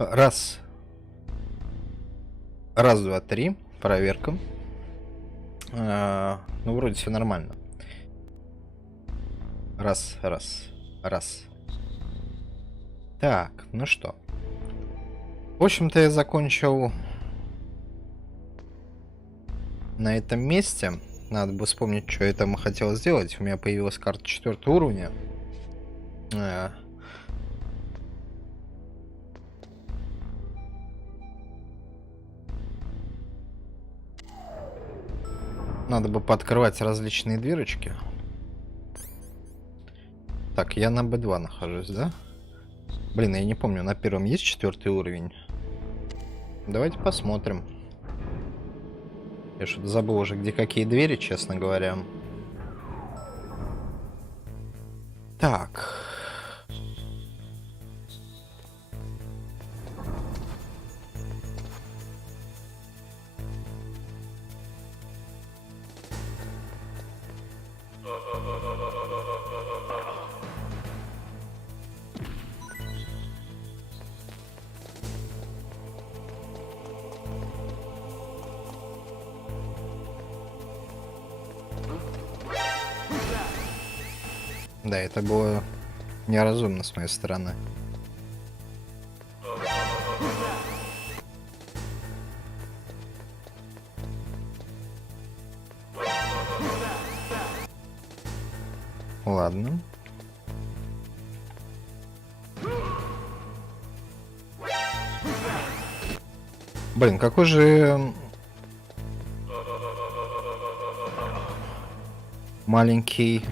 Раз. Раз, два, три. Проверка. Ну, вроде все нормально. Раз, раз, раз. Так, ну что. В общем-то, я закончил на этом месте. Надо бы вспомнить, что я там хотел сделать. У меня появилась карта 4 уровня. Надо бы пооткрывать различные дверочки. Так, я на B2 нахожусь, да? Блин, я не помню, на первом есть 4 уровень? Давайте посмотрим. Я что-то забыл уже, где какие двери, честно говоря. Так. Да, это было неразумно с моей стороны. Ладно. Блин, какой же маленький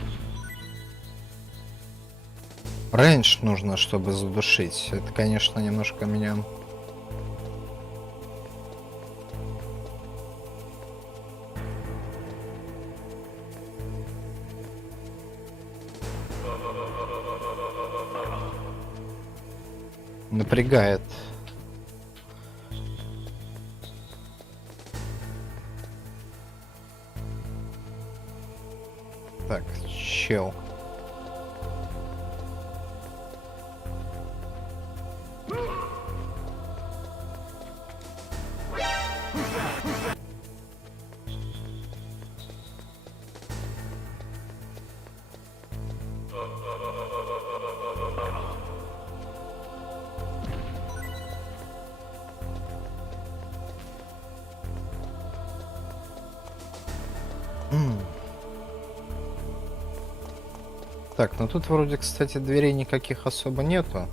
рейндж нужно, чтобы задушить. Это, конечно, немножко меня... напрягает. Так, чел. Так, ну тут вроде, кстати, дверей никаких особо нету.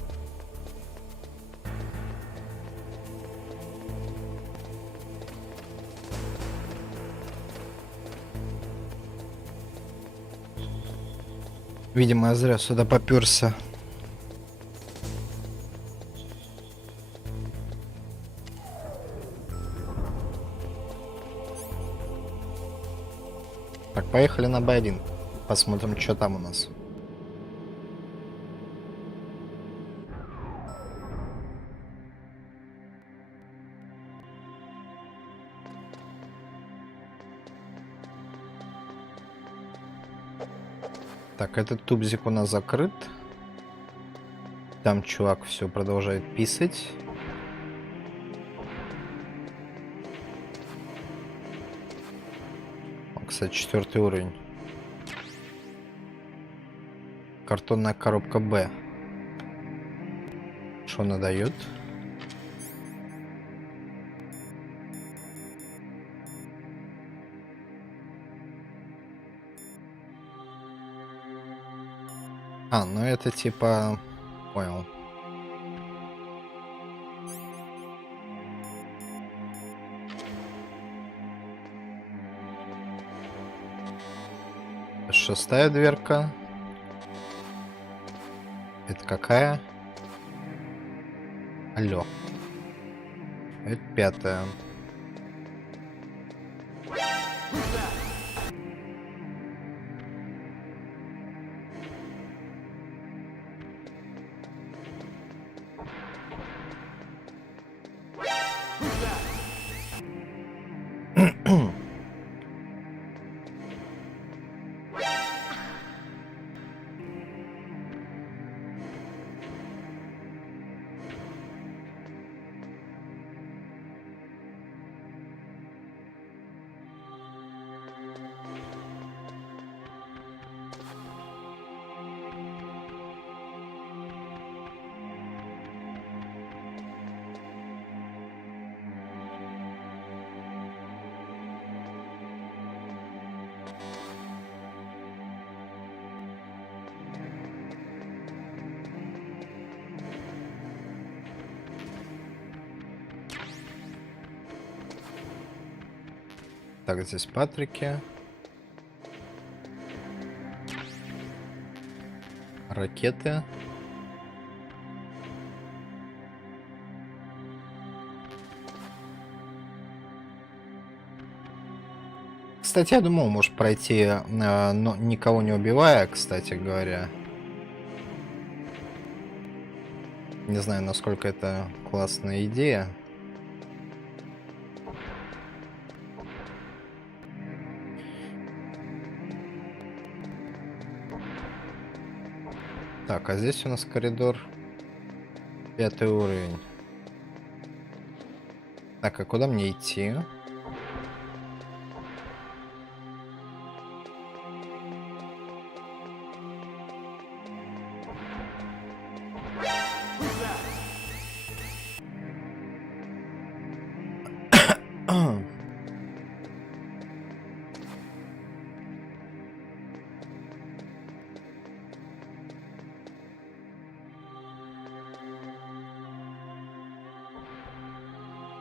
Видимо, я зря сюда попёрся. Так, поехали на Б1. Посмотрим, что там у нас. Так, этот тубзик у нас закрыт. Там чувак все продолжает писать. О, кстати, 4 уровень. Картонная коробка Б. Что она дает? А, ну это типа... Понял. Шестая дверка. Это какая? Алло. Это пятая. Так, здесь Патрики. Ракеты. Кстати, я думал, может пройти, но никого не убивая, кстати говоря. Не знаю, насколько это классная идея. Так, а здесь у нас коридор. 5-й уровень. Так, а куда мне идти?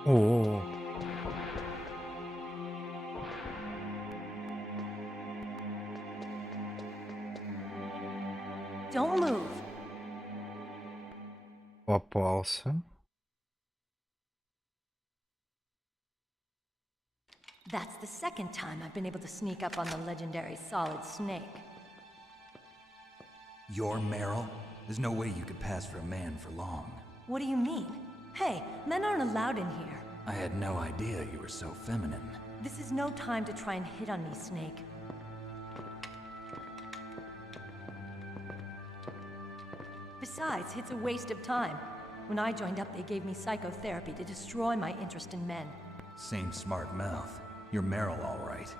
О, Don't move. попался. That's the second time I've been able to sneak up on the legendary Solid Snake. You're Meryl? There's no way you could pass for a man for long. What do you mean? Hey, men aren't allowed in here. I had no idea you were so feminine. This is no time to try and hit on me, Snake. Besides, it's a waste of time. When I joined up, they gave me psychotherapy to destroy my interest in men. Same smart mouth. You're Meryl, all right.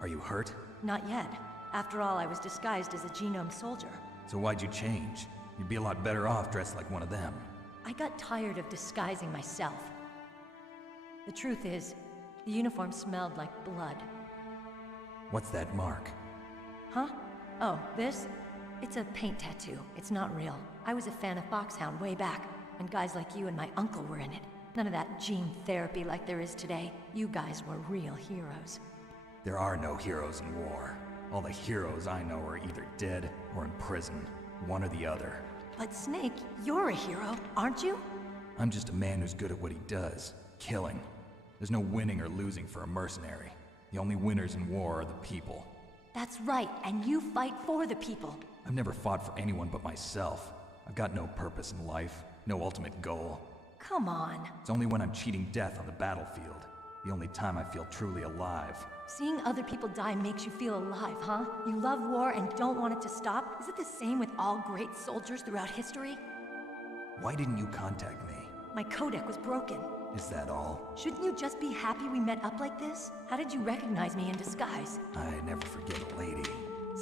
Are you hurt? Not yet. After all, I was disguised as a genome soldier. So why'd you change? You'd be a lot better off dressed like one of them. I got tired of disguising myself. The truth is, the uniform smelled like blood. What's that mark? Huh? Oh, this? It's a paint tattoo. It's not real. I was a fan of Foxhound way back, and guys like you and my uncle were in it. None of that gene therapy like there is today. You guys were real heroes. There are no heroes in war. All the heroes I know are either dead or in prison. One or the other. But Snake, you're a hero, aren't you? I'm just a man who's good at what he does. Killing. There's no winning or losing for a mercenary. The only winners in war are the people. That's right, and you fight for the people. I've never fought for anyone but myself. I've got no purpose in life, no ultimate goal. Come on. It's only when I'm cheating death on the battlefield. The only time I feel truly alive. Seeing other people die makes you feel alive, huh? You love war and don't want it to stop? Is it the same with all great soldiers throughout history? Why didn't you contact me? My codec was broken. Is that all? Shouldn't you just be happy we met up like this? How did you recognize me in disguise? I never forget a lady.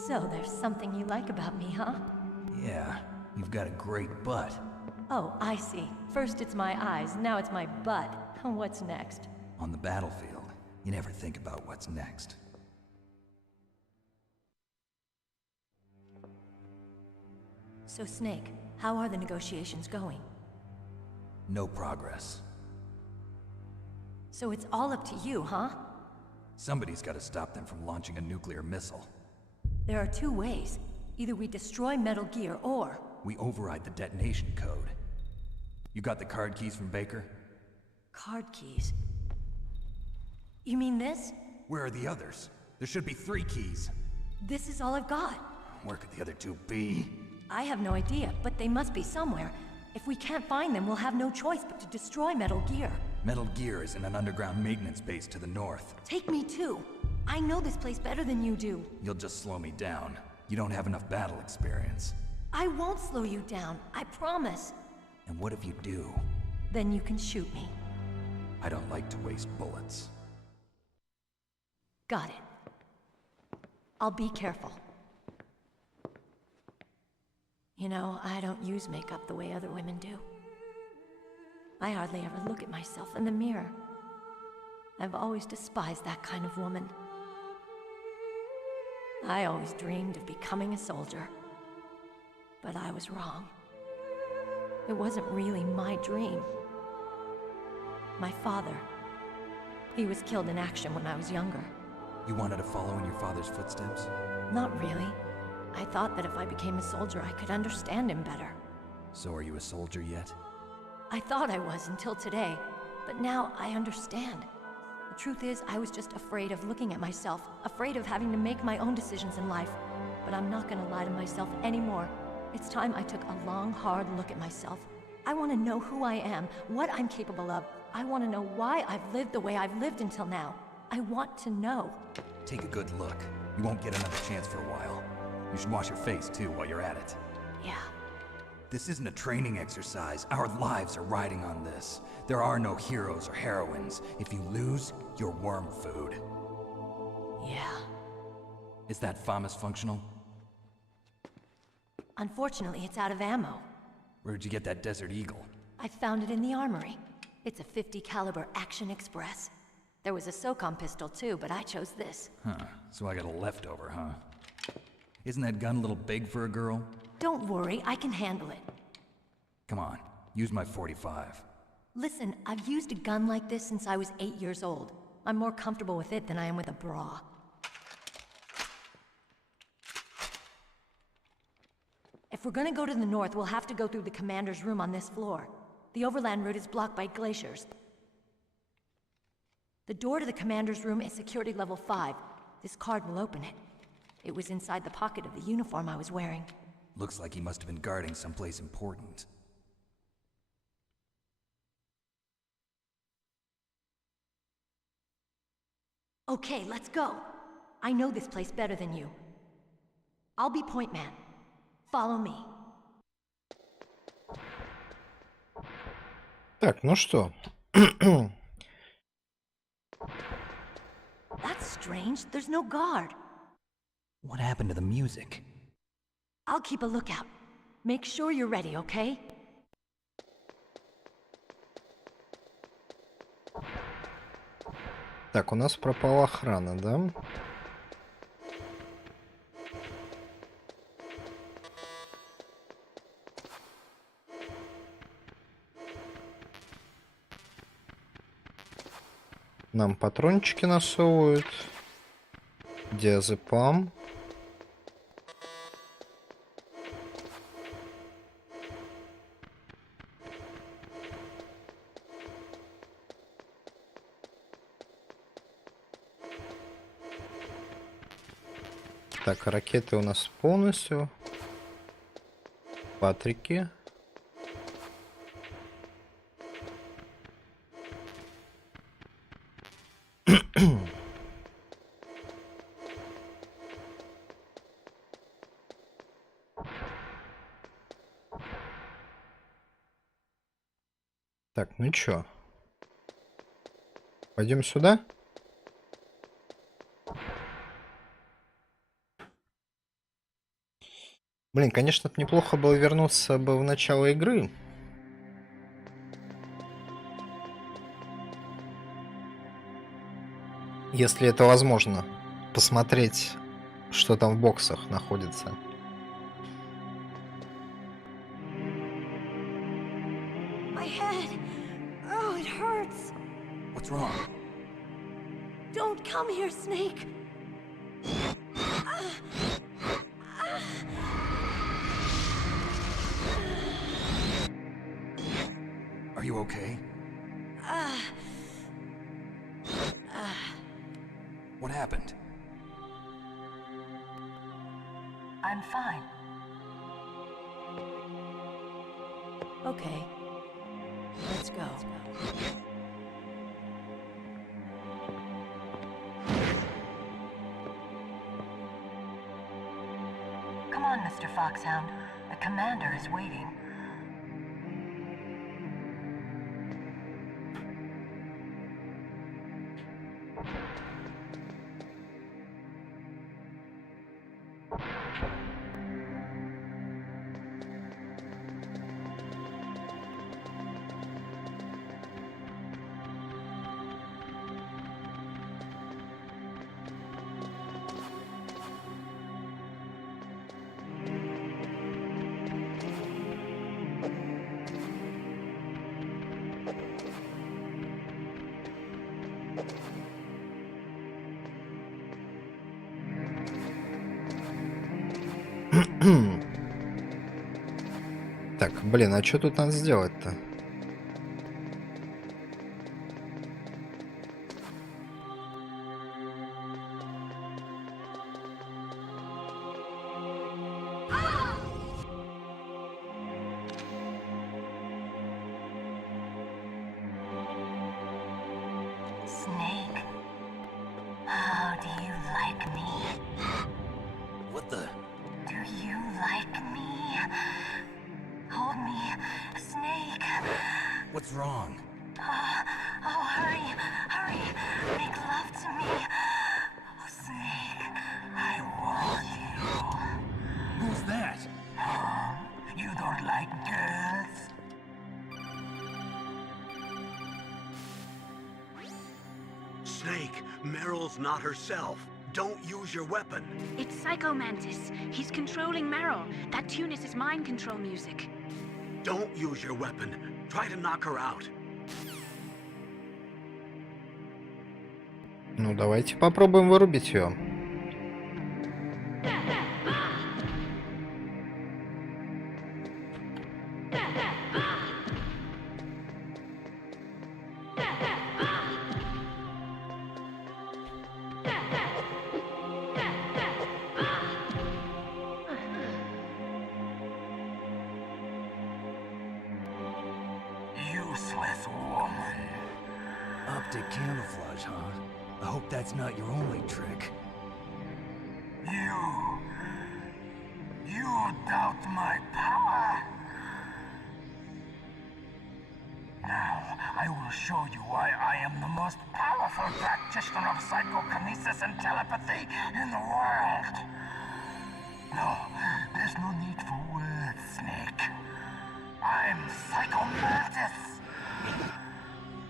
So there's something you like about me, huh? Yeah, you've got a great butt. Oh, I see. First it's my eyes, now it's my butt. What's next? On the battlefield, you never think about what's next. So Snake, how are the negotiations going? No progress. So it's all up to you, huh? Somebody's got to stop them from launching a nuclear missile. There are two ways. Either we destroy Metal Gear, or... We override the detonation code. You got the card keys from Baker? Card keys? You mean this? Where are the others? There should be 3 keys. This is all I've got. Where could the other 2 be? I have no idea, but they must be somewhere. If we can't find them, we'll have no choice but to destroy Metal Gear. Metal Gear is in an underground maintenance base to the north. Take me too. I know this place better than you do. You'll just slow me down. You don't have enough battle experience. I won't slow you down, I promise. And what if you do? Then you can shoot me. I don't like to waste bullets. Got it. I'll be careful. You know, I don't use makeup the way other women do. I hardly ever look at myself in the mirror. I've always despised that kind of woman. I always dreamed of becoming a soldier. But I was wrong. It wasn't really my dream. My father, he was killed in action when I was younger. You wanted to follow in your father's footsteps? Not really. I thought that if I became a soldier, I could understand him better. So are you a soldier yet? I thought I was until today, but now I understand. The truth is, I was just afraid of looking at myself, afraid of having to make my own decisions in life. But I'm not gonna lie to myself anymore. It's time I took a long, hard look at myself. I want to know who I am, what I'm capable of. I want to know why I've lived the way I've lived until now. I want to know. Take a good look. You won't get another chance for a while. You should wash your face too while you're at it. Yeah. This isn't a training exercise. Our lives are riding on this. There are no heroes or heroines. If you lose, you're worm food. Yeah. Is that FAMAS functional? Unfortunately, it's out of ammo. Where'd you get that Desert Eagle? I found it in the armory. It's a .50 caliber Action Express. There was a SOCOM pistol too, but I chose this. Huh, so I got a leftover, huh? Isn't that gun a little big for a girl? Don't worry, I can handle it. Come on, use my .45. Listen, I've used a gun like this since I was 8 years old. I'm more comfortable with it than I am with a bra. If we're gonna go to the north, we'll have to go through the commander's room on this floor. The overland route is blocked by glaciers. The door to the commander's room is security level 5. This card will open it. It was inside the pocket of the uniform I was wearing. Looks like he must have been guarding someplace important. Okay, let's go. I know this place better than you. I'll be point man. Follow me. Так, ну что? That's strange. There's no guard. What happened to the music? I'll keep a lookout. Make sure you're ready, okay? Так, у нас пропала охрана, да? Нам патрончики насовывают. Диазепам. Так, ракеты у нас полностью. Патрики. Так, ну чё? Пойдем сюда? Блин, конечно, неплохо было вернуться бы в начало игры. Если это возможно. Посмотреть, что там в боксах находится. My head. Oh, it hurts. What's wrong? Don't come here, Snake. Are you okay? What happened? I'm fine. Okay. Let's go. Come on, Mr. Foxhound. The commander is waiting. Так, блин, а что тут надо сделать-то? Snake, how do you like me? What the? Do you like me? Hold me, Snake. What's wrong? Oh, hurry, hurry, make love to me. Oh, Snake, I want you. Who's that? You don't like girls? Snake, Meryl's not herself. Don't use your weapon. It's Psycho Mantis. He's controlling Meryl. That tune is his mind control music. Don't use your weapon. Try to knock her out. Ну, давайте попробуем вырубить ее. Useless woman. Optic camouflage, huh? I hope that's not your only trick. You doubt my power? Now, I will show you why I am the most powerful practitioner of psychokinesis and telepathy in the world. No, there's no need for words, Snake. I'm Psycho Mantis.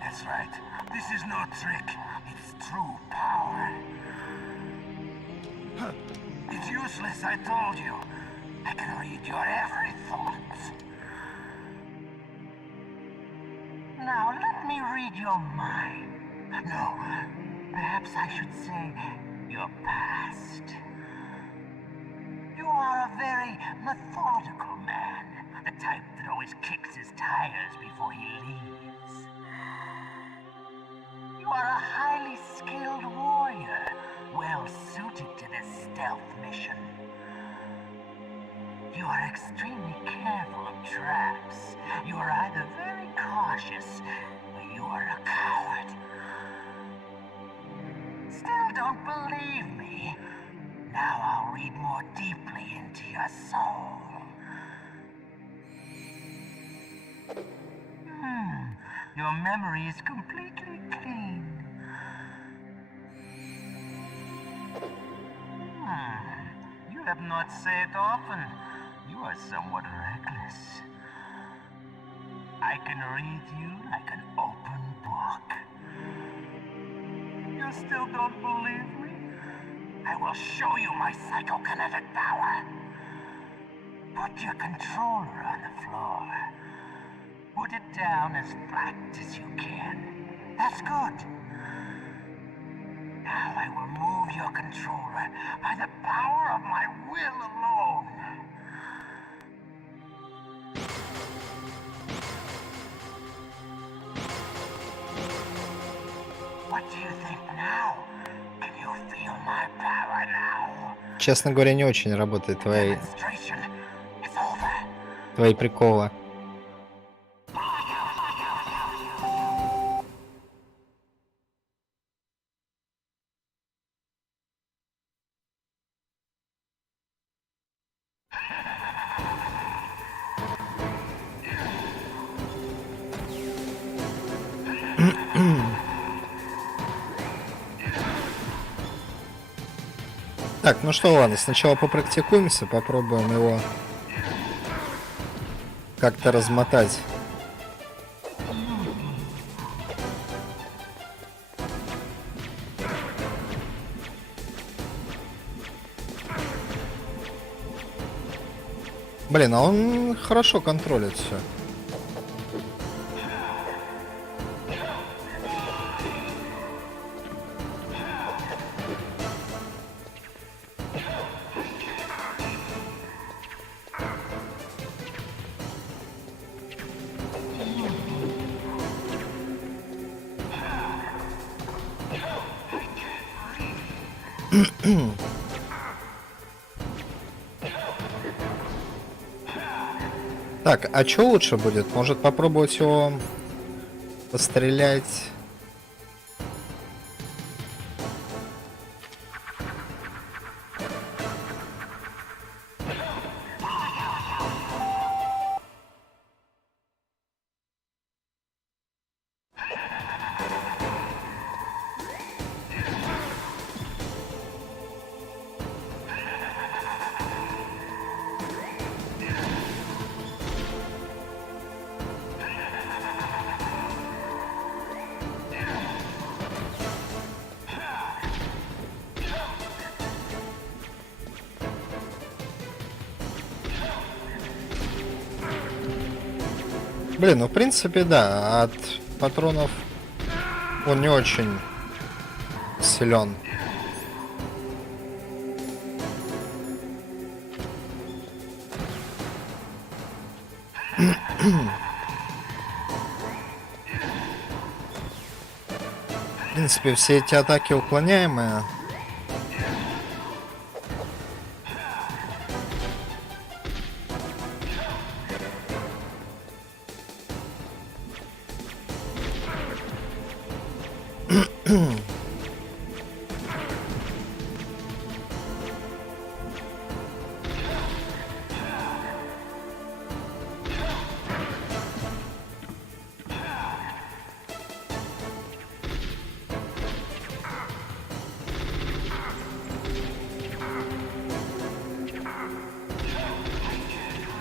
That's right. This is no trick. It's true power. It's useless, I told you. I can read your every thought. Now let me read your mind. No, perhaps I should say your past. You are a very methodical man. The type that always kicks his tires before he leaves. You are a highly skilled warrior, well suited to this stealth mission. You are extremely careful of traps. You are either very cautious, or you are a coward. Still don't believe me? Now I'll read more deeply into your soul. Your memory is completely clean. You have not said often. You are somewhat reckless. I can read you like an open book. You still don't believe me? I will show you my psychokinetic power. Put your controller on the floor. Put it down as flat as you can. That's good. Now I will move your controller by the power of my will alone. What do you think now? Can you feel my power now? Честно говоря, не очень работают Demonstration is over. твои приколы. Так, ну что, ладно, сначала попрактикуемся, попробуем его как-то размотать. Блин, а он хорошо контролит все. Так, а что лучше будет? Может попробовать его пострелять? Блин, ну в принципе да, от патронов он не очень силен. В принципе, все эти атаки уклоняемые.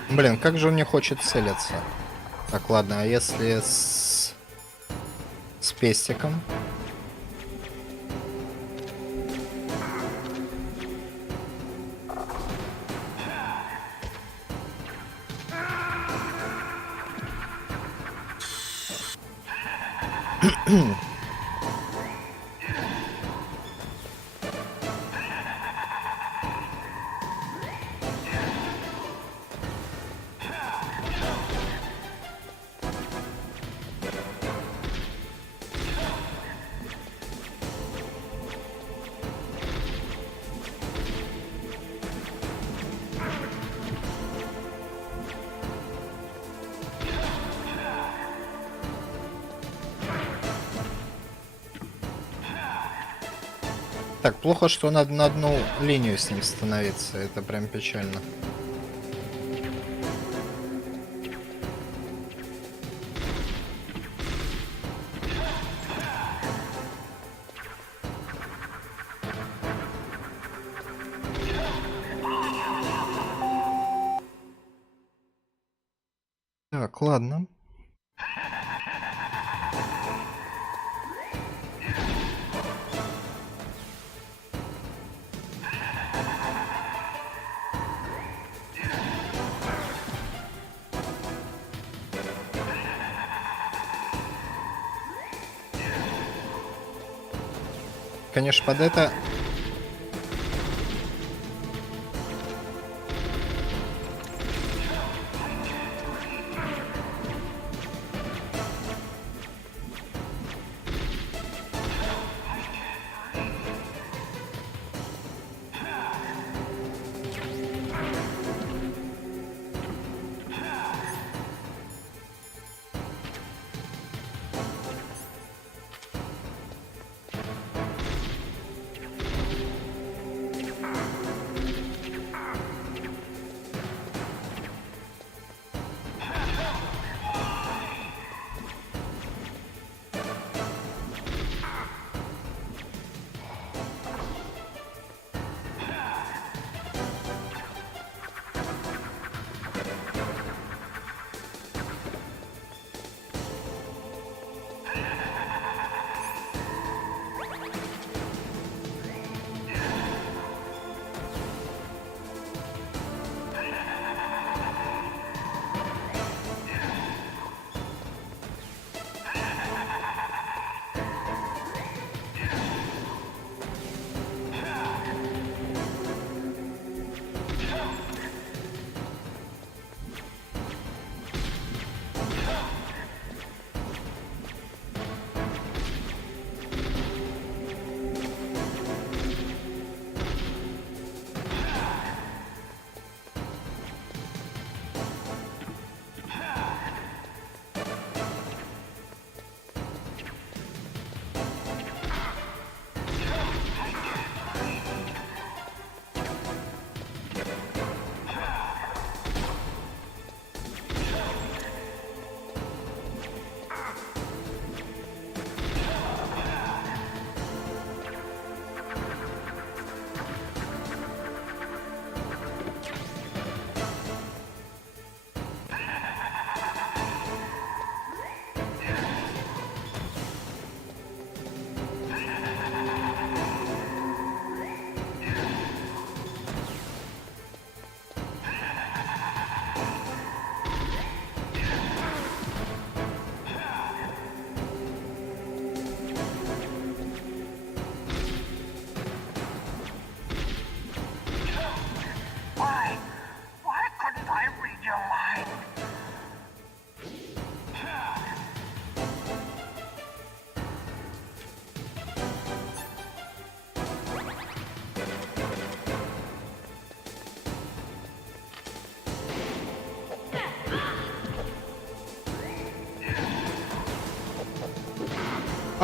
Блин, как же он не хочет целиться? Так, ладно, а если с пестиком? Так, плохо, что надо на одну линию с ним становиться. Это прям печально. Так, ладно. Конечно, под это...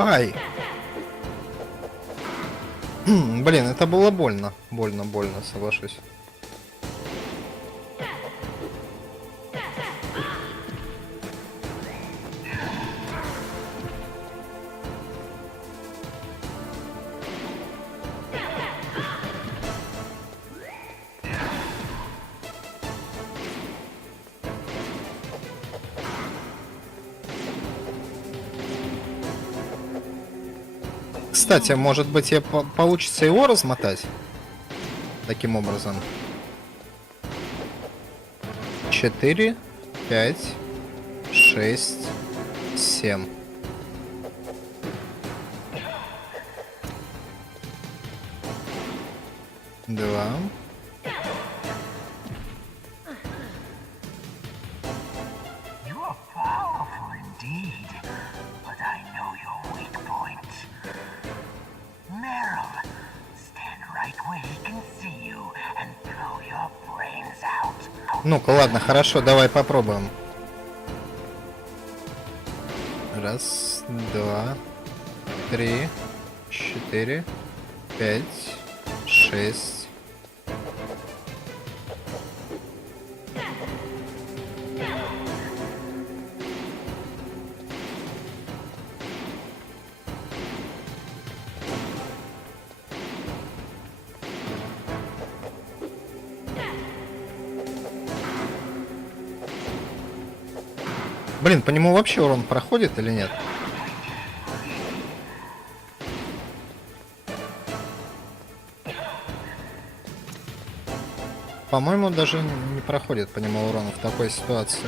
Ай! Блин, это было больно. Больно, соглашусь. Кстати, может быть, получится его размотать? Таким образом. 4, 5, 6, 7. Два. You are powerful indeed, but I know your weak point. Meryl, stand right where he can see you and blow your brains out. Ну-ка, ладно, хорошо, давай попробуем. Раз, два, три, 4, 5, 6. Блин, по нему вообще урон проходит или нет? По-моему, даже не проходит по нему урон в такой ситуации.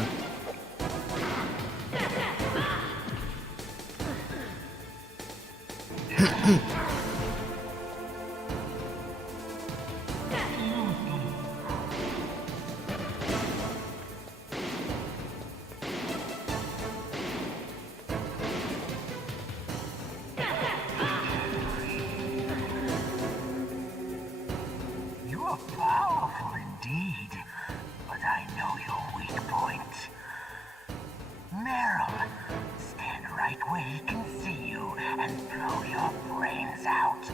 You are powerful indeed, but I know your weak point. Meryl, stand right where he can see you and blow your brains out.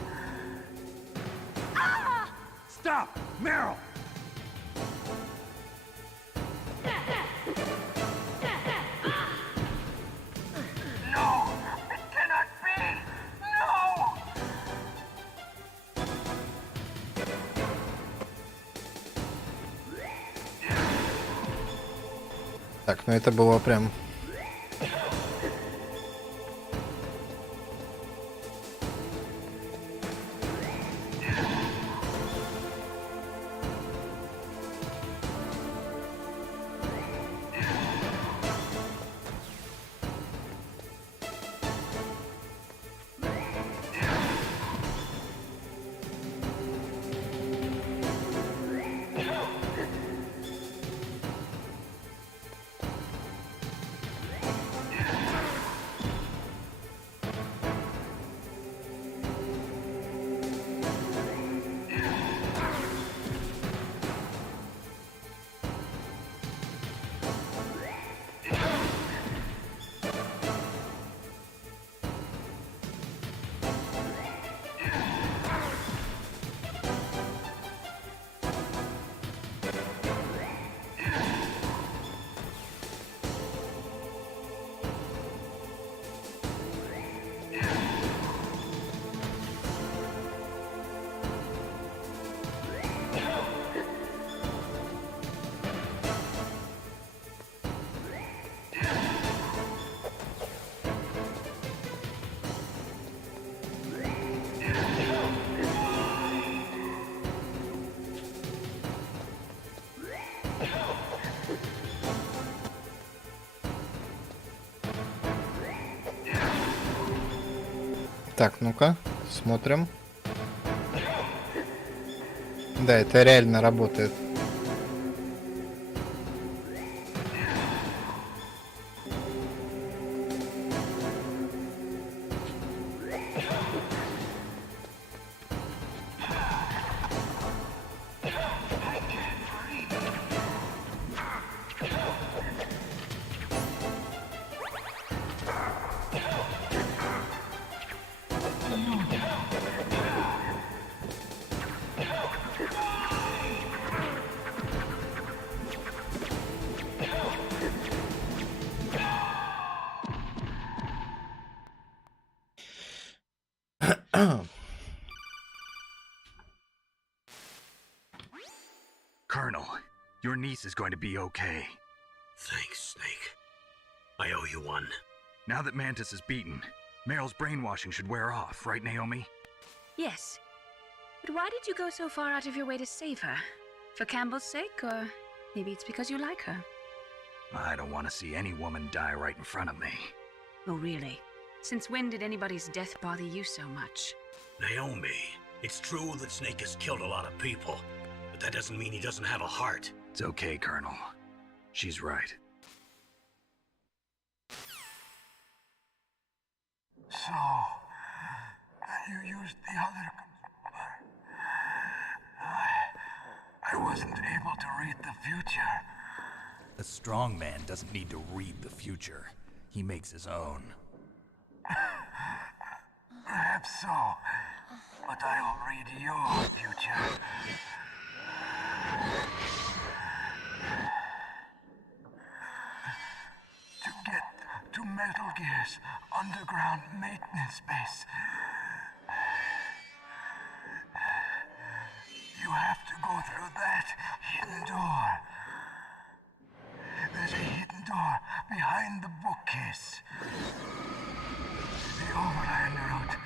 Stop! Meryl! No! It cannot be! No! Так, ну это было прям... Так, ну-ка, смотрим. Да, это реально работает. Colonel, your niece is going to be okay. Thanks, Snake. I owe you one. Now that Mantis is beaten, Meryl's brainwashing should wear off, right, Naomi? Yes. But why did you go so far out of your way to save her? For Campbell's sake, or maybe it's because you like her? I don't want to see any woman die right in front of me. Oh, really? Since when did anybody's death bother you so much? Naomi, it's true that Snake has killed a lot of people, but that doesn't mean he doesn't have a heart. It's okay, Colonel. She's right. So, you used the other... I wasn't able to read the future. A strong man doesn't need to read the future. He makes his own. Perhaps so, but I'll read your future. To get to Metal Gear's underground maintenance base, you have to go through that hidden door. There's a hidden door behind the bookcase. The overland route.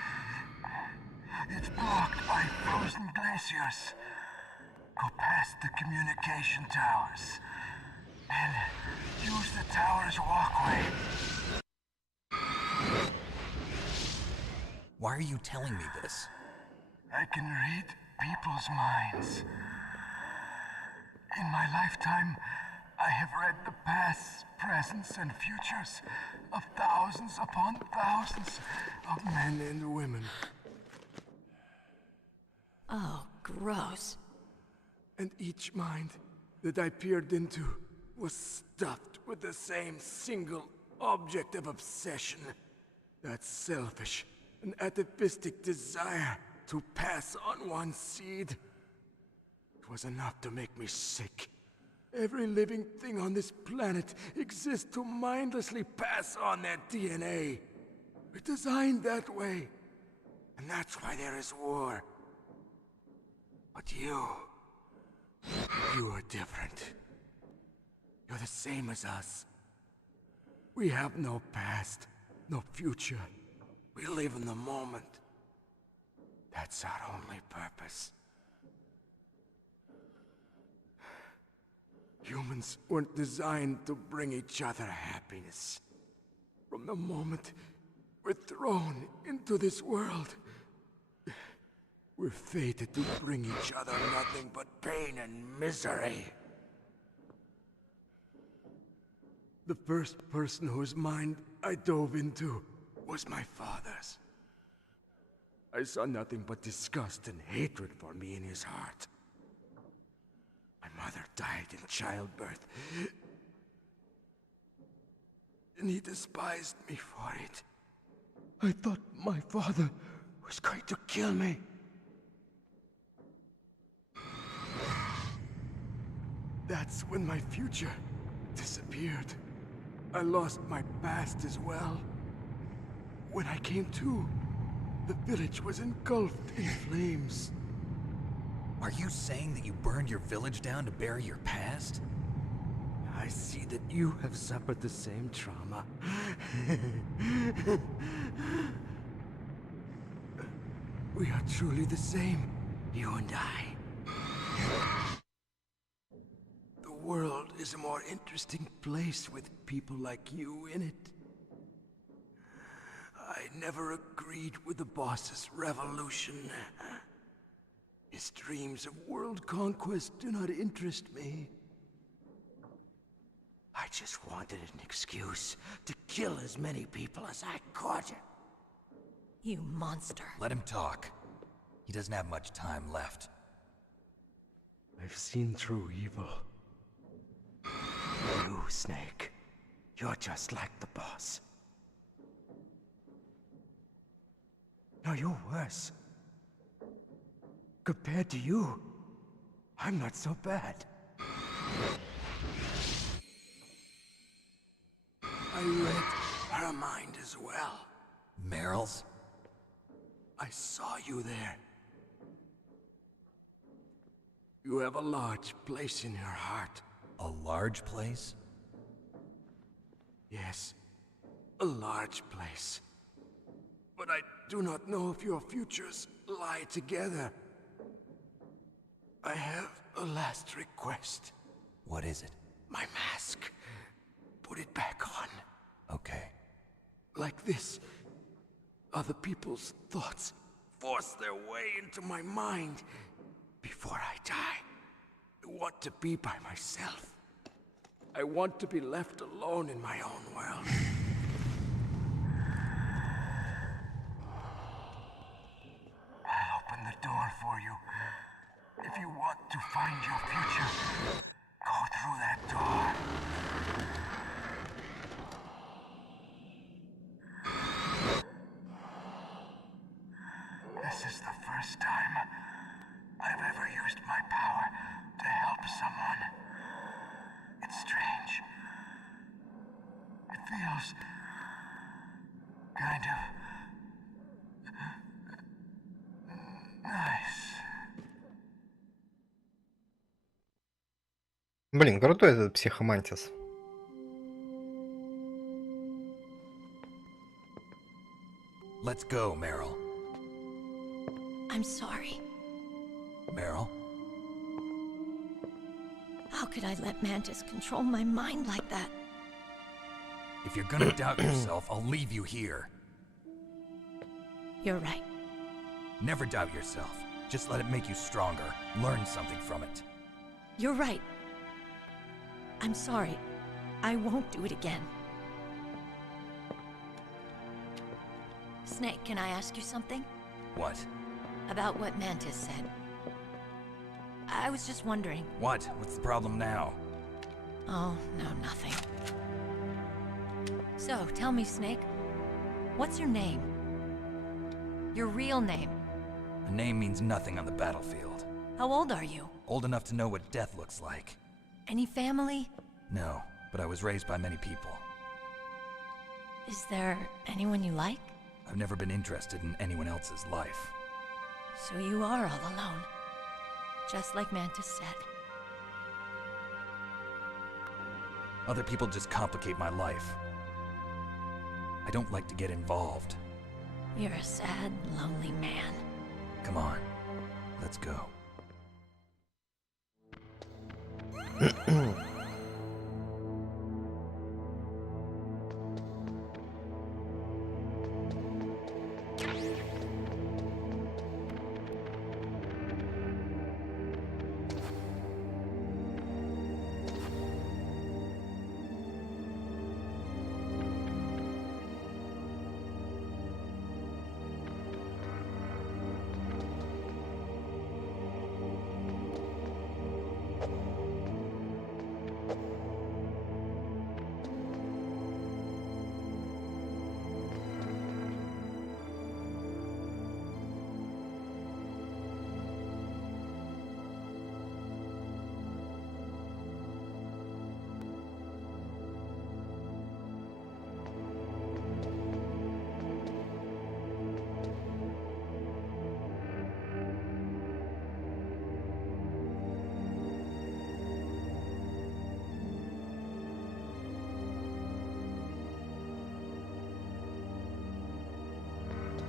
It's blocked by frozen glaciers. Go past the communication towers. And use the tower's walkway. Why are you telling me this? I can read people's minds. In my lifetime, I have read the pasts, presents, and futures of thousands upon thousands of men and women. Oh, gross. And each mind that I peered into was stuffed with the same single object of obsession. That selfish and atavistic desire to pass on one's seed. It was enough to make me sick. Every living thing on this planet exists to mindlessly pass on their DNA. We're designed that way. And that's why there is war. But you are different. You're the same as us. We have no past, no future. We live in the moment. That's our only purpose. Humans weren't designed to bring each other happiness. From the moment we're thrown into this world, we're fated to bring each other nothing but pain and misery. The first person whose mind I dove into was my father's. I saw nothing but disgust and hatred for me in his heart. My mother died in childbirth, and he despised me for it. I thought my father was going to kill me. That's when my future disappeared. I lost my past as well. When I came to, the village was engulfed in flames. Are you saying that you burned your village down to bury your past? I see that you have suffered the same trauma. We are truly the same, you and I. The world is a more interesting place with people like you in it. I never agreed with the boss's revolution. His dreams of world conquest do not interest me. I just wanted an excuse to kill as many people as I could. You monster. Let him talk. He doesn't have much time left. I've seen through evil. You, Snake, you're just like the boss. No, you're worse. Compared to you, I'm not so bad. I read her mind as well. Meryl's? I saw you there. You have a large place in her heart. A large place? Yes, a large place. But I do not know if your futures lie together. I have a last request. What is it? My mask. Put it back on. Okay. Like this, other people's thoughts force their way into my mind. Before I die, I want to be by myself. I want to be left alone in my own world. I'll open the door for you. If you want to find your future, go through that door. This is the first time I've ever used my power to help someone. It's strange. It feels kind of nice. Блин, крутой этот психомантис. Let's go, Meryl. I'm sorry. Meryl? How could I let Mantis control my mind like that? If you're gonna doubt yourself, I'll leave you here. You're right. Never doubt yourself. Just let it make you stronger. Learn something from it. You're right. I'm sorry. I won't do it again. Snake, can I ask you something? What? About what Mantis said. I was just wondering. What? What's the problem now? Oh, no, nothing. So, tell me, Snake. What's your name? Your real name? A name means nothing on the battlefield. How old are you? Old enough to know what death looks like. Any family? No, but I was raised by many people. Is there anyone you like? I've never been interested in anyone else's life. So you are all alone. Just like Mantis said. Other people just complicate my life. I don't like to get involved. You're a sad, lonely man. Come on, let's go.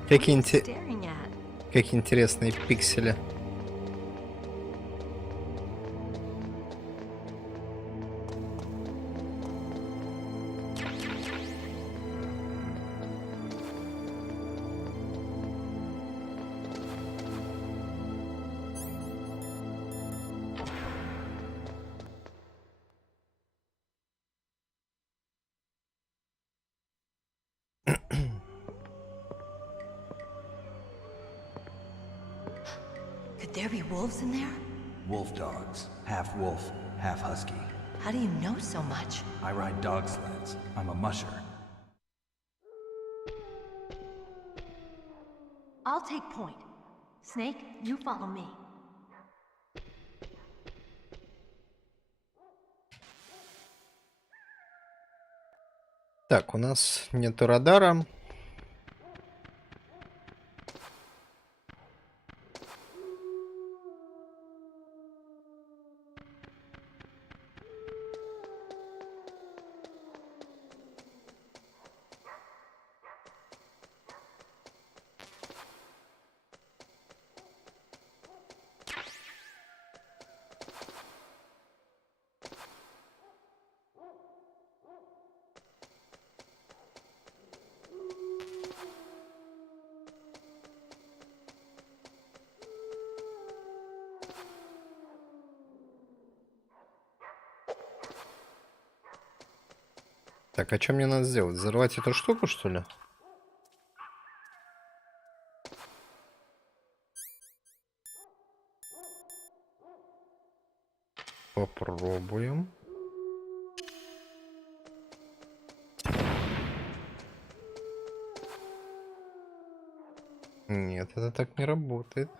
Какие Staring at. какие интересные пиксели. Could there be wolves in there? Wolf dogs. Half wolf, half husky. How do you know so much? I ride dog sleds. I'm a musher. I'll take point. Snake, you follow me. Так, у нас нету радара. Так, а что мне надо сделать? Взорвать эту штуку, что ли? Попробуем. Нет, это так не работает.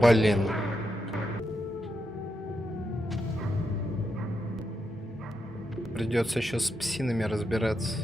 Блин. Придется еще с псинами разбираться.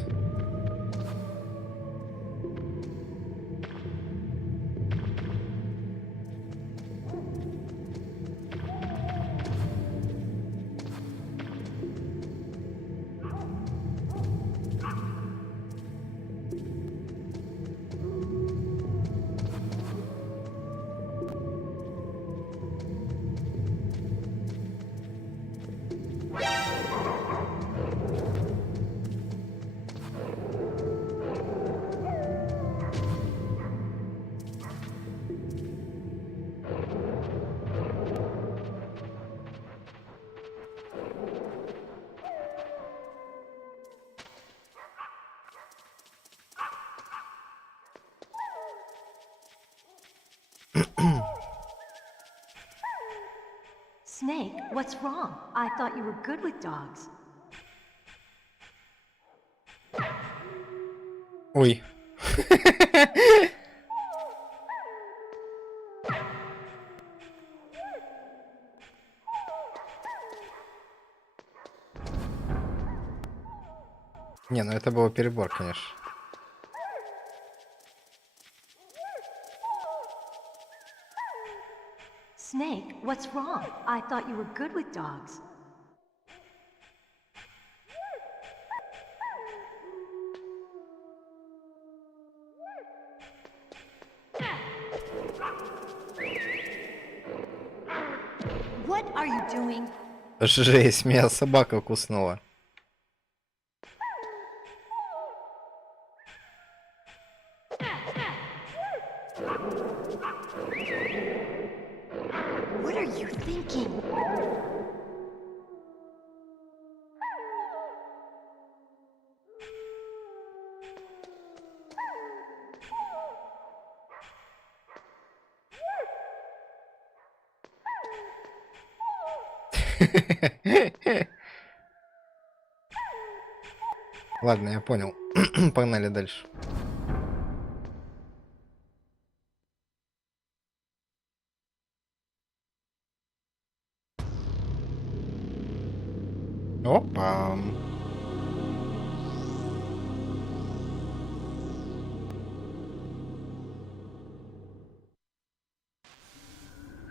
Snake, what's wrong? I thought you were good with dogs. Ой. Не, ну это был перебор, конечно. Snake, what's wrong? I thought you were good with dogs. What are you doing? Жесть, меня собака куснула. What are you thinking? Ладно, я понял. Погнали дальше. Опа.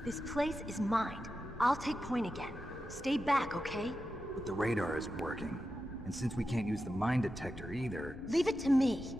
This place is mine. I'll take point again. Stay back, okay? But the radar isn't working. And since we can't use the mine detector either... Leave it to me.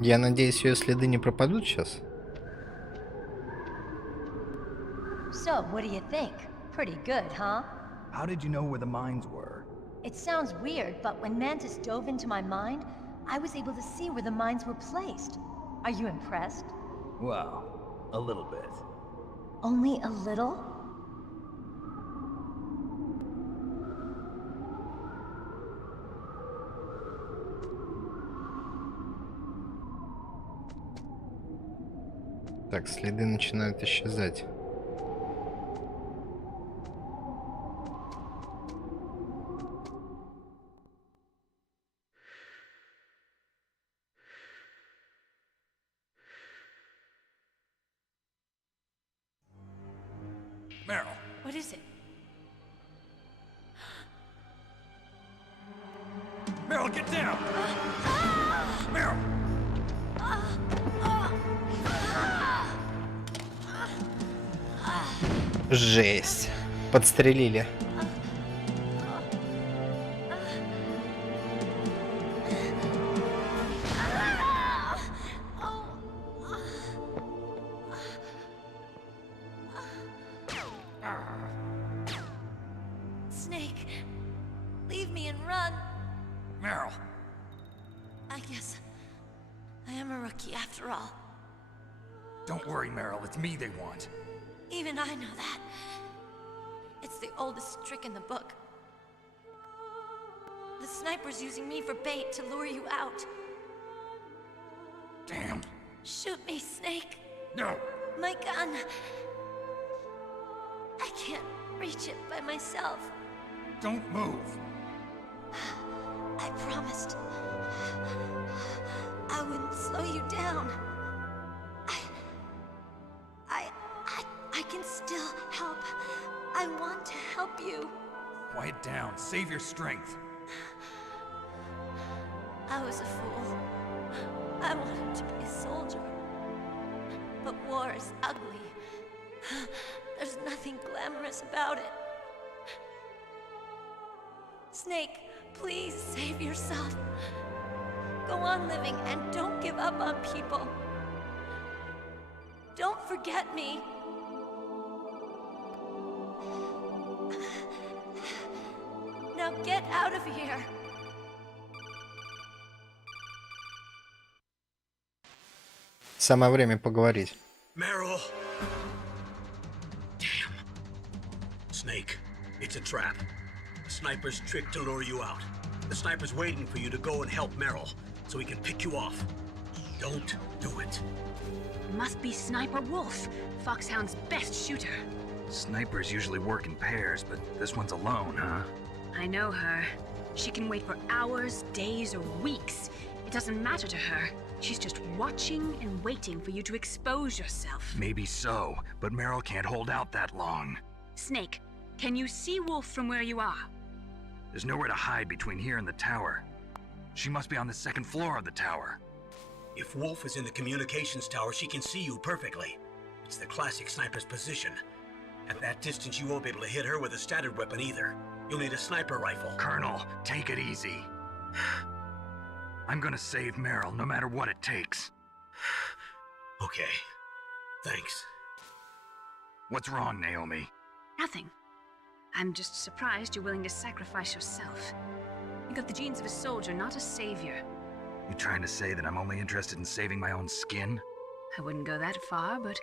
Я надеюсь, ее следы не пропадут сейчас. So, what do you think? Pretty good, huh? How did you know where the mines were? It sounds weird, but when Mantis dove into my mind, I was able to see where the mines were placed. Are you impressed? Well, a little bit. Only a little? Так, следы начинают исчезать. Meryl, What is it? Meryl, get down! Meryl! Жесть. Подстрелили. Snake, leave me and run. Meryl! I guess I am a rookie after all. Don't worry, Meryl, it's me they want. Even I know that. It's the oldest trick in the book. The sniper's using me for bait to lure you out. Damn. Shoot me, Snake. No! My gun. I can't reach it by myself. Don't move! I promised I wouldn't slow you down. I can still help. I want to help you. Quiet down, save your strength. I was a fool. I wanted to be a soldier. But war is ugly. There's nothing glamorous about it. Snake, please save yourself. Go on living and don't give up on people. Don't forget me. Now get out of here. Самое время поговорить. Meryl! Damn. Snake, it's a trap. The sniper's trick to lure you out. The sniper's waiting for you to go and help Meryl, so he can pick you off. Don't do it. Must be Sniper Wolf, Foxhound's best shooter. Snipers usually work in pairs, but this one's alone, huh? I know her. She can wait for hours, days, or weeks. It doesn't matter to her. She's just watching and waiting for you to expose yourself. Maybe so, but Meryl can't hold out that long. Snake, can you see Wolf from where you are? There's nowhere to hide between here and the tower. She must be on the second floor of the tower. If Wolf is in the communications tower, she can see you perfectly. It's the classic sniper's position. At that distance, you won't be able to hit her with a standard weapon either. You'll need a sniper rifle. Colonel, take it easy. I'm gonna save Meryl no matter what it takes. Okay. Thanks. What's wrong, Naomi? Nothing. I'm just surprised you're willing to sacrifice yourself. You got the genes of a soldier, not a savior. You trying to say that I'm only interested in saving my own skin? I wouldn't go that far, but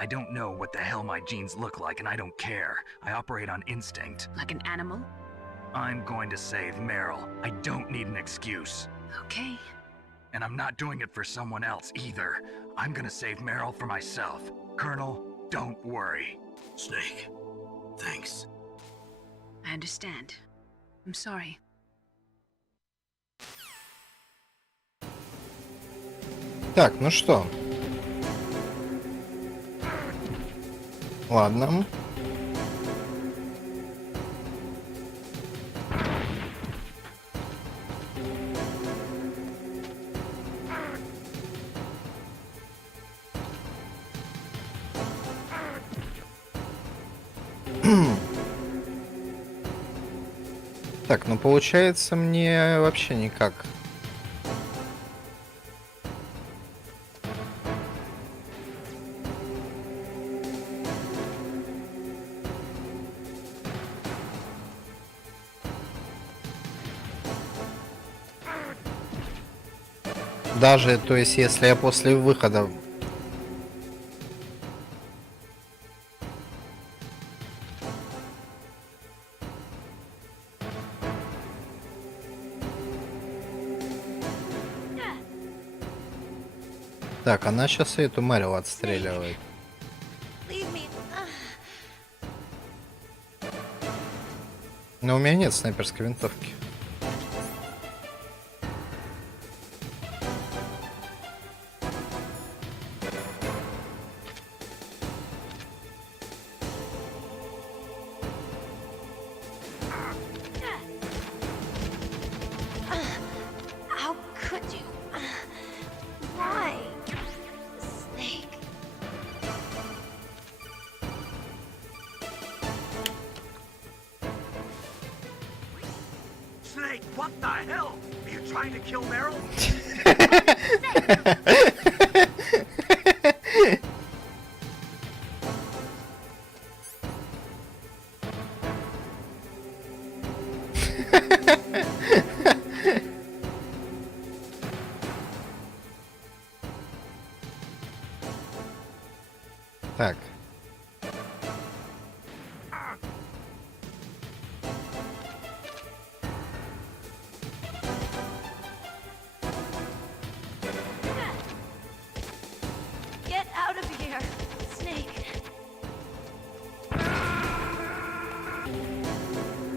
I don't know what the hell my genes look like, and I don't care. I operate on instinct. like an animal? I'm going to save Meryl. I don't need an excuse. Okay. And I'm not doing it for someone else either. I'm gonna save Meryl for myself. Colonel, don't worry. Snake. Thanks. I understand. I'm sorry. Так, ну что? Ладно. Так, ну получается мне вообще никак Даже, то есть, если я после выхода... Так, она сейчас и эту Мэрил отстреливает. Leave me. Но у меня нет снайперской винтовки. How could you? Why? Snake. Snake, what the hell? Are you trying to kill Meryl? Так. Get out of here, Snake.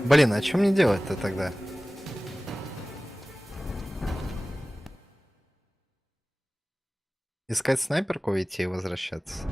Блин, а что мне делать-то тогда? Искать снайперку идти и возвращаться?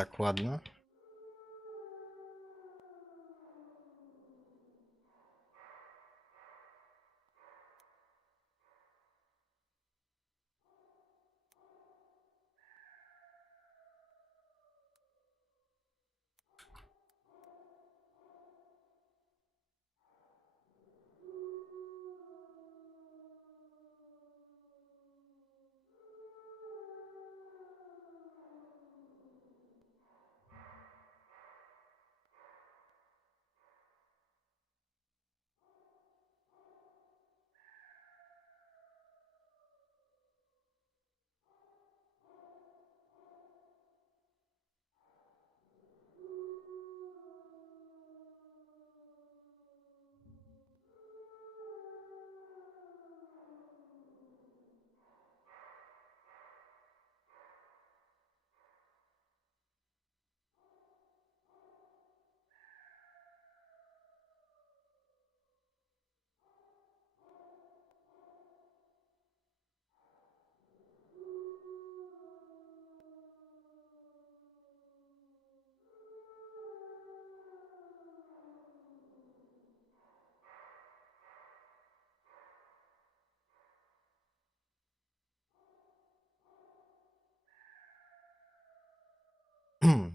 Так, ладно.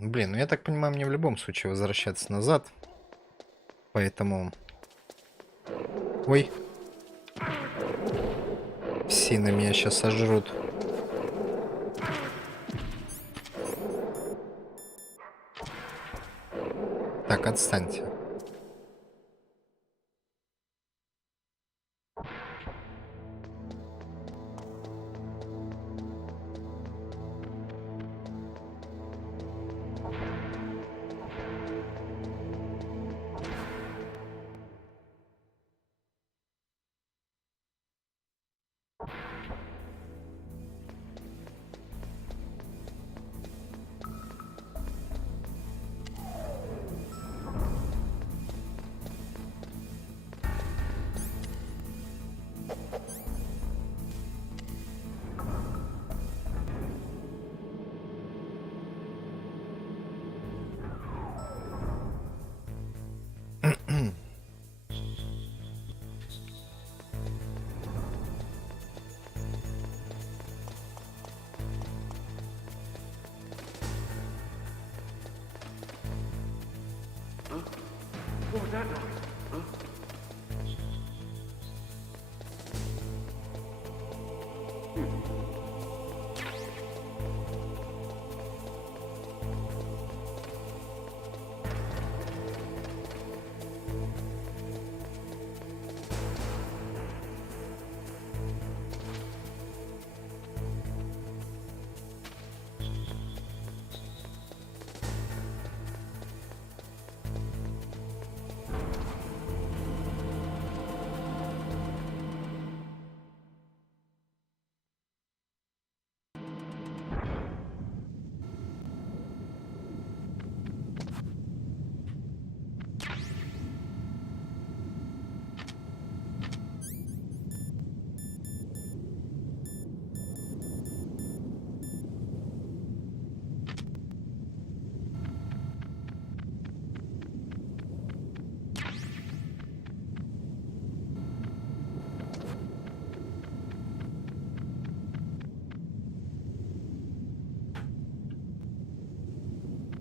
Блин, ну я так понимаю, мне в любом случае возвращаться назад. Поэтому... Ой. Псины меня сейчас сожрут. Так, отстаньте.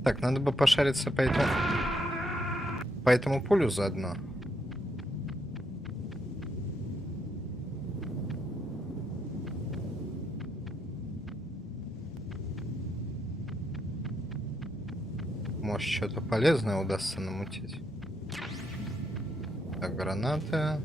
Так, надо бы пошариться по этому полю заодно. Может, что-то полезное удастся намутить. Так, гранаты.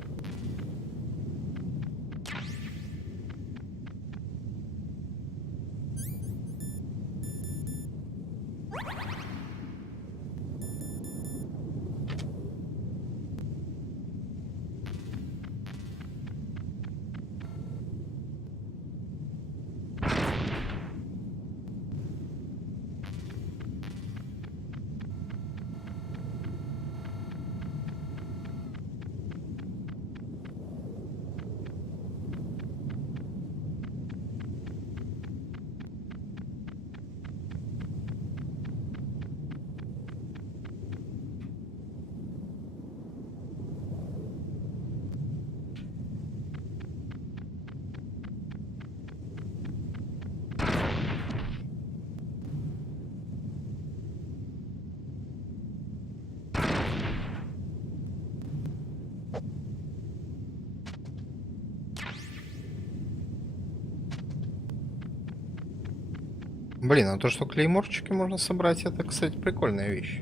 Блин, а то, что клейморчики можно собрать, это, кстати, прикольная вещь.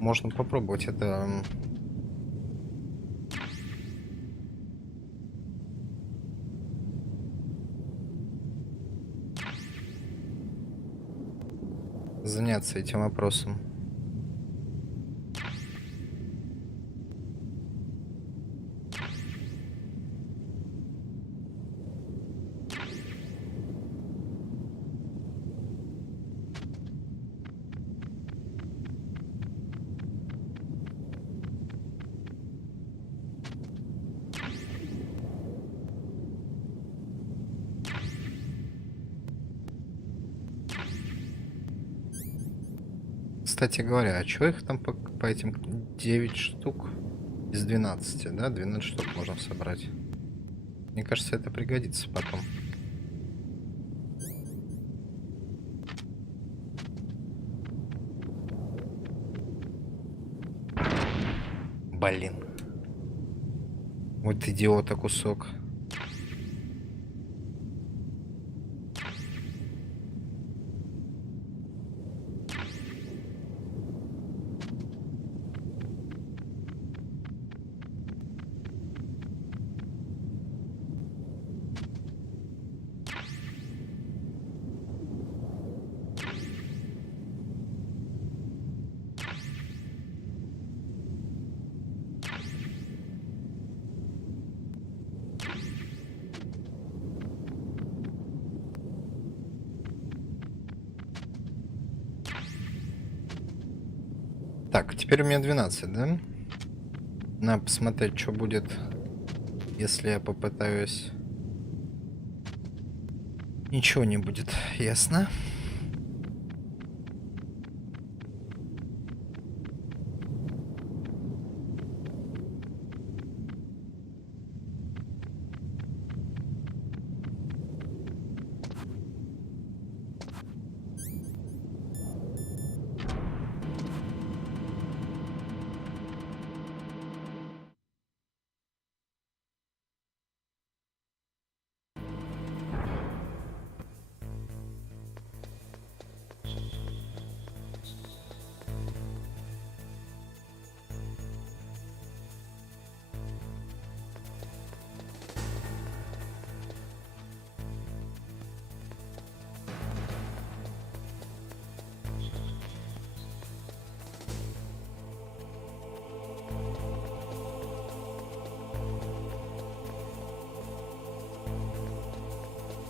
Можно попробовать это... заняться этим вопросом. Кстати говоря, а чё их там по этим 9 штук из 12, да? 12 штук можно собрать. Мне кажется, это пригодится потом. Блин. Вот идиота кусок. Так, теперь у меня 12, да? Надо посмотреть, что будет, если я попытаюсь. Ничего не будет, ясно?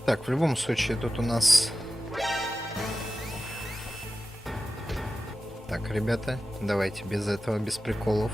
Так, в любом случае, тут у нас... Так, ребята, давайте без этого, без приколов.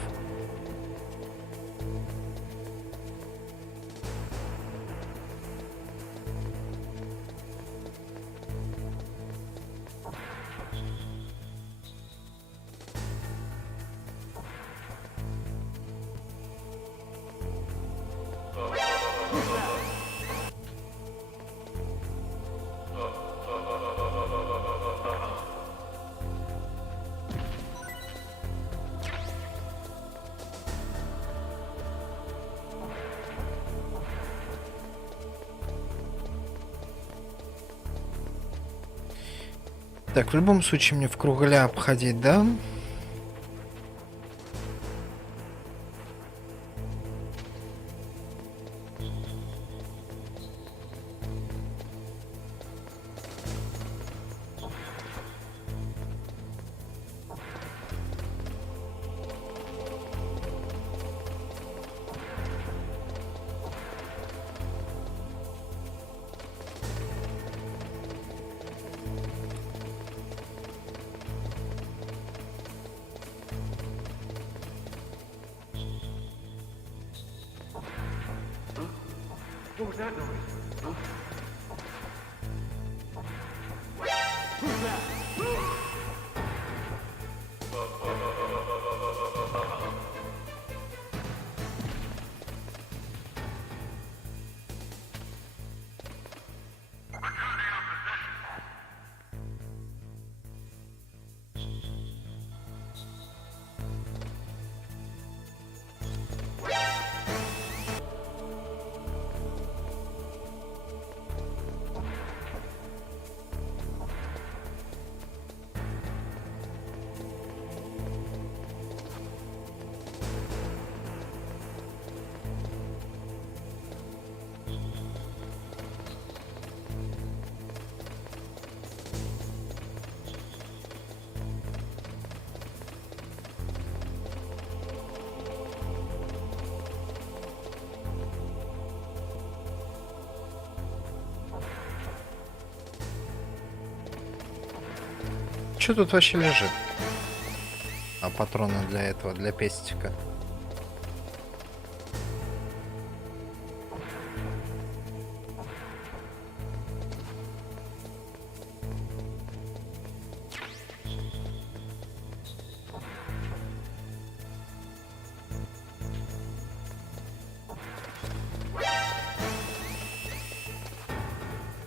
Так, в любом случае мне в кругляя обходить, да? What was that noise? Huh? Who's that? Что тут вообще лежит? А патроны для этого, для пестика.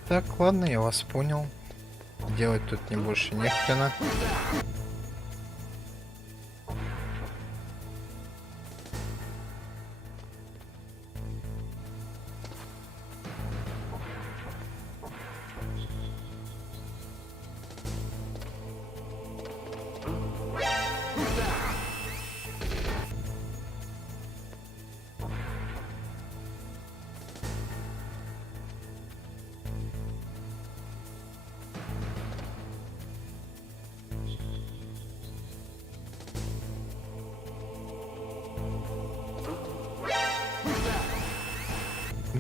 Так, ладно, я вас понял. Делать тут не больше не хрена.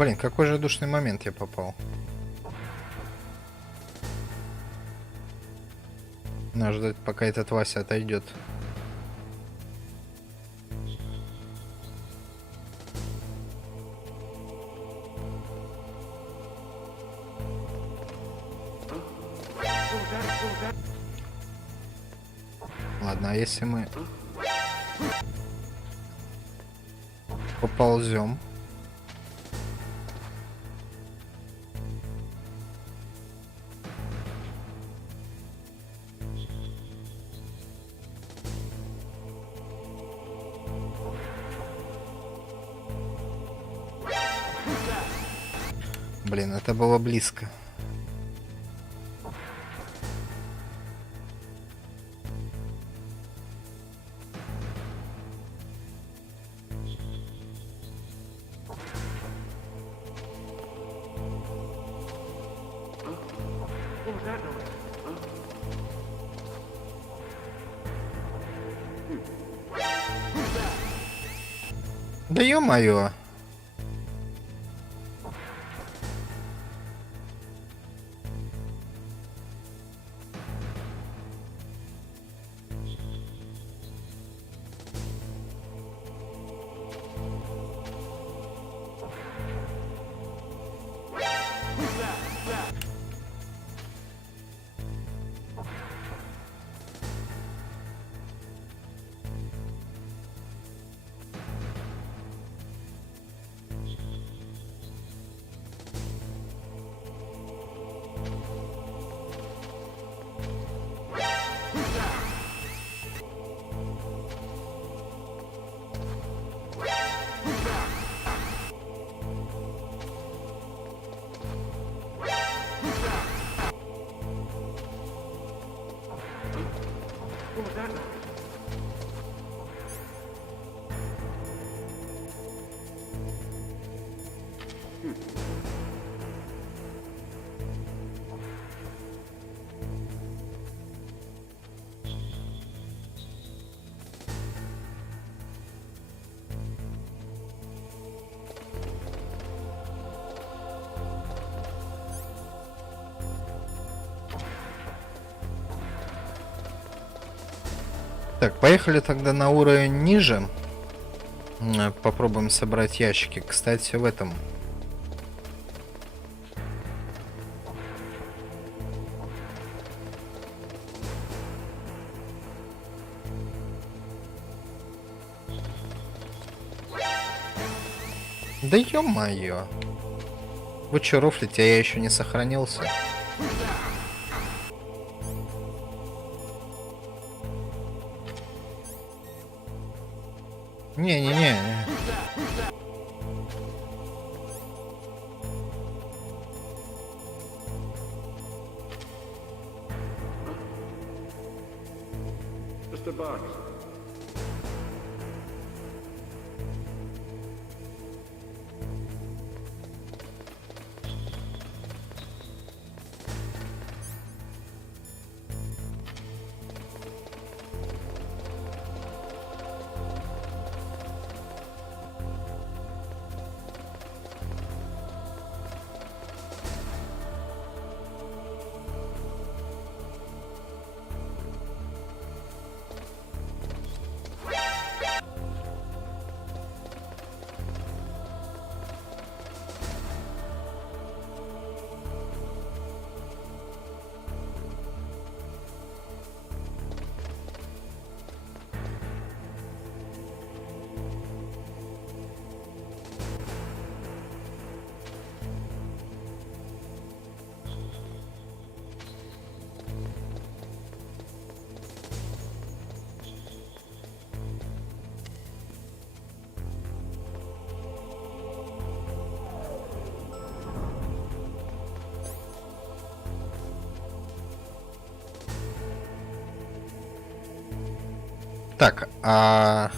Блин, какой же душный момент я попал. Надо ждать, пока этот Вася отойдет. Ладно, а если мы поползем? Блин, это было близко. Да ё-моё! Так, поехали тогда на уровень ниже. Попробуем собрать ящики. Кстати, в этом... Да ё-моё! Вы чё рофлите, а я еще не сохранился? Не-не-не. Так, а...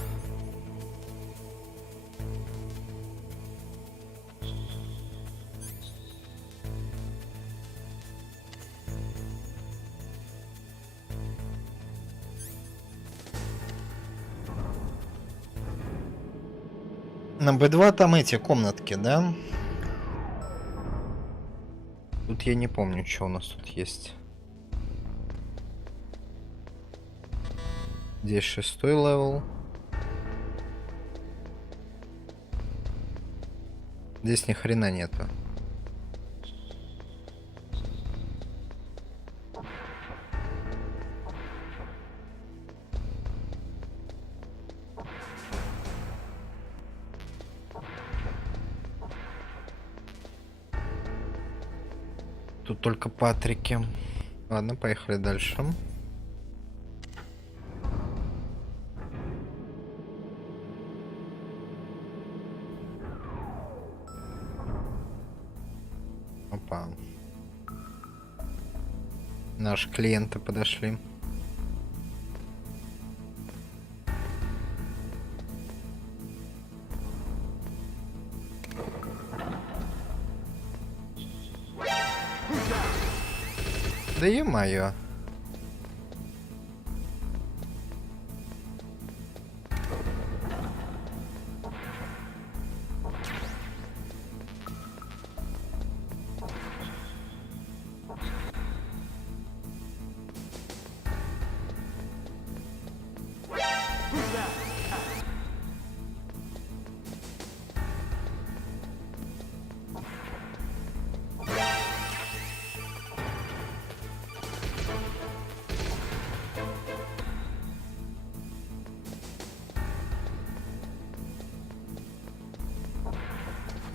На Б2 там эти комнатки, да? Тут я не помню, что у нас тут есть. Здесь 6-й левел. Здесь ни хрена нету. Тут только Патрики. Ладно, поехали дальше. Опа. Наши клиенты подошли. Да е-мое.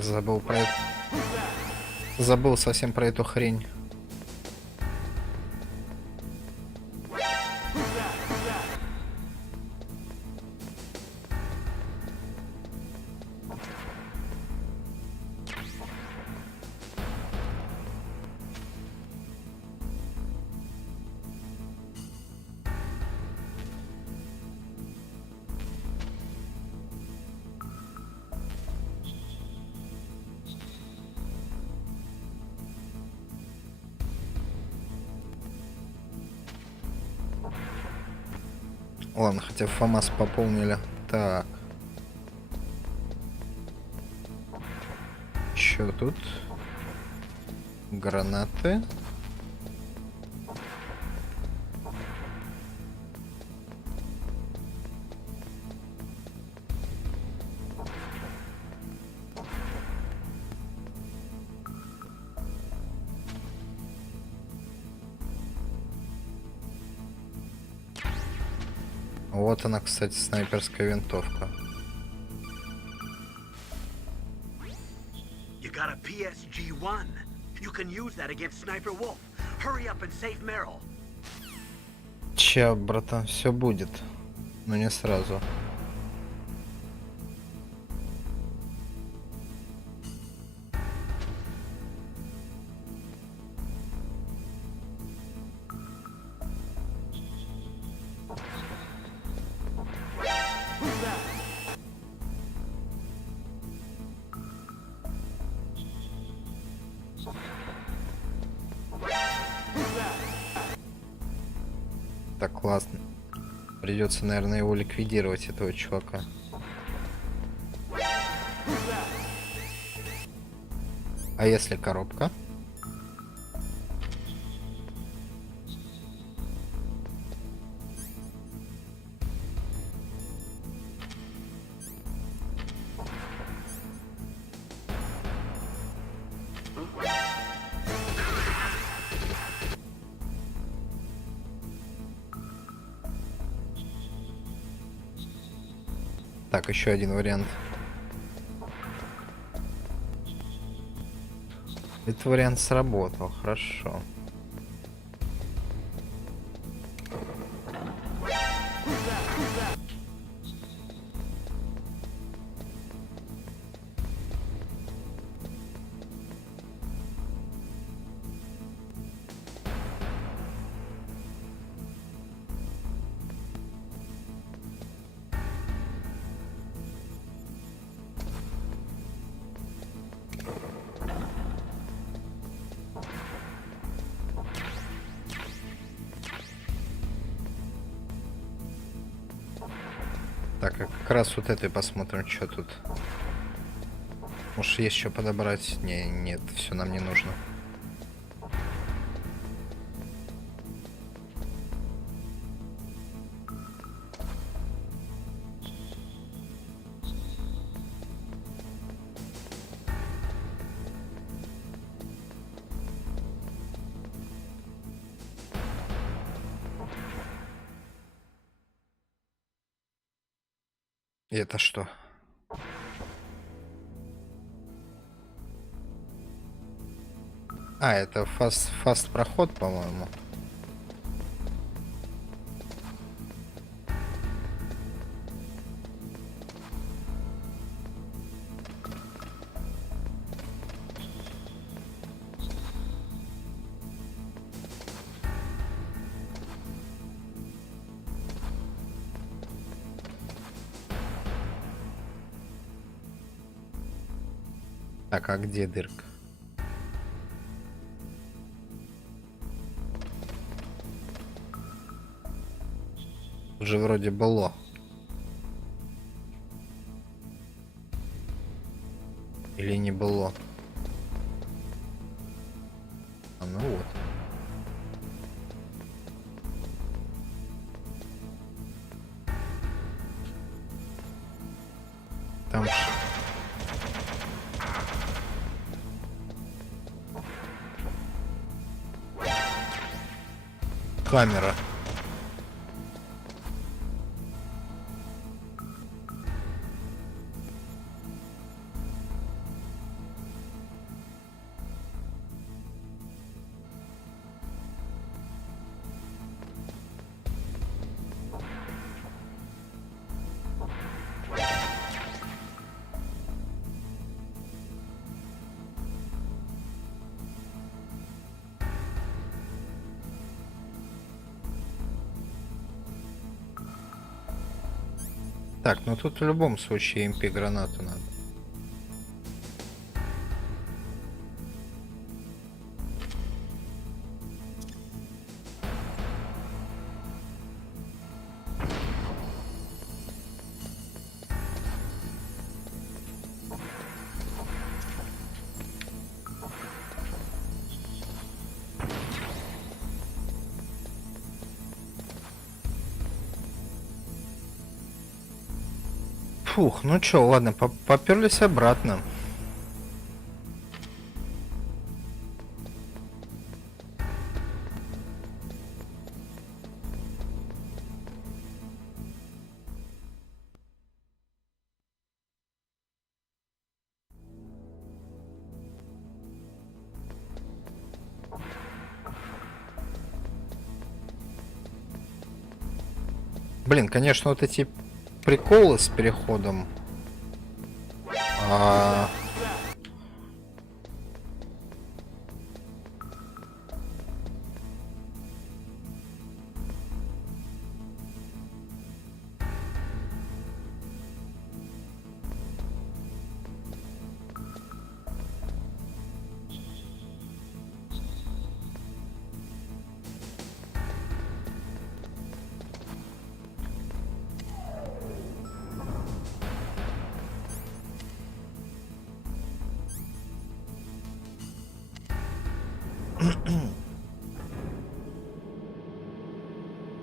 Забыл про это. Забыл совсем про эту хрень. Ладно, хотя ФАМАС пополнили. Так. Чё тут? Гранаты. Вот она, кстати, снайперская винтовка. You got a PSG-1. You can use that against Sniper Wolf. Hurry up and save Meryl. Ча, братан, все будет. Но не сразу. Так, классно. Придется, наверное, его ликвидировать, этого чувака. А если коробка? Так, еще один вариант. Этот вариант сработал, хорошо. Так, а как раз вот это и посмотрим, что тут. Может, есть что подобрать? Не, нет, все нам не нужно. И это что? А, это фаст проход, по-моему. Так, а где дырка? Уже вроде было. Или не было? А ну вот. Там камера. Так, ну тут в любом случае МП гранату надо. Фух, ну чё, ладно, поперлись обратно. Блин, конечно, вот эти приколы с переходом.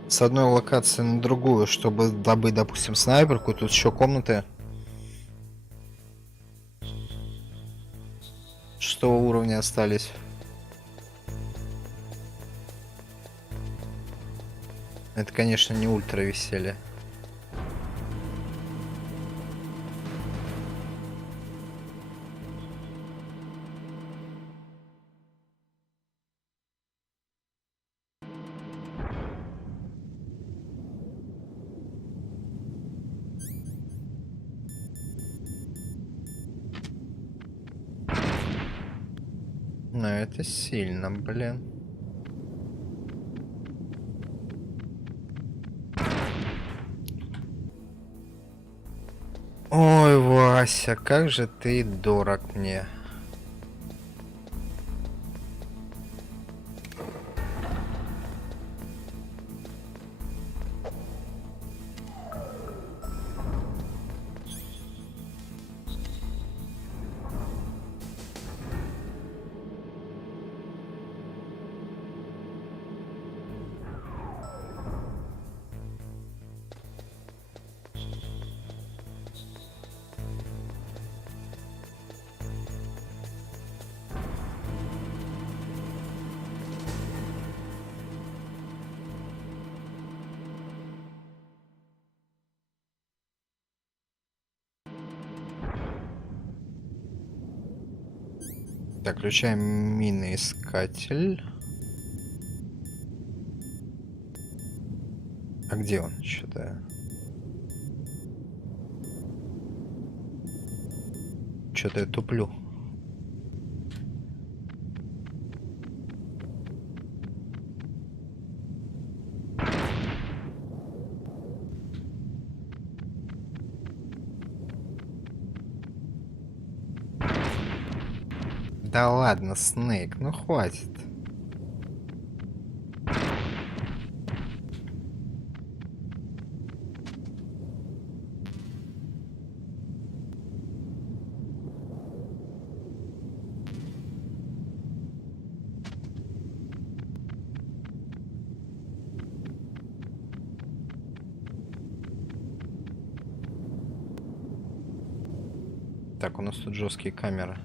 С одной локации на другую, чтобы добыть, допустим, снайперку, тут еще комнаты 6-го уровня остались. Это, конечно, не ультра веселье. Но это сильно, блин. Ой, Вася, как же ты дорог мне. Так, включаем миноискатель. А где он? Что-то... Что-то я туплю. Да ладно, Снейк, ну хватит. Так, у нас тут жесткие камеры.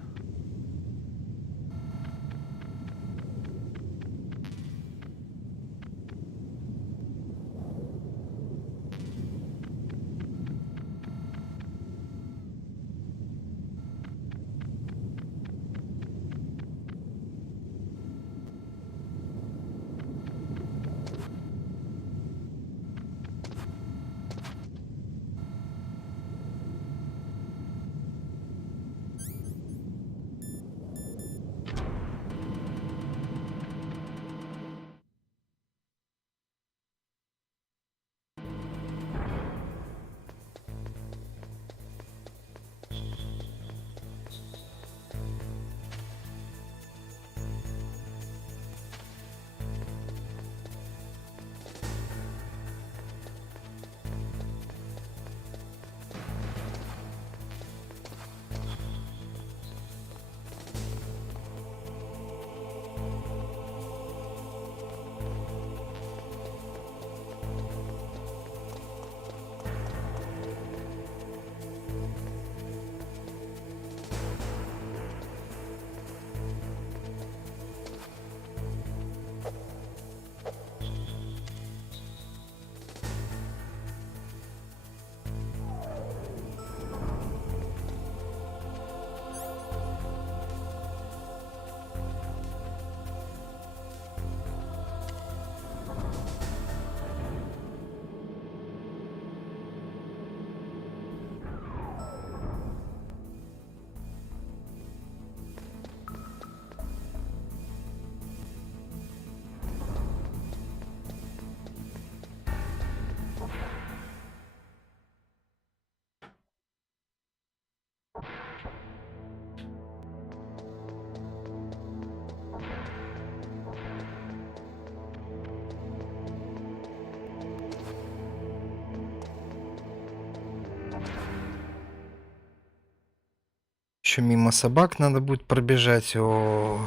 Еще мимо собак надо будет пробежать. О,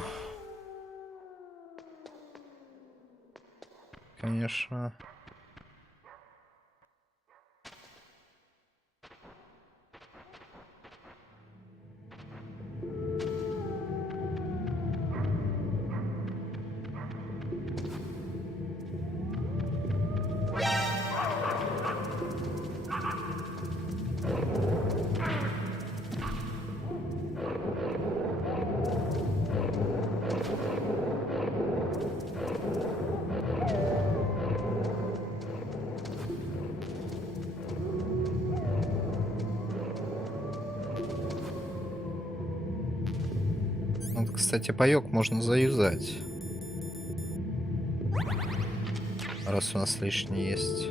конечно. Вот, кстати, паёк можно заюзать. Раз у нас лишний есть.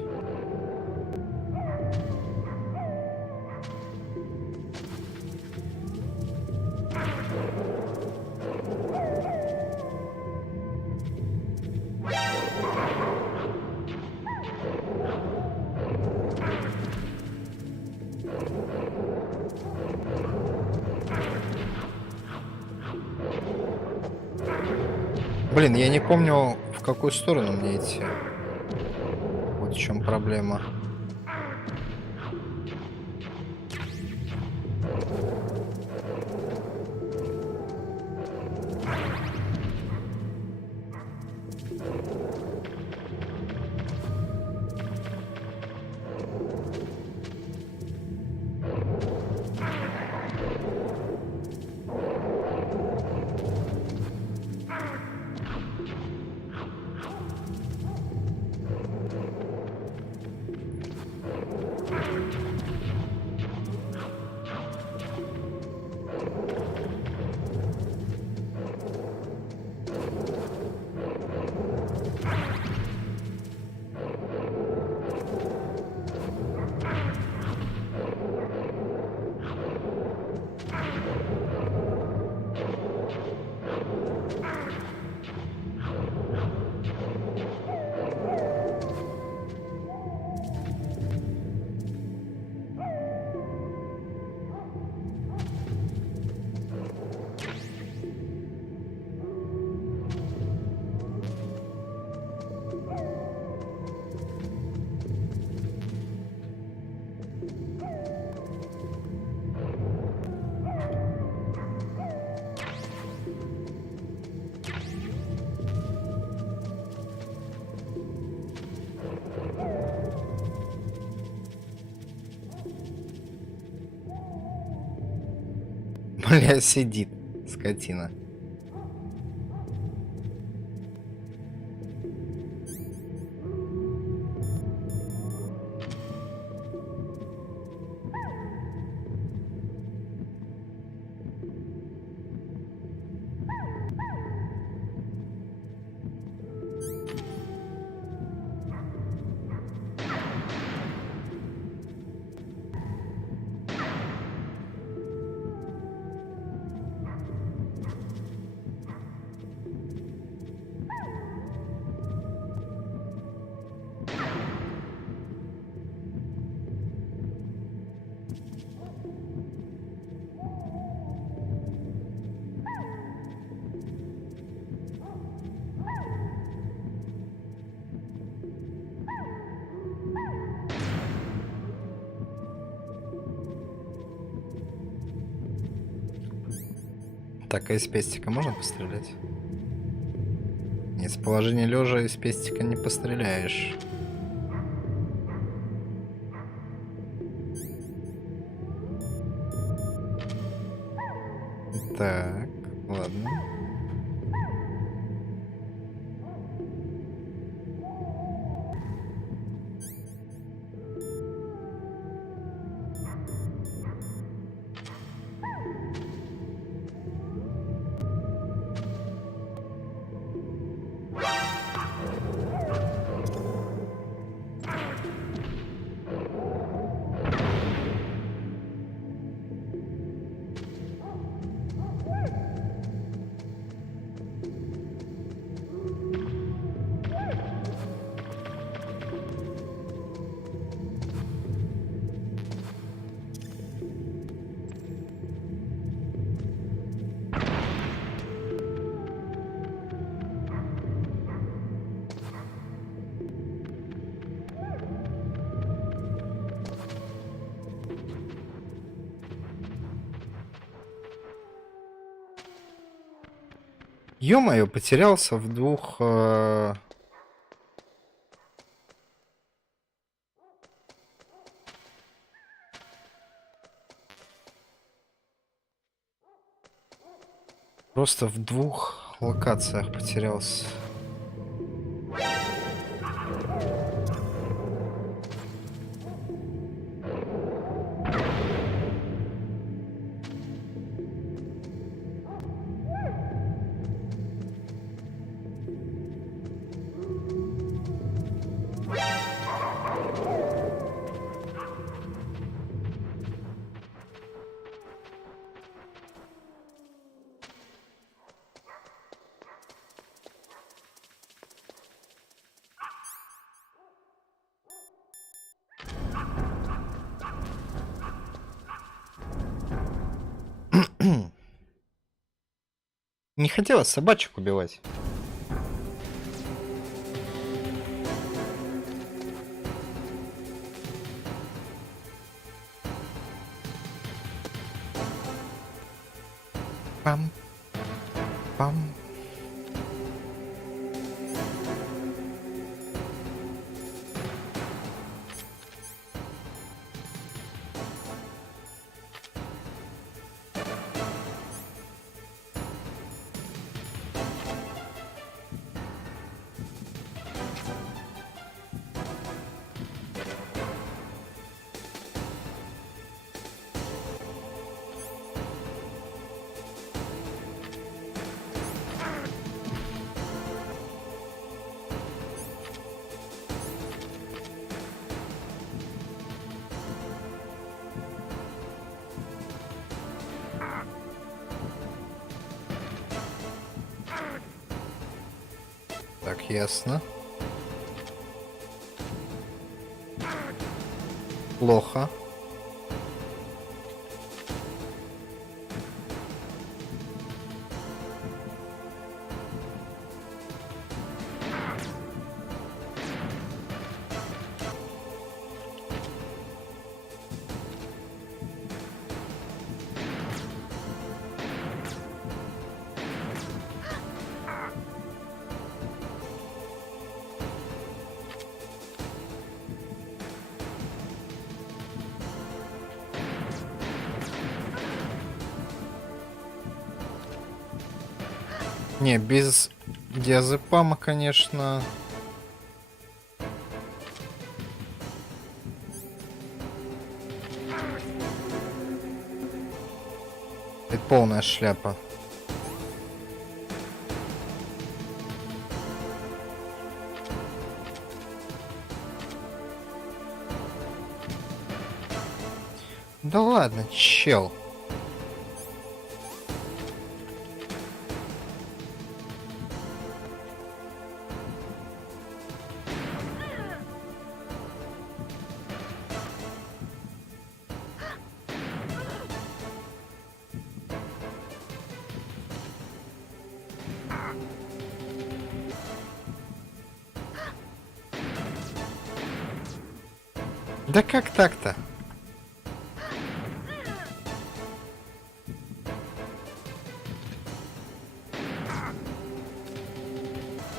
Блин, я не помню, в какую сторону мне идти. Вот в чем проблема. Бля, сидит, скотина. Так, а из пестика можно пострелять? Из положения лежа из пестика не постреляешь. Так, ладно. Ё-моё, потерялся в двух... Просто в двух локациях потерялся. Не хотелось собачек убивать. Пам. Пам. Так, ясно. Плохо. Не, без диазепама, конечно. Это полная шляпа. Да ладно, чел. Да как так-то?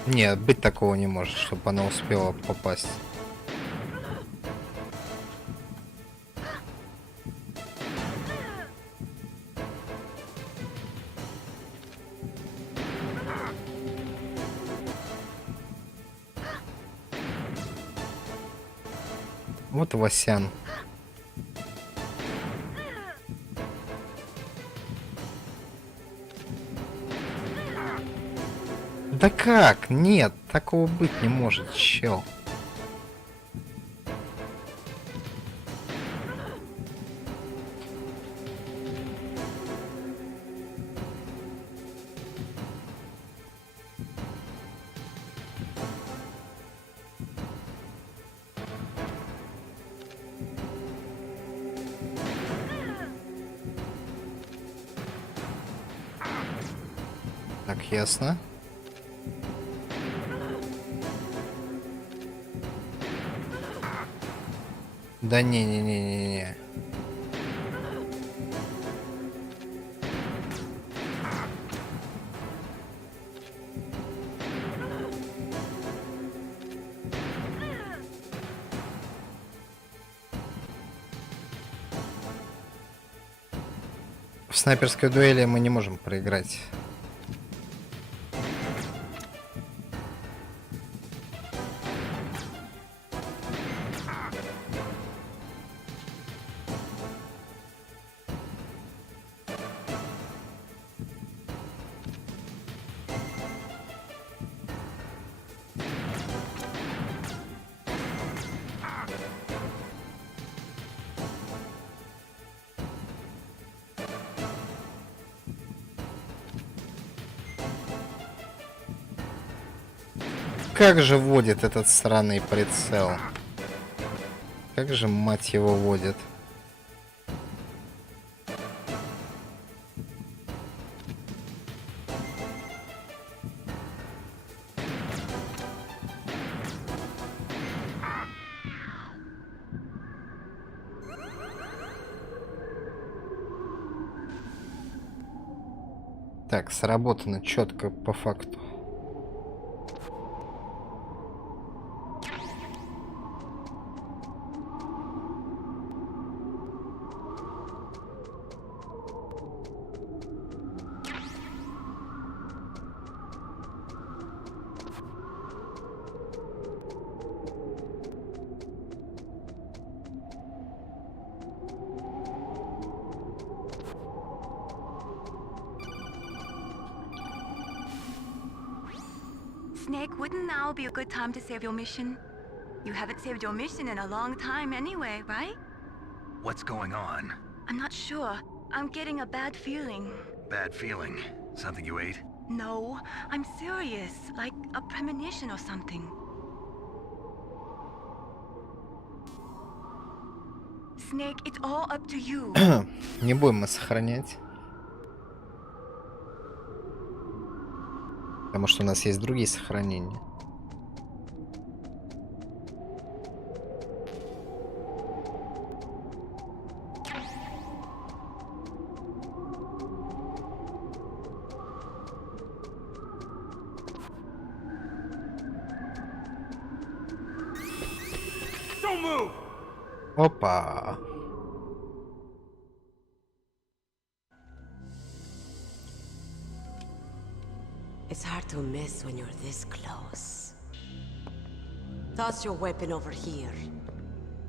Нет, быть такого не может, чтобы она успела попасть. Вот Васян. Да как? Нет, такого быть не может, чел. Так, ясно. Да не-не-не-не-не. В снайперской дуэли мы не можем проиграть. Как же водит этот сраный прицел? Как же, мать его, водит? Так, сработано четко по факту. Snake, wouldn't now be a good time to save your mission? You haven't saved your mission in a long time anyway, right? What's going on? I'm not sure. I'm getting a bad feeling. Bad feeling. Something you ate? No, I'm serious. Like a premonition or something. Snake, it's all up to you. Не будем мы сохранять. Потому что у нас есть другие сохранения. Опа. It's hard to miss when you're this close. Toss your weapon over here.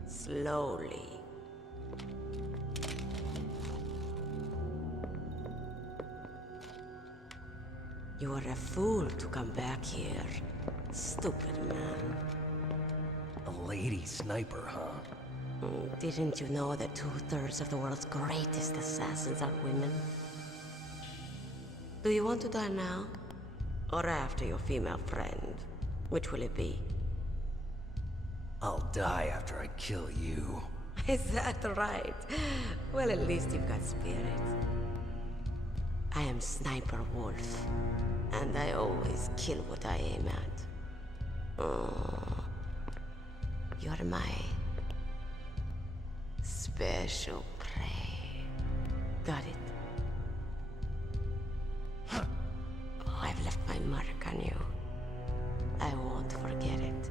Slowly. You are a fool to come back here. Stupid man. A lady sniper, huh? Didn't you know that 2/3 of the world's greatest assassins are women? Do you want to die now? Or after your female friend? Which will it be? I'll die after I kill you. Is that right? Well, at least you've got spirit. I am Sniper Wolf, and I always kill what I aim at. Oh, you're my special prey. Got it? Oh, I've left my mark on you. I won't forget it.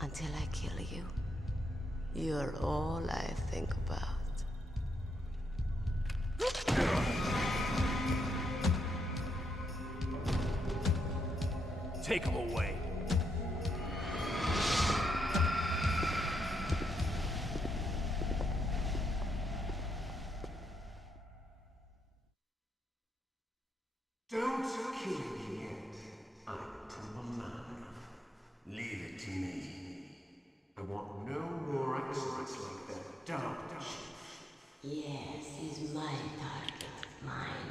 Until I kill you. You're all I think about. Take him away. Don't kill me yet. I'm alive. Leave it to me. I want no more accidents like that. Don't. Yes, he's my target. Mine.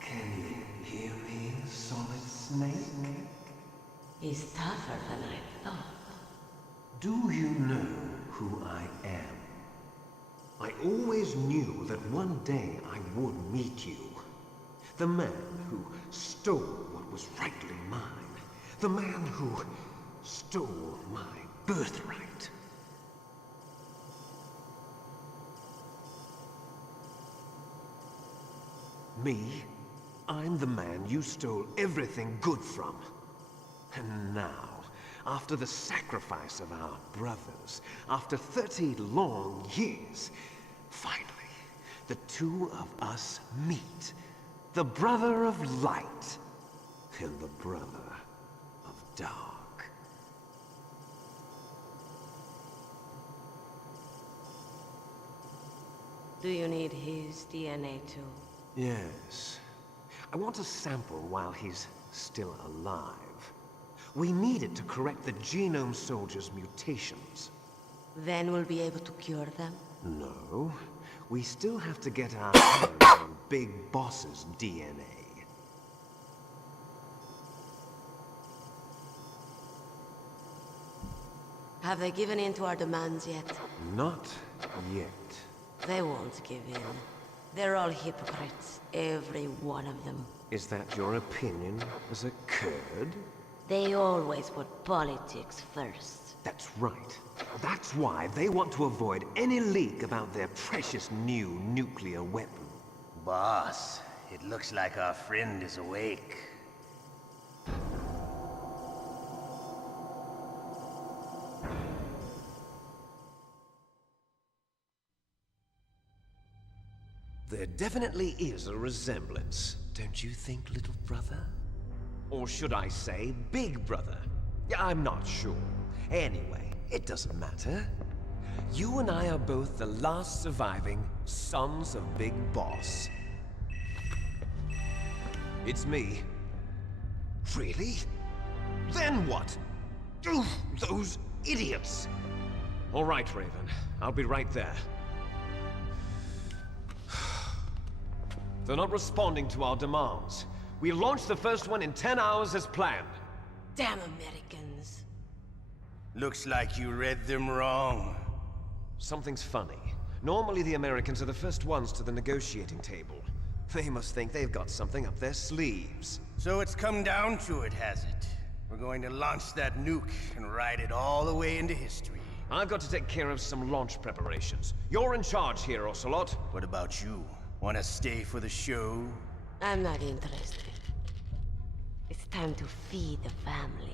Can you hear me, Solid Snake? He's tougher than I thought. Do you know who I am? I always knew that one day I would meet you. The man who stole what was rightly mine. The man who stole my birthright. Me? I'm the man you stole everything good from. And now, after the sacrifice of our brothers, after 30 long years, finally, the two of us meet. The brother of light and the brother of dark. Do you need his DNA too? Yes. I want a sample while he's still alive. We need it to correct the Genome Soldier's mutations. Then we'll be able to cure them? No. We still have to get our hands on Big Boss's DNA. Have they given in to our demands yet? Not yet. They won't give in. They're all hypocrites, every one of them. Is that your opinion as a Kurd? They always put politics first. That's right. That's why they want to avoid any leak about their precious new nuclear weapon. Boss, it looks like our friend is awake. There definitely is a resemblance, don't you think, little brother? Or should I say, big brother? I'm not sure. Anyway, it doesn't matter. You and I are both the last surviving sons of Big Boss. It's me. Really? Then what? Oof, those idiots! All right, Raven. I'll be right there. They're not responding to our demands. We launched the first one in 10 hours as planned. Damn Americans. Looks like you read them wrong. Something's funny. Normally the Americans are the first ones to the negotiating table. They must think they've got something up their sleeves. So it's come down to it, has it? We're going to launch that nuke and ride it all the way into history. I've got to take care of some launch preparations. You're in charge here, Ocelot. What about you? Want to stay for the show? I'm not interested. It's It's time to feed the family.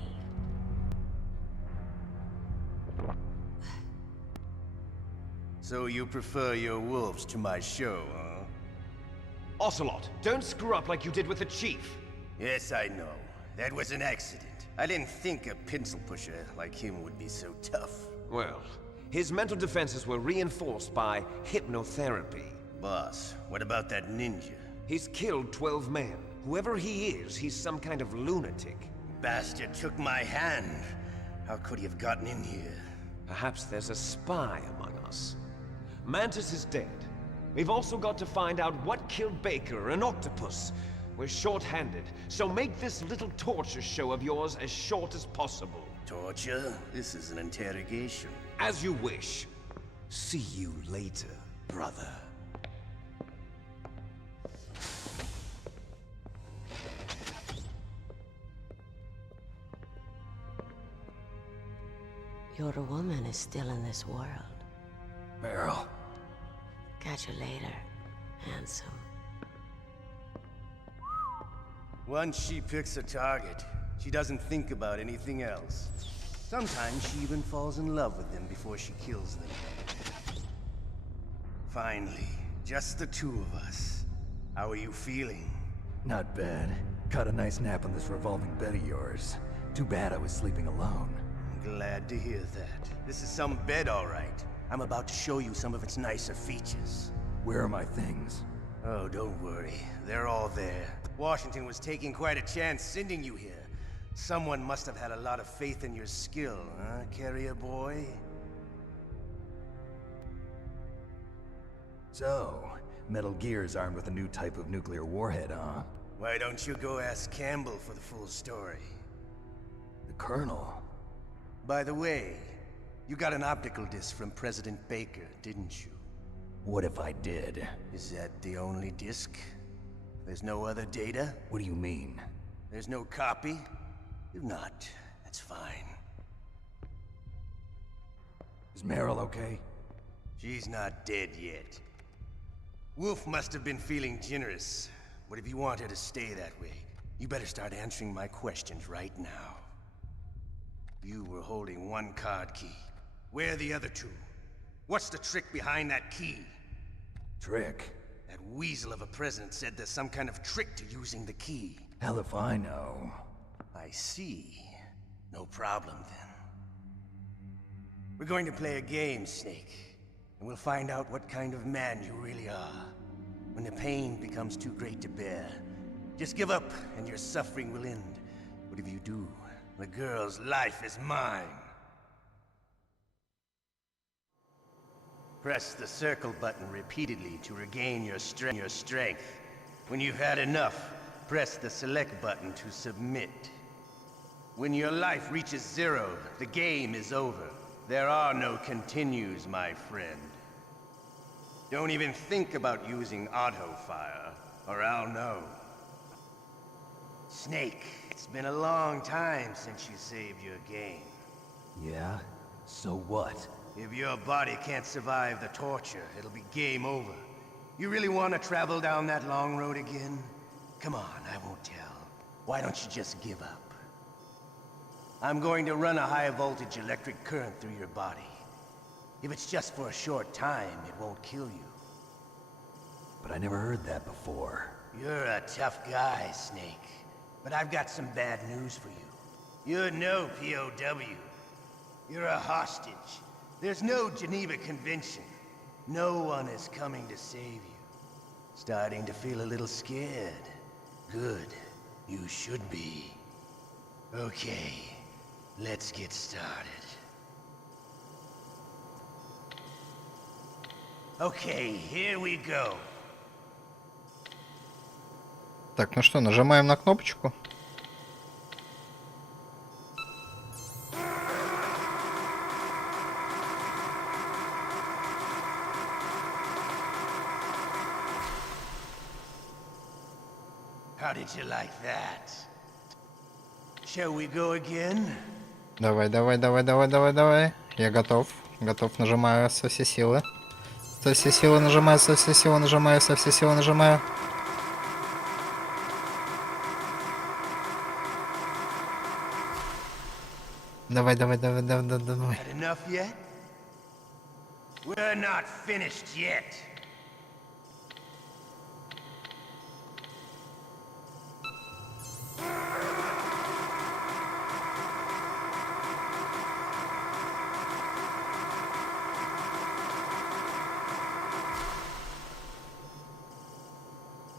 So you prefer your wolves to my show, huh? Ocelot, don't screw up like you did with the chief. Yes, I know. That was an accident. I didn't think a pencil pusher like him would be so tough. Well, his mental defenses were reinforced by hypnotherapy. Boss, what about that ninja? He's killed 12 men. Whoever he is, he's some kind of lunatic. Bastard took my hand. How could he have gotten in here? Perhaps there's a spy among us. Mantis is dead. We've also got to find out what killed Baker, an octopus. We're short-handed, so make this little torture show of yours as short as possible. Torture? This is an interrogation. As you wish. See you later, brother. Your woman is still in this world. Meryl. Catch you later, handsome. Once she picks a target, she doesn't think about anything else. Sometimes she even falls in love with them before she kills them. Finally, just the two of us. How are you feeling? Not bad. Caught a nice nap on this revolving bed of yours. Too bad I was sleeping alone. I'm glad to hear that. This is some bed, all right. I'm about to show you some of its nicer features. Where are my things? Oh, don't worry. They're all there. Washington was taking quite a chance sending you here. Someone must have had a lot of faith in your skill, huh, carrier boy? So, Metal Gear's armed with a new type of nuclear warhead, huh? Why don't you go ask Campbell for the full story? The Colonel? By the way, you got an optical disc from President Baker, didn't you? What if I did? Is that the only disc? There's no other data? What do you mean? There's no copy? If not, that's fine. Is Meryl okay? She's not dead yet. Wolf must have been feeling generous. But if you want her to stay that way, you better start answering my questions right now. You were holding one card key. Where are the other two? What's the trick behind that key? Trick? That weasel of a president said there's some kind of trick to using the key. Hell if I know. I see. No problem then. We're going to play a game, Snake. And we'll find out what kind of man you really are. When the pain becomes too great to bear, just give up and your suffering will end. But if you do, the girl's life is mine. Press the circle button repeatedly to regain your strength. When you've had enough, press the select button to submit. When your life reaches 0, the game is over. There are no continues, my friend. Don't even think about using auto-fire, or I'll know. Snake, it's been a long time since you saved your game. Yeah? So what? If your body can't survive the torture, it'll be game over. You really want to travel down that long road again? Come on, I won't tell. Why don't you just give up? I'm going to run a high-voltage electric current through your body. If it's just for a short time, it won't kill you. But I never heard that before. You're a tough guy, Snake. But I've got some bad news for you. You're no POW. You're a hostage. There's no Geneva Convention. No one is coming to save you. Starting to feel a little scared. Good. You should be. Okay. Let's get started. Okay, here we go. Так, ну что, нажимаем на кнопочку. How did you like that? Shall we go again? Давай, давай, давай, давай, давай, давай. Я готов. Готов, нажимаю со всей силы. Со всей силы нажимаю, со всей силы нажимаю, со всей силы нажимаю. Давай, давай, давай, давай, давай, давай. Had enough yet? We're not finished yet.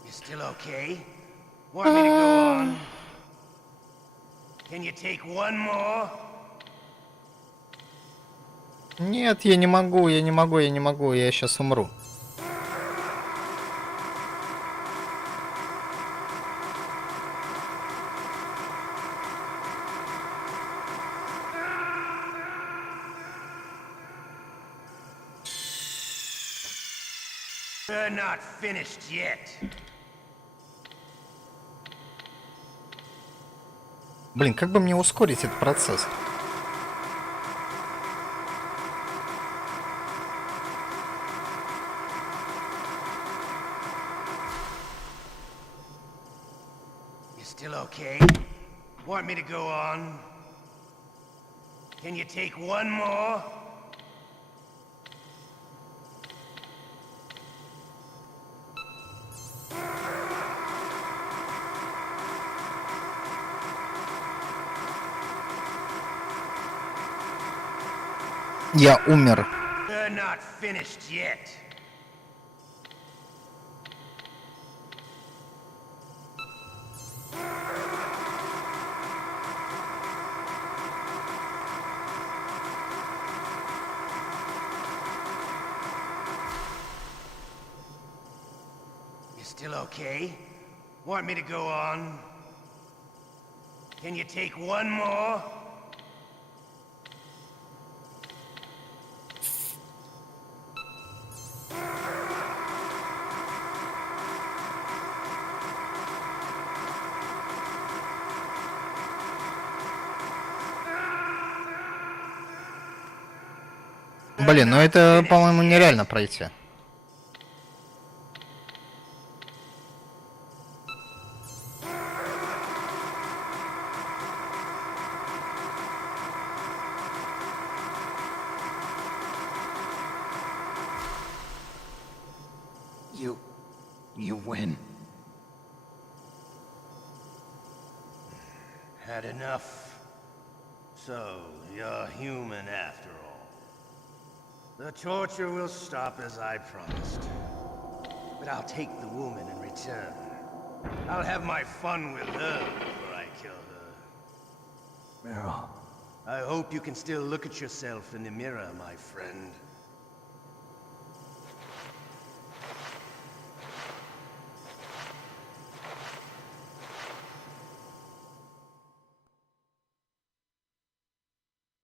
You still okay? Want me to go on? Can you take one more? Нет, я не могу, я не могу, я не могу, я сейчас умру. We're not finished yet. Блин, как бы мне ускорить этот процесс? You still okay? Want me to go on? Can you take one more? Я умер. We're not finished yet. You still okay? Want me to go on? Can you take one more? Блин, ну это, по-моему, нереально пройти. You win. Had enough. So, you're human after all. The torture will stop as I promised. But I'll take the woman in return. I'll have my fun with her before I kill her. Meryl. I hope you can still look at yourself in the mirror, my friend.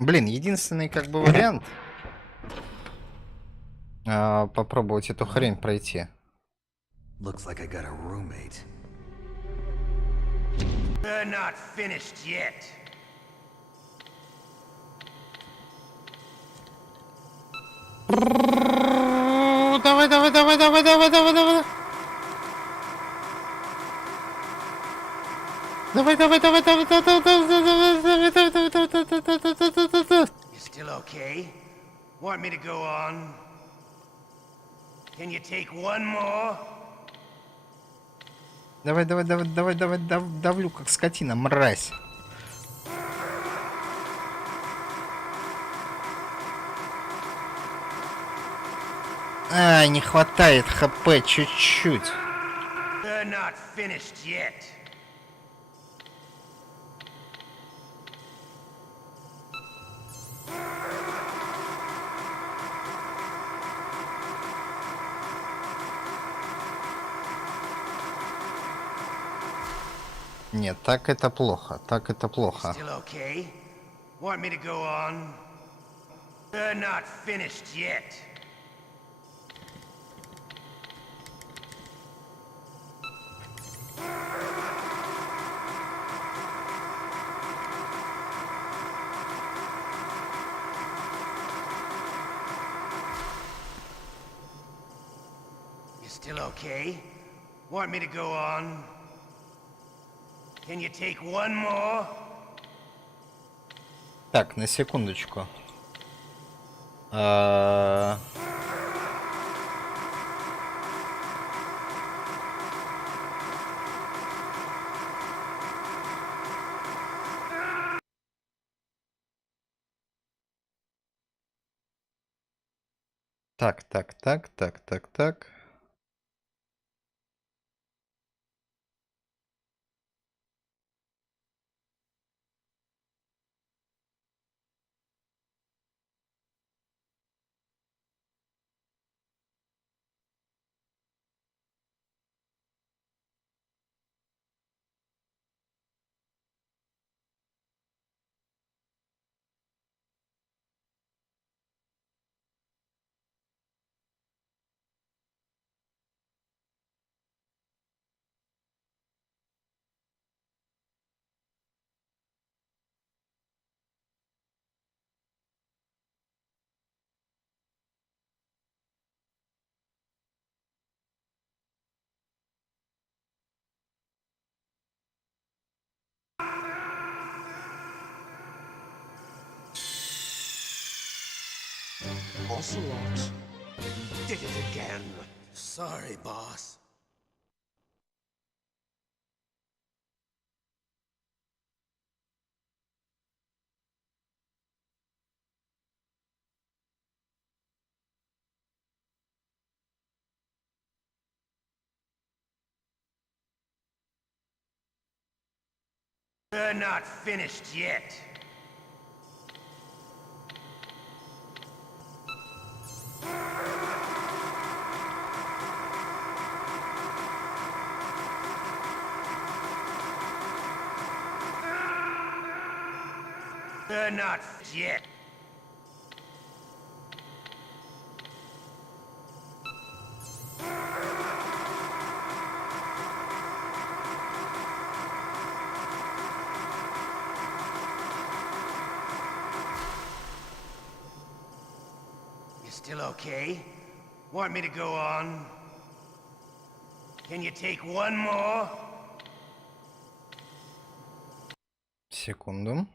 Блин, единственный как бы вариант попробовать эту хрень пройти. Looks like I got a roommate. We're not finished yet. Давай, давай, давай, давай, давай, давай, давай. Давай, давай, давай, давай, давай, давай, давай, давай, давай, давай. You still okay? Want me to go on? Can you take one more? Давай, давай, давай, давай, давай, давлю как скотина, мразь. А, не хватает хп чуть-чуть. They're not finished yet. Нет, так это плохо, так это плохо. Still okay? Want me to go on? They're not finished yet. You still okay? Want me to go on? Can you take one more? Так, на секундочку. Так. Ocelot, you did it again. Sorry, boss. We're not finished yet. We're not yet. You still okay? Want me to go on? Can you take one more? Секунду.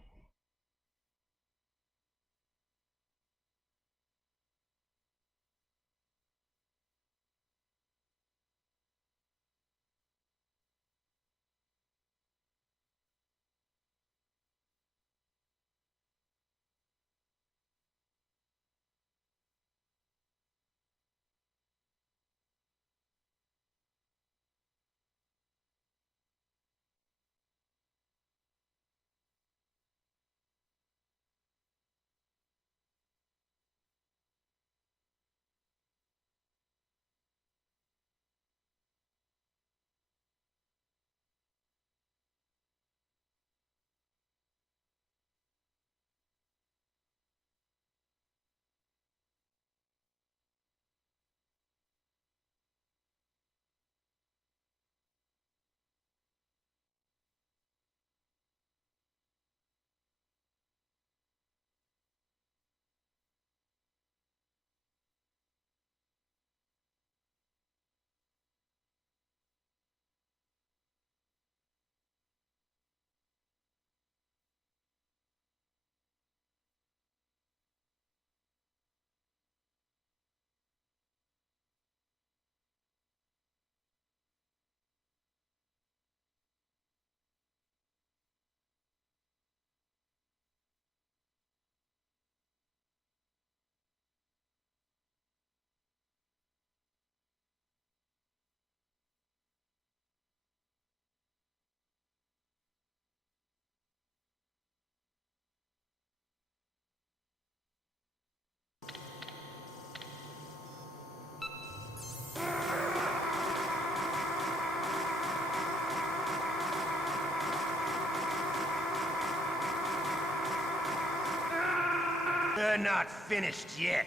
We're not finished yet.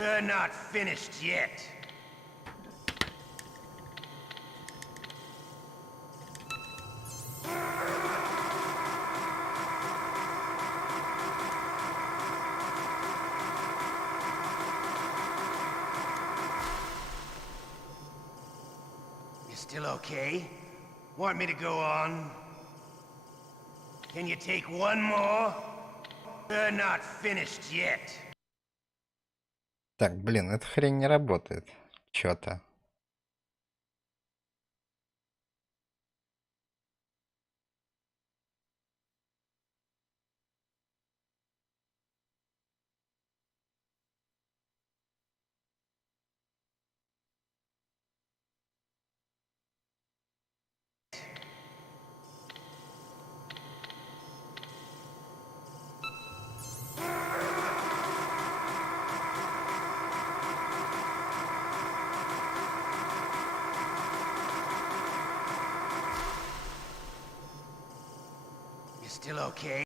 They're not finished yet. You still okay? Want me to go on? Can you take one more? They're not finished yet. Так, блин, эта хрень не работает. Чё-то. You still okay?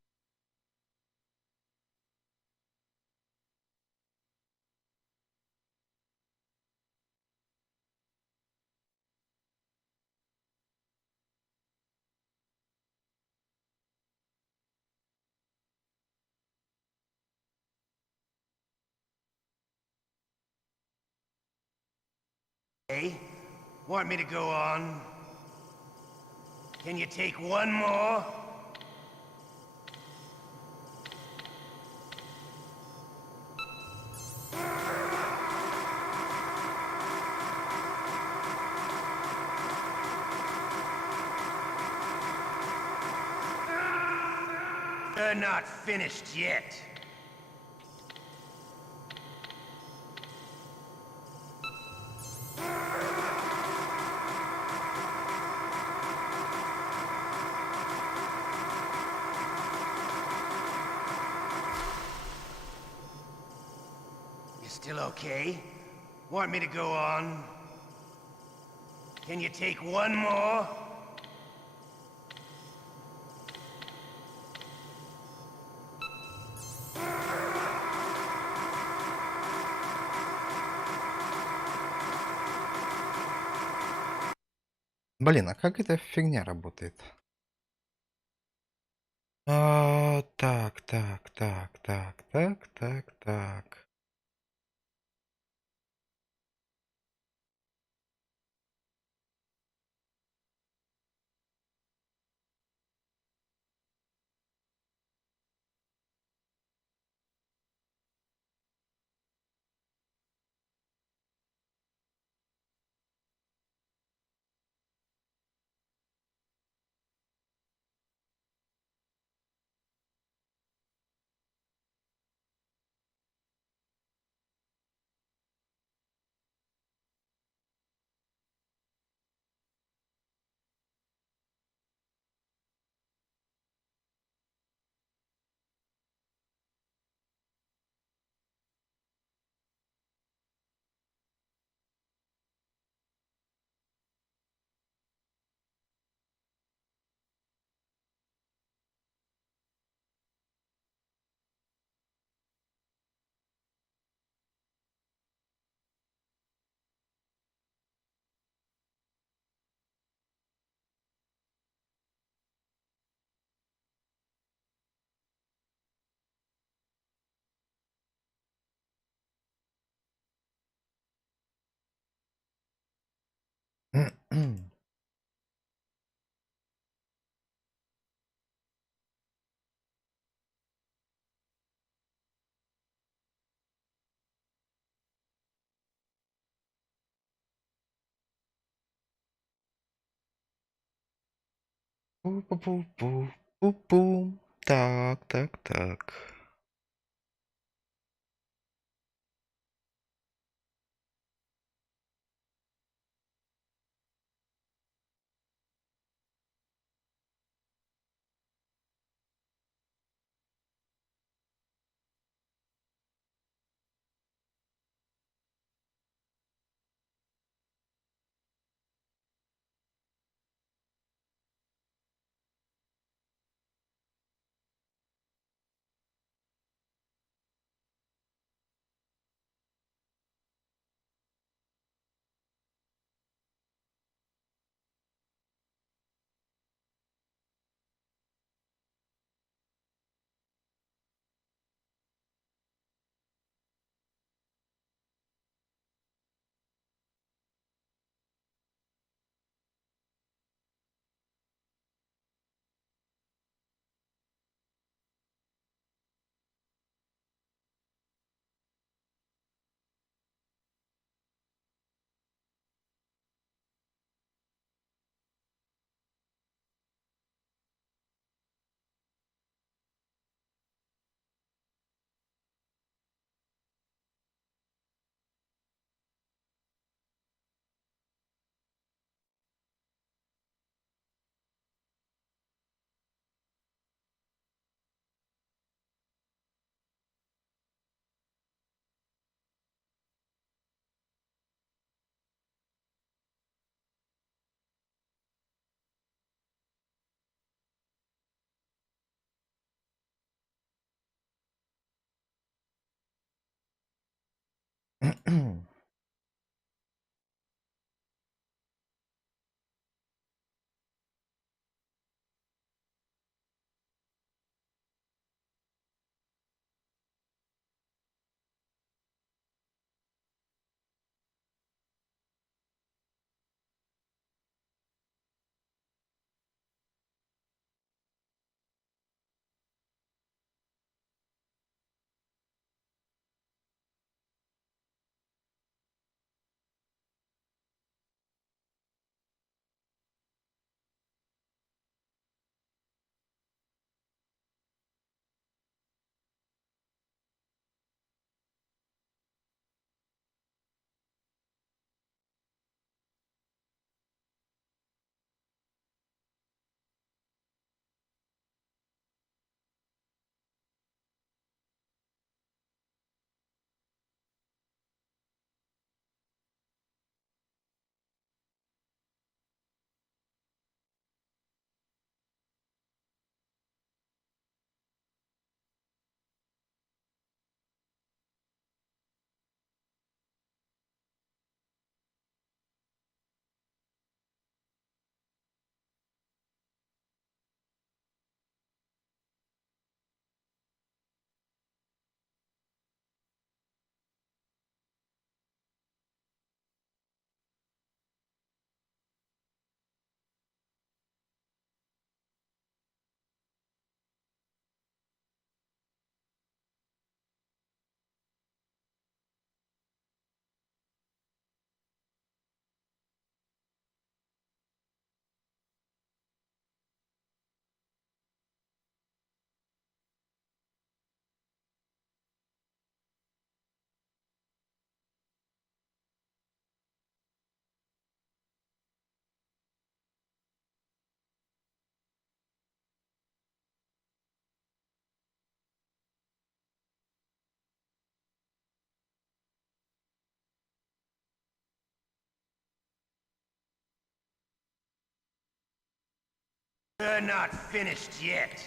Hey, want me to go on? Can you take one more? They're not finished yet. You still okay? Want me to go on? Can you take one more? Блин, а как эта фигня работает? Так, так, так, так, так, так, так. Пу-пу-пу-пу-пу. Так, так, так. We're not finished yet.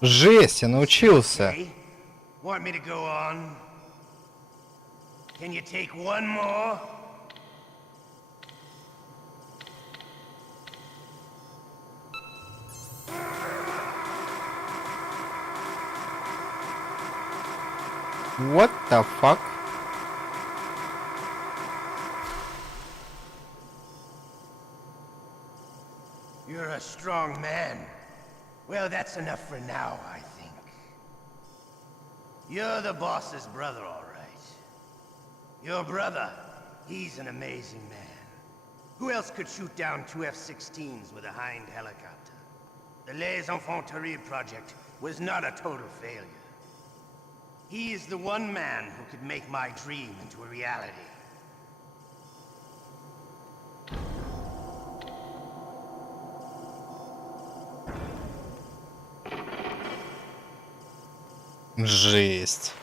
Жесть, я научился. Okay. Want me to go on? Can you take one more? What the fuck? You're a strong man. Well, that's enough for now, I think. You're the boss's brother, all right. Your brother, he's an amazing man. Who else could shoot down two F-16s with a Hind helicopter? The Les Infanteries project was not a total failure. He is the one man who could make my dream into a reality. Жесть.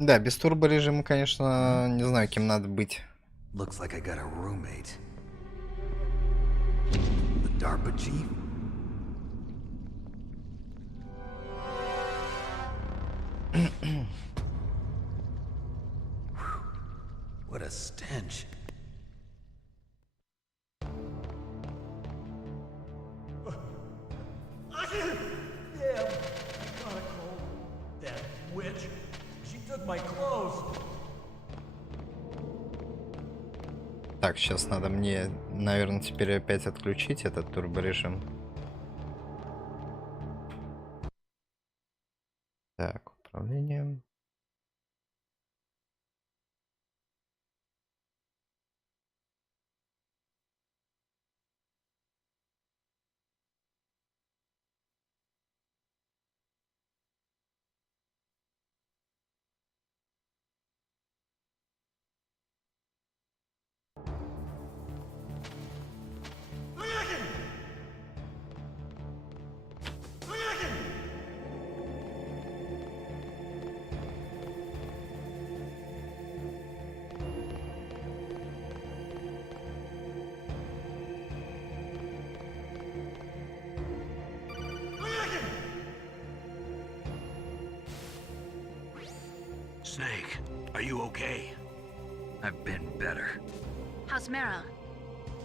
Да, без турборежима, конечно, не знаю, кем надо быть. Looks like I got a roommate. The DARPA chief? What a stench. That witch. She took my clothes. Так, сейчас надо мне, наверное, теперь опять отключить этот турборежим. Так, управление. Snake, are you okay? I've been better. How's Meryl?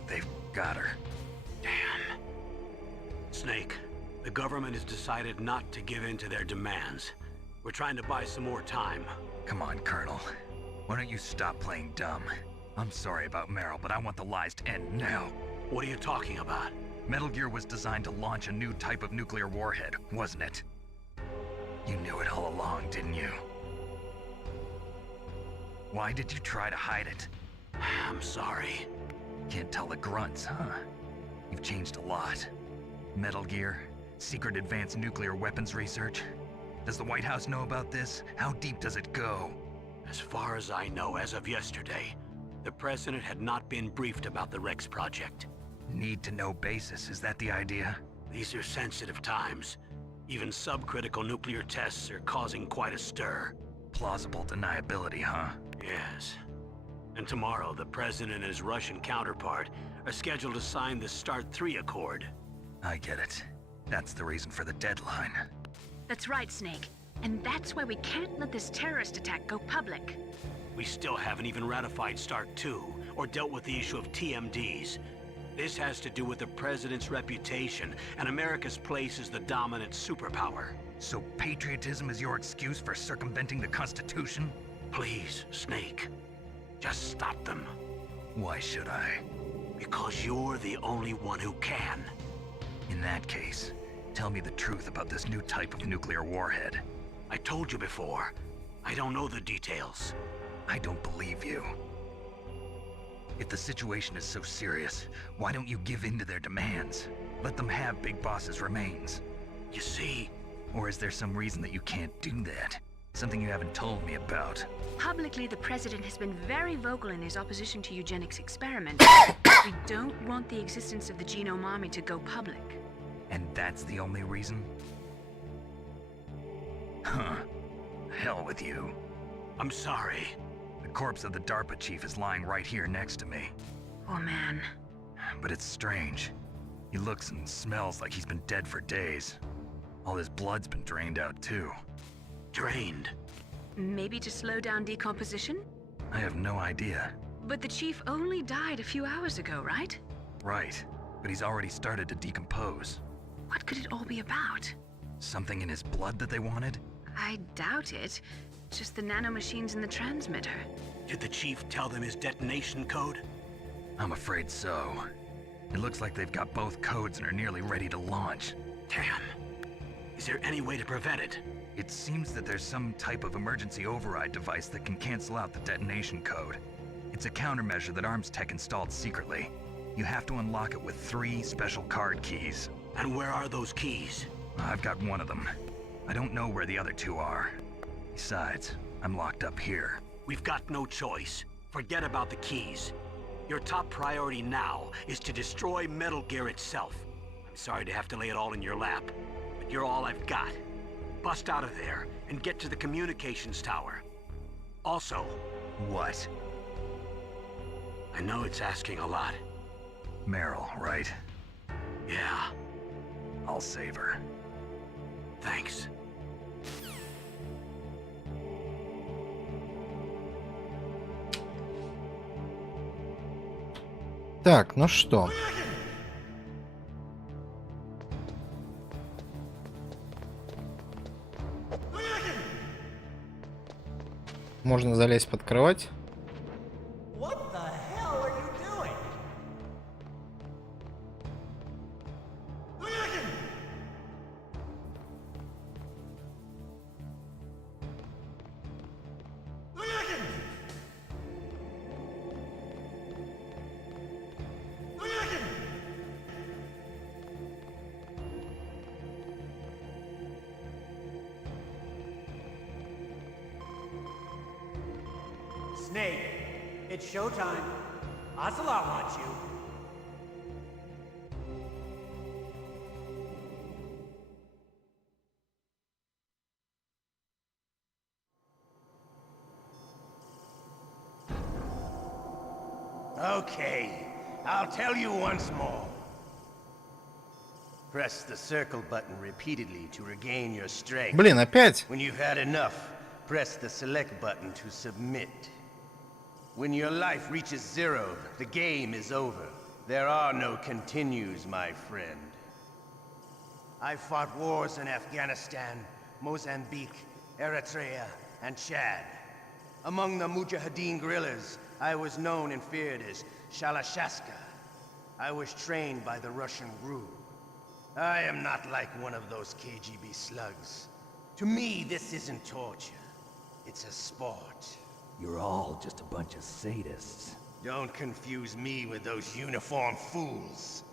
They've got her. Damn. Snake, the government has decided not to give in to their demands. We're trying to buy some more time. Come on, Colonel. Why don't you stop playing dumb? I'm sorry about Meryl, but I want the lies to end now. What are you talking about? Metal Gear was designed to launch a new type of nuclear warhead, wasn't it? You knew it all along, didn't you? Why did you try to hide it? I'm sorry. Can't tell the grunts, huh? You've changed a lot. Metal Gear, secret advanced nuclear weapons research. Does the White House know about this? How deep does it go? As far as I know, as of yesterday, the president had not been briefed about the Rex project. Need to know basis, is that the idea? These are sensitive times. Even subcritical nuclear tests are causing quite a stir. Plausible deniability, huh? Yes. And tomorrow, the president and his Russian counterpart are scheduled to sign the START 3 Accord. I get it. That's the reason for the deadline. That's right, Snake. And that's why we can't let this terrorist attack go public. We still haven't even ratified START 2 or dealt with the issue of TMDs. This has to do with the president's reputation and America's place as the dominant superpower. So patriotism is your excuse for circumventing the Constitution? Please, Snake. Just stop them. Why should I? Because you're the only one who can. In that case, tell me the truth about this new type of nuclear warhead. I told you before. I don't know the details. I don't believe you. If the situation is so serious, why don't you give in to their demands? Let them have Big Boss's remains. You see? Or is there some reason that you can't do that? Something you haven't told me about. Publicly, the president has been very vocal in his opposition to eugenics experiments. We don't want the existence of the genome army to go public. And that's the only reason? Huh. Hell with you. I'm sorry. The corpse of the DARPA chief is lying right here next to me. Oh man. But it's strange. He looks and smells like he's been dead for days. All his blood's been drained out too. Drained? Maybe to slow down decomposition? I have no idea. But the chief only died a few hours ago, right? Right, but he's already started to decompose. What could it all be about? Something in his blood that they wanted? I doubt it. Just the nanomachines in the transmitter. Did the chief tell them his detonation code? I'm afraid so. It looks like they've got both codes and are nearly ready to launch. Damn. Is there any way to prevent it? It seems that there's some type of emergency override device that can cancel out the detonation code. It's a countermeasure that Arms Tech installed secretly. You have to unlock it with 3 special card keys. And where are those keys? I've got one of them. I don't know where the other 2 are. Besides, I'm locked up here. We've got no choice. Forget about the keys. Your top priority now is to destroy Metal Gear itself. I'm sorry to have to lay it all in your lap, but you're all I've got. Bust out of there and get to the communications tower. Also... What? I know it's asking a lot. Meryl, right? Yeah. I'll save her. Thanks. Так, ну что? Можно залезть под кровать. Snake, it's showtime. Ocelot wants you. Okay, I'll tell you once more. Press the circle button repeatedly to regain your strength. Блин, опять? When you've had enough, press the select button to submit. When your life reaches 0, the game is over. There are no continues, my friend. I fought wars in Afghanistan, Mozambique, Eritrea, and Chad. Among the Mujahideen guerrillas, I was known and feared as Shalashaska. I was trained by the Russian GRU. I am not like one of those KGB slugs. To me, this isn't torture. It's a sport. You're all just a bunch of sadists. Don't confuse me with those uniformed fools.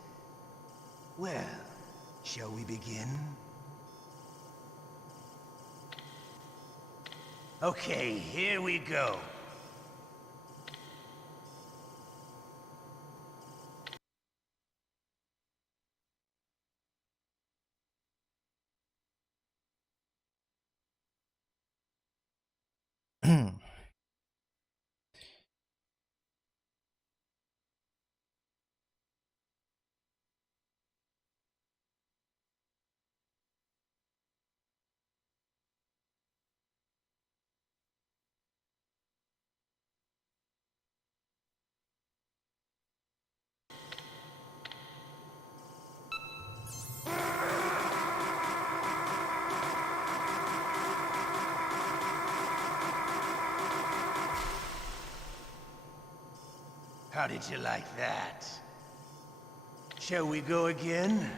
Well, shall we begin? Okay, here we go. How did you like that? Shall we go again?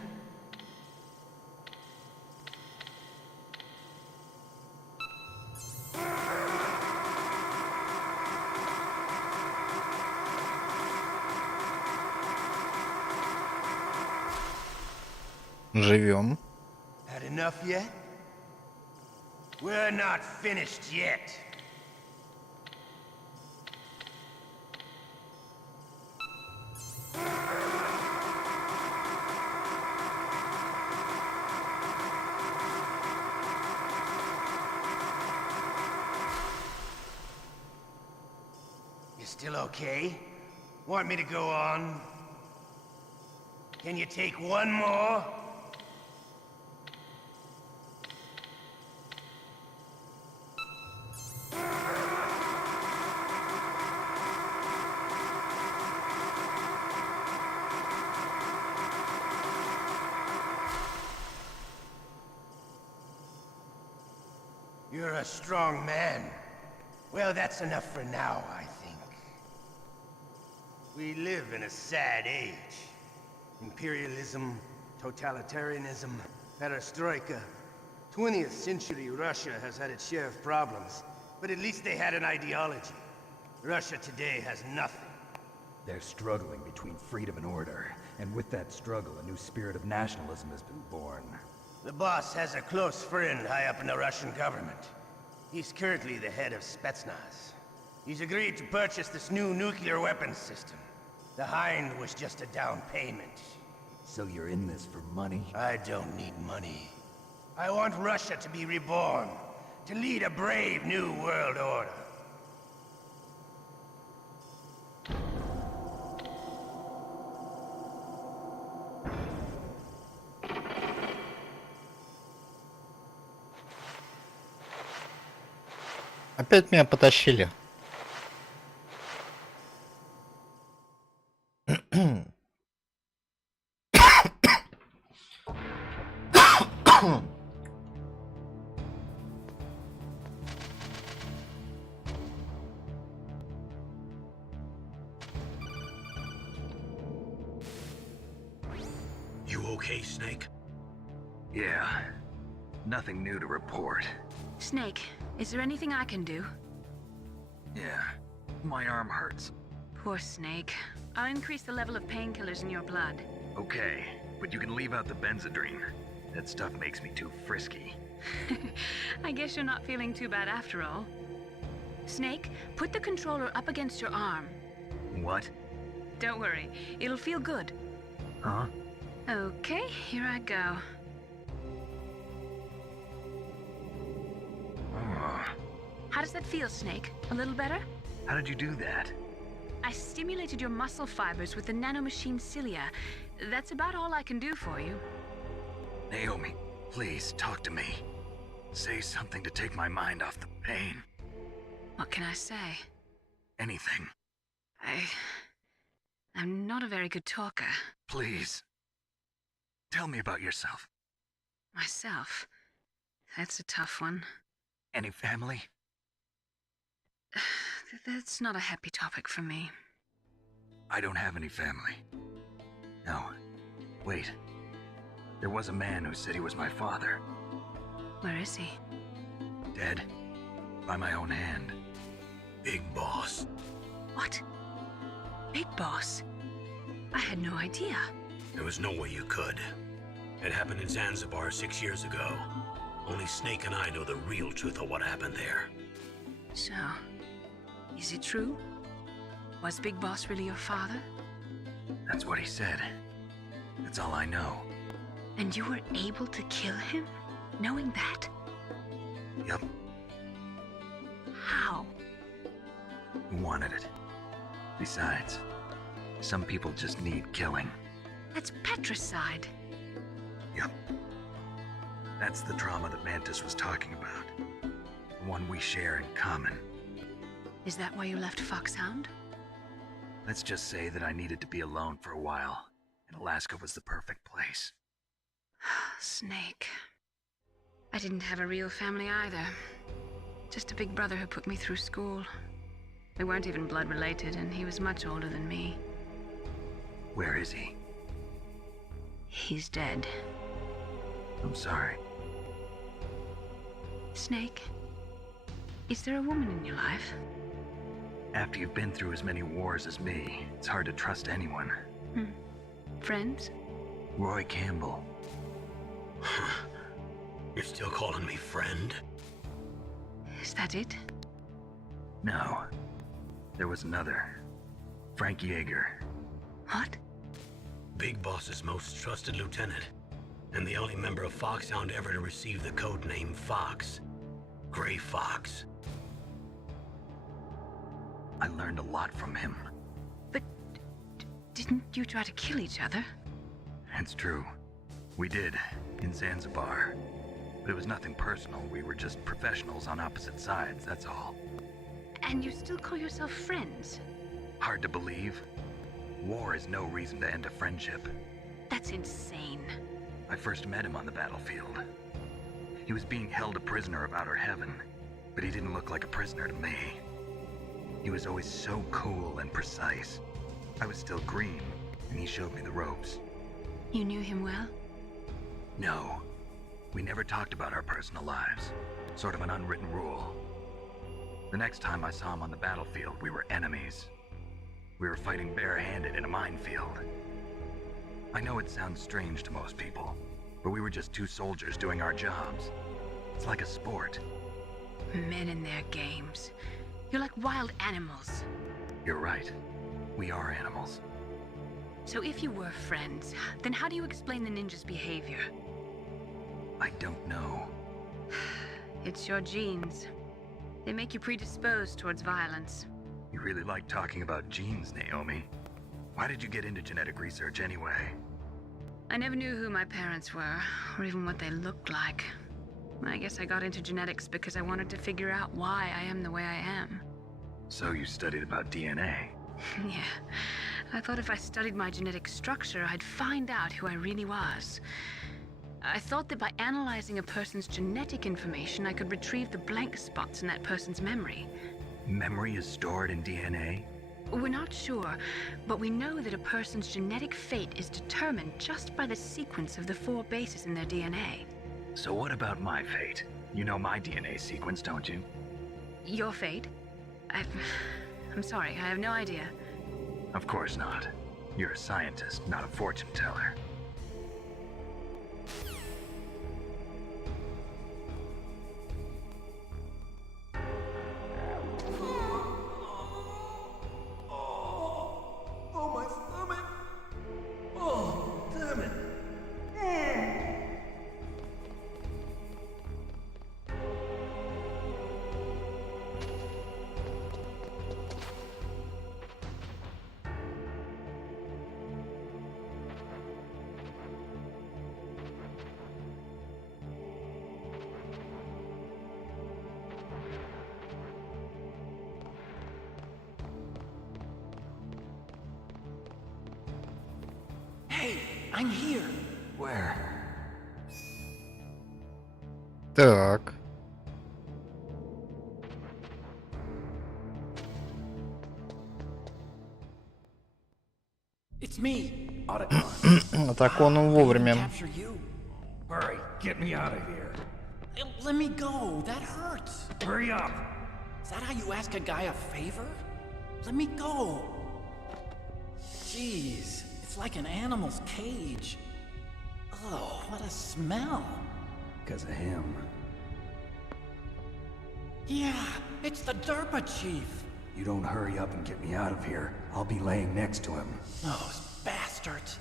Живем. Had enough yet? We're not finished yet. You still okay? Want me to go on? Can you take one more? You're a strong man. Well, that's enough for now, I think. We live in a sad age. Imperialism, totalitarianism, perestroika. 20th century Russia has had its share of problems, but at least they had an ideology. Russia today has nothing. They're struggling between freedom and order, and with that struggle, a new spirit of nationalism has been born. The boss has a close friend high up in the Russian government. He's currently the head of Spetsnaz. He's agreed to purchase this new nuclear weapons system. The Hind was just a down payment. So you're in this for money? I don't need money. I want Russia to be reborn, to lead a brave new world order. Опять меня потащили. You okay, Snake? Yeah. Nothing new to report. Snake, is there anything I can do? Yeah. My arm hurts. Poor Snake. I'll increase the level of painkillers in your blood. Okay, but you can leave out the Benzedrine. That stuff makes me too frisky. I guess you're not feeling too bad after all. Snake, put the controller up against your arm. What? Don't worry, it'll feel good. Huh? Okay, here I go. How does that feel, Snake? A little better? How did you do that? I stimulated your muscle fibers with the nanomachine cilia. That's about all I can do for you. Naomi, please talk to me. Say something to take my mind off the pain. What can I say? Anything. I'm not a very good talker. Please. Tell me about yourself. Myself? That's a tough one. Any family? That's not a happy topic for me. I don't have any family. No. Wait. There was a man who said he was my father. Where is he? Dead. By my own hand. Big Boss. What? Big Boss? I had no idea. There was no way you could. It happened in Zanzibar 6 years ago. Only Snake and I know the real truth of what happened there. So, is it true? Was Big Boss really your father? That's what he said. That's all I know. And you were able to kill him, knowing that? Yup. How? He wanted it. Besides, some people just need killing. That's patricide. Yup. That's the trauma that Mantis was talking about. The one we share in common. Is that why you left Foxhound? Let's just say that I needed to be alone for a while, and Alaska was the perfect place. Snake. I didn't have a real family either. Just a big brother who put me through school. We weren't even blood related, and he was much older than me. Where is he? He's dead. I'm sorry. Snake, is there a woman in your life? After you've been through as many wars as me, it's hard to trust anyone. Friends? Roy Campbell. You're still calling me friend? Is that it? No. There was another. Frank Yeager. What? Big Boss's most trusted lieutenant, and the only member of Foxhound ever to receive the code name Fox. Gray Fox. I learned a lot from him. But didn't you try to kill each other? It's true. We did, in Zanzibar. But it was nothing personal. We were just professionals on opposite sides, that's all. And you still call yourself friends? Hard to believe. War is no reason to end a friendship. That's insane. I first met him on the battlefield. He was being held a prisoner of outer heaven, but he didn't look like a prisoner to me. He was always so cool and precise. I was still green, and he showed me the ropes. You knew him well? No. We never talked about our personal lives. Sort of an unwritten rule. The next time I saw him on the battlefield, we were enemies. We were fighting barehanded in a minefield. I know it sounds strange to most people, but we were just two soldiers doing our jobs. It's like a sport. Men and their games. You're like wild animals. You're right. We are animals. So if you were friends, then how do you explain the ninja's behavior? I don't know. It's your genes. They make you predisposed towards violence. You really like talking about genes, Naomi. Why did you get into genetic research anyway? I never knew who my parents were, or even what they looked like. I guess I got into genetics because I wanted to figure out why I am the way I am. So you studied about DNA? Yeah. I thought if I studied my genetic structure, I'd find out who I really was. I thought that by analyzing a person's genetic information, I could retrieve the blank spots in that person's memory. Memory is stored in DNA? We're not sure, but we know that a person's genetic fate is determined just by the sequence of the 4 bases in their DNA. So what about my fate? You know my DNA sequence, don't you? Your fate? I'm sorry, I have no idea. Of course not. You're a scientist, not a fortune teller. Oh, my stomach! Oh, damn it! I'm here. Where? Так. It's me. Так он вовремя. Capture you. Hurry, get me out of here. Let me go. That hurts. Hurry up. Is that how you ask a guy a favor? Let me go. Jeez, it's like an animal's cage. Oh, what a smell. Because of him. Yeah, it's the Derpa Chief. You don't hurry up and get me out of here, I'll be laying next to him. Those bastards.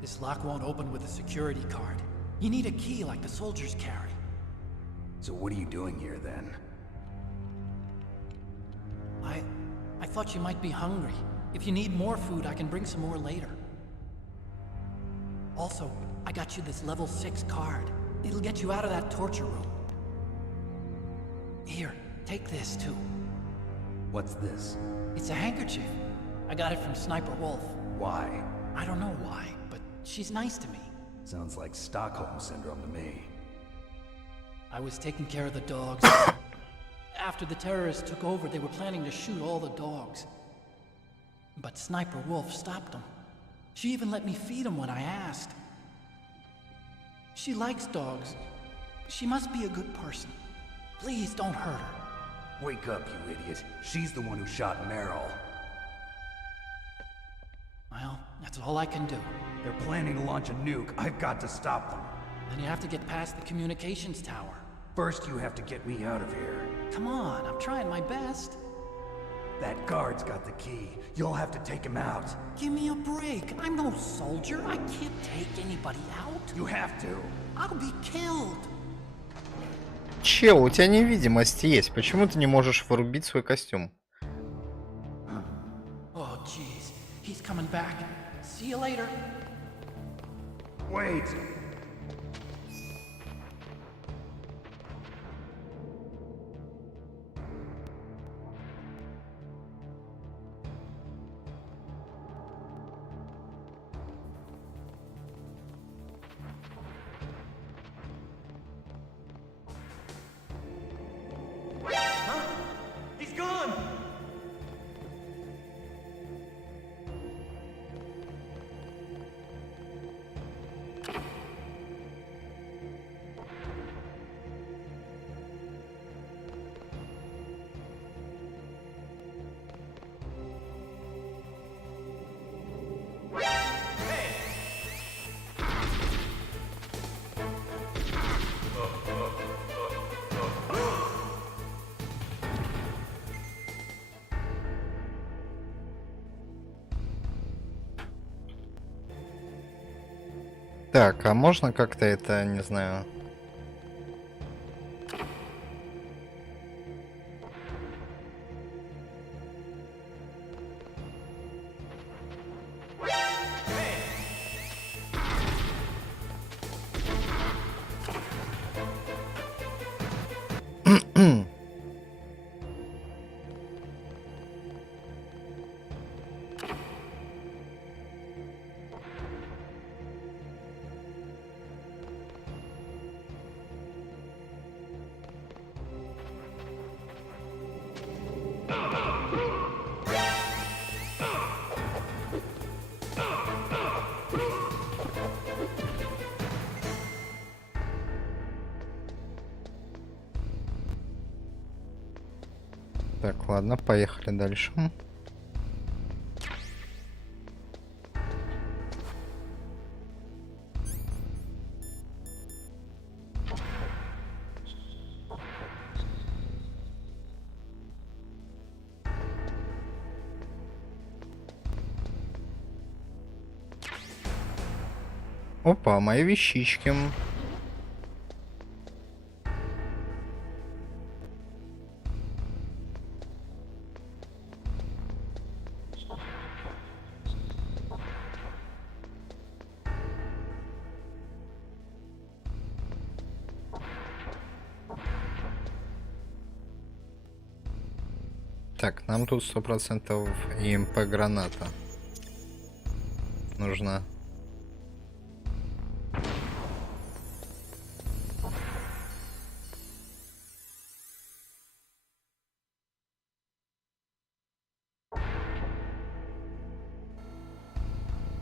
This lock won't open with a security card. You need a key like the soldiers carry. So what are you doing here then? I thought you might be hungry. If you need more food, I can bring some more later. Also, I got you this level 6 card. It'll get you out of that torture room. Here, take this too. What's this? It's a handkerchief. I got it from Sniper Wolf. Why? I don't know why, but she's nice to me. Sounds like Stockholm Syndrome to me. I was taking care of the dogs. After the terrorists took over, they were planning to shoot all the dogs. But Sniper Wolf stopped them. She even let me feed them when I asked. She likes dogs. She must be a good person. Please don't hurt her. Wake up, you idiot. She's the one who shot Meryl. Well, that's all I can do. They're planning to launch a nuke. I've got to stop them. Then you have to get past the communications tower. First, you have to get me out of here. Come on, I'm trying my best. That guard's got the key. You'll have to take him out. Give me a break. I'm no soldier. I can't take anybody out. You have to. I'll be killed. Чел, у тебя невидимость есть. Почему ты не можешь врубить свой костюм? Oh, jeez. He's coming back. See you later. Wait. He's gone. Так, а можно как-то это, не знаю... Так, ладно, поехали дальше. Опа, мои вещички. Так, нам тут 100% ИМП граната нужна.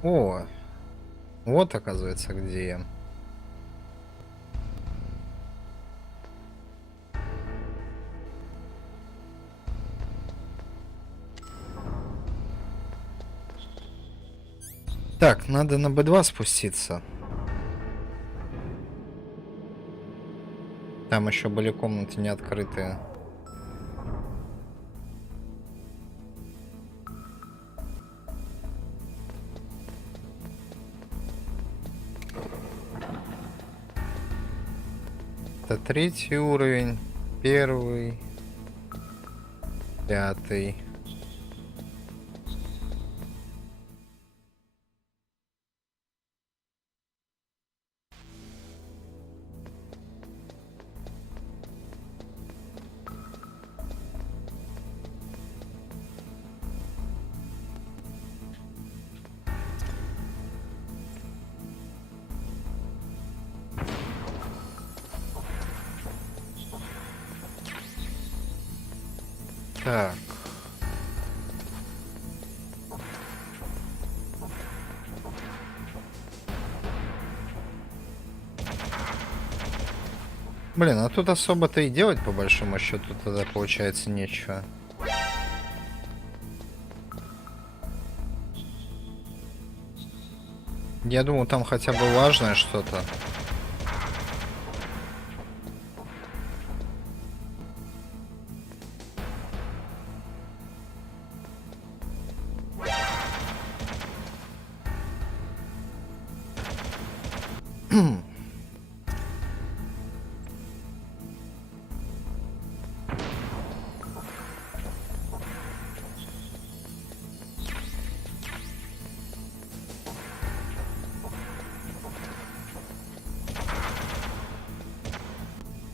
О, вот оказывается где я. Так, надо на Б2 спуститься. Там еще были комнаты не открытые. Это 3-й уровень, 1-й, 5-й. Так. Блин, а тут особо-то и делать по большому счету тогда получается нечего. Я думал, там хотя бы важное что-то.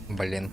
Блин.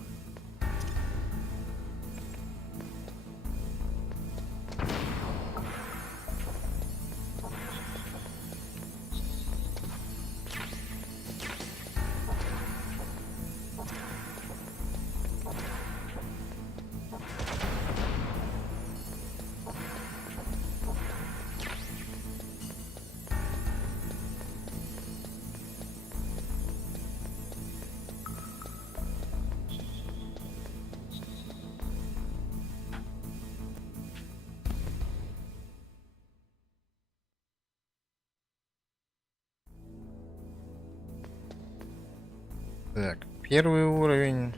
Так, 1-й уровень.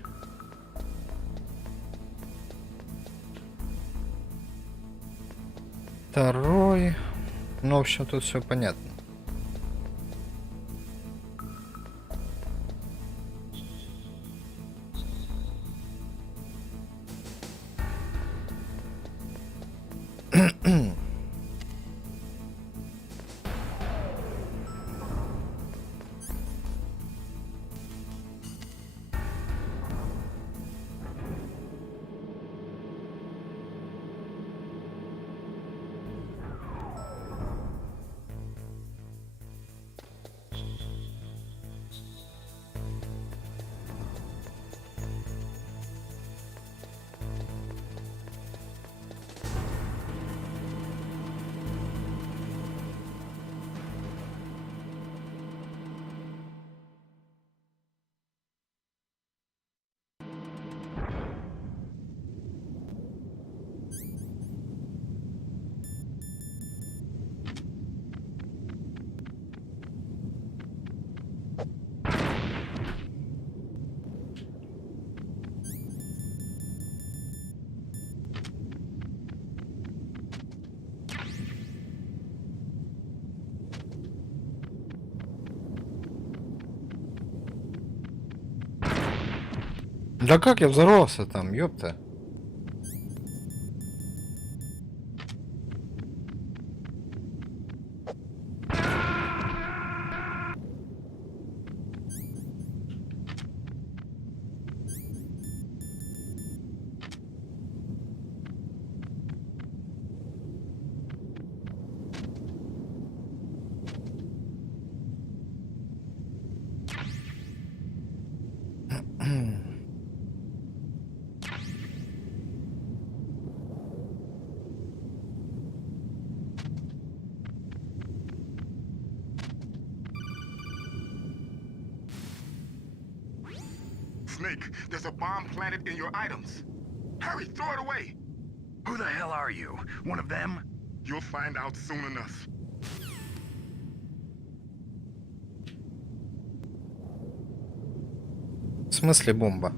Второй. Ну, в общем, тут все понятно. Да как я взорвался там, ёпта. Snake, there's a bomb planted in your items. Hurry, throw it away. Who the hell are you? One of them? You'll find out soon enough. В смысле бомба?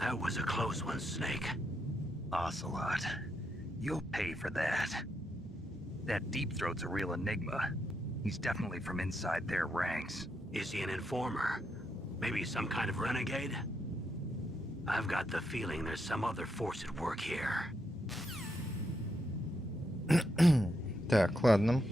That was a close one, Snake. Ocelot. You'll pay for that. That Deep Throat's a real enigma. He's definitely from inside their ranks. Is he an informer? Maybe some kind of renegade? I've got the feeling there's some other force at work here. Так, ладно.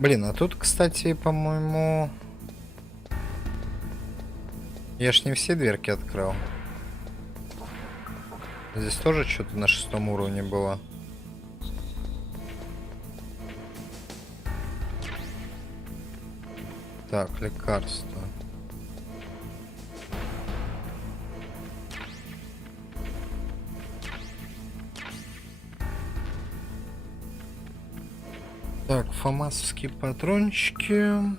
Блин, а тут, кстати, по-моему... Я ж не все дверки открыл. Здесь тоже что-то на 6-м уровне было. Так, лекарство. Так, фомасовские патрончики.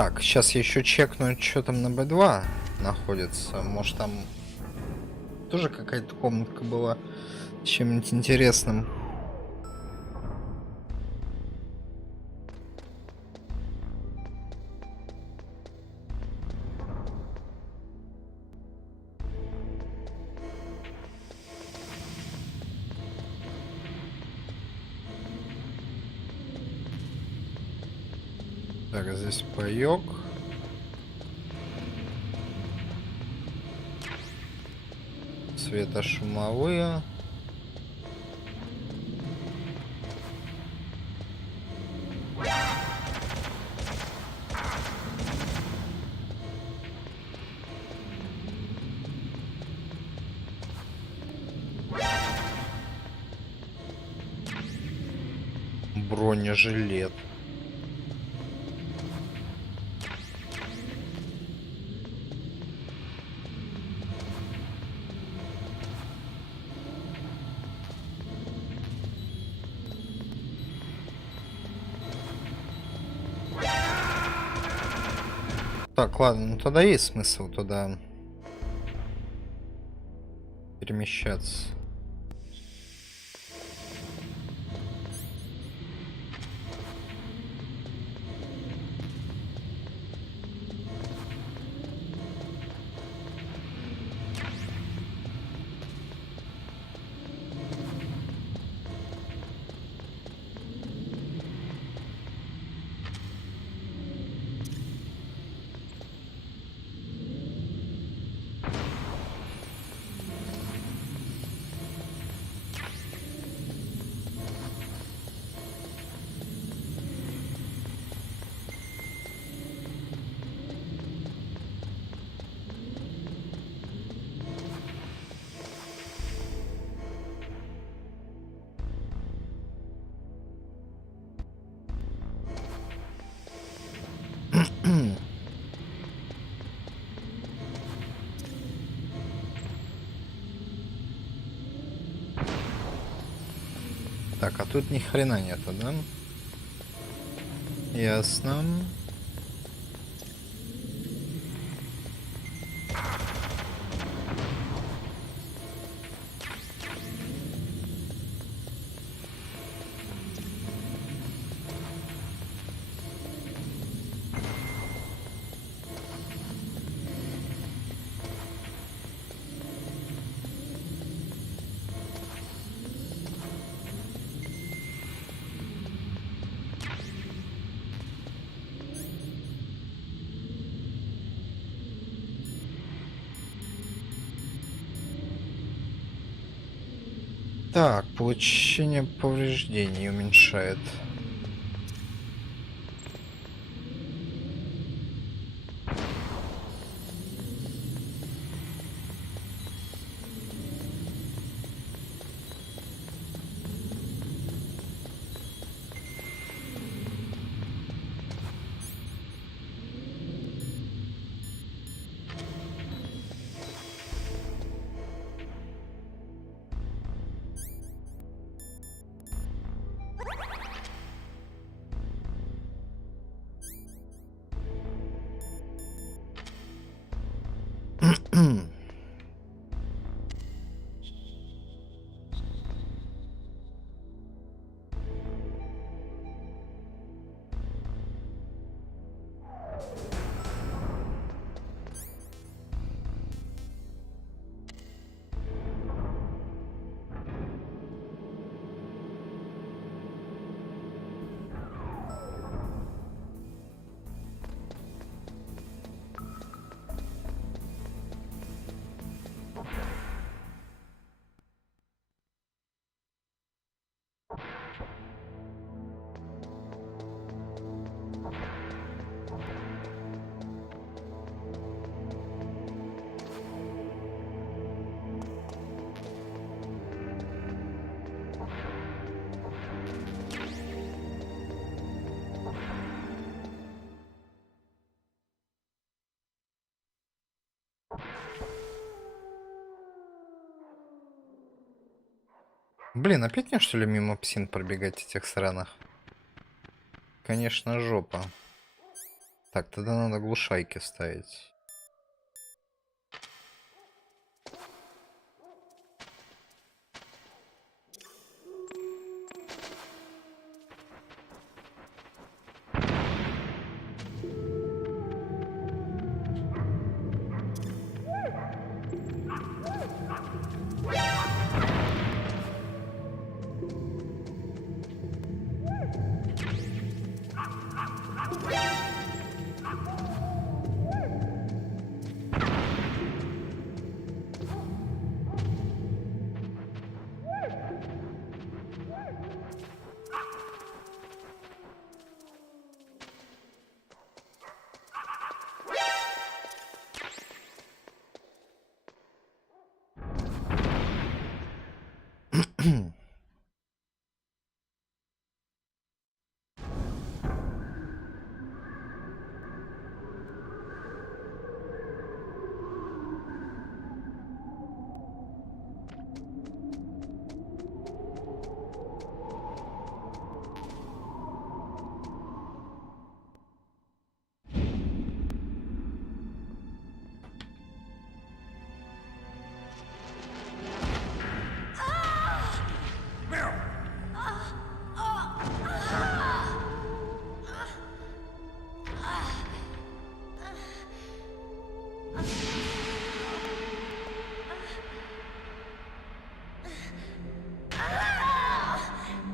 Так, сейчас я еще чекну, что там на B2 находится. Может, там тоже какая-то комнатка была с чем-нибудь интересным. Так, здесь паёк. Светошумовые. Бронежилет. Так, ладно, ну тогда есть смысл туда перемещаться. Так, а тут ни хрена нету, да? Ясно. Так, получение повреждений уменьшает. Блин, опять мне что ли мимо псин пробегать этих сраных? Конечно, жопа. Так, тогда надо глушайки ставить.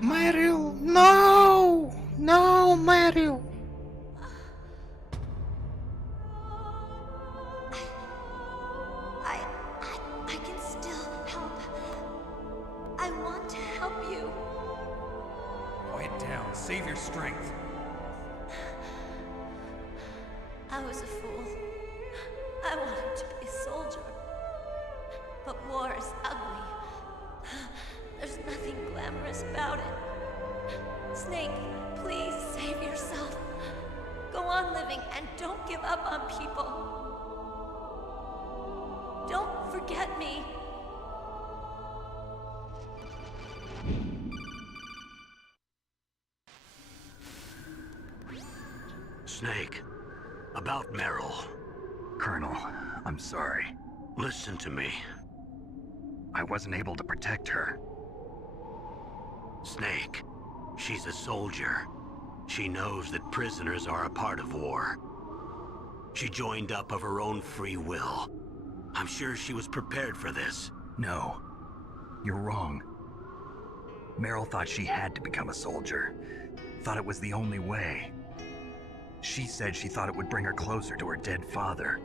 Мэрил, no! No, Мэрил! I can still help. I want to help you. Quiet down. Save your strength. I was a fool. I wanted to be a soldier. But war is ugly. There's nothing glamorous about it. Snake, please save yourself. Go on living and don't give up on people. Don't forget me. Snake, about Meryl. Colonel, I'm sorry. Listen to me. I wasn't able to protect her. Snake, she's a soldier. She knows that prisoners are a part of war. She joined up of her own free will. I'm sure she was prepared for this. No, you're wrong. Meryl thought she had to become a soldier. Thought it was the only way. She said she thought it would bring her closer to her dead father.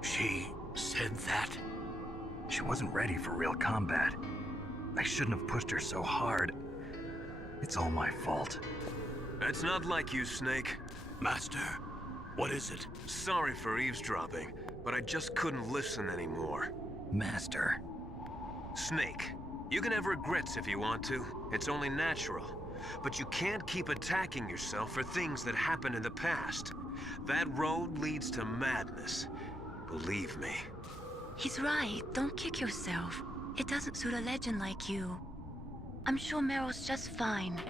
She said that? She wasn't ready for real combat. I shouldn't have pushed her so hard. It's all my fault. It's not like you, Snake. Master, what is it? Sorry for eavesdropping, but I just couldn't listen anymore. Master. Snake, you can have regrets if you want to. It's only natural. But you can't keep attacking yourself for things that happened in the past. That road leads to madness. Believe me. He's right. Don't kick yourself. It doesn't suit a legend like you. I'm sure Meryl's just fine.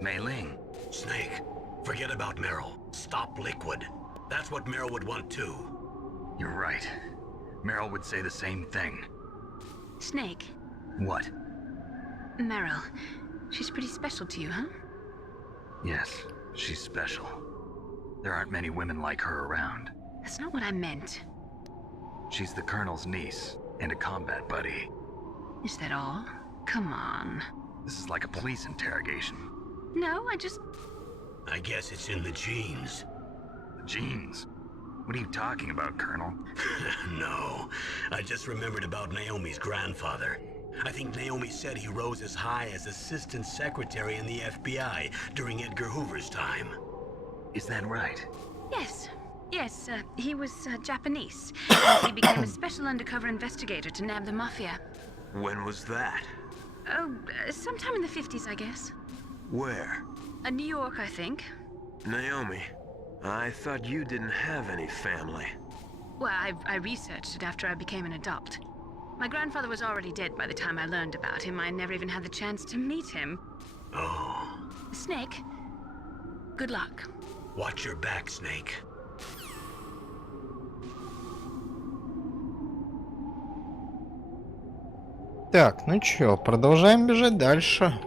Mei Ling. Snake, forget about Meryl. Stop Liquid. That's what Meryl would want too. You're right. Meryl would say the same thing. Snake. What? Meryl. She's pretty special to you, huh? Yes, she's special. There aren't many women like her around. That's not what I meant. She's the Colonel's niece and a combat buddy. Is that all? Come on. This is like a police interrogation. No, I guess it's in the genes. Genes? What are you talking about, Colonel? No, I just remembered about Naomi's grandfather. I think Naomi said he rose as high as assistant secretary in the FBI during Edgar Hoover's time. Is that right? Yes. Yes, he was Japanese. He became a special undercover investigator to nab the mafia. When was that? Oh, sometime in the 50s, I guess. Where? New York, I think. Naomi, I thought you didn't have any family. Well, I researched it after I became an adult. My grandfather was already dead by the time I learned about him. I never even had the chance to meet him. Oh. Snake, good luck. Watch your back, Snake. Так, ну чё, продолжаем бежать дальше.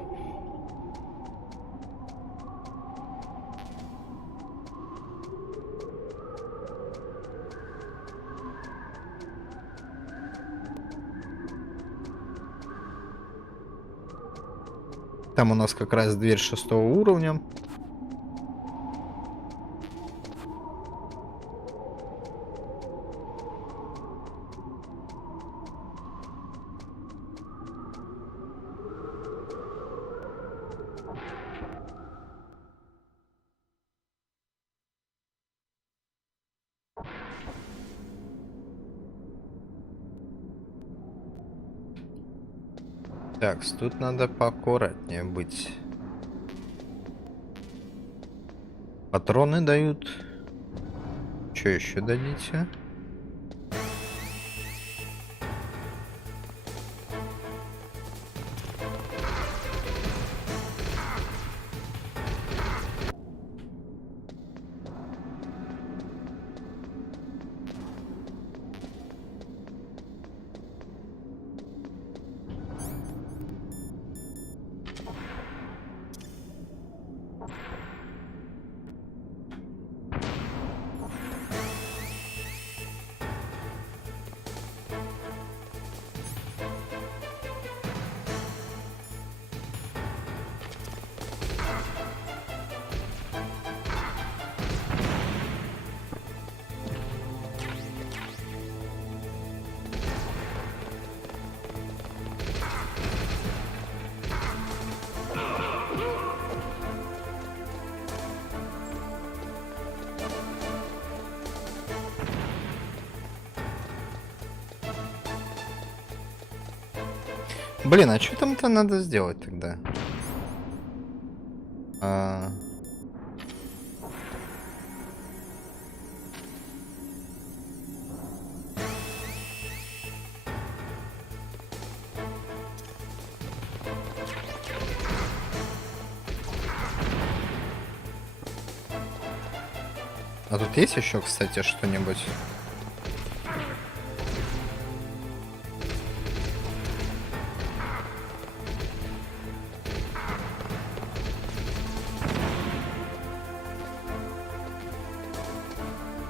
Там у нас как раз дверь 6-го уровня. Так, тут надо поаккуратнее быть. Патроны дают. Что еще дадите? Блин, а что там-то надо сделать тогда? А тут есть еще, кстати, что-нибудь?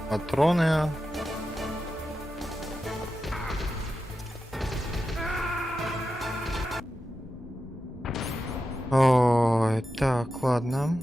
Патроны. Ой, так, ладно.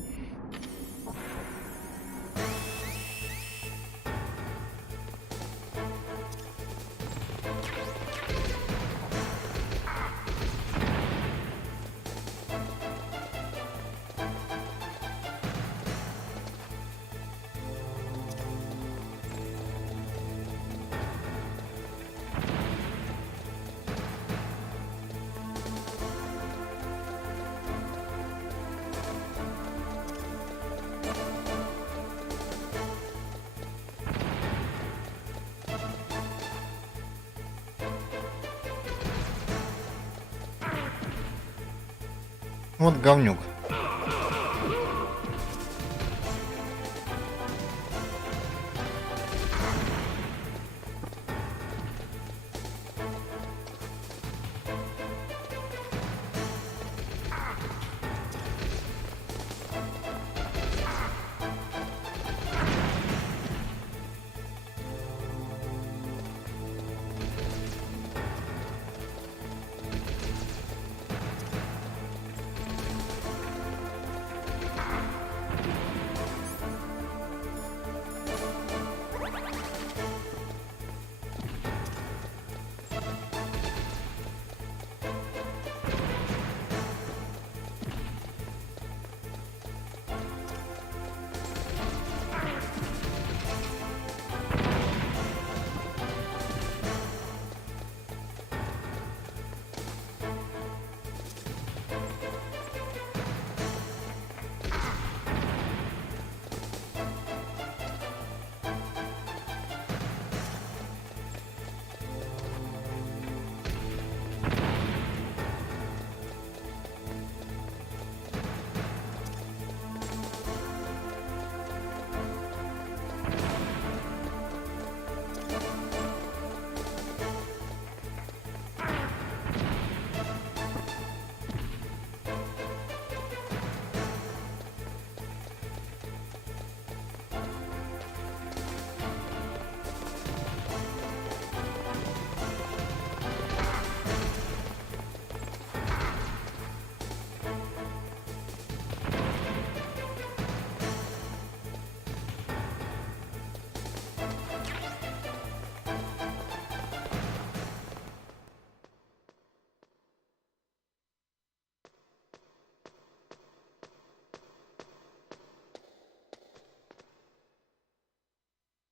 Вот говнюк.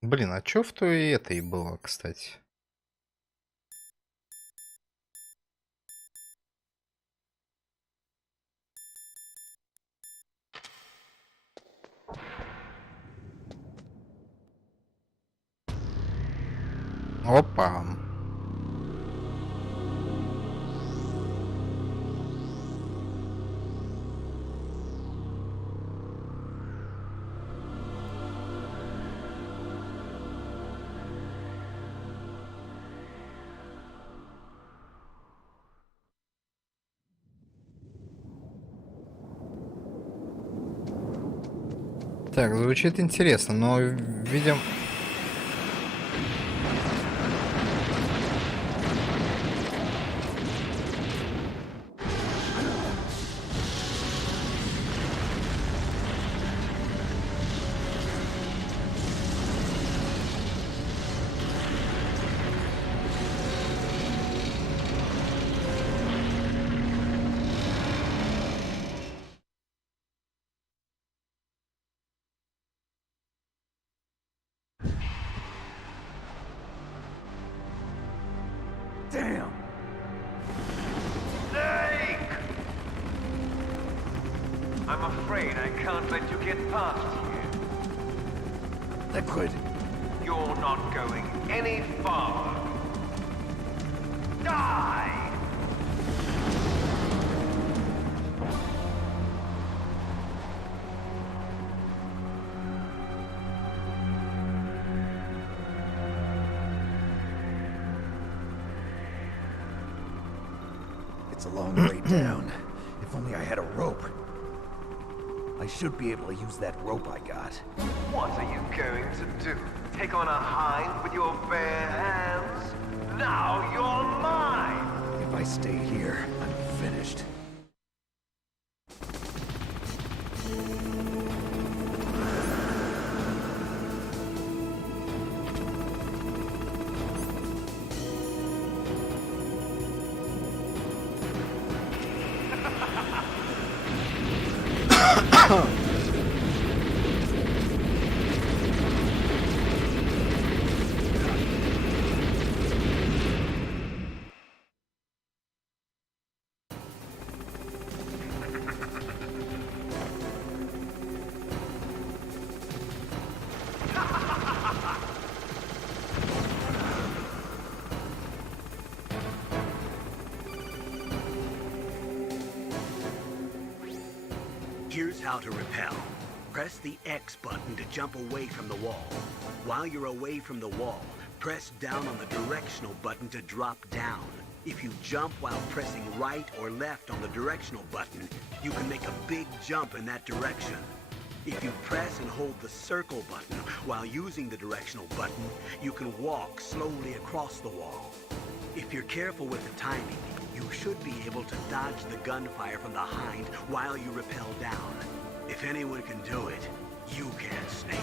Блин, а чё в той этой было, кстати? Опа. Так, звучит интересно, но видим... Damn! Snake! I'm afraid I can't let you get past here. Liquid. You're not going any farther. Die! It's a long way down. If only I had a rope. I should be able to use that rope I got. What are you going to do? Take on a hind with your bare hands? Now you're mine! If I stay here, I'm finished. Here's how to repel. Press the X button to jump away from the wall. While you're away from the wall, press down on the directional button to drop down. If you jump while pressing right or left on the directional button, you can make a big jump in that direction. If you press and hold the circle button while using the directional button, you can walk slowly across the wall. If you're careful with the timing, you should be able to dodge the gunfire from the hind while you rappel down. If anyone can do it, you can, Snake.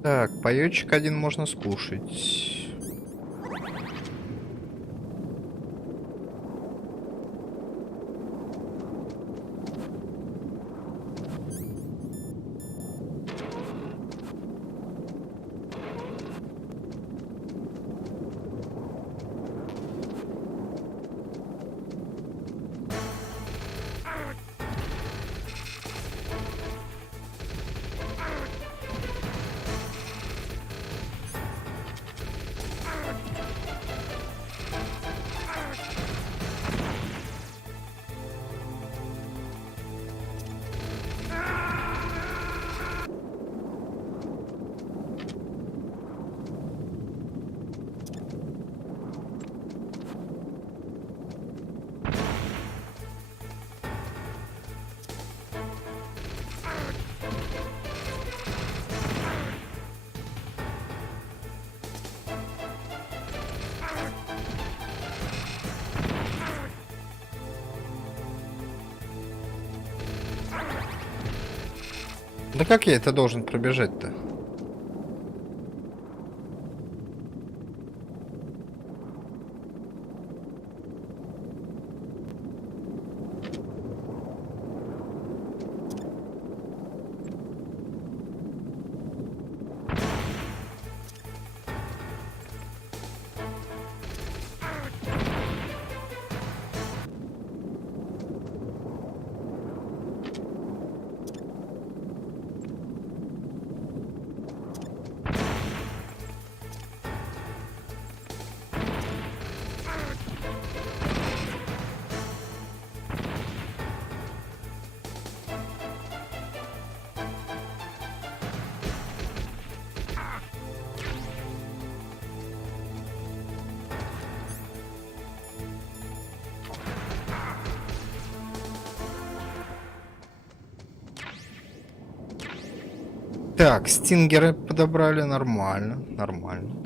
Так, паёчек один можно скушать. Да как я это должен пробежать-то? Так, стингеры подобрали, нормально, нормально.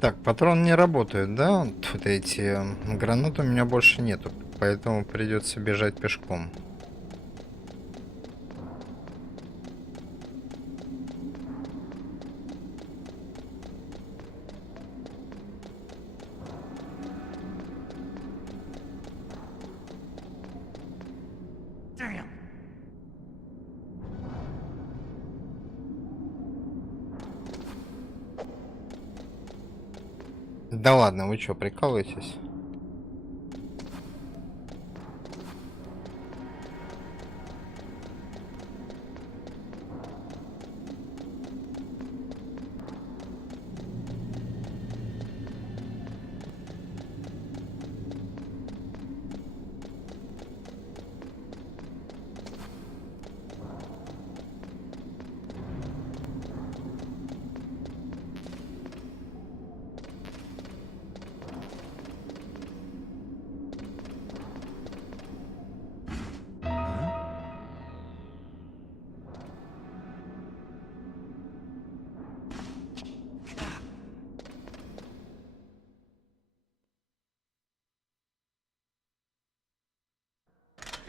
Так, патрон не работает, да? Вот эти гранаты у меня больше нету, поэтому придется бежать пешком. Да ладно, вы что, прикалываетесь?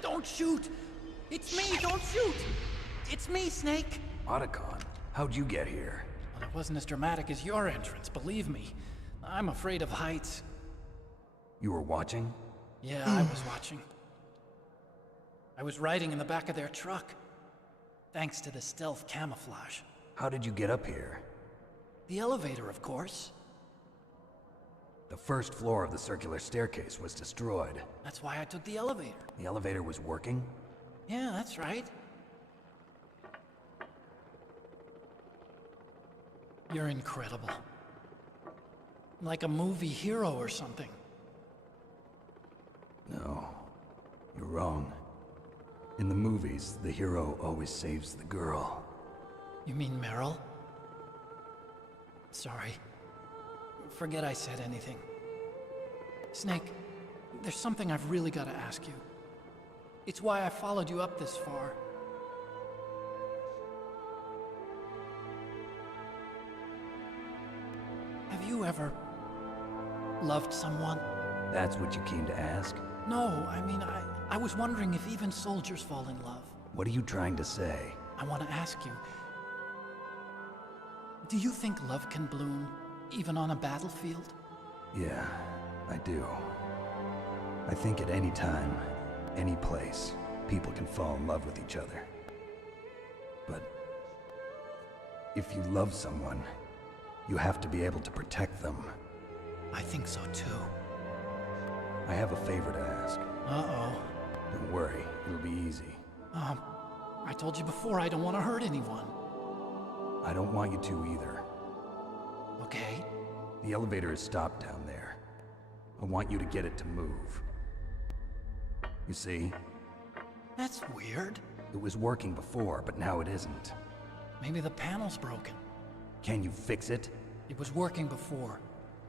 Don't shoot! It's me, don't shoot! It's me, Snake! Otacon, how'd you get here? Well, it wasn't as dramatic as your entrance, believe me. I'm afraid of heights. You were watching? Yeah, I was watching. I was riding in the back of their truck. Thanks to the stealth camouflage. How did you get up here? The elevator, of course. The first floor of the circular staircase was destroyed. That's why I took the elevator. The elevator was working? Yeah, that's right. You're incredible. Like a movie hero or something. No, you're wrong. In the movies, the hero always saves the girl. You mean Meryl? Sorry. Forget I said anything. Snake, there's something I've really got to ask you. It's why I followed you up this far. Have you ever loved someone? That's what you came to ask? No, I mean, I was wondering if even soldiers fall in love. What are you trying to say? I want to ask you, do you think love can bloom even on a battlefield? Yeah, I do. I think at any time, Any place, people can fall in love with each other. But if you love someone, you have to be able to protect them. I think so too. I have a favor to ask. Uh-oh. Don't worry, it'll be easy. I told you before I don't want to hurt anyone. I don't want you to either. Okay. The elevator is stopped down there. I want you to get it to move. You see? That's weird. It was working before, but now it isn't. Maybe the panel's broken. Can you fix it? It was working before.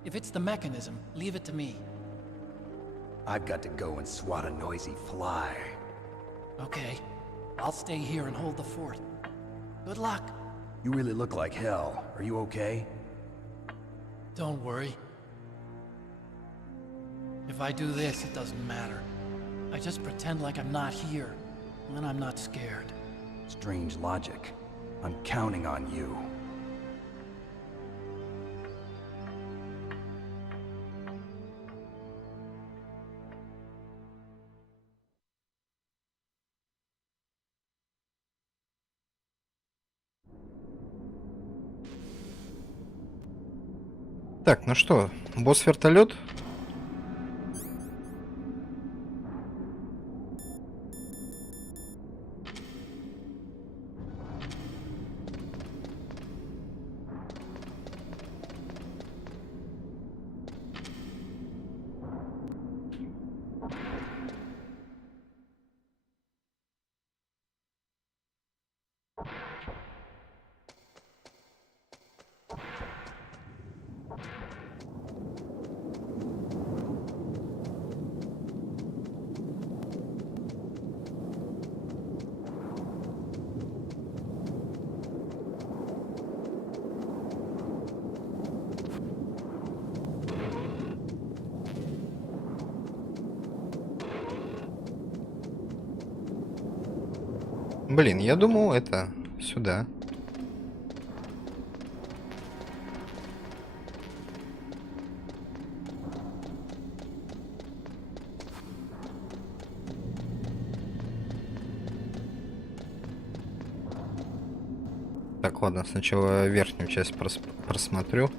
If it's the mechanism, leave it to me. I've got to go and swat a noisy fly. Okay. I'll stay here and hold the fort. Good luck. You really look like hell. Are you okay? Don't worry. If I do this, it doesn't matter. I just pretend like I'm not here, and then I'm not scared. Strange logic. I'm counting on you. Так, ну что, босс-вертолет? Блин, я думал, это сюда. Так, ладно, сначала верхнюю часть просмотрю.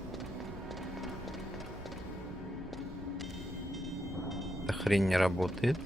Эта хрень не работает.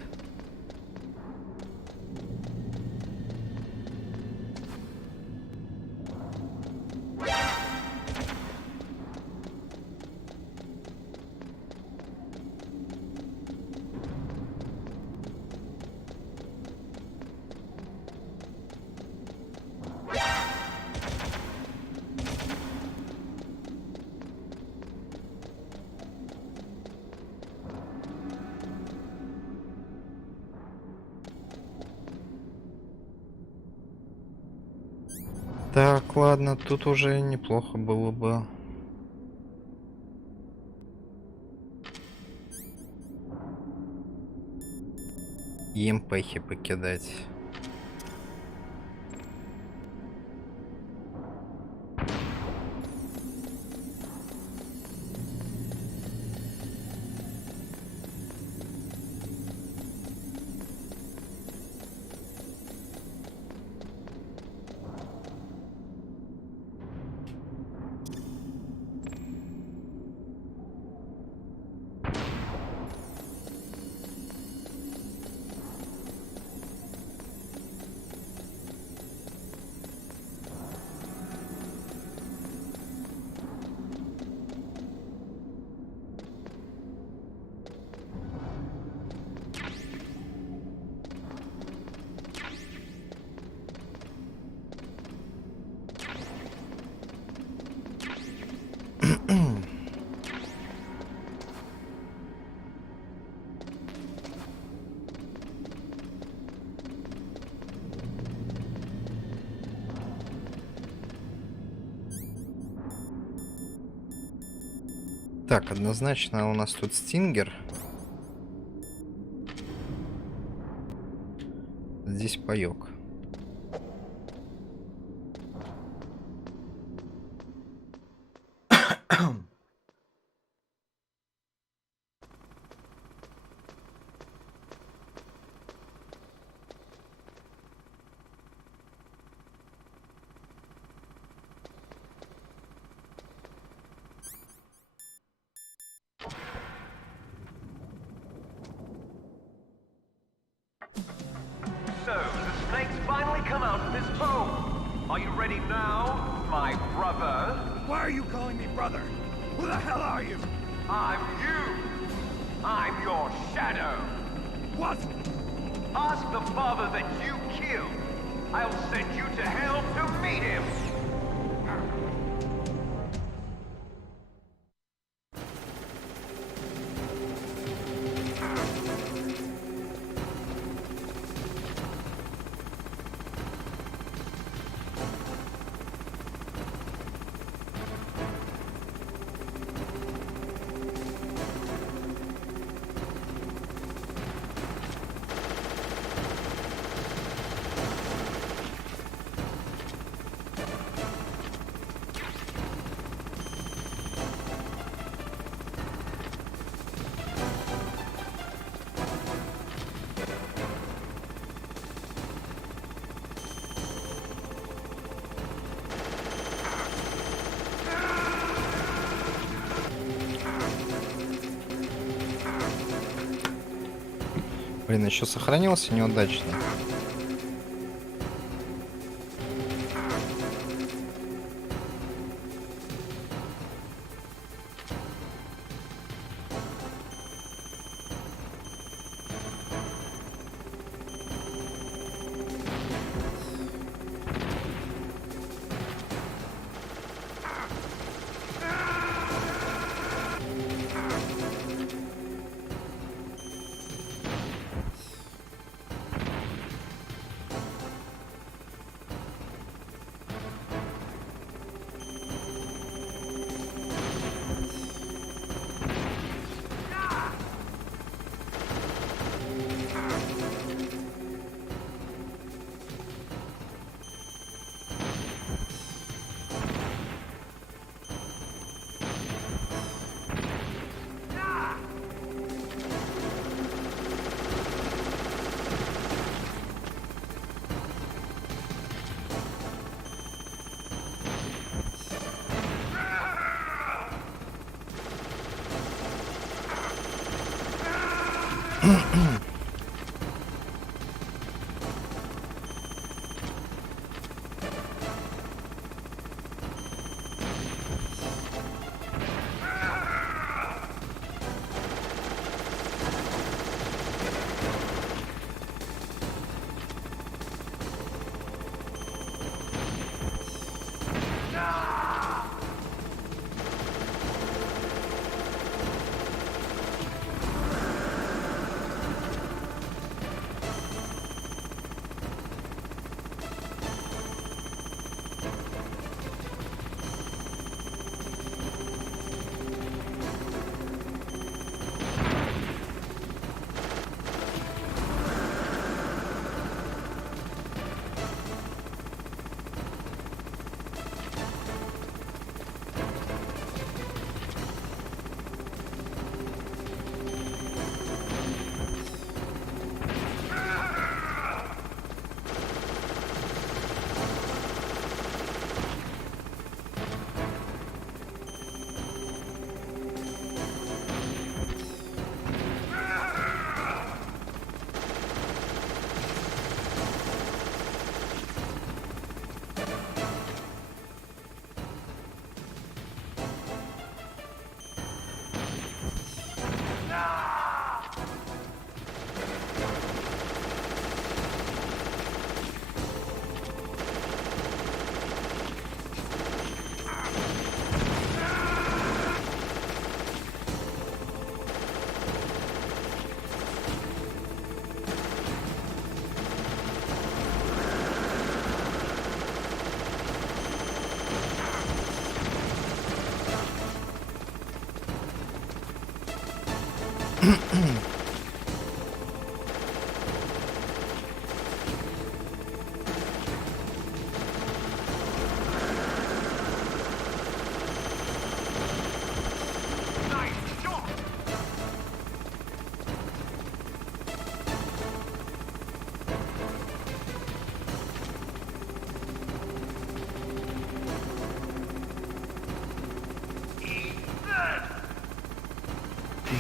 Так, ладно, тут уже неплохо было бы. ЕМПхи покидать. Так, однозначно у нас тут стингер. Здесь паёк. brother. Who the hell are you? I'm you. I'm your shadow. What? Ask the father that you killed. I'll send you to hell to meet him. Блин, еще сохранился неудачно.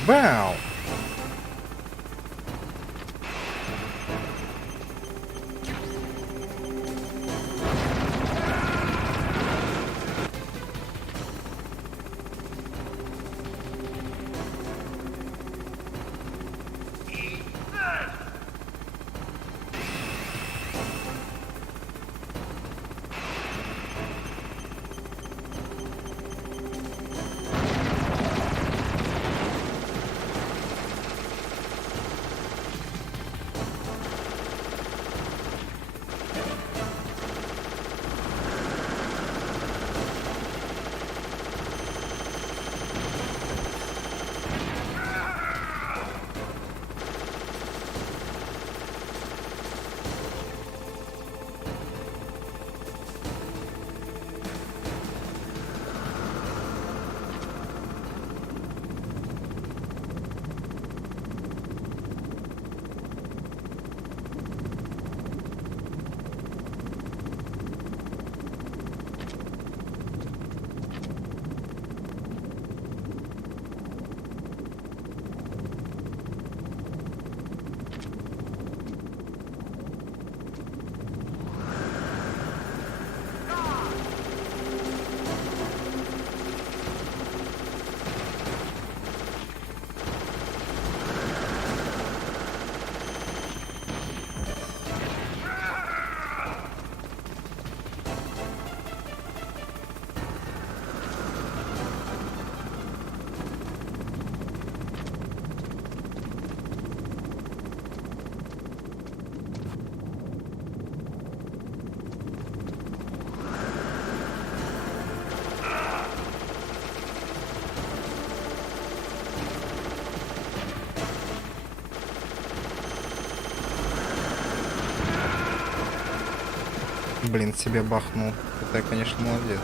Вау! Блин, себе бахнул. Это я, конечно, молодец.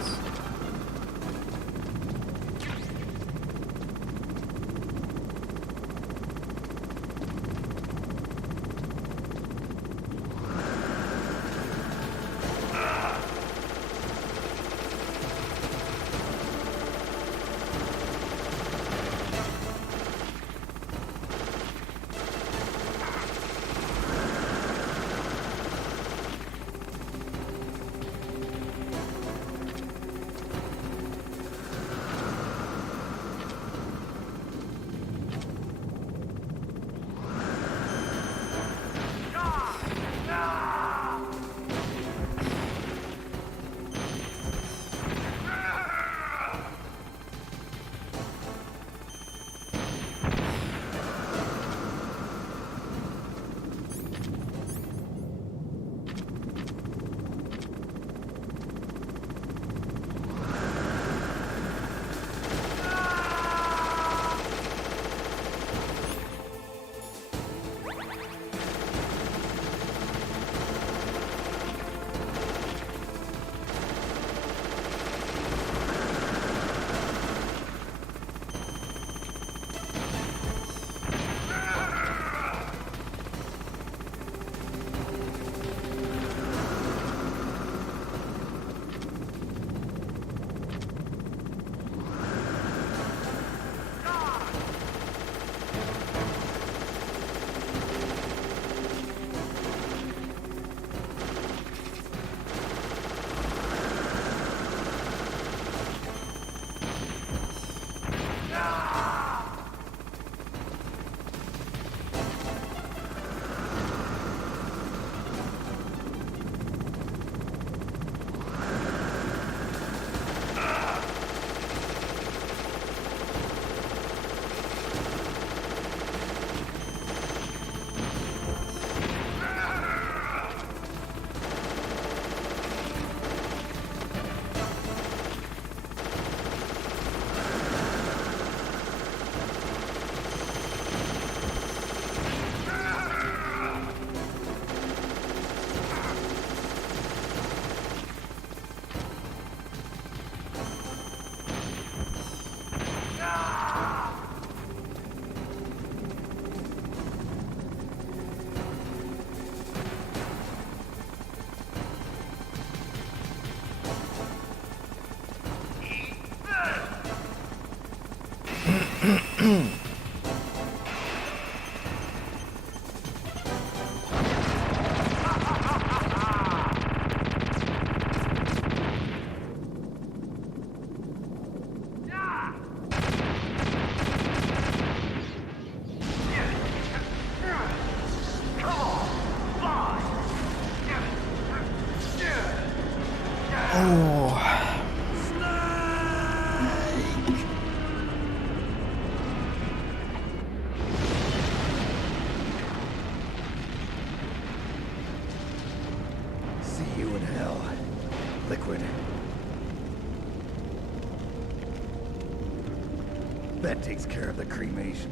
That takes care of the cremation.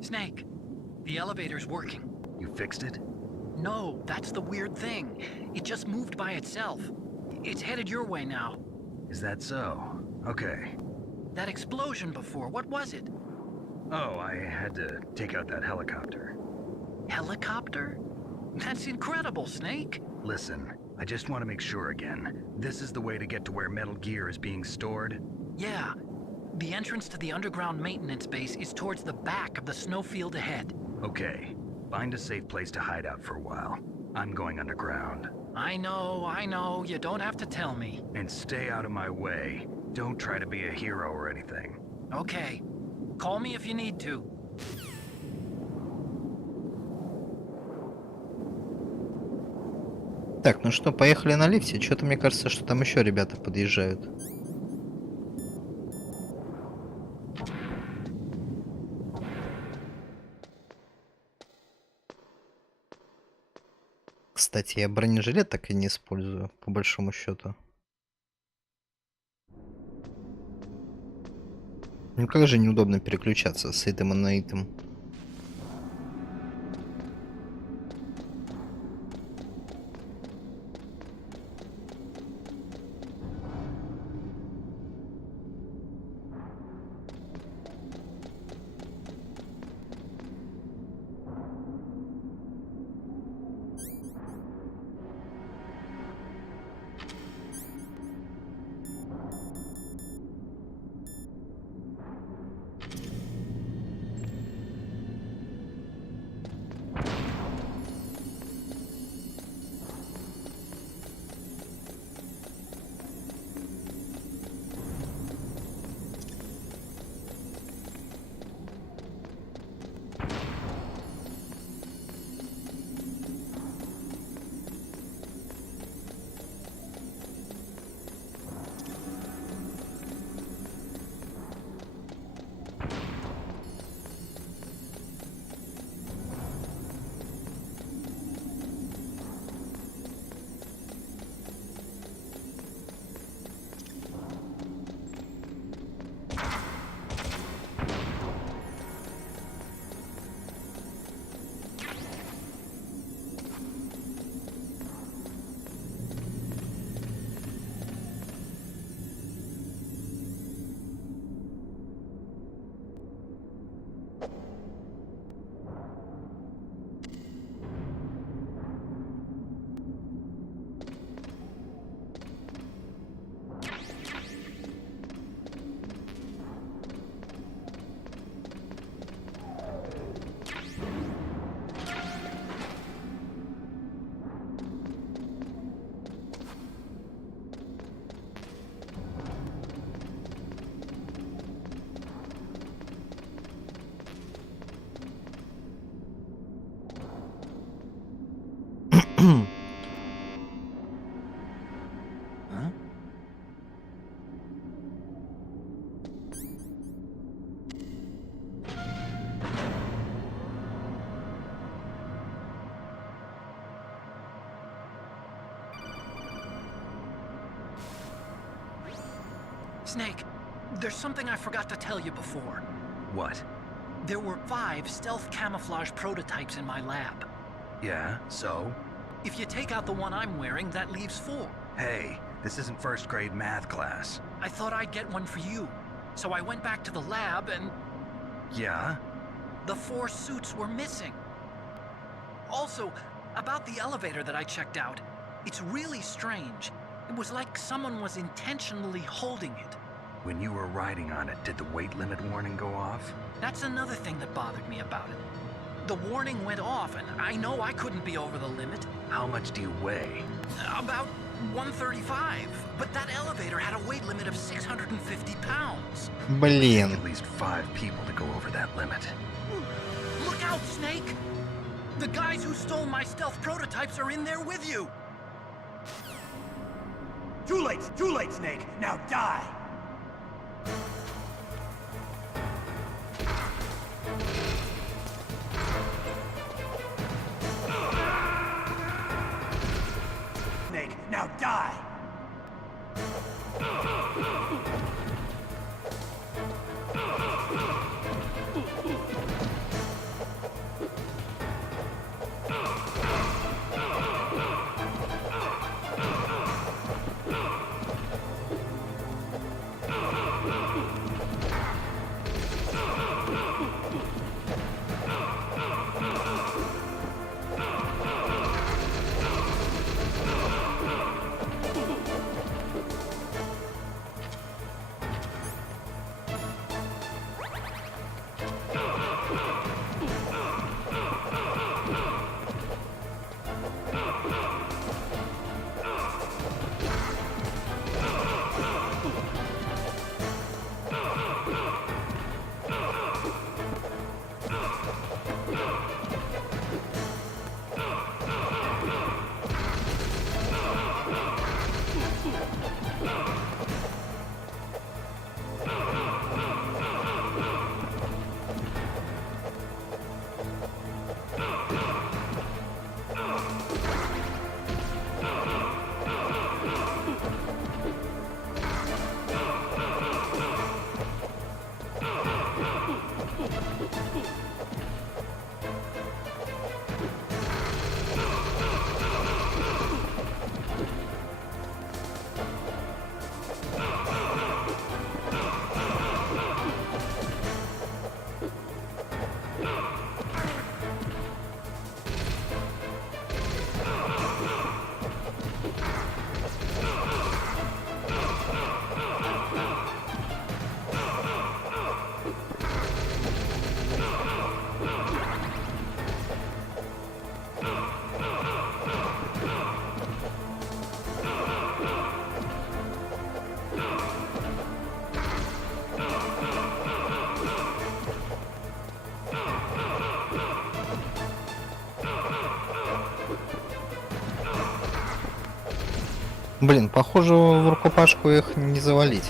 Snake, the elevator's working. You fixed it? No, that's the weird thing. It just moved by itself. It's headed your way now. Is that so? Okay. That explosion before, what was it? Oh, I had to take out that helicopter. Helicopter? That's incredible, Snake. Listen, I just want to make sure again. This is the way to get to where Metal Gear is being stored? Yeah. The entrance to the underground maintenance base is towards the back of the snowfield ahead. Okay. Find a safe place to hide out for a while. I'm going underground. I know. You don't have to tell me. And stay out of my way. Don't try to be a hero or anything. Okay. Call me if you need to. Так, ну что, поехали на лифте. Что-то мне кажется, что там еще ребята подъезжают. Кстати, я бронежилет так и не использую, по большому счету. Ну как же неудобно переключаться с этим и на этом. Snake, there's something I forgot to tell you before. What? There were 5 stealth camouflage prototypes in my lab. Yeah, so? If you take out the one I'm wearing, that leaves 4. Hey, this isn't first grade math class. I thought I'd get one for you. So I went back to the lab and... Yeah? The 4 suits were missing. Also, about the elevator that I checked out, it's really strange. It was like someone was intentionally holding it. When you were riding on it, did the weight limit warning go off? That's another thing that bothered me about it. The warning went off, and I know I couldn't be over the limit. How much do you weigh? About 135, but that elevator had a weight limit of 650 pounds. Блин. At least 5 people to go over that limit. Look out, Snake! The guys who stole my stealth prototypes are in there with you! Too late, Snake! Now die! Snake, now die! Блин, похоже, в рукопашку их не завалить.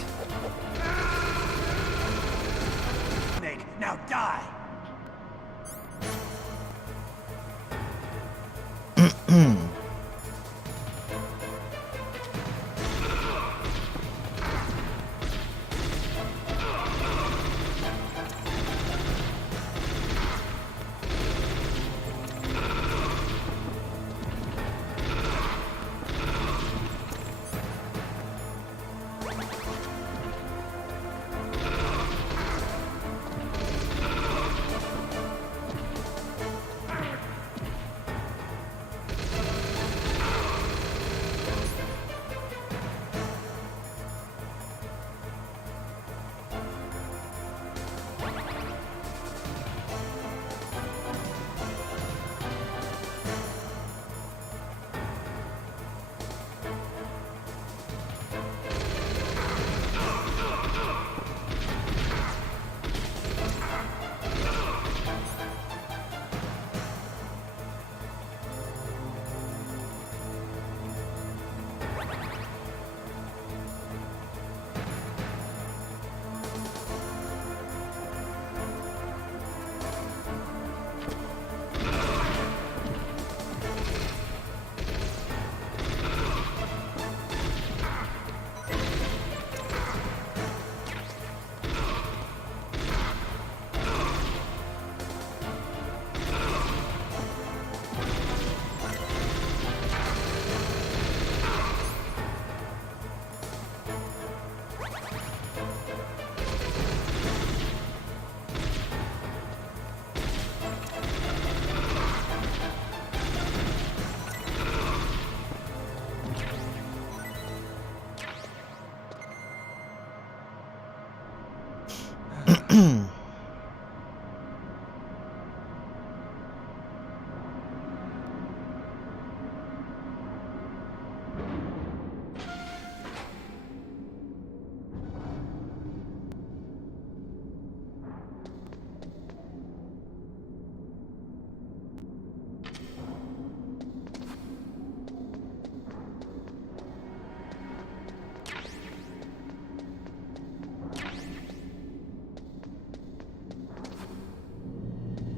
Snake, now die!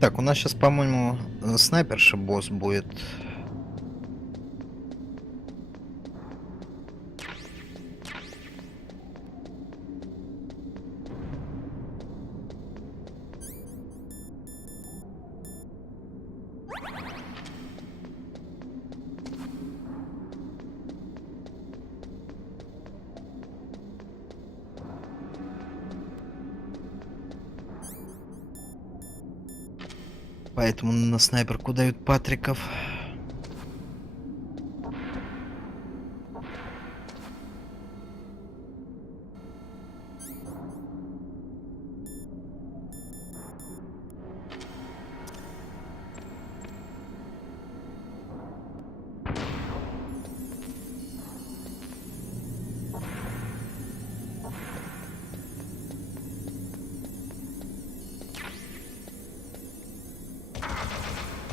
Так, у нас сейчас, по-моему, снайперша босс будет. Поэтому на снайперку дают Патриков.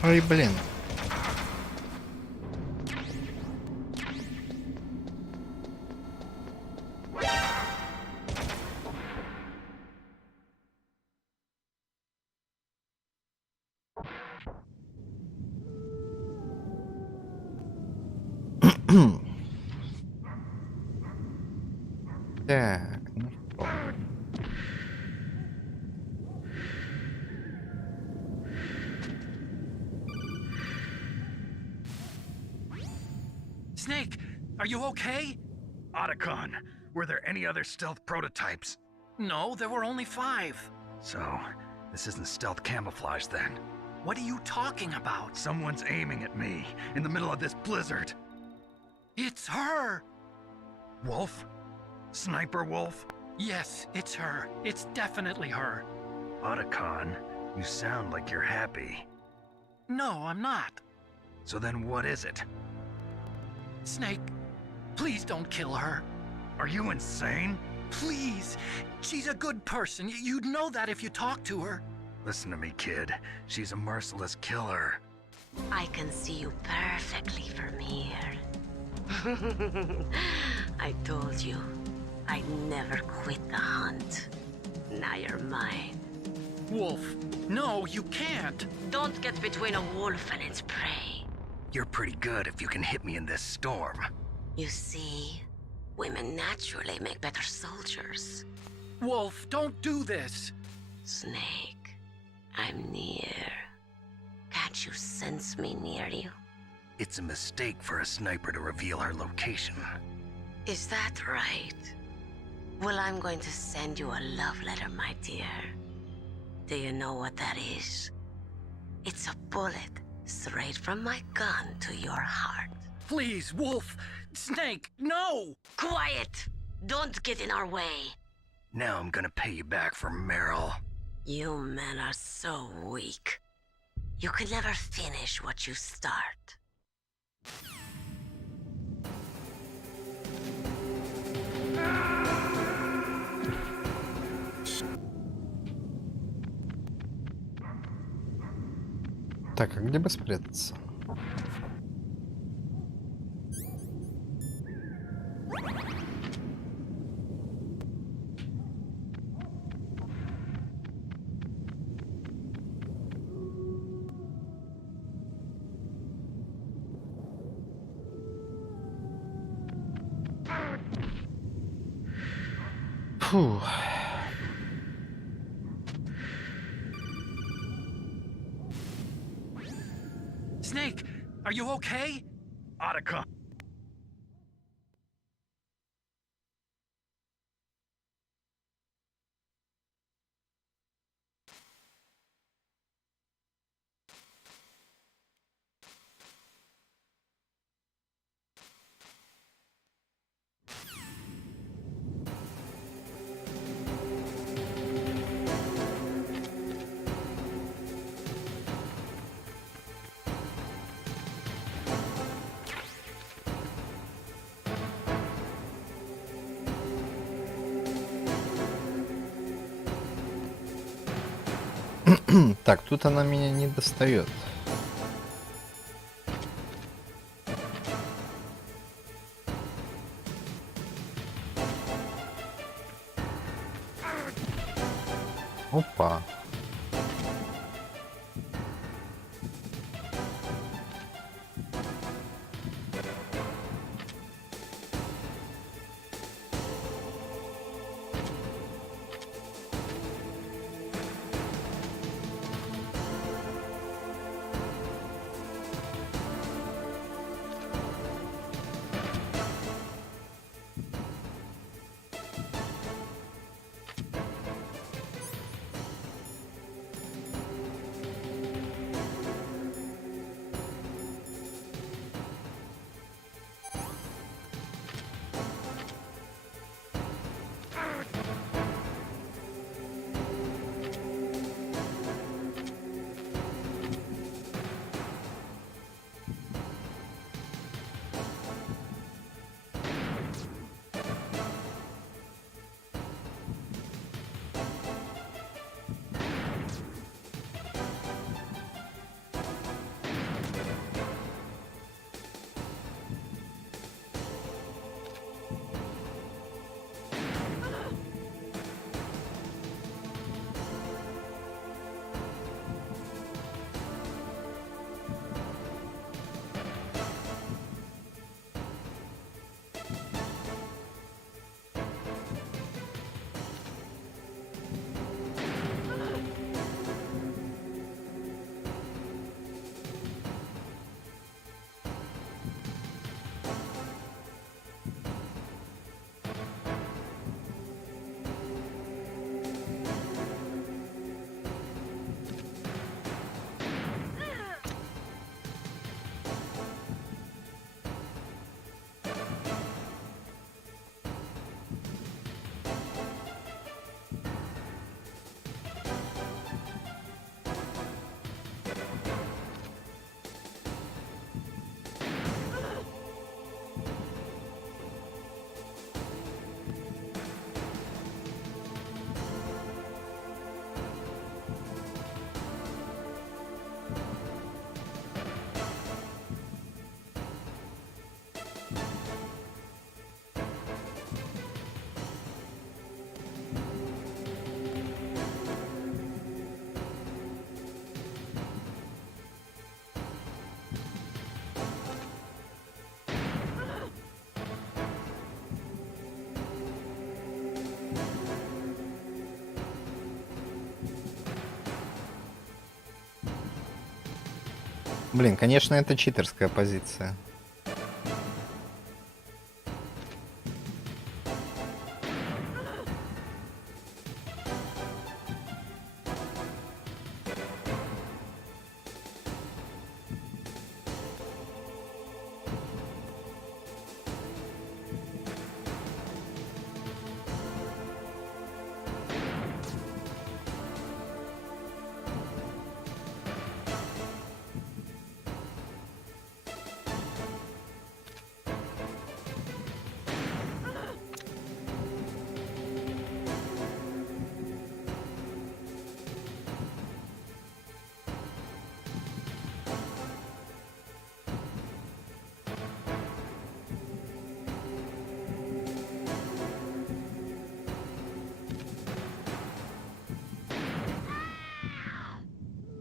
Ой, блин. Так, ну что. Snake, are you okay? Otacon, were there any other stealth prototypes? No, there were only 5. So, this isn't stealth camouflage then. What are you talking about? Someone's aiming at me in the middle of this blizzard. It's her! Wolf? Sniper Wolf? Yes, it's her. It's definitely her. Otacon, you sound like you're happy. No, I'm not. So then what is it? Snake, please don't kill her. Are you insane? Please. She's a good person. You'd know that if you talked to her. Listen to me, kid. She's a merciless killer. I can see you perfectly from here. I told you, I'd never quit the hunt. Now you're mine. Wolf, no, you can't. Don't get between a wolf and its prey. You're pretty good if you can hit me in this storm. You see, women naturally make better soldiers. Wolf, don't do this. Snake, I'm near. Can't you sense me near you? It's a mistake for a sniper to reveal our location. Is that right? Well, I'm going to send you a love letter, my dear. Do you know what that is? It's a bullet straight from my gun to your heart. Please, Wolf. Snake, no! Quiet! Don't get in our way. Now I'm gonna pay you back for Meryl. You men are so weak. You can never finish what you start. Так, а где бы спрятаться? Фу. Snake, are you okay? Otacon. Так, тут она меня не достает. Опа. Блин, конечно, это читерская позиция.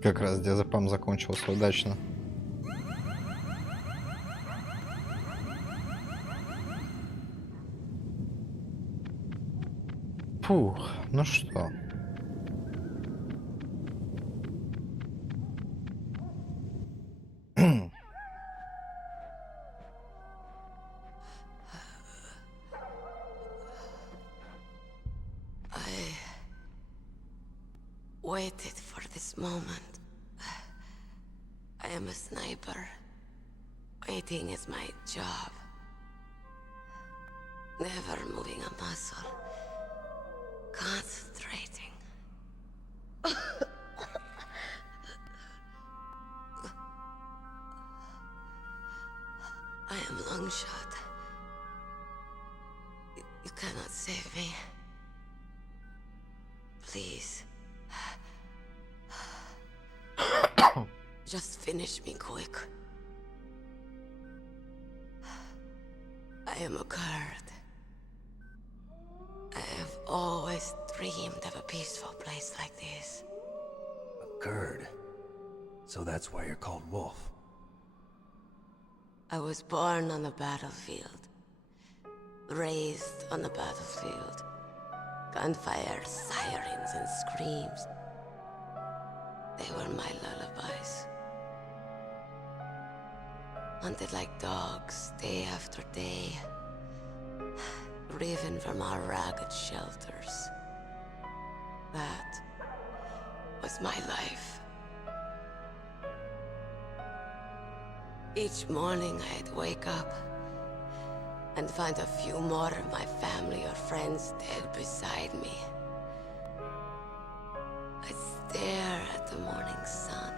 Как раз диазепам закончился удачно. Фух, ну что. Waited for this moment. I am a sniper. Waiting is my job. Never moving a muscle. Concentrating. I am long shot. You cannot save me. Please. Just finish me quick. I am a Kurd. I have always dreamed of a peaceful place like this. A Kurd? So that's why you're called Wolf. I was born on the battlefield. Raised on the battlefield. Gunfire, sirens, and screams. They were my lullabies. Hunted like dogs, day after day. Driven from our ragged shelters. That was my life. Each morning I'd wake up and find a few more of my family or friends dead beside me. I'd stare at the morning sun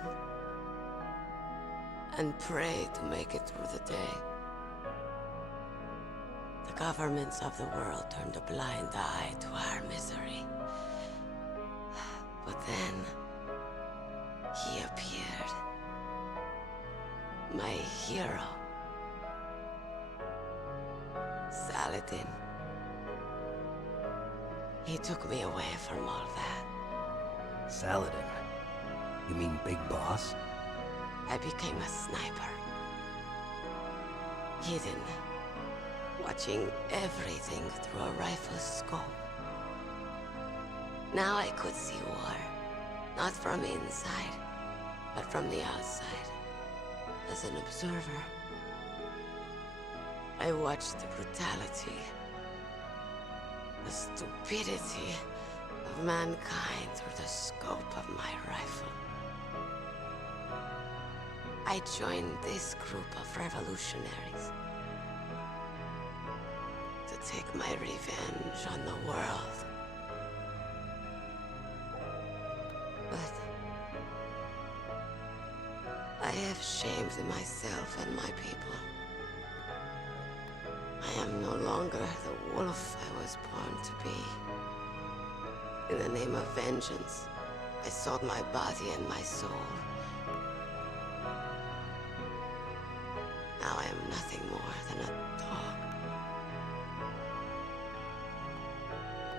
and pray to make it through the day. The governments of the world turned a blind eye to our misery. But then, he appeared. My hero. Saladin. He took me away from all that. Saladin? You mean Big Boss? I became a sniper. Hidden. Watching everything through a rifle's scope. Now I could see war. Not from inside, but from the outside. As an observer. I watched the brutality, the stupidity of mankind through the scope of my rifle. I joined this group of revolutionaries to take my revenge on the world. But I have shamed myself and my people. I am no longer the wolf I was born to be. In the name of vengeance, I sold my body and my soul. Now I am nothing more than a dog.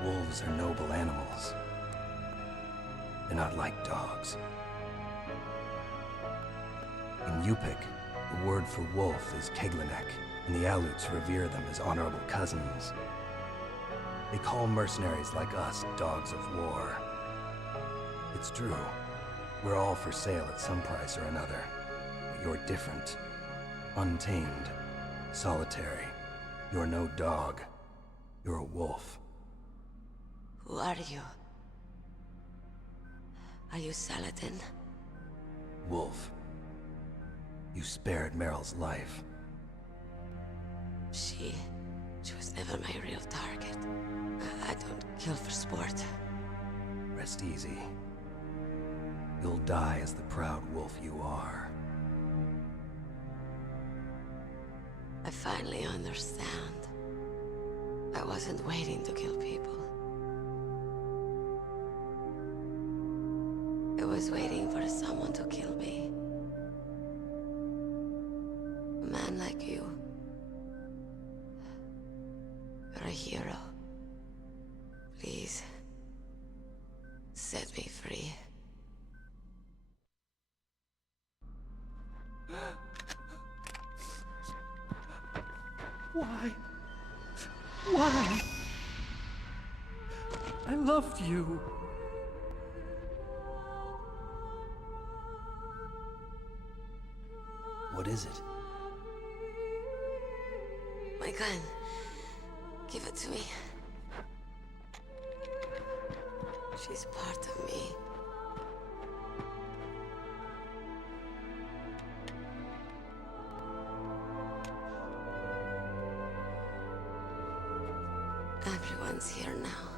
Wolves are noble animals. They're not like dogs. In Yupik, the word for wolf is Keglanek, and the Aleuts revere them as honorable cousins. They call mercenaries like us dogs of war. It's true. We're all for sale at some price or another. But You're different. Untamed. Solitary. You're no dog. You're a wolf. Who are you? Are you Saladin? Wolf. You spared Meryl's life. She was never my real target. I don't kill for sport. Rest easy. You'll die as the proud wolf you are. I finally understand. I wasn't waiting to kill people. I was waiting for someone to kill me. A man like you. You're a hero. Please, set me free. Why? Why? I loved you. What is it? My gun. Give it to me. She's part of me. Everyone's here now.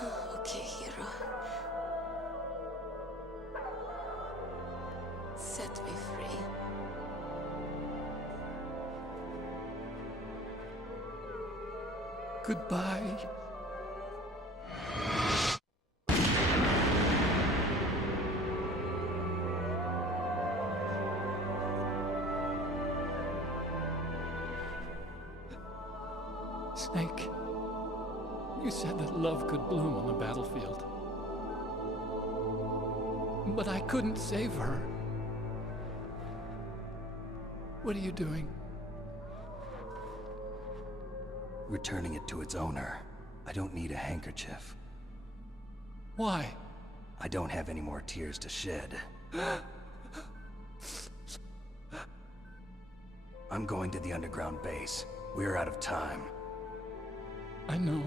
Oh, okay, hero. Set me free. Goodbye. Snake, you said that love could bloom on the battlefield. But I couldn't save her. What are you doing? Returning it to its owner. I don't need a handkerchief. Why? I don't have any more tears to shed. I'm going to the underground base. We're out of time. I know.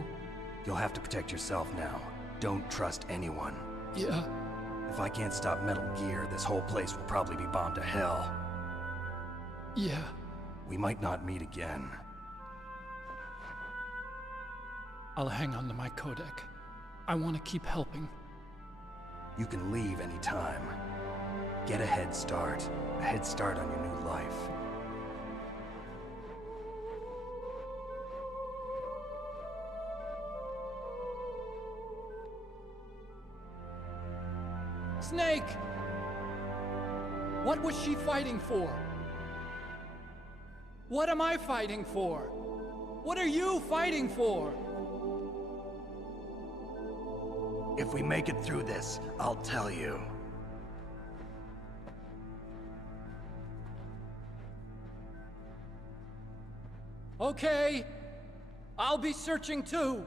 You'll have to protect yourself now. Don't trust anyone. Yeah. If I can't stop Metal Gear, this whole place will probably be bombed to hell. Yeah. We might not meet again. I'll hang on to my codec. I want to keep helping. You can leave anytime. Get a head start. A head start on your new life. Snake! What was she fighting for? What am I fighting for? What are you fighting for? If we make it through this, I'll tell you. Okay. I'll be searching too.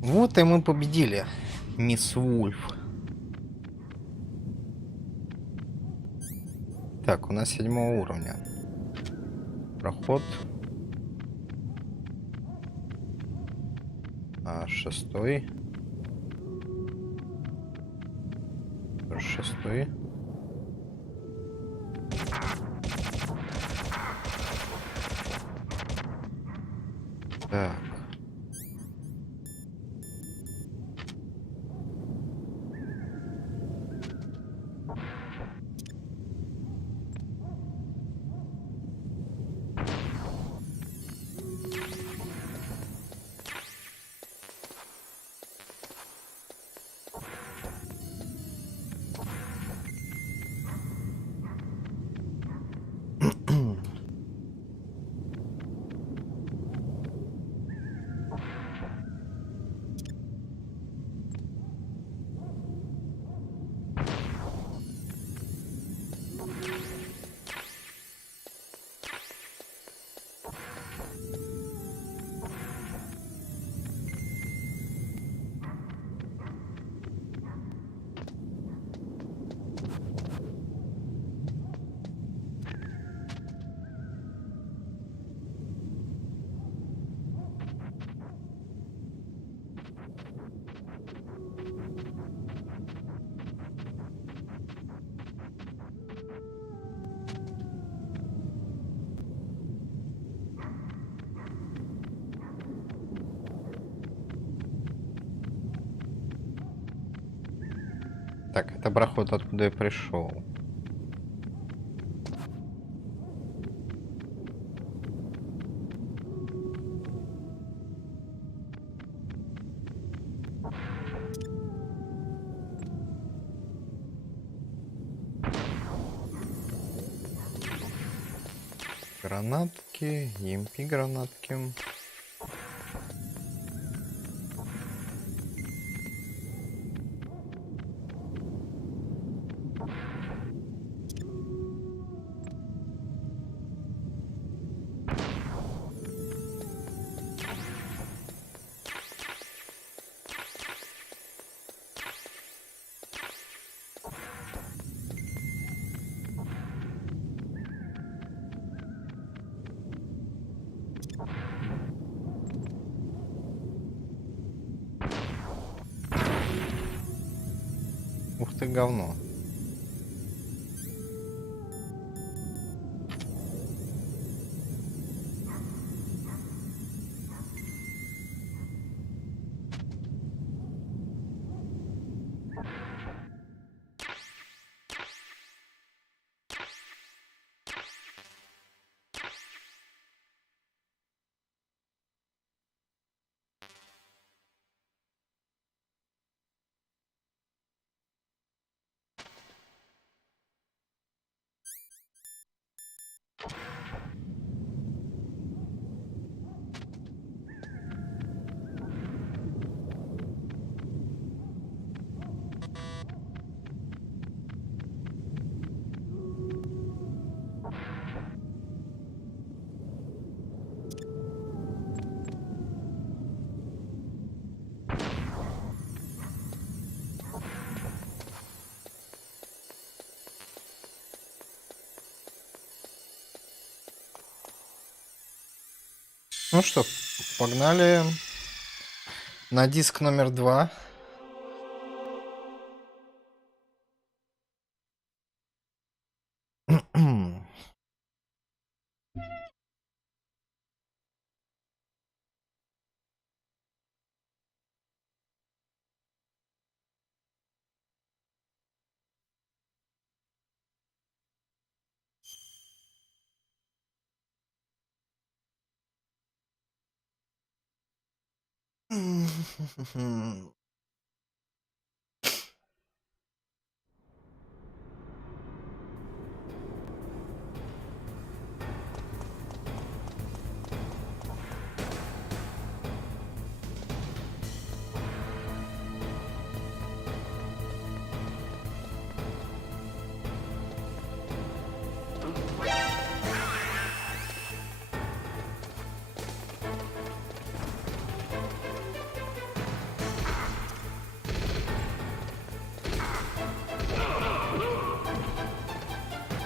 Вот и мы победили, мисс Вульф. Так, у нас 7 уровня. Проход. 6. 6. Так. Так, это проход, откуда я пришел. Гранатки, импи гранатки. Ух ты, говно. Ну что, погнали на диск номер 2.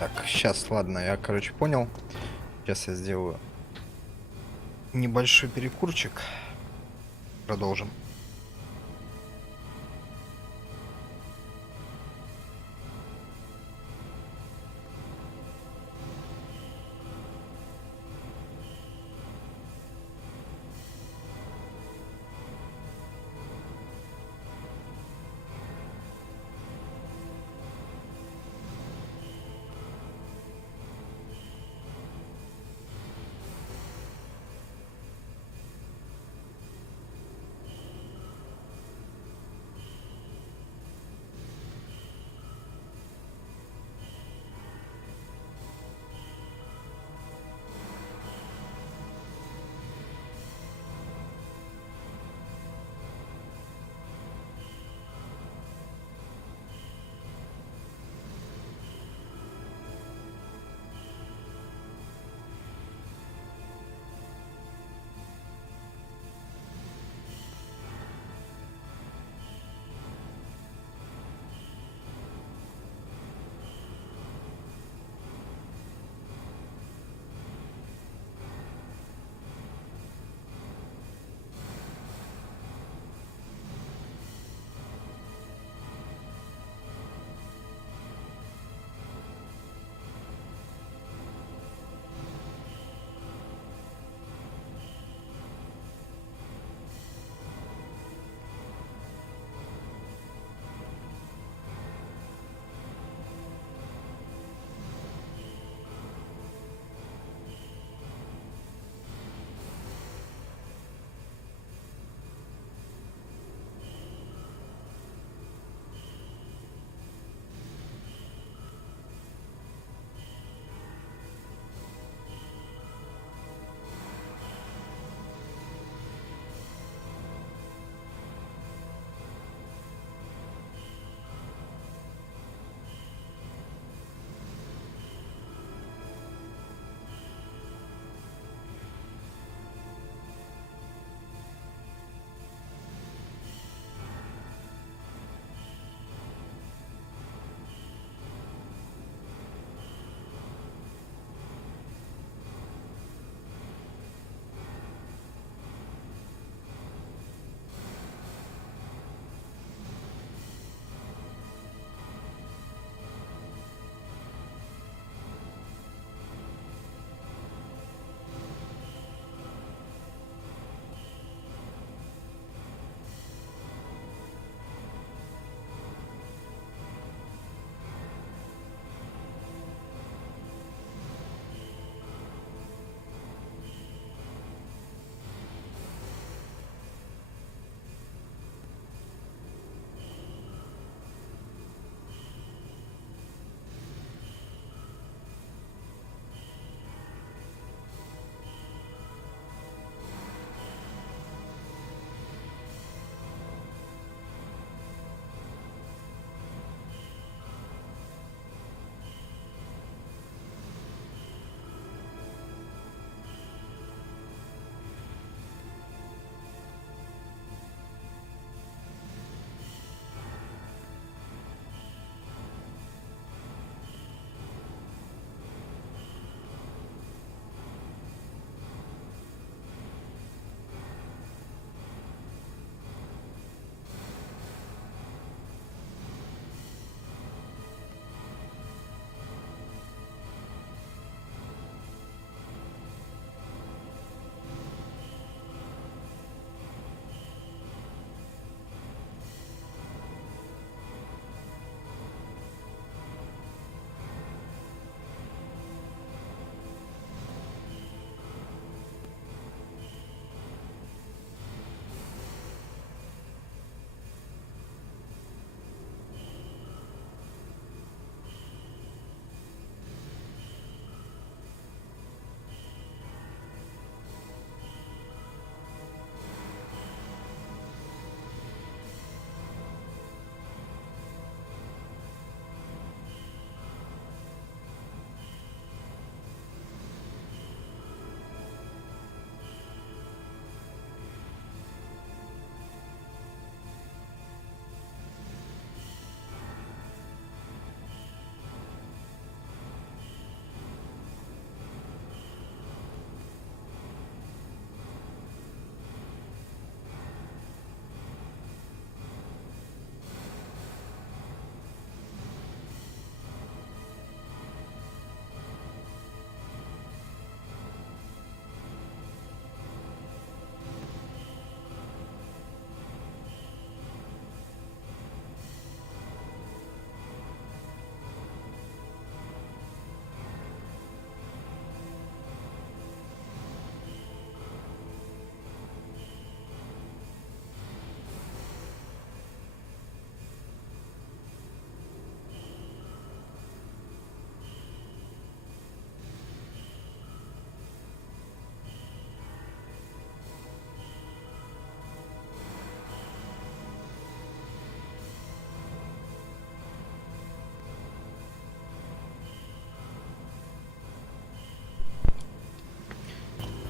Так, сейчас, ладно, я, короче, понял. Сейчас я сделаю небольшой перекурчик. Продолжим.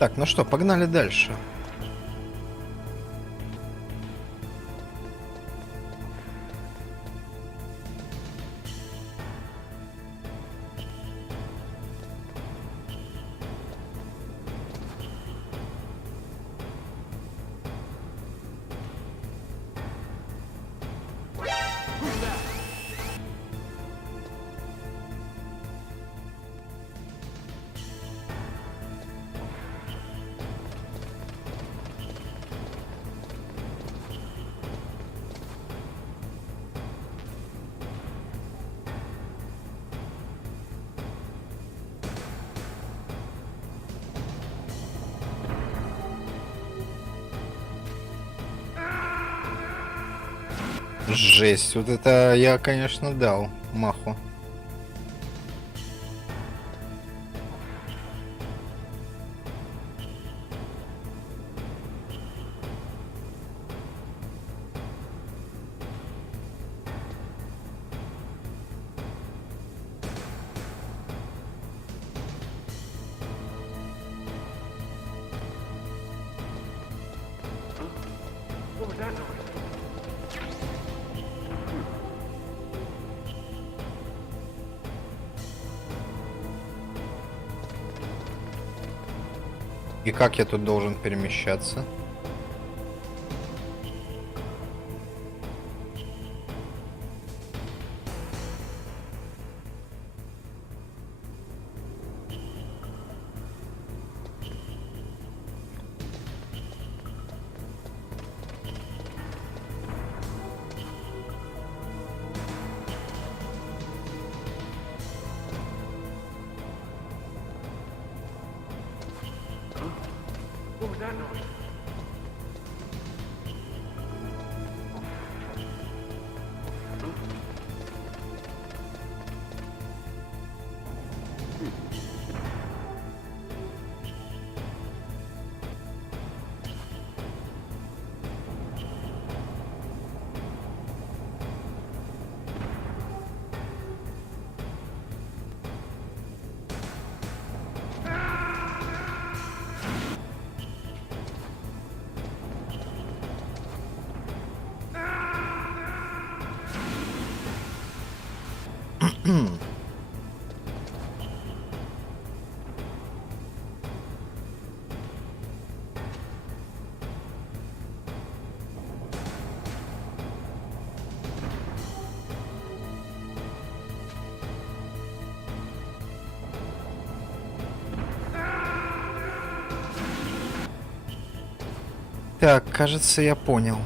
Так, ну что, погнали дальше. Жесть, вот это я, конечно, дал маху. И как я тут должен перемещаться? Так, кажется, я понял.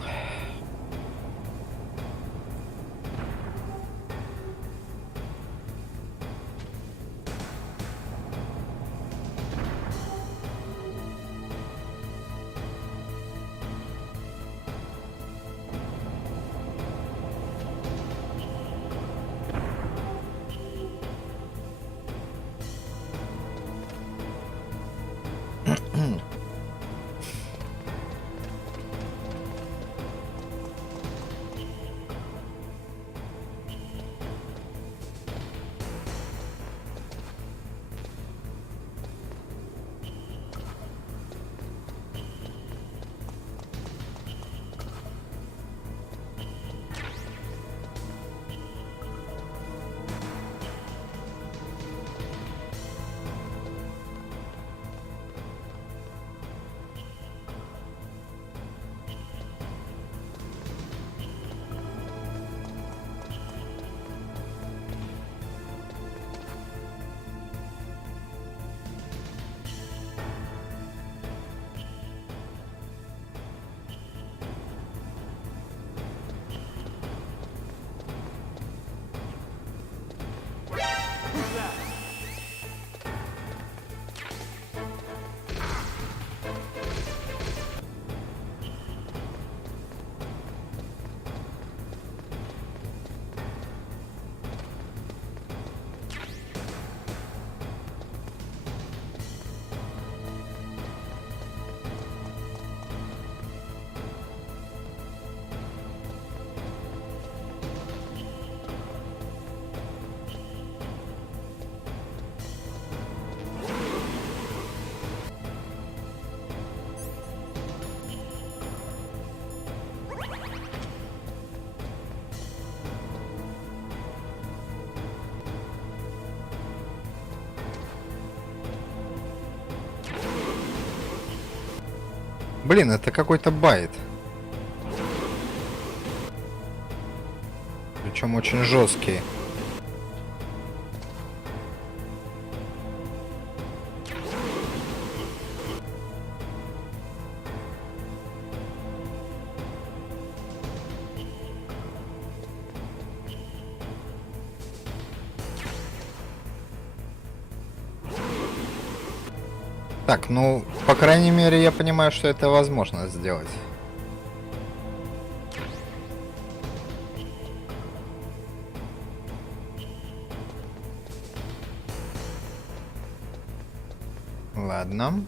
Блин, это какой-то байт. Причем очень жесткий. Так, ну, по крайней мере, я понимаю, что это возможно сделать. Ладно.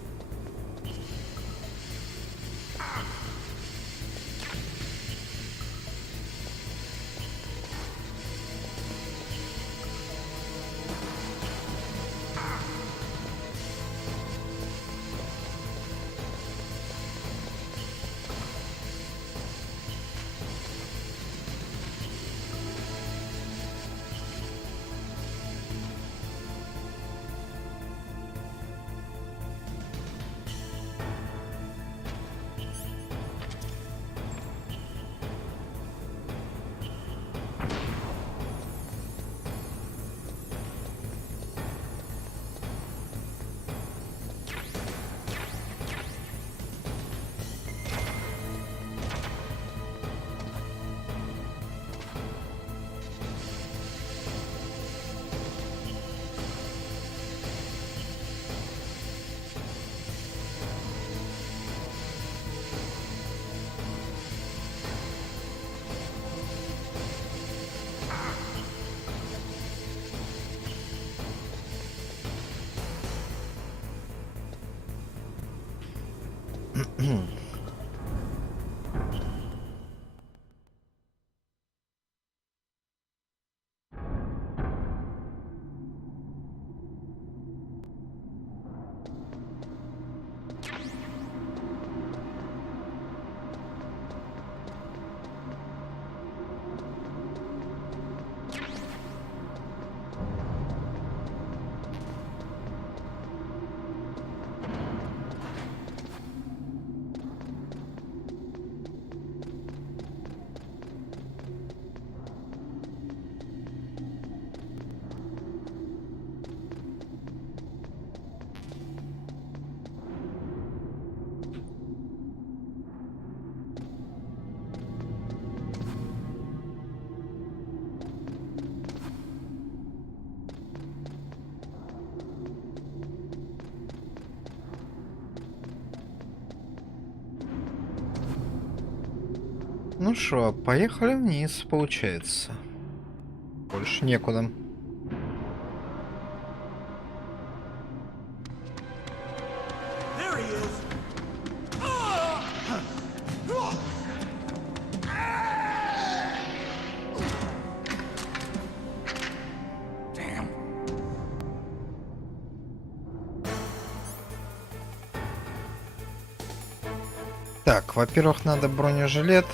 Ну что, поехали вниз, получается. Больше некуда. Так, во-первых, надо бронежилет.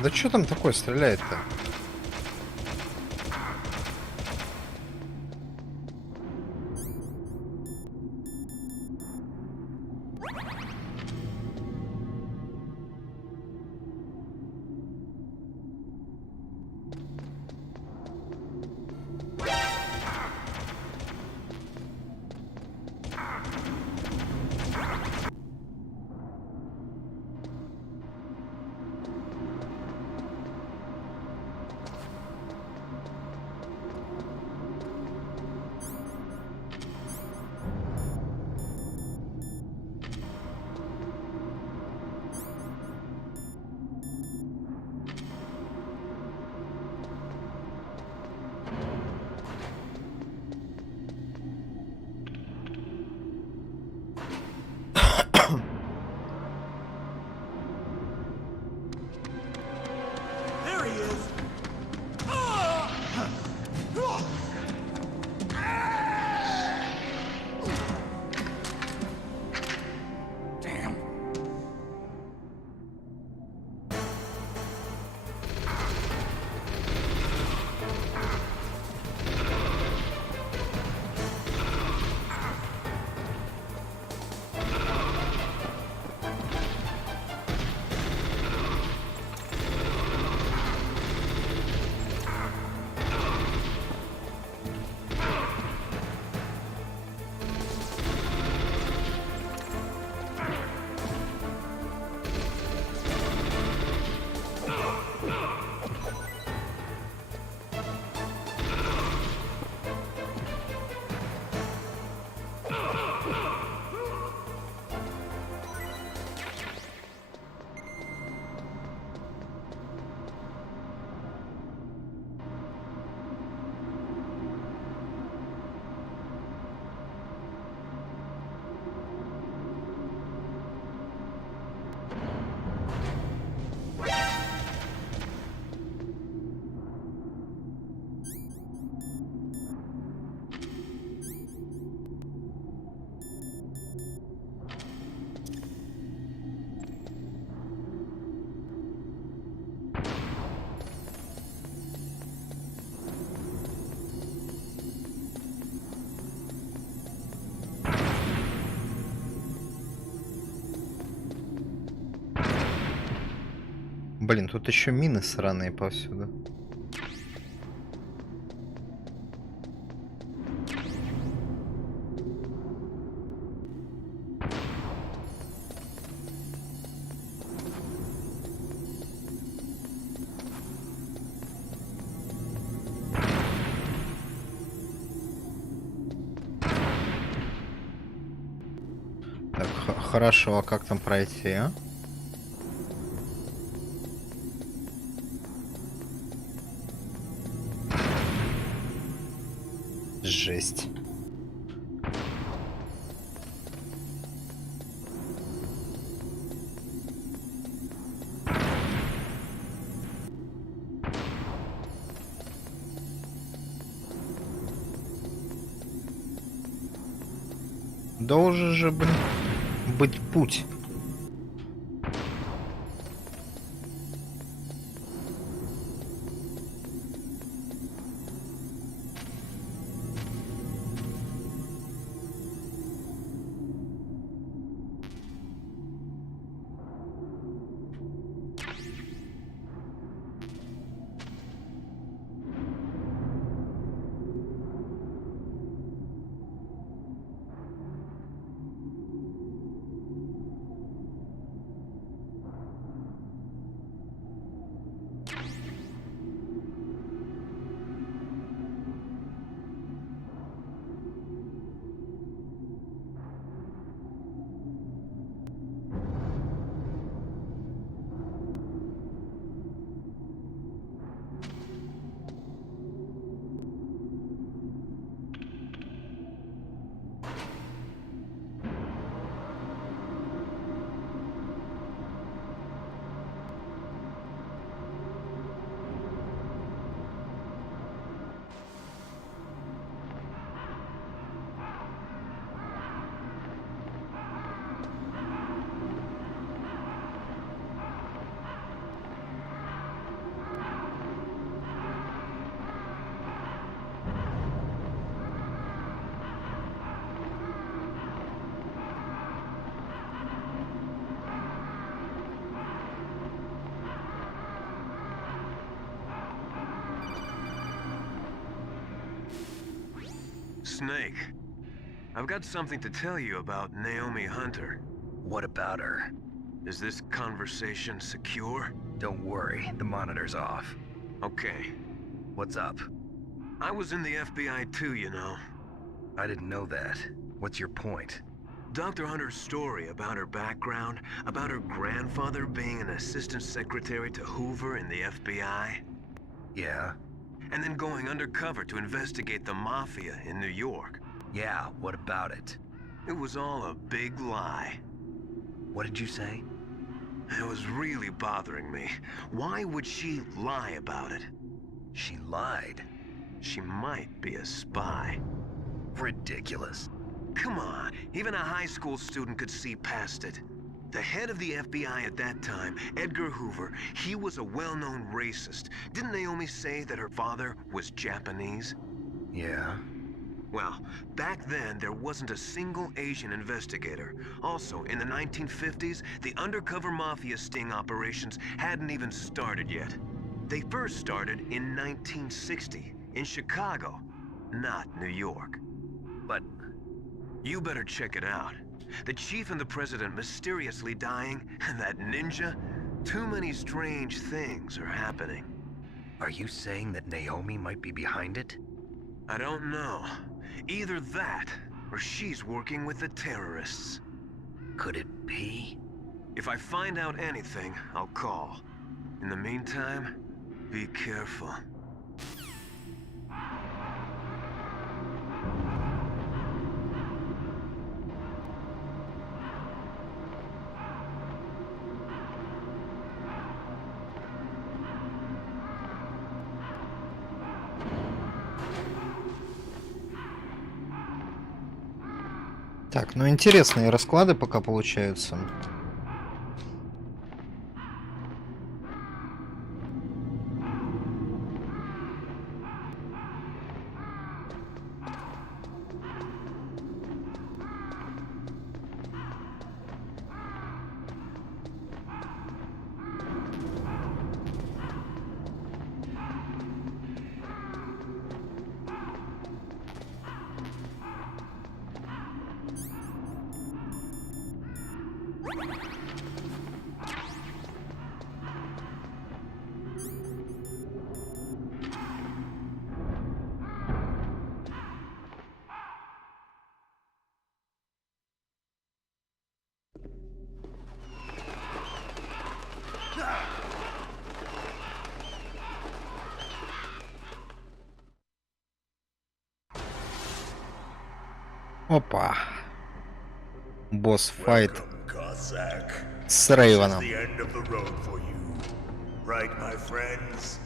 Да что там такое стреляет-то? Блин, тут еще мины сраные повсюду. Так, хорошо, а как там пройти, а? Жесть. Должен же, блин, быть путь. Snake. I've got something to tell you about Naomi Hunter. What about her? Is this conversation secure? Don't worry, the monitor's off. Okay. What's up? I was in the FBI too, you know. I didn't know that. What's your point? Dr. Hunter's story about her background, about her grandfather being an assistant secretary to Hoover in the FBI. Yeah? And then going undercover to investigate the mafia in New York. Yeah, what about it? It was all a big lie. What did you say? It was really bothering me. Why would she lie about it? She lied. She might be a spy. Ridiculous. Come on, even a high school student could see past it. The head of the FBI at that time, Edgar Hoover, he was a well-known racist. Didn't Naomi say that her father was Japanese? Yeah. Well, back then, there wasn't a single Asian investigator. Also, in the 1950s, the undercover mafia sting operations hadn't even started yet. They first started in 1960, in Chicago, not New York. But you better check it out. The chief and the president mysteriously dying, and that ninja? Too many strange things are happening. are you saying that Naomi might be behind it? I don't know. Either that, or she's working with the terrorists. Could it be? If I find out anything, I'll call. In the meantime, be careful. Так, ну интересные расклады пока получаются. Опа. Босс-файт с Рейвеном. Right, my friends?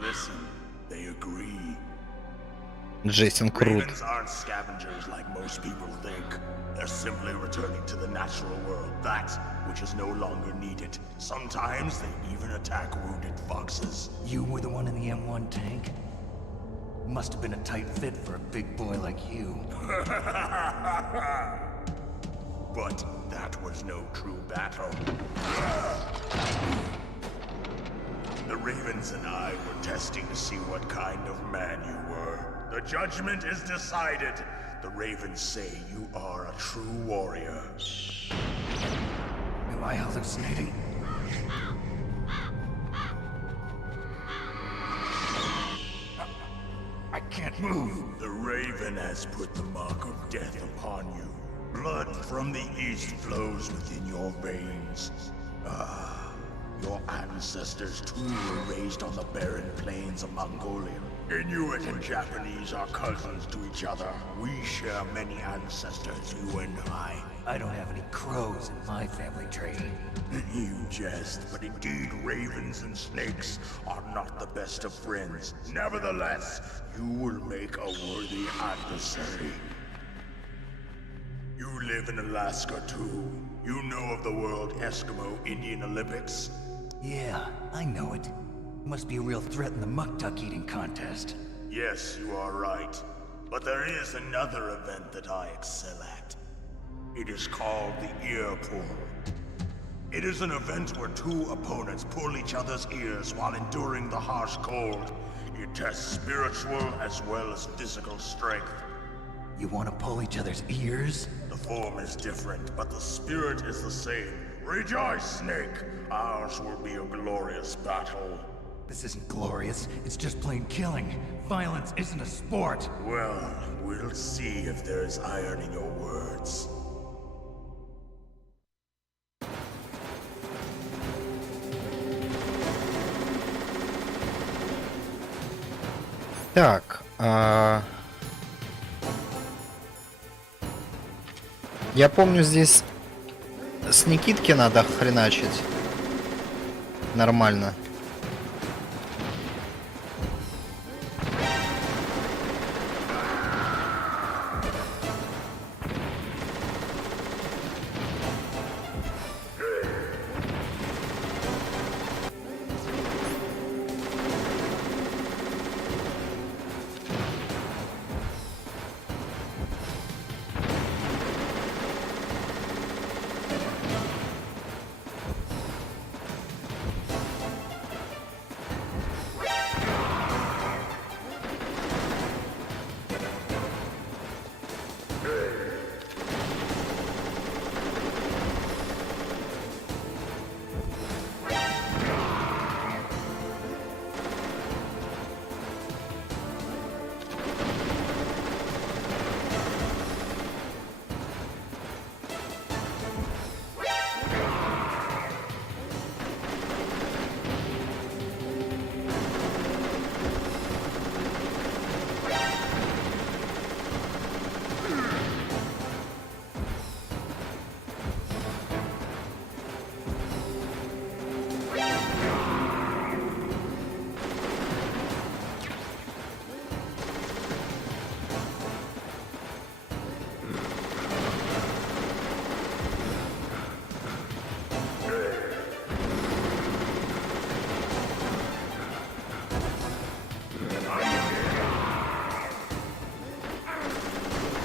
Listen, they agree. Джейсон Крут. Ravens aren't scavengers like most people think. They're simply returning to the natural world, that which is no longer needed. Sometimes they even attack wounded foxes. You were the one in the M1 tank? Must have been a tight fit for a big boy like you. But that was no true battle. The Ravens and I were testing to see what kind of man you were. The judgment is decided. The Ravens say you are a true warrior. Am I hallucinating? I can't move. The Raven has put the mark of death upon you. Blood from the east flows within your veins. Ah, your ancestors too were raised on the barren plains of Mongolia. Inuit and Japanese are cousins to each other. We share many ancestors, you and I. I don't have any crows in my family tree. You jest, but indeed ravens and snakes are not the best of friends. Nevertheless, you will make a worthy adversary. You live in Alaska too. You know of the World Eskimo Indian Olympics? Yeah, I know it. Must be a real threat in the muck duck eating contest. Yes, you are right. But there is another event that I excel at. It is called the ear pull. It is an event where two opponents pull each other's ears while enduring the harsh cold. You test spiritual as well as physical strength. You want to pull each other's ears? The form is different, but the spirit is the same. Rejoice, Snake! Ours will be a glorious battle. This isn't glorious, it's just plain killing. Violence isn't a sport. Well, we'll see if there's iron in your words. Так, я помню, здесь с Никитки надо хреначить. Нормально.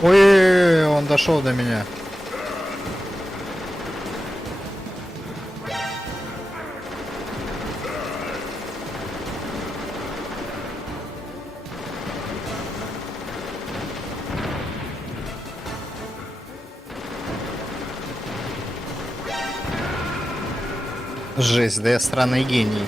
Ой, он дошел до меня. Жесть, да я странный гений.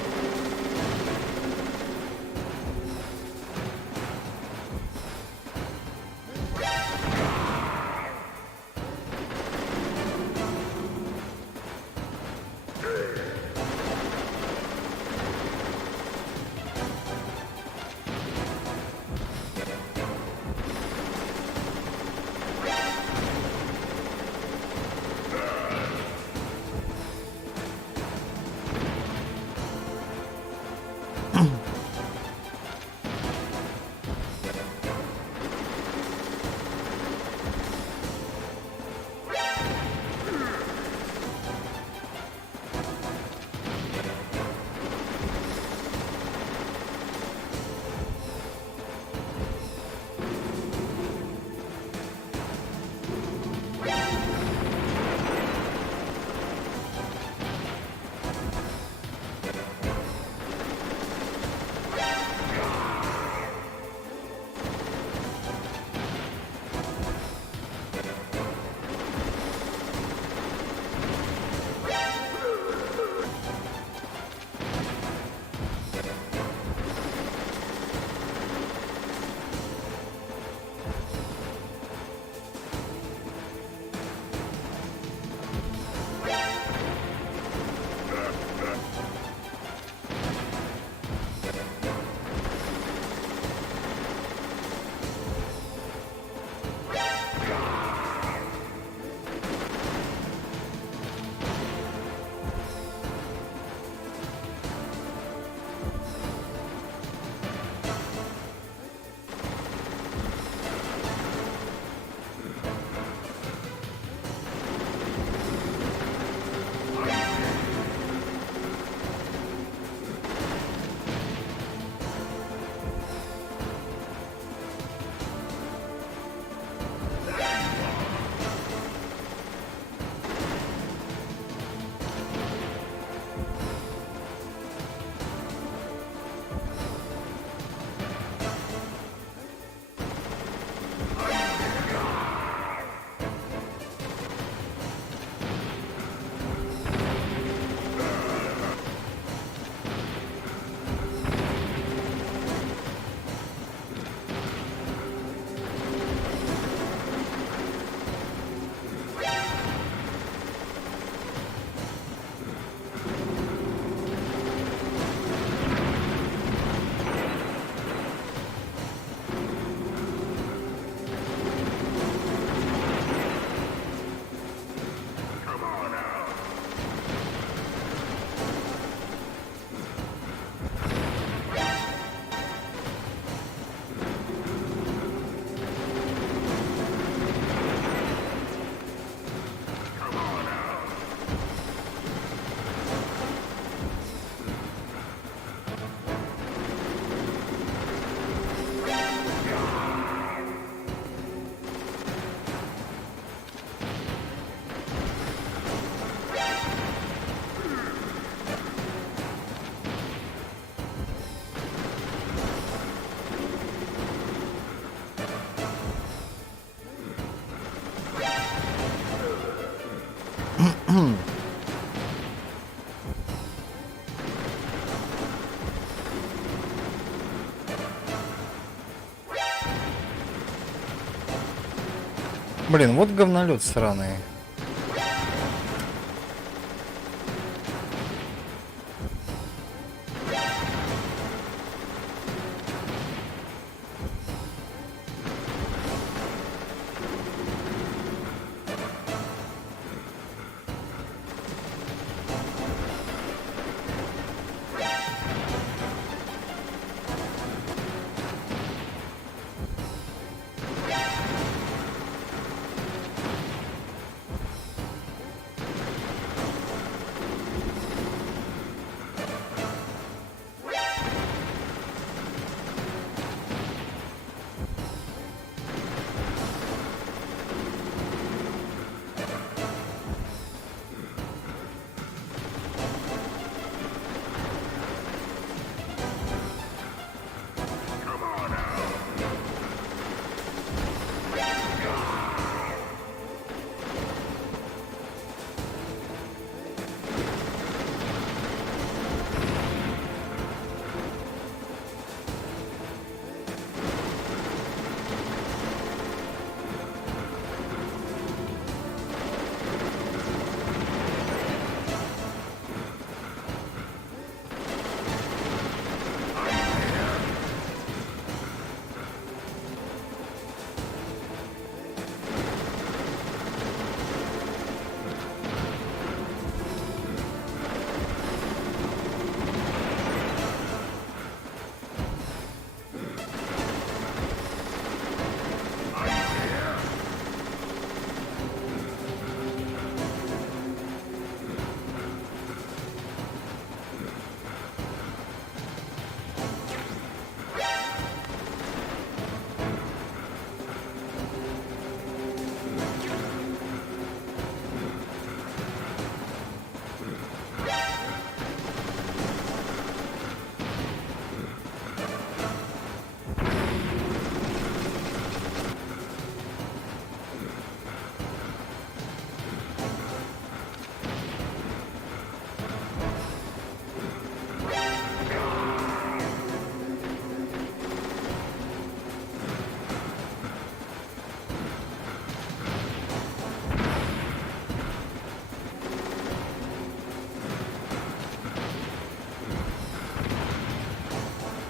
Блин, вот говнолет сраный.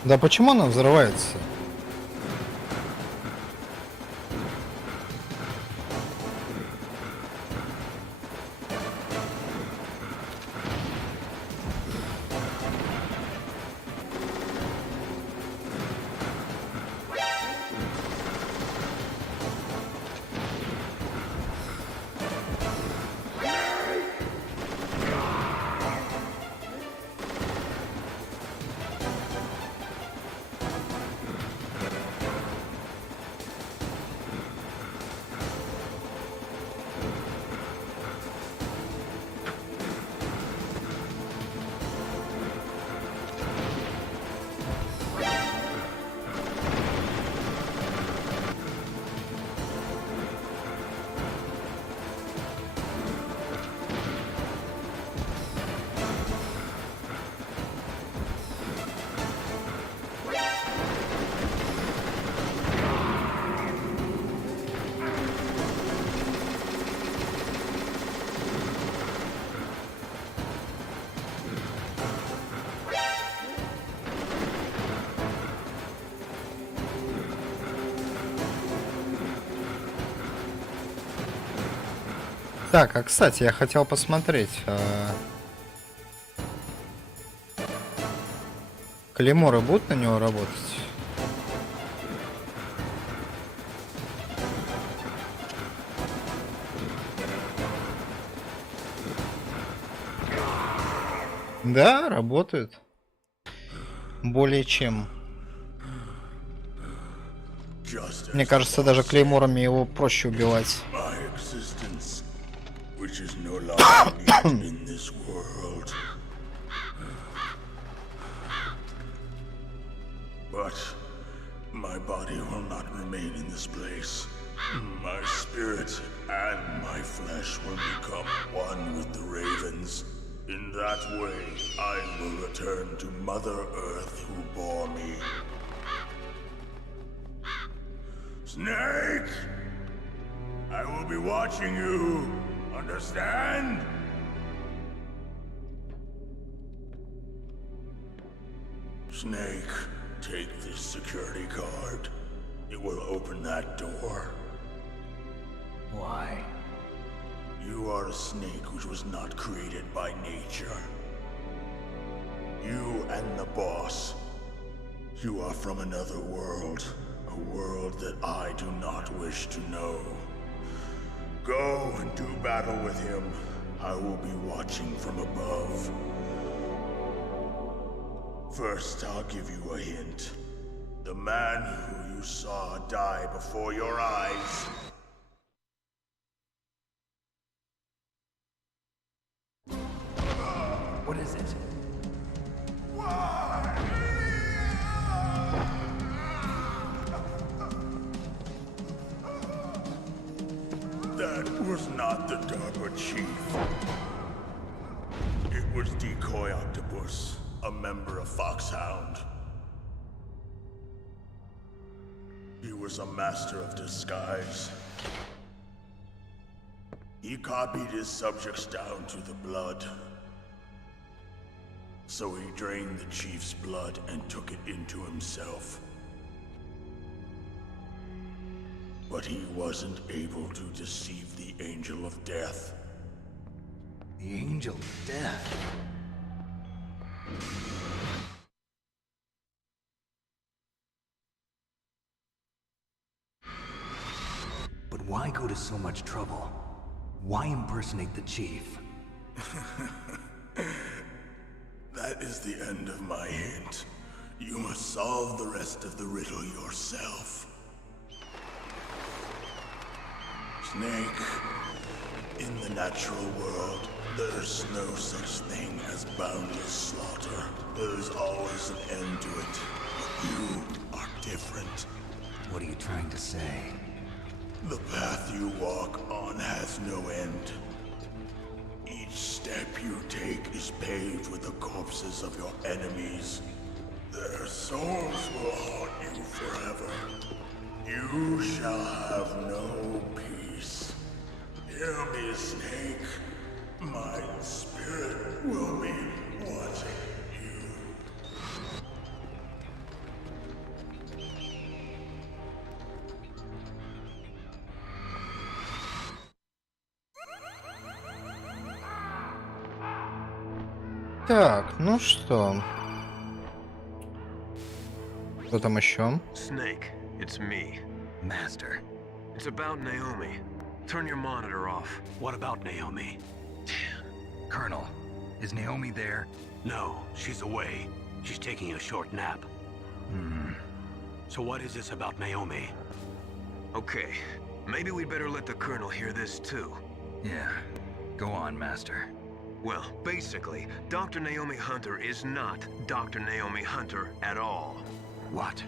Да почему она взрывается? Так, а кстати, я хотел посмотреть. Клейморы будут на него работать? Да, работают. Более чем. Мне кажется, даже клейморами его проще убивать. Which is no longer needed in this world. But my body will not remain in this place. My spirit and my flesh will become one with the ravens. In that way, I will return to Mother Earth who bore me. Snake! I will be watching you. Understand? Snake, take this security card. It will open that door. Why? You are a snake which was not created by nature. You and the boss. You are from another world. A world that I do not wish to know. Go and do battle with him. I will be watching from above. First, I'll give you a hint. The man who you saw die before your eyes. What is it? That was not the DARPA chief. It was Decoy Octopus, a member of Foxhound. He was a master of disguise. He copied his subjects down to the blood. So he drained the chief's blood and took it into himself. But he wasn't able to deceive the Angel of Death. The Angel of Death? But why go to so much trouble? Why impersonate the chief? That is the end of my hint. You must solve the rest of the riddle yourself. Snake, in the natural world, there's no such thing as boundless slaughter. There's always an end to it. But you are different. What are you trying to say? The path you walk on has no end. Each step you take is paved with the corpses of your enemies. Their souls will haunt you forever. You shall have no peace. Hear me, Snake. My spirit will be watching you. Так, ну что? Кто там еще? Snake, it's me, Master. It's about Naomi. Turn your monitor off. What about Naomi? Colonel, is Naomi there? No, she's away. She's taking a short nap. So what is this about Naomi? Okay, maybe we'd better let the Colonel hear this too. Yeah. Go on, Master. Well, basically, Dr. Naomi Hunter is not Dr. Naomi Hunter at all. What?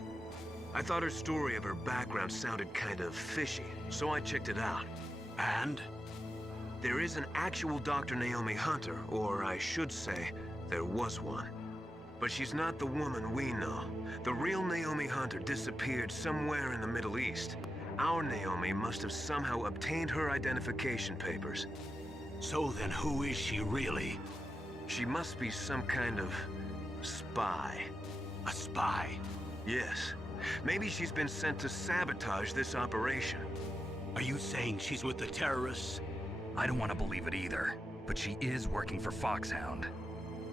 I thought her story of her background sounded kind of fishy, so I checked it out. And? There is an actual Dr. Naomi Hunter, or I should say, there was one. But she's not the woman we know. The real Naomi Hunter disappeared somewhere in the Middle East. Our Naomi must have somehow obtained her identification papers. So then who is she really? She must be some kind of spy. A spy? Yes. Maybe she's been sent to sabotage this operation. Are you saying she's with the terrorists? I don't want to believe it either, but she is working for Foxhound.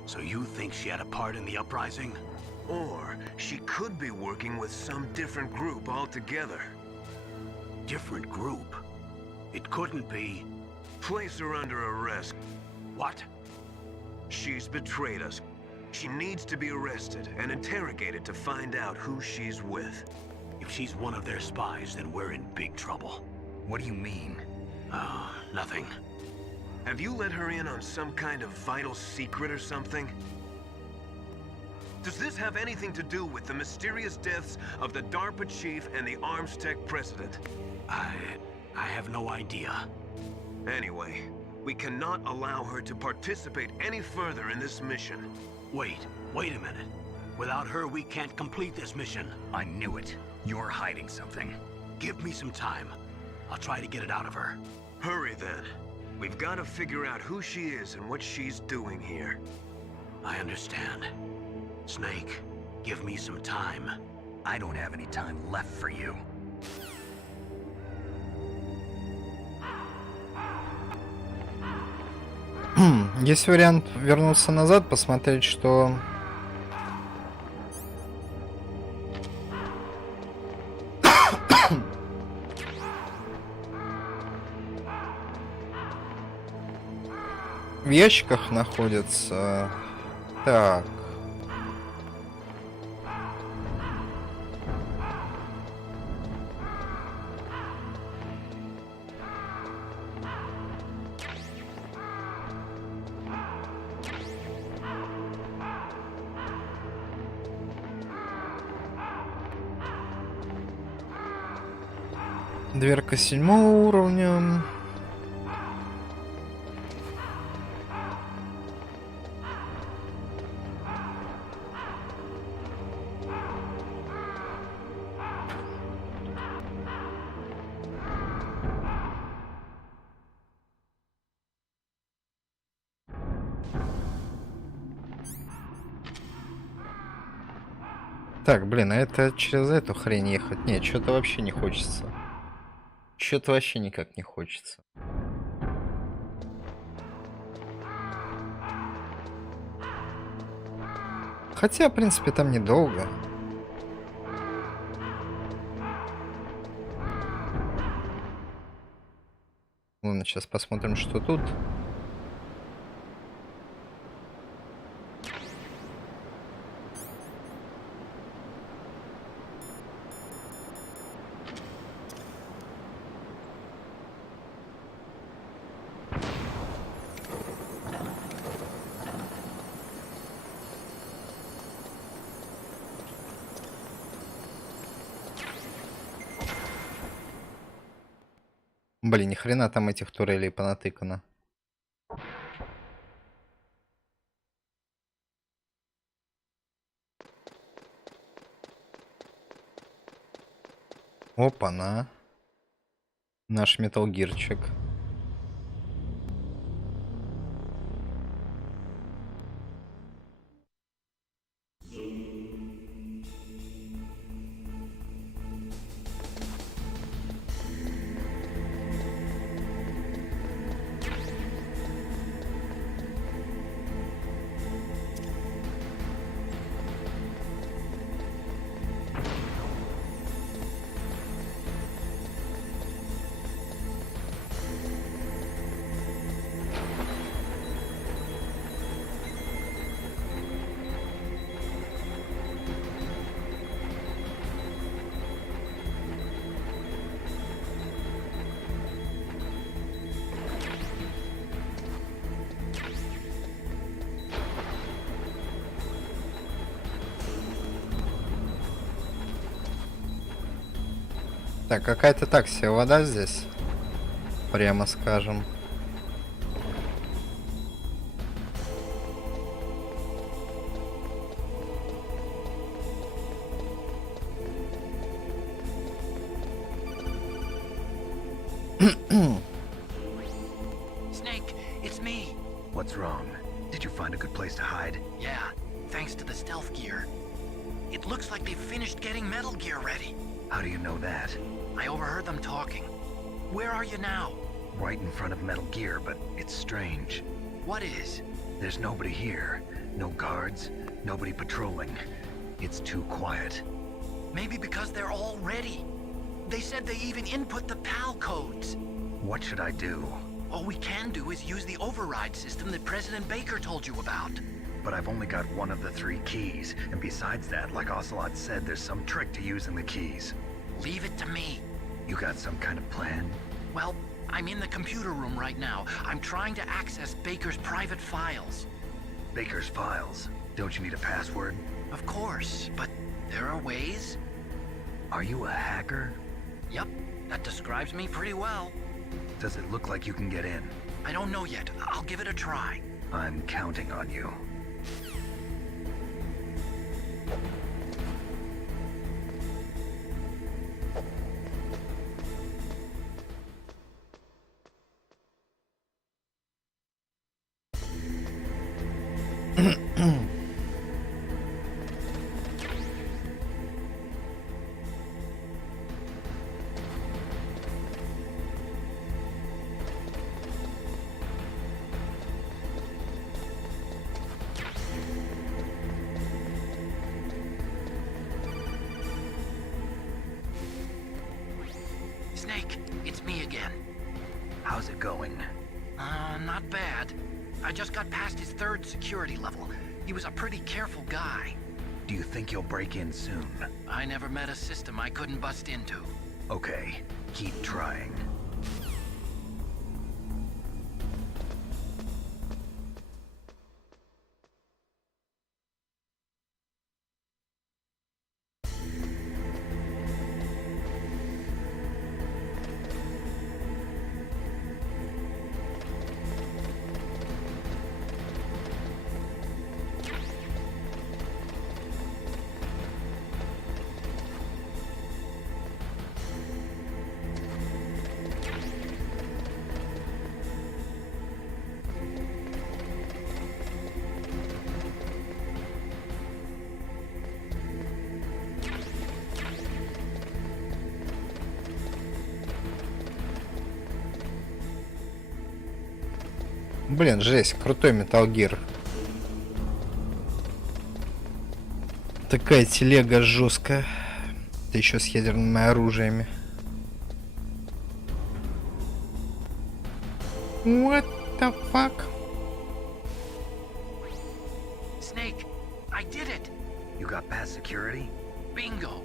So you think she had a part in the uprising? Or she could be working with some different group altogether. Different group? It couldn't be. Place her under arrest. What? She's betrayed us. She needs to be arrested and interrogated to find out who she's with. If she's one of their spies, then we're in big trouble. What do you mean? Nothing. Have you let her in on some kind of vital secret or something? Does this have anything to do with the mysterious deaths of the DARPA chief and the arms tech president? I have no idea. Anyway, we cannot allow her to participate any further in this mission. Wait a minute. Without her, we can't complete this mission. I knew it. You're hiding something. Give me some time. I'll try to get it out of her. Hurry then. We've got to figure out who she is and what she's doing here. I understand. Snake, give me some time. I don't have any time left for you. Есть вариант вернуться назад, посмотреть, что... в ящиках находится. Так. Дверка 7-го уровня. Так, блин, а это через эту хрень ехать? Нет, что-то вообще не хочется. Что-то вообще никак не хочется. Хотя, в принципе, там недолго. Ладно, сейчас посмотрим, что тут. Блин, ни хрена там этих турелей понатыкано. Опа-на. Наш металлгирчик. Так, какая-то так себе вода здесь, прямо скажем. Snake, it's me. What's wrong? Did you find a good place to hide? Yeah, thanks to the stealth gear. It looks like they've finished getting Metal Gear ready. How do you know that? I overheard them talking. Where are you now? Right in front of Metal Gear, but it's strange. What is? There's nobody here. No guards, nobody patrolling. It's too quiet. Maybe because they're all ready. They said they even input the PAL codes. What should I do? All we can do is use the override system that President Baker told you about. But I've only got one of the 3 keys, and besides that, like Ocelot said, there's some trick to using the keys. Leave it to me. You got some kind of plan? Well, I'm in the computer room right now. I'm trying to access Baker's private files. Baker's files? Don't you need a password? Of course, but there are ways. Are you a hacker? Yep, that describes me pretty well. Does it look like you can get in? I don't know yet. I'll give it a try. I'm counting on you. Snake, it's me again. How's it going? Not bad. I just got past his 3rd security level. He was a pretty careful guy. Do you think you'll break in soon? I never met a system I couldn't bust into. Okay, keep trying. Блин, жесть, крутой Metal Gear. Такая телега жесткая. Да еще с ядерными оружиями. What the fuck? Snake, I did it! You got past security? Bingo!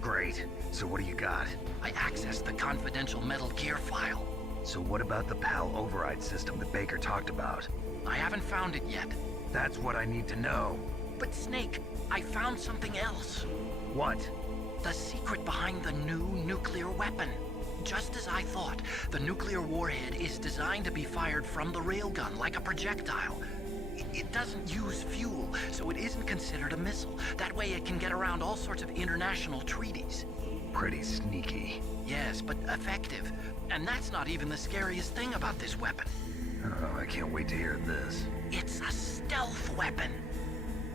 Great. So what do you got? I accessed the confidential Metal Gear file. So what about the PAL override system that Baker talked about? I haven't found it yet. That's what I need to know. But Snake, I found something else. What? The secret behind the new nuclear weapon. Just as I thought, the nuclear warhead is designed to be fired from the railgun like a projectile. It doesn't use fuel, so it isn't considered a missile. That way it can get around all sorts of international treaties. Pretty sneaky. Yes, but effective. And that's not even the scariest thing about this weapon. Oh, I can't wait to hear this. It's a stealth weapon.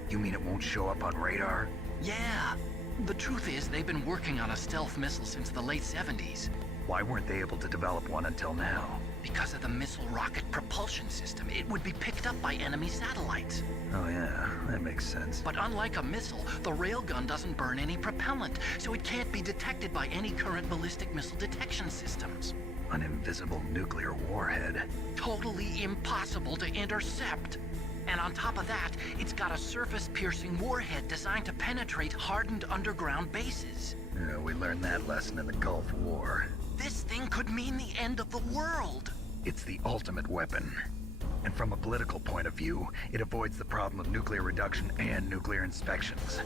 You mean it won't show up on radar? Yeah. The truth is, they've been working on a stealth missile since the late 70s. Why weren't they able to develop one until now? Because of the missile rocket propulsion system, it would be picked up by enemy satellites. Oh yeah, that makes sense. But unlike a missile, the railgun doesn't burn any propellant, so it can't be detected by any current ballistic missile detection systems. An invisible nuclear warhead. Totally impossible to intercept. And on top of that, it's got a surface-piercing warhead designed to penetrate hardened underground bases. Yeah, we learned that lesson in the Gulf War. This thing could mean the end of the world. It's the ultimate weapon. And from a political point of view, it avoids the problem of nuclear reduction and nuclear inspections.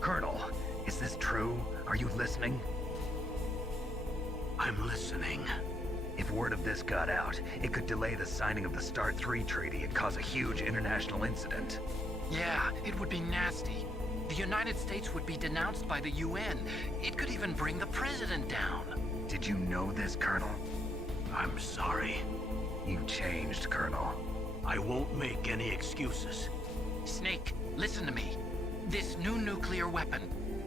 Colonel, is this true? Are you listening? I'm listening. If word of this got out, it could delay the signing of the START 3 treaty and cause a huge international incident. Yeah, it would be nasty. The United States would be denounced by the UN. It could even bring the president down. Did you know this, Colonel? I'm sorry. You changed, Colonel. I won't make any excuses. Snake, listen to me. This new nuclear weapon,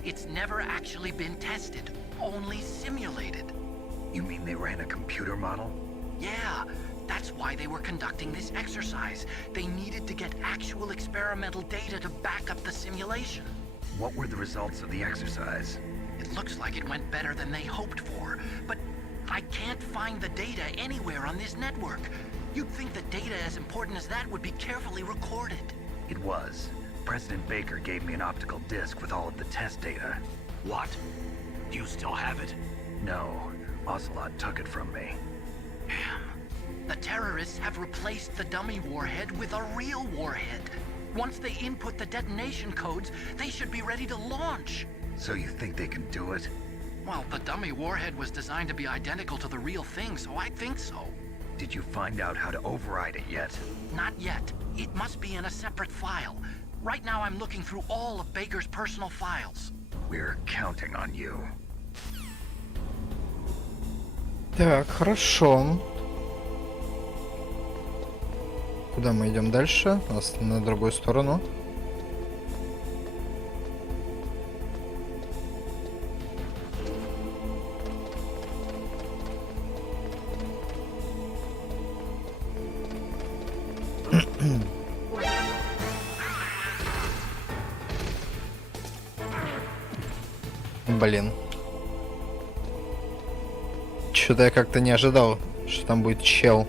it's never actually been tested, only simulated. You mean they ran a computer model? Yeah, that's why they were conducting this exercise. They needed to get actual experimental data to back up the simulation. What were the results of the exercise? It looks like it went better than they hoped for, but I can't find the data anywhere on this network. You'd think that data as important as that would be carefully recorded. It was. President Baker gave me an optical disc with all of the test data. What? Do you still have it? No. Ocelot took it from me. Damn. The terrorists have replaced the dummy warhead with a real warhead. Once they input the detonation codes, they should be ready to launch. So you think they can do it? Well, the dummy warhead was designed to be identical to the real thing, so I think so. Did you find out how to override it yet? Not yet. It must be in a separate file. Right now I'm looking through all of Baker's personal files. We're counting on you. Так, хорошо. Куда мы идем дальше? Нас на другую сторону. Блин. Что-то я как-то не ожидал, что там будет чел.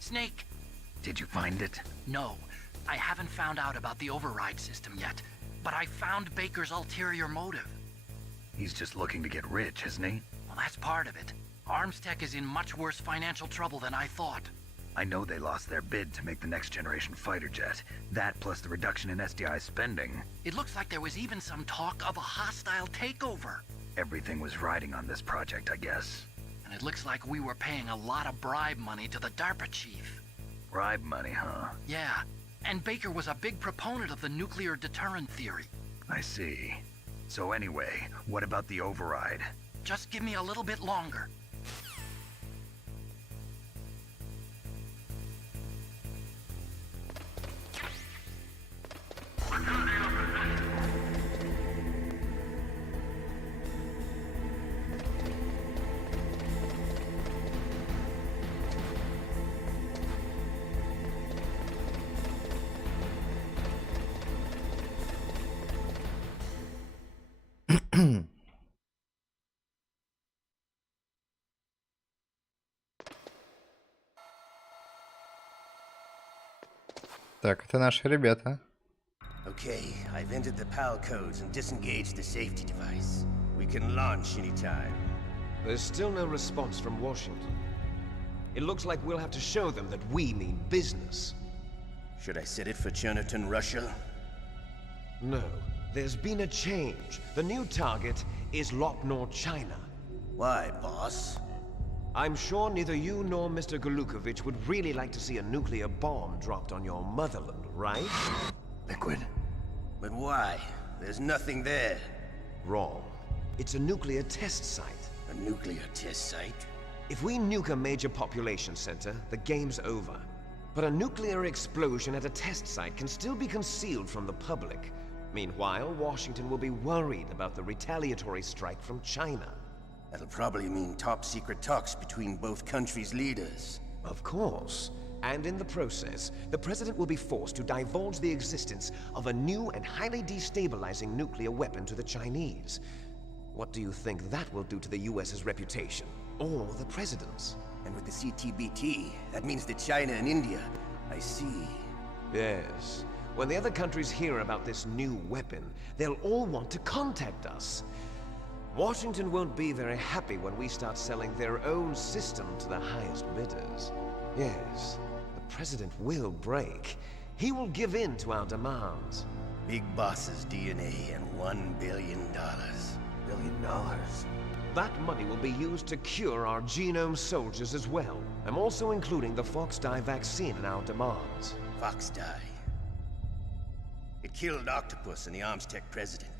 Snake! Did you find it? No, I haven't found out about the override system yet, but I found Baker's ulterior motive. He's just looking to get rich, isn't he? Well, that's part of it. Armstech is in much worse financial trouble than I thought. I know they lost their bid to make the next generation fighter jet. That plus the reduction in SDI spending. It looks like there was even some talk of a hostile takeover. Everything was riding on this project, I guess. And it looks like we were paying a lot of bribe money to the DARPA chief. Bribe money, huh? Yeah, and Baker was a big proponent of the nuclear deterrent theory. I see. So anyway, what about the override? Just give me a little bit longer. Так, это наши ребята. Okay, I've entered the PAL codes and disengaged the safety device. We can launch anytime. There's still no response from Washington. It looks like we'll have to show them that we mean business. Should I set it for Cherniton, Russia? No, there's been a change. The new target is Lopnor, China. Why, boss? I'm sure neither you nor Mr. Golukovich would really like to see a nuclear bomb dropped on your motherland, right? Liquid. But why? There's nothing there. Wrong. It's a nuclear test site. A nuclear test site? If we nuke a major population center, the game's over. But a nuclear explosion at a test site can still be concealed from the public. Meanwhile, Washington will be worried about the retaliatory strike from China. That'll probably mean top-secret talks between both countries' leaders. Of course. And in the process, the President will be forced to divulge the existence of a new and highly destabilizing nuclear weapon to the Chinese. What do you think that will do to the US's reputation? Or the President's? And with the CTBT, that means that China and India... I see. Yes. When the other countries hear about this new weapon, they'll all want to contact us. Washington won't be very happy when we start selling their own system to the highest bidders. Yes, the President will break. He will give in to our demands. Big Boss's DNA and $1 billion. $1 billion? That money will be used to cure our genome soldiers as well. I'm also including the Fox-Die vaccine in our demands. Fox-Die? It killed Octopus and the Armstech president.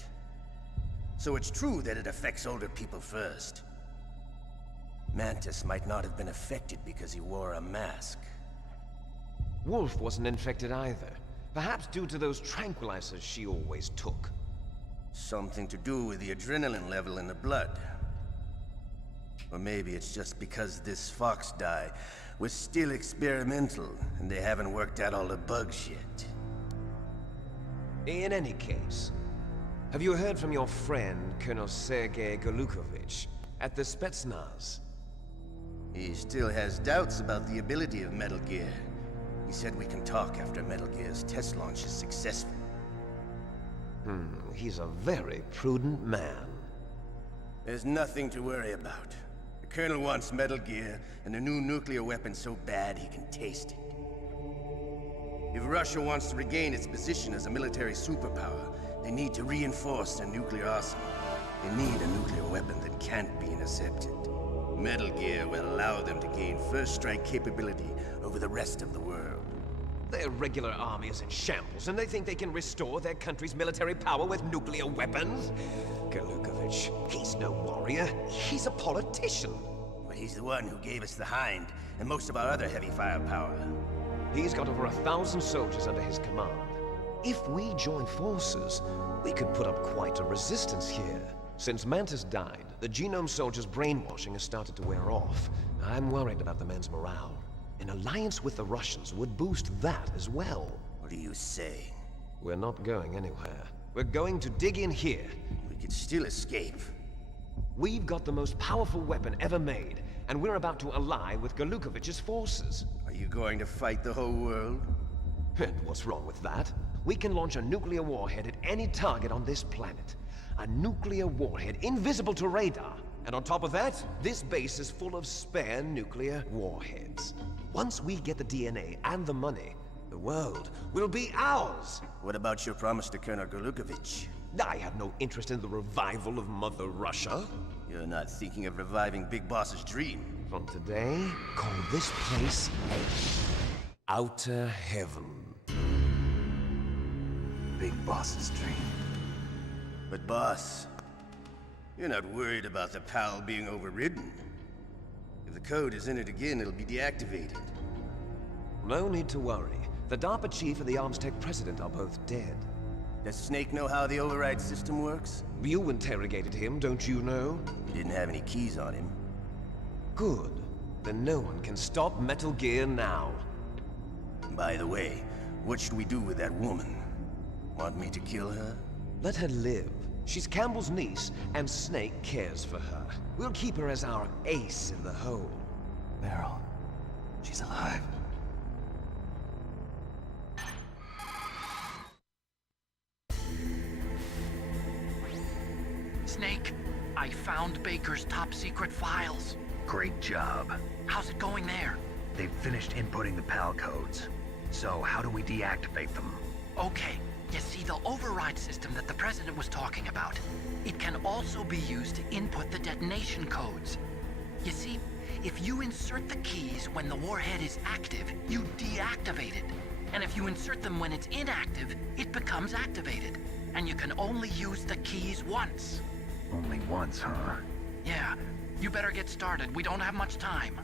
So it's true that it affects older people first. Mantis might not have been affected because he wore a mask. Wolf wasn't infected either. Perhaps due to those tranquilizers she always took. Something to do with the adrenaline level in the blood. Or maybe it's just because this fox dye was still experimental and they haven't worked out all the bugs yet. In any case, have you heard from your friend, Colonel Sergei Golukovich, at the Spetsnaz? He still has doubts about the ability of Metal Gear. He said we can talk after Metal Gear's test launch is successful. He's a very prudent man. There's nothing to worry about. The Colonel wants Metal Gear and a new nuclear weapon so bad he can taste it. If Russia wants to regain its position as a military superpower, they need to reinforce their nuclear arsenal. They need a nuclear weapon that can't be intercepted. Metal Gear will allow them to gain first strike capability over the rest of the world. Their regular army is in shambles, and they think they can restore their country's military power with nuclear weapons? Golukovich, he's no warrior. He's a politician. But he's the one who gave us the Hind and most of our other heavy firepower. He's got over 1,000 soldiers under his command. If we join forces, we could put up quite a resistance here. Since Mantis died, the Genome Soldier's brainwashing has started to wear off. I'm worried about the men's morale. An alliance with the Russians would boost that as well. What are you saying? We're not going anywhere. We're going to dig in here. We could still escape. We've got the most powerful weapon ever made, and we're about to ally with Golukovich's forces. Are you going to fight the whole world? And what's wrong with that? We can launch a nuclear warhead at any target on this planet. A nuclear warhead invisible to radar. And on top of that, this base is full of spare nuclear warheads. Once we get the DNA and the money, the world will be ours! What about your promise to Colonel Golukovich? I have no interest in the revival of Mother Russia. You're not thinking of reviving Big Boss's dream. From today, call this place Outer Heaven. Big Boss's dream. But boss, you're not worried about the PAL being overridden. If the code is in it again, it'll be deactivated. No need to worry. The DARPA chief and the Arms Tech president are both dead. Does Snake know how the override system works? You interrogated him, don't you know? He didn't have any keys on him. Good. Then no one can stop Metal Gear now. By the way, what should we do with that woman? Want me to kill her? Let her live. She's Campbell's niece, and Snake cares for her. We'll keep her as our ace in the hole. Meryl, she's alive. Snake, I found Baker's top secret files. Great job. How's it going there? They've finished inputting the PAL codes. So how do we deactivate them? Okay. You see, the override system that the President was talking about, it can also be used to input the detonation codes. You see, if you insert the keys when the warhead is active, you deactivate it. And if you insert them when it's inactive, it becomes activated. And you can only use the keys once. Only once, huh? Yeah. You better get started. We don't have much time.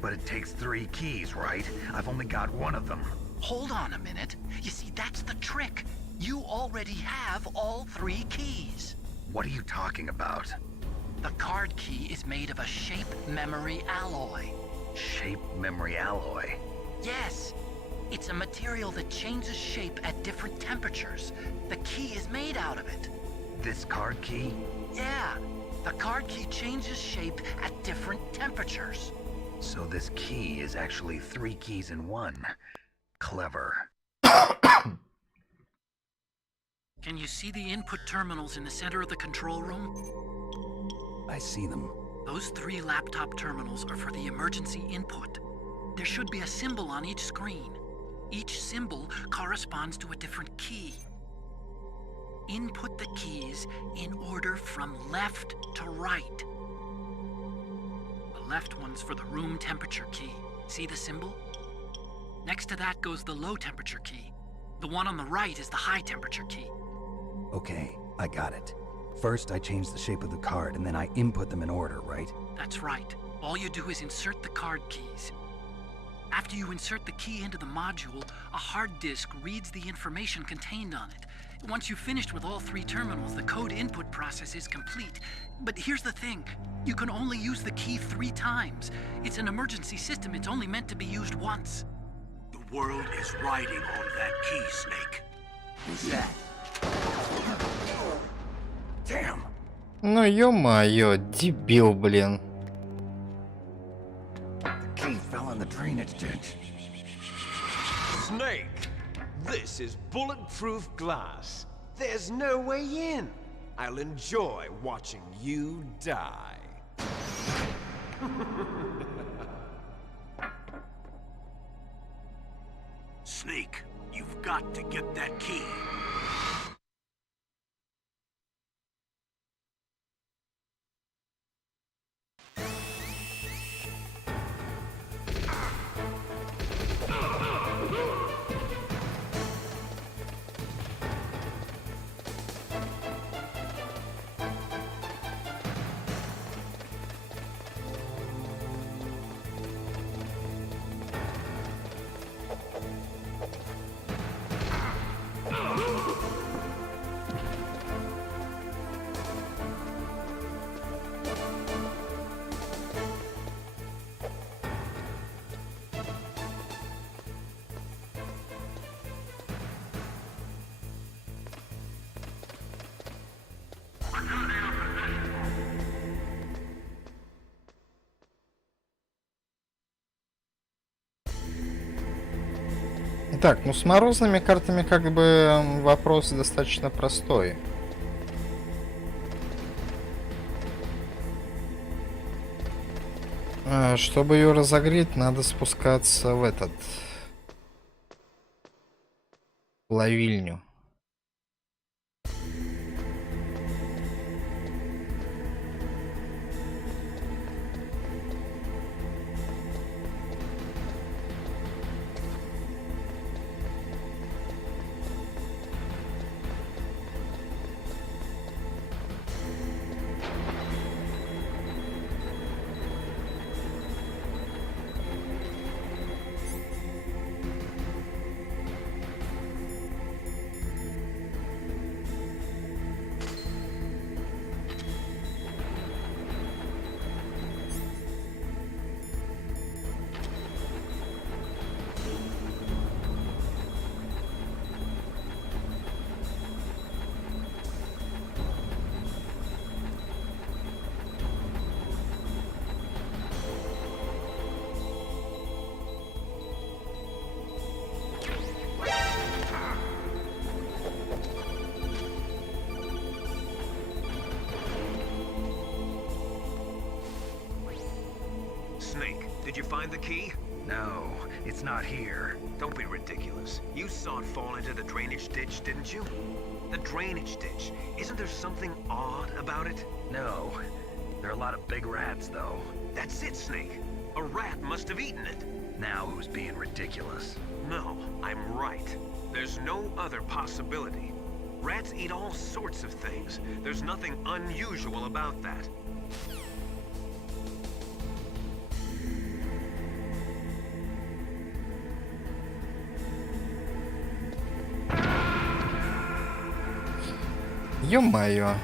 But it takes 3 keys, right? I've only got 1 of them. Hold on a minute. You see, that's the trick. You already have all 3 keys. What are you talking about? The card key is made of a shape memory alloy. Shape memory alloy? Yes. It's a material that changes shape at different temperatures. The key is made out of it. This card key? Yeah. The card key changes shape at different temperatures. So this key is actually 3 keys in 1. Clever. Can you see the input terminals in the center of the control room? I see them. Those 3 laptop terminals are for the emergency input. There should be a symbol on each screen. Each symbol corresponds to a different key. Input the keys in order from left to right. The left one's for the room temperature key. See the symbol? Next to that goes the low temperature key. The one on the right is the high temperature key. Okay, I got it. First, I change the shape of the card, and then I input them in order, right? That's right. All you do is insert the card keys. After you insert the key into the module, a hard disk reads the information contained on it. Once you've finished with all 3 terminals, the code input process is complete. But here's the thing. You can only use the key 3 times. It's an emergency system. It's only meant to be used once. The world is riding on that key, Snake. Who's that? Damn! Ну ё-моё, дебил, блин. The key fell in the drainage ditch. Snake! This is bulletproof glass. There's no way in. I'll enjoy watching you die. Snake, you've got to get that key. Так, ну с морозными картами как бы вопрос достаточно простой. Чтобы ее разогреть, надо спускаться в этот плавильню. Snake, did you find the key? No, it's not here. Don't be ridiculous. You saw it fall into the drainage ditch, didn't you? The drainage ditch. Isn't there something odd about it? No. There are a lot of big rats, though. That's it, Snake. A rat must have eaten it. Now who's being ridiculous? No, I'm right. There's no other possibility. Rats eat all sorts of things. There's nothing unusual about that. Ё-моё.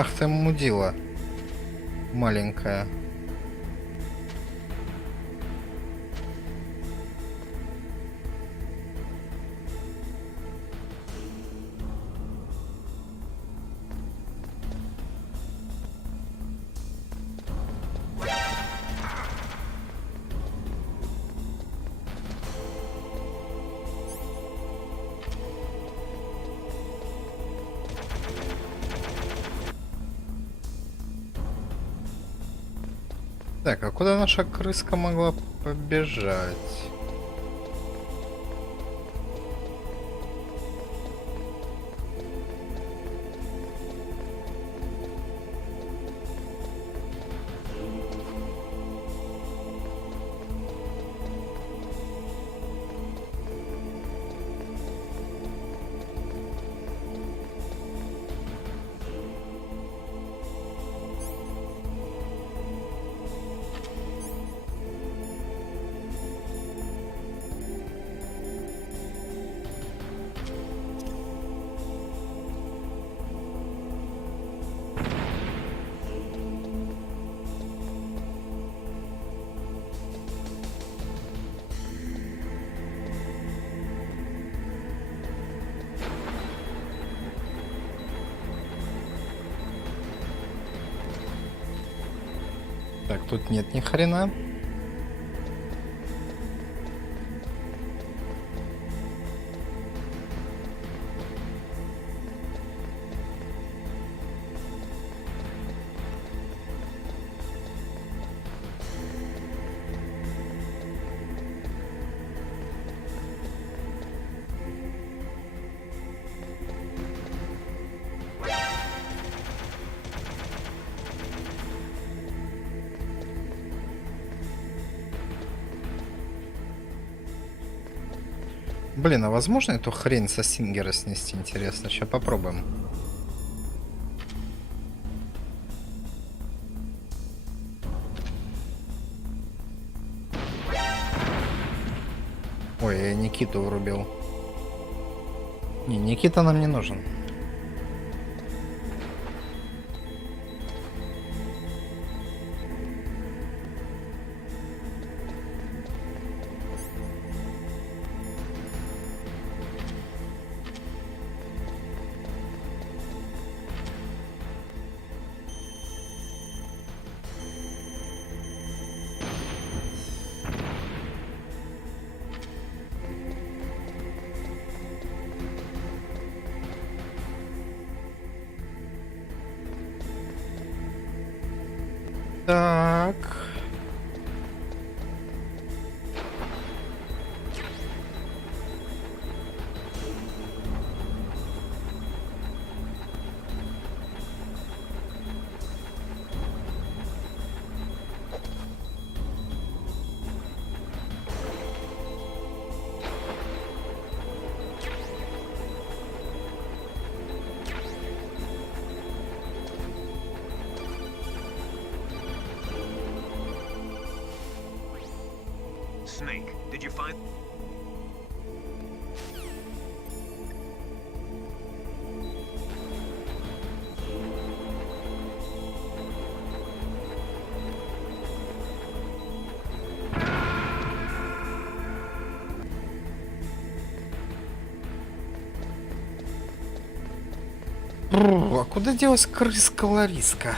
Ах ты мудила. Маленькая. Так, а куда наша крыска могла побежать? Так, тут нет ни хрена. Блин, а возможно эту хрень со Сингера снести? Интересно, сейчас попробуем. Ой, я Никиту врубил. Не, Никита нам не нужен. Так. Snake, did you find... А куда делась крыска Лариска?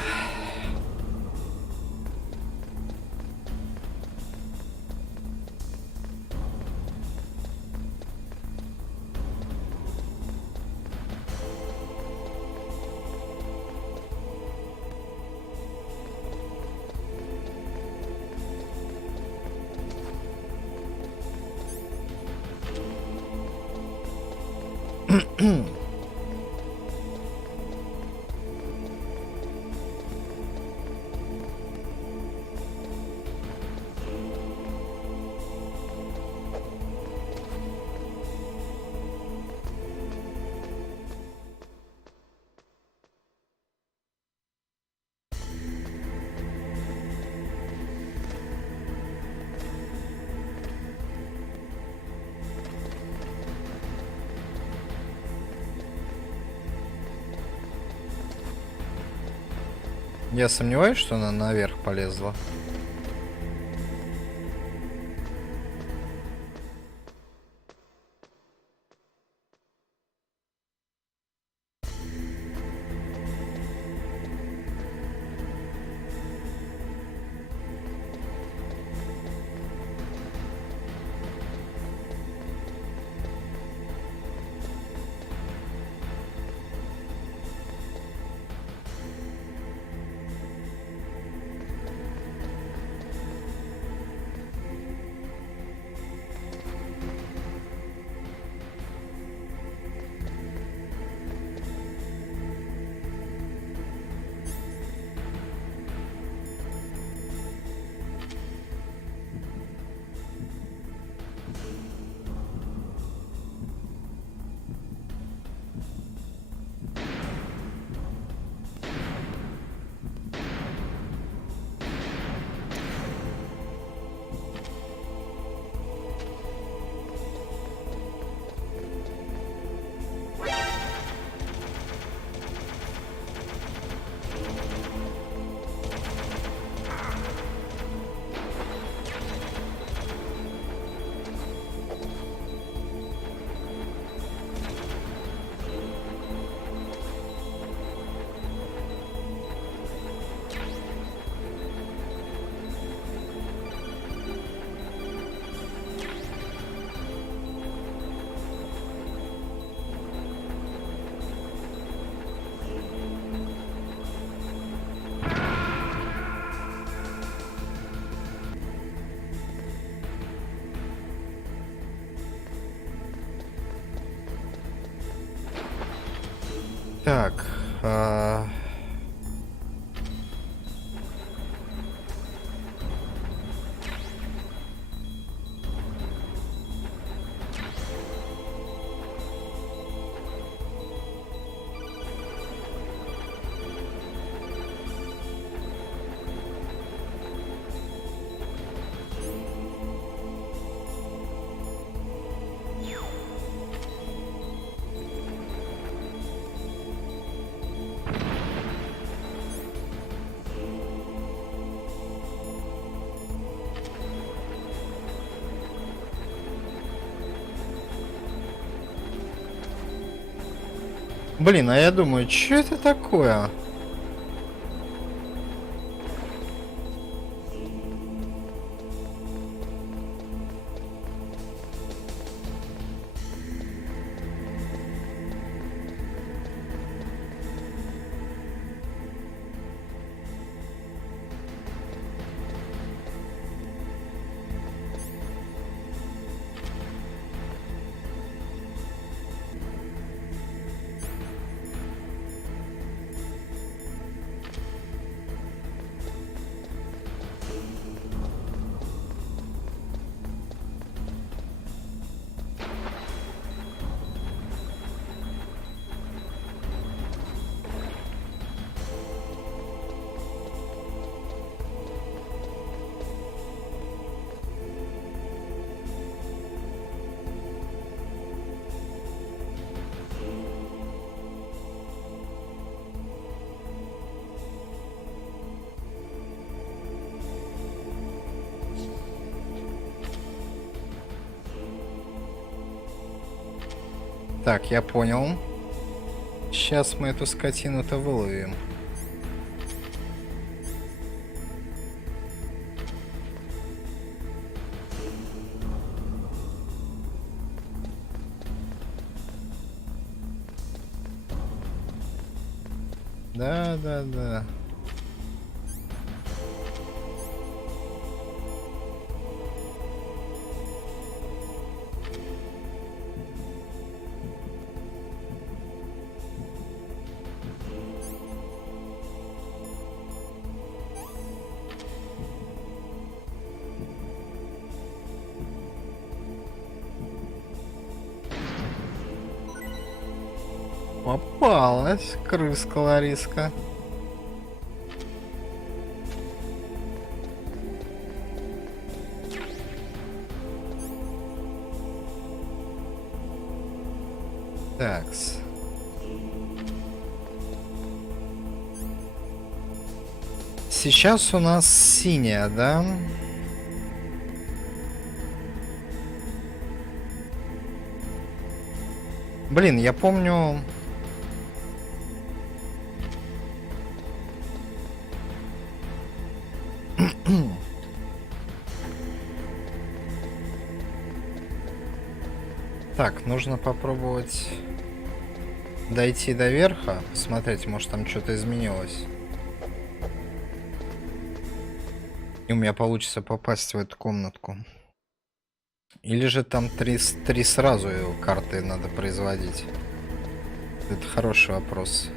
Я сомневаюсь, что она наверх полезла. Так, блин, а я думаю, что это такое? Так, я понял. Сейчас мы эту скотину-то выловим. Да. Попалась крыска Лариска. Такс. Сейчас у нас синяя, да? Блин, я помню... Так, нужно попробовать дойти до верха, посмотреть, может там что-то изменилось. И у меня получится попасть в эту комнатку. Или же там три сразу карты надо производить? Это хороший вопрос.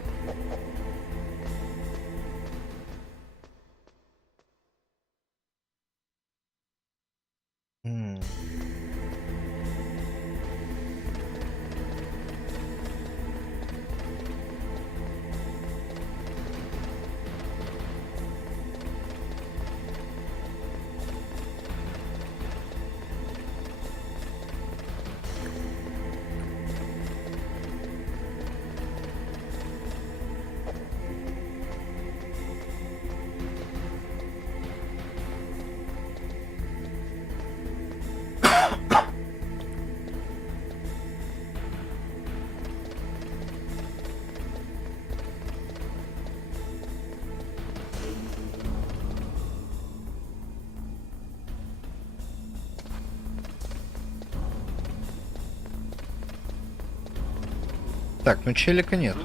Так, ну челика нет.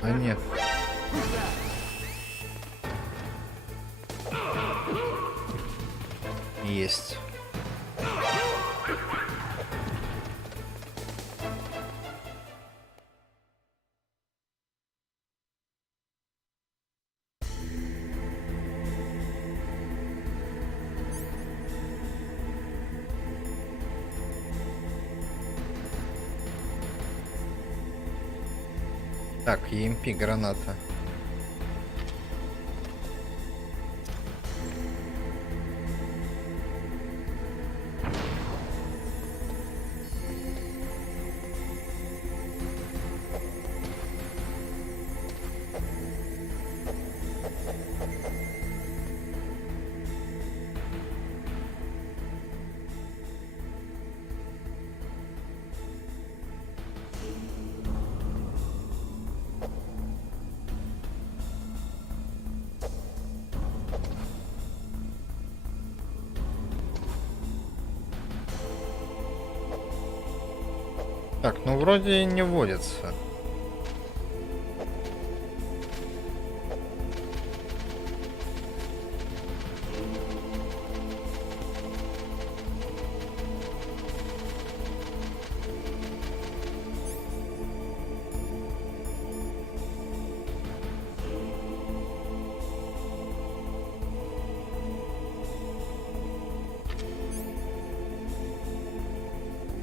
А нет. Есть. Так, EMP граната. Так, ну вроде не вводится.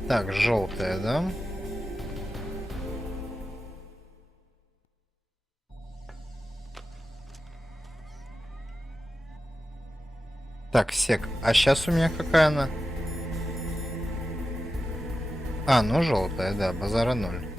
Так, желтая, да? Так, сек. А сейчас у меня какая она? А, ну желтая, да, базара 0.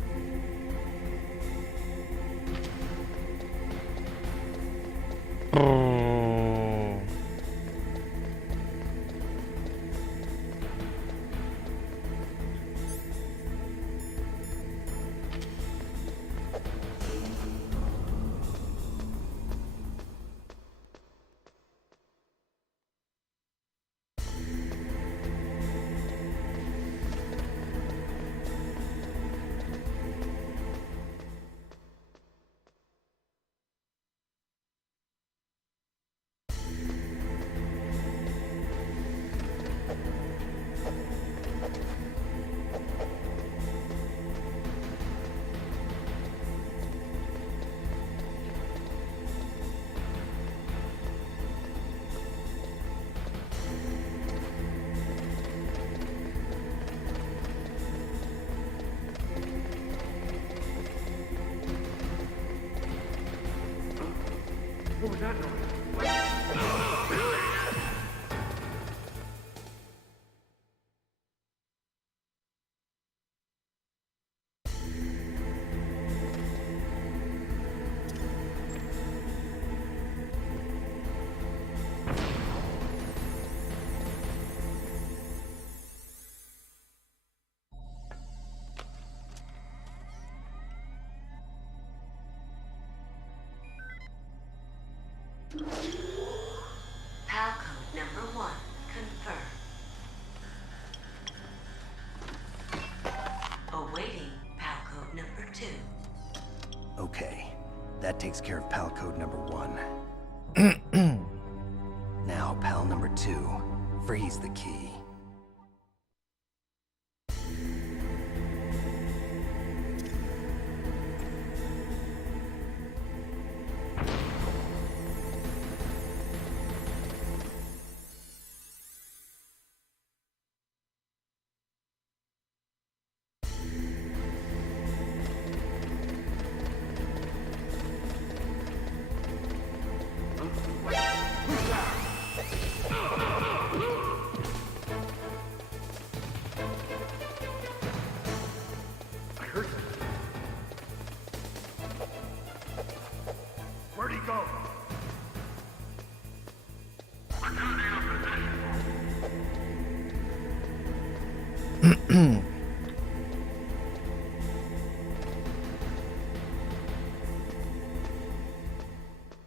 PAL code number 1 confirmed. Awaiting PAL code number 2. Okay, that takes care of PAL code number 1. Now, PAL number 2. Freeze the key. Where'd he go?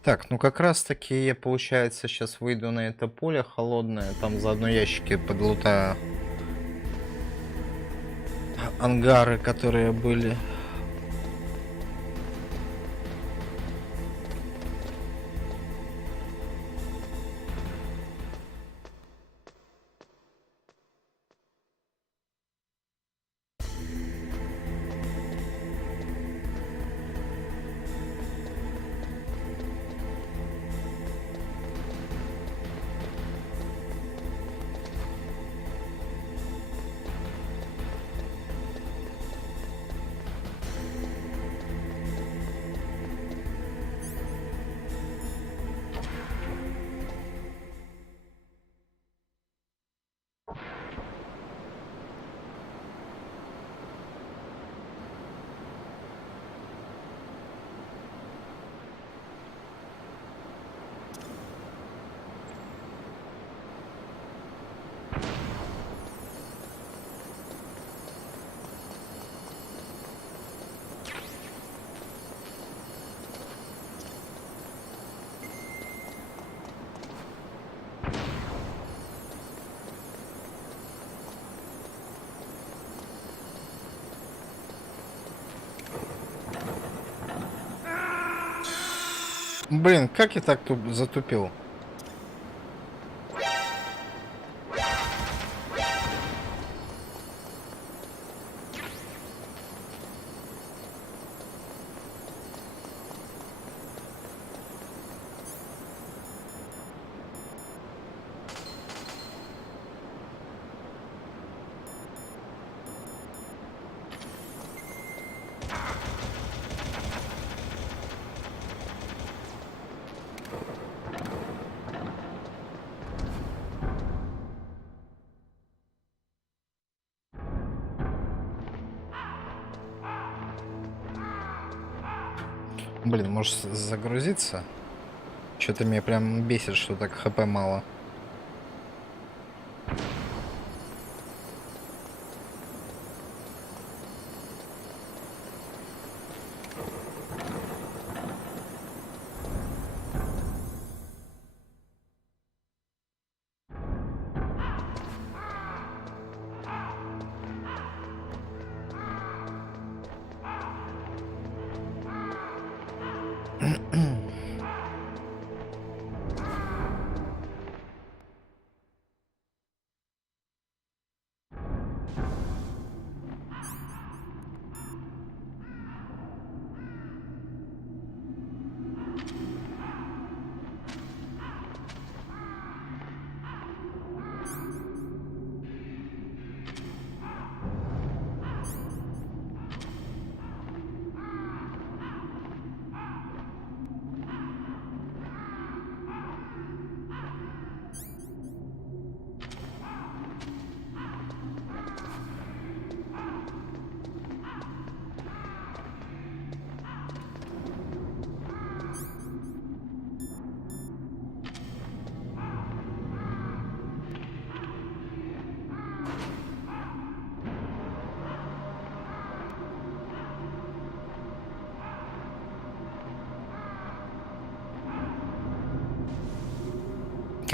Так, ну как раз таки я, получается, сейчас выйду на это поле холодное, там заодно ящики подлутаю. Ангары, которые были. Блин, как я так затупил? Блин, может загрузиться? Что-то меня прям бесит, что так хп мало.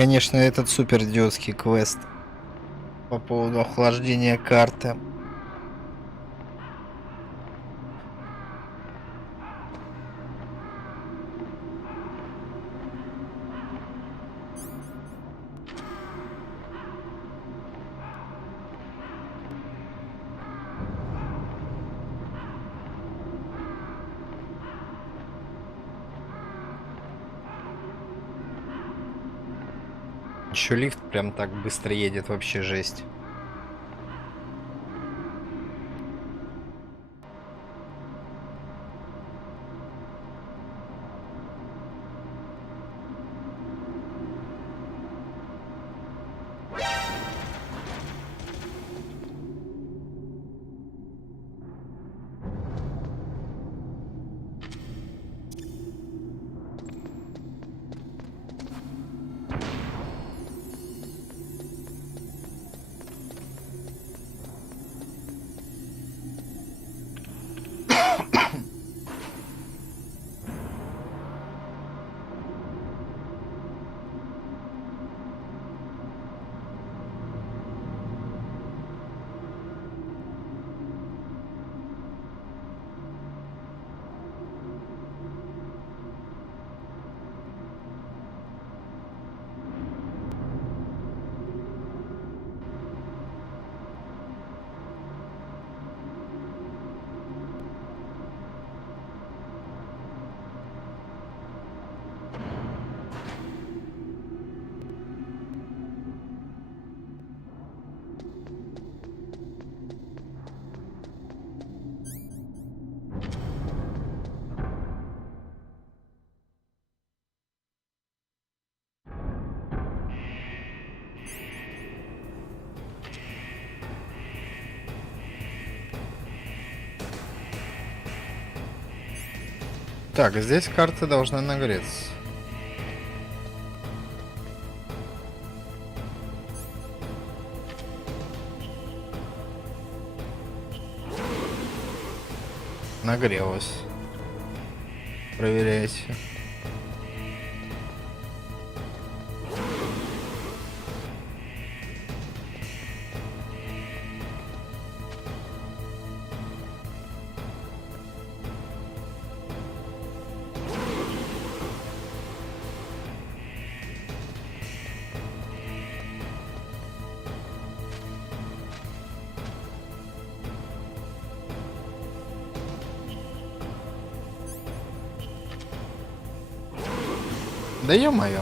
конечно, этот супер идиотский квест по поводу охлаждения карты. Еще лифт прям так быстро едет, вообще жесть. Так, здесь карта должна нагреться. Нагрелась. Проверяйте. Да ё-моё.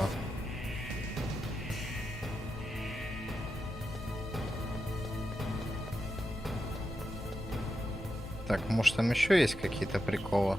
Так, может там еще есть какие-то приколы?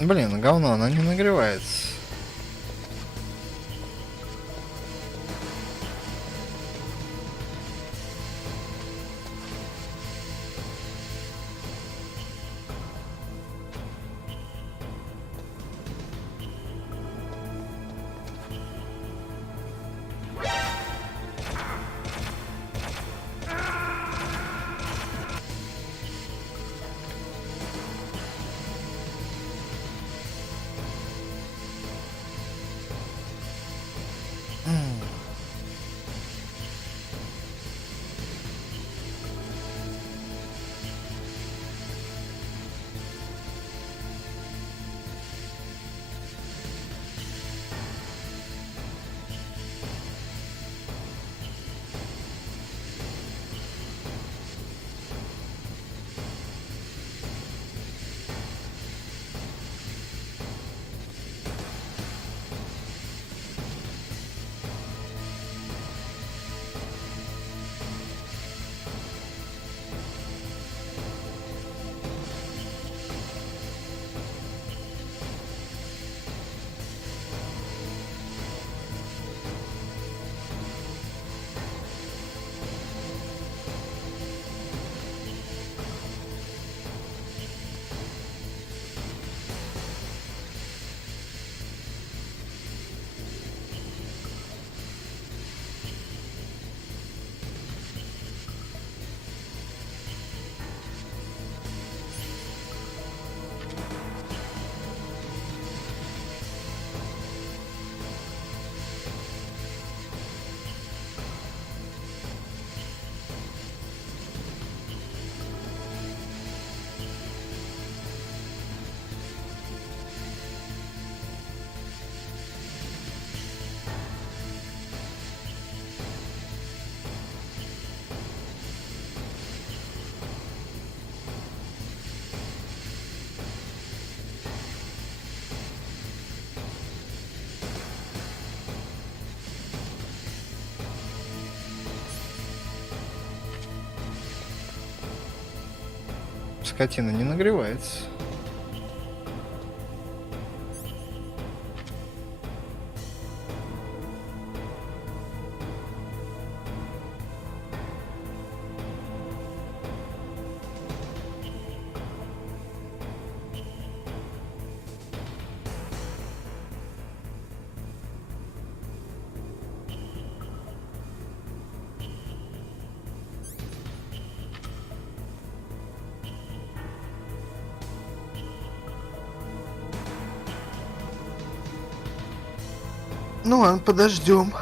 Блин, говно, она не нагревается. скотина не нагревается. Ну ладно, подождем.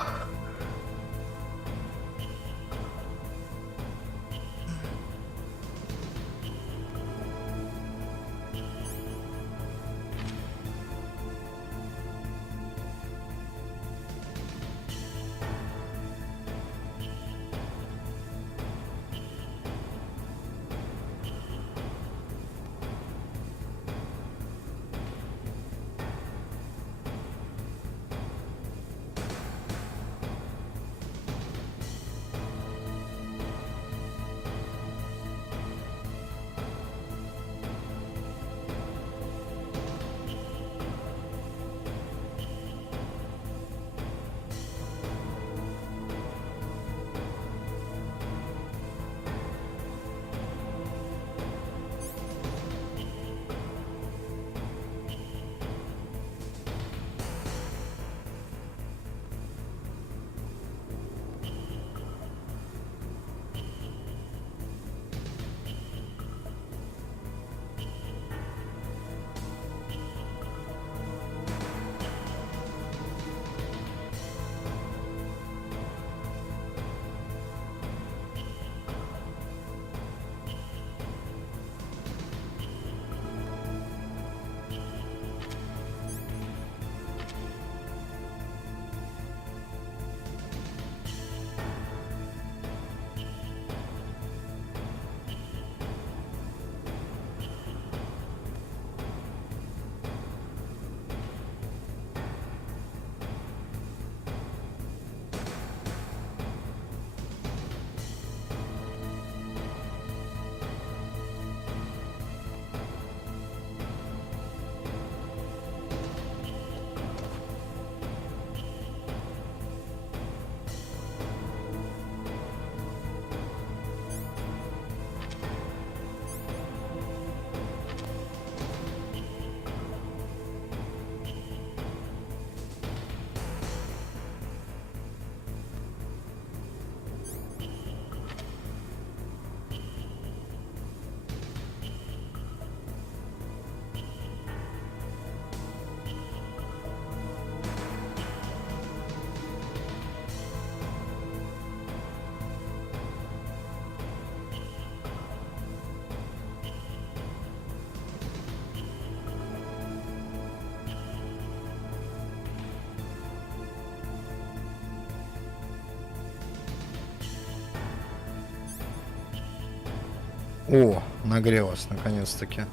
О, нагрелась наконец-таки.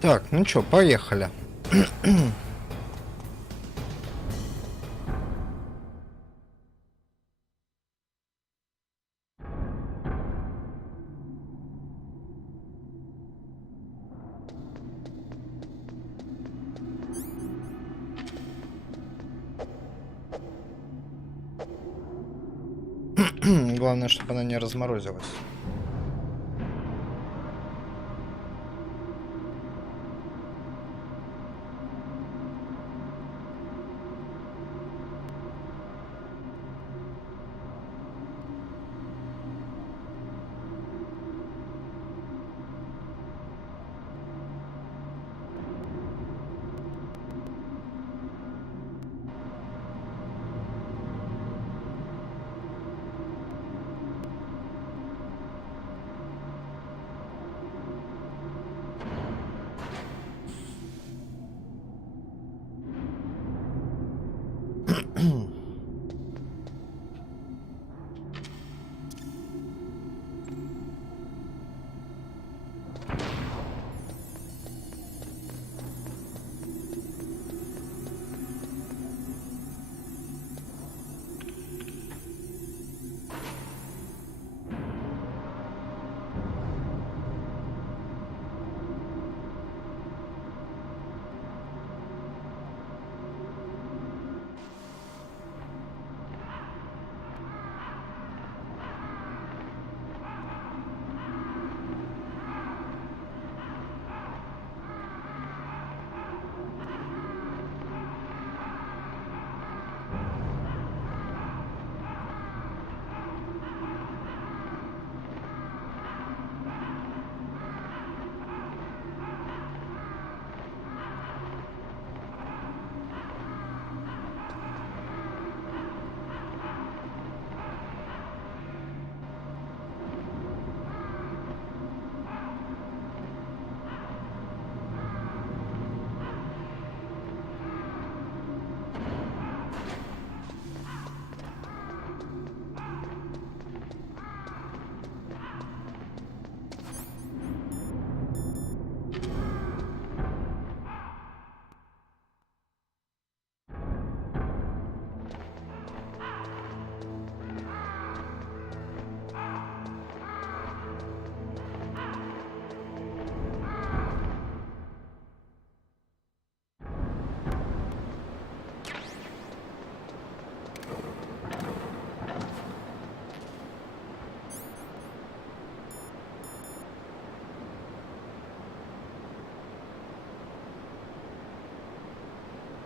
Так, ну чё, поехали. Главное, чтобы она не разморозилась.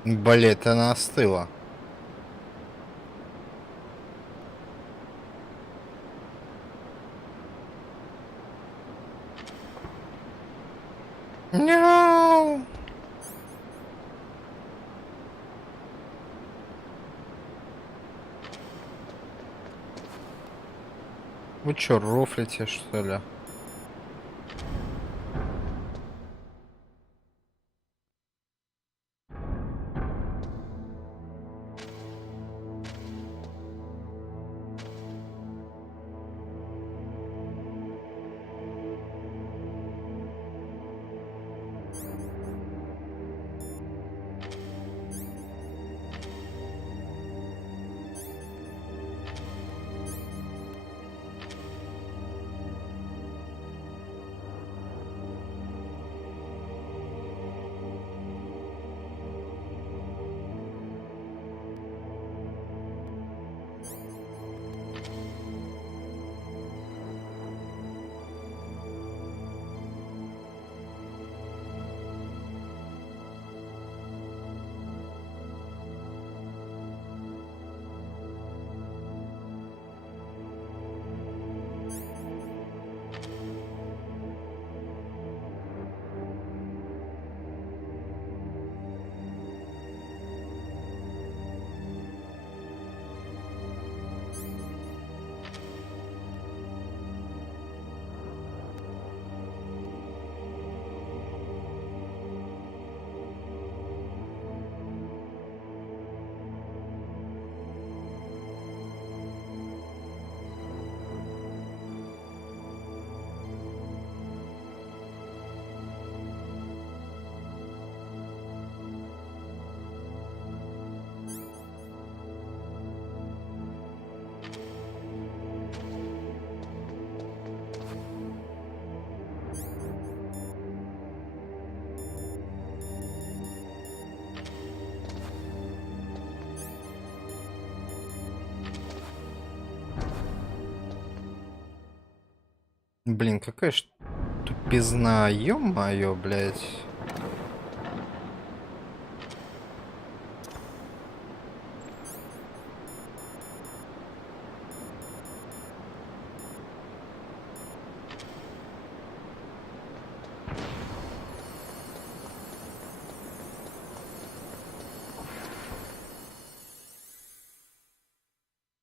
Блять, она остыла. No! Вы чё, рофлите, что ли? Блин, какая ж тупизна, ё-моё, блядь.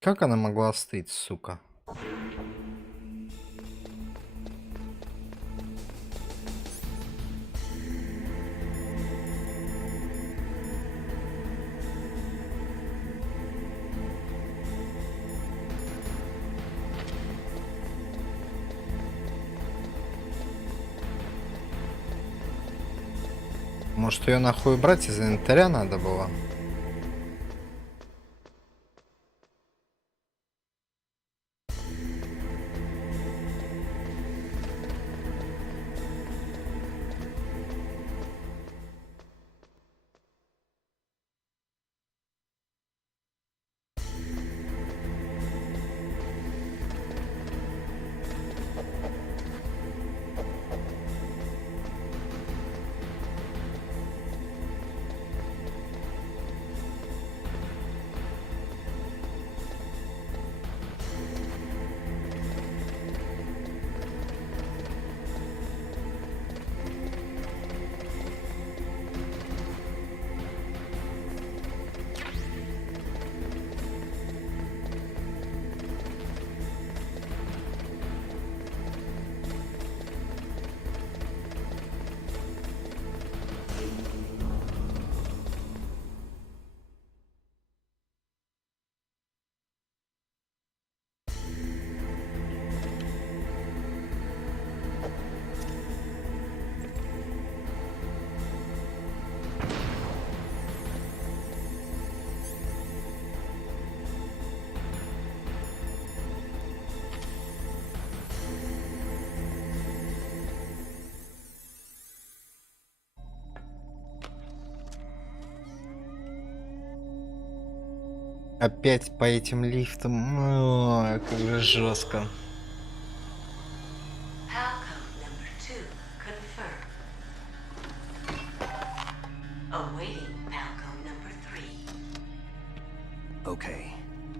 Как она могла остыть, сука? Может, ее нахуй брать из инвентаря надо было? Опять по этим лифтам. Ой, как же жестко. Awaiting Falco Okay,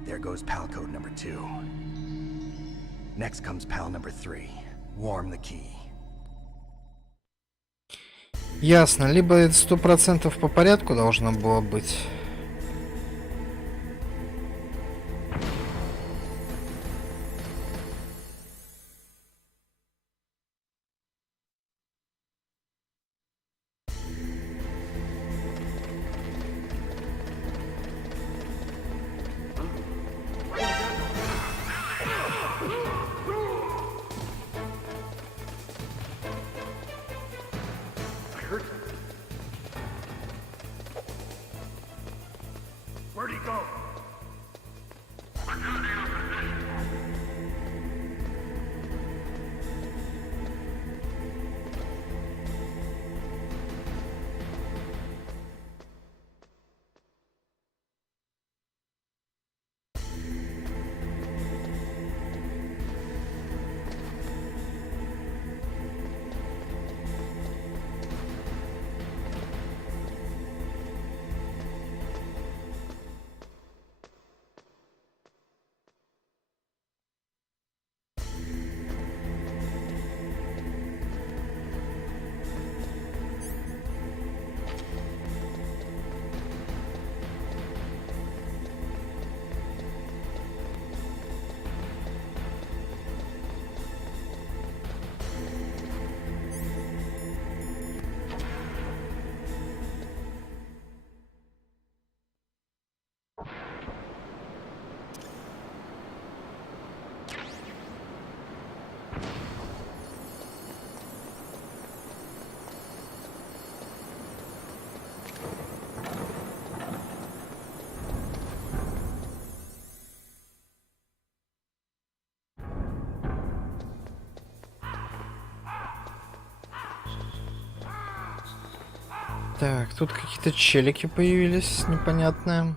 there goes pal code number 2. Next comes pal number 3. Warm the key. Ясно, либо это 100% по порядку должно было быть. Where'd he go? Так, тут какие-то челики появились непонятные.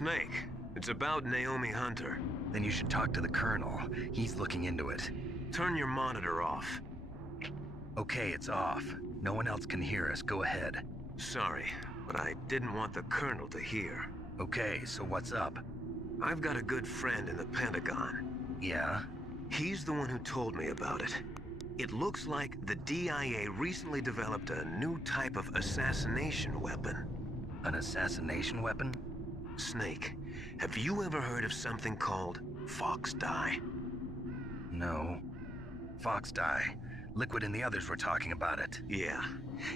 Snake, it's about Naomi Hunter. Then you should talk to the Colonel. He's looking into it. Turn your monitor off. Okay, it's off. No one else can hear us. Go ahead. Sorry, but I didn't want the Colonel to hear. Okay, so what's up? I've got a good friend in the Pentagon. Yeah? He's the one who told me about it. It looks like the DIA recently developed a new type of assassination weapon. An assassination weapon? Snake, have you ever heard of something called Fox Dye? No. Fox Dye. Liquid and the others were talking about it. Yeah.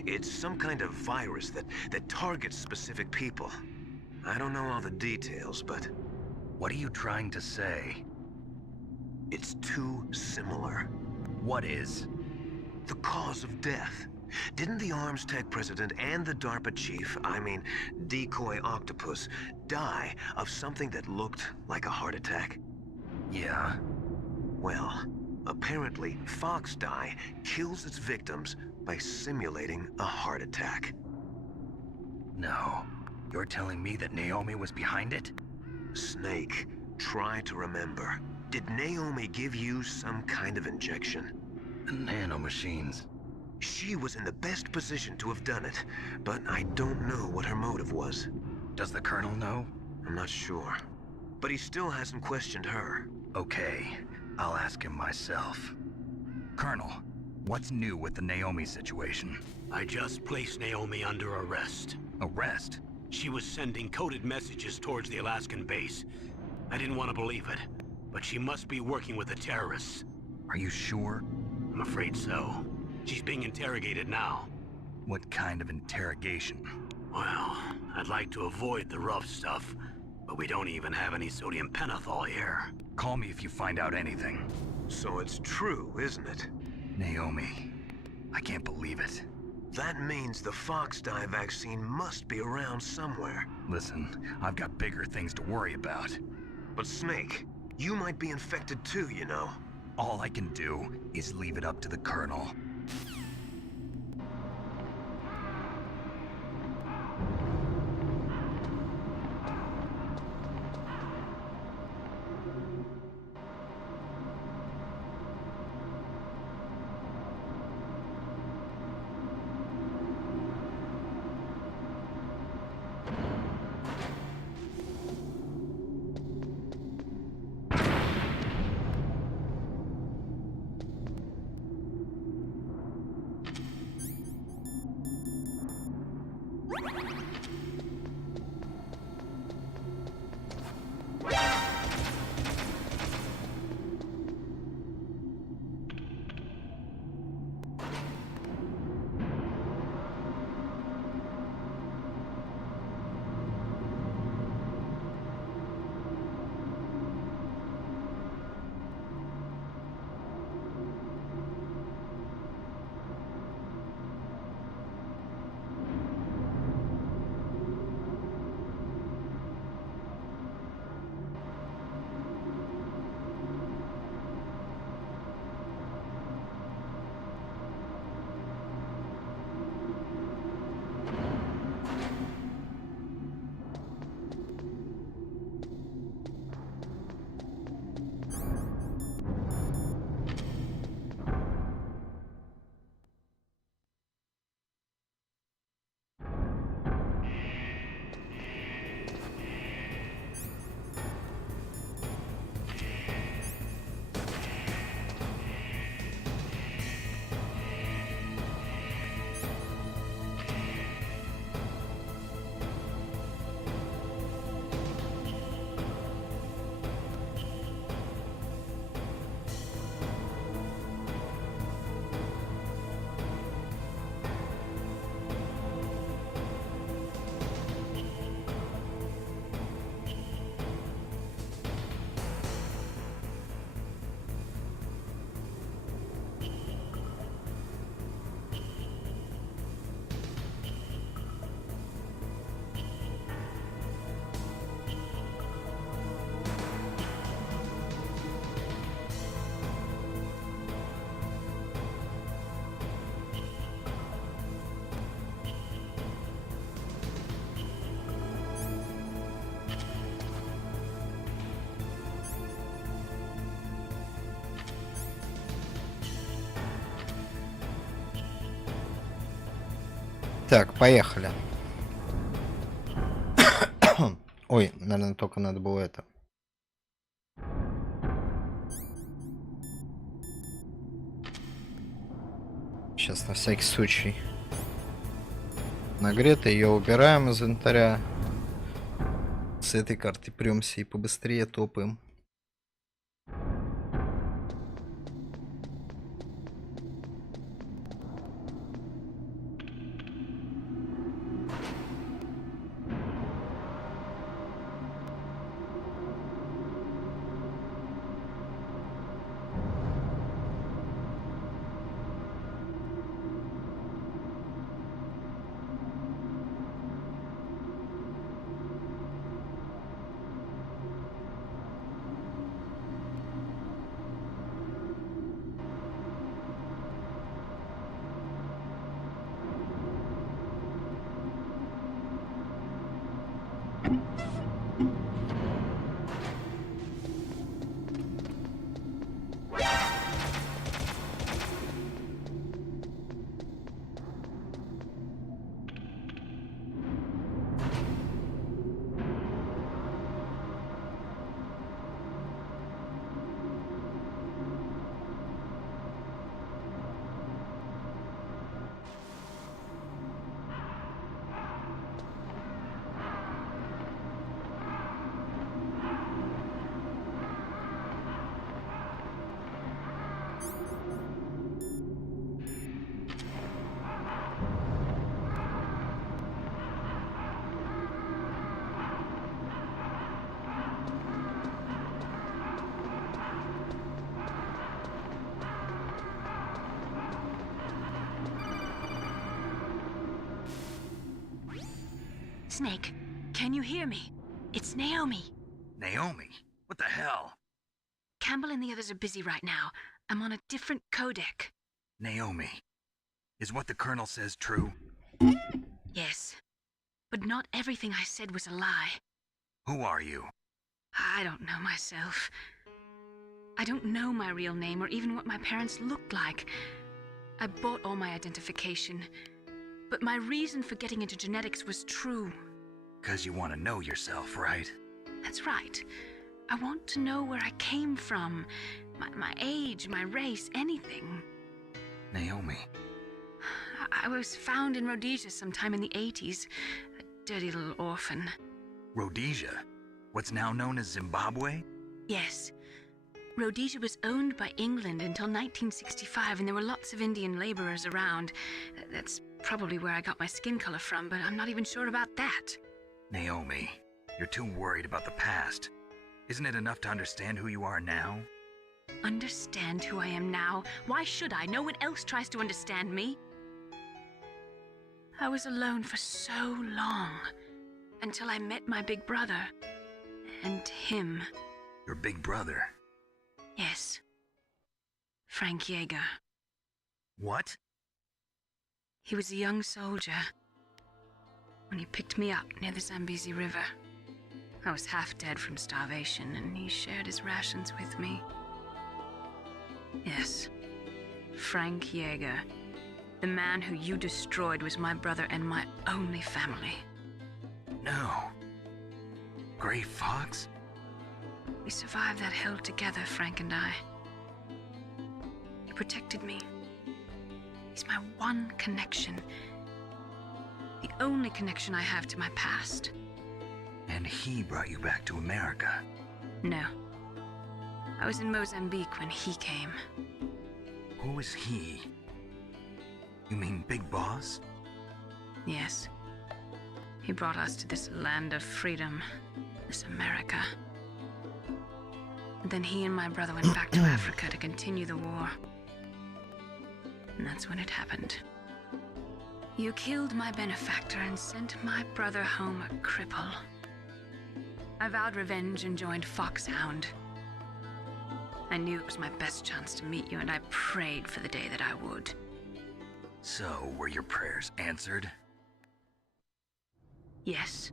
It's some kind of virus that targets specific people. I don't know all the details, but... What are you trying to say? It's too similar. What is? The cause of death. Didn't the Arms Tech president and the DARPA chief, I mean, Decoy Octopus, die of something that looked like a heart attack? Yeah? Well, apparently Fox Dye kills its victims by simulating a heart attack. No. You're telling me that Naomi was behind it? Snake, try to remember. Did Naomi give you some kind of injection? Nanomachines. She was in the best position to have done it, but I don't know what her motive was. Does the Colonel know? I'm not sure. But he still hasn't questioned her. Okay, I'll ask him myself. Colonel, what's new with the Naomi situation? I just placed Naomi under arrest. Arrest? She was sending coded messages towards the Alaskan base. I didn't want to believe it, but she must be working with the terrorists. Are you sure? I'm afraid so. She's being interrogated now. What kind of interrogation? Well, I'd like to avoid the rough stuff, but we don't even have any sodium pentothal here. Call me if you find out anything. So it's true, isn't it? Naomi, I can't believe it. That means the fox dye vaccine must be around somewhere. Listen, I've got bigger things to worry about. But Snake, you might be infected too, you know. All I can do is leave it up to the Colonel. Так, поехали. Ой, наверное, только надо было это. Сейчас на всякий случай. Нагрето, ее убираем из инвентаря. С этой карты премся и побыстрее топаем. Snake, can you hear me? It's Naomi. Naomi? What the hell? Campbell and the others are busy right now. I'm on a different codec. Naomi, is what the Colonel says true? Yes, but not everything I said was a lie. Who are you? I don't know myself. I don't know my real name or even what my parents looked like. I bought all my identification, but my reason for getting into genetics was true. 'Cause you want to know yourself, right? That's right. I want to know where I came from, my age, my race, anything. Naomi. I was found in Rhodesia sometime in the 80s, a dirty little orphan. Rhodesia? What's now known as Zimbabwe? Yes. Rhodesia was owned by England until 1965, and there were lots of Indian laborers around. That's probably where I got my skin color from, but I'm not even sure about that. Naomi, you're too worried about the past. Isn't it enough to understand who you are now? Understand who I am now? Why should I? No one else tries to understand me. I was alone for so long, until I met my big brother. And him. Your big brother? Yes. Frank Yeager. What? He was a young soldier when he picked me up near the Zambezi River. I was half dead from starvation, and he shared his rations with me. Yes, Frank Yeager. The man who you destroyed was my brother and my only family. No. Gray Fox? We survived that hell together, Frank and I. He protected me. He's my one connection. The only connection I have to my past. And he brought you back to America? No. I was in Mozambique when he came. Who is he? You mean Big Boss? Yes. He brought us to this land of freedom, this America. And then he and my brother went back to Africa to continue the war. And that's when it happened. You killed my benefactor and sent my brother home a cripple. I vowed revenge and joined Foxhound. I knew it was my best chance to meet you, and I prayed for the day that I would. So, were your prayers answered? Yes.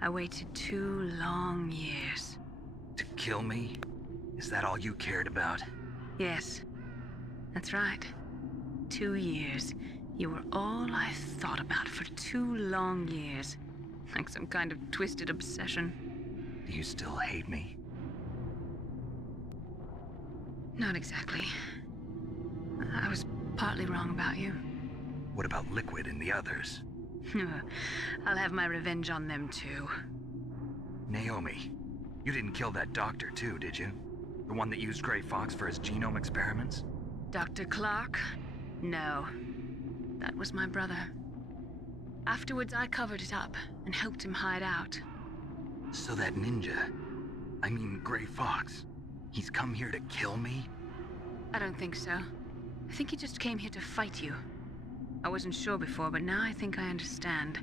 I waited 2 long years. To kill me? Is that all you cared about? Yes. That's right. 2 years. You were all I thought about for 2 long years. Like some kind of twisted obsession. Do you still hate me? Not exactly. I was partly wrong about you. What about Liquid and the others? I'll have my revenge on them too. Naomi, you didn't kill that doctor too, did you? The one that used Gray Fox for his genome experiments? Dr. Clark? No. That was my brother. Afterwards, I covered it up and helped him hide out. So that ninja, I mean Gray Fox, he's come here to kill me? I don't think so. I think he just came here to fight you. I wasn't sure before, but now I think I understand.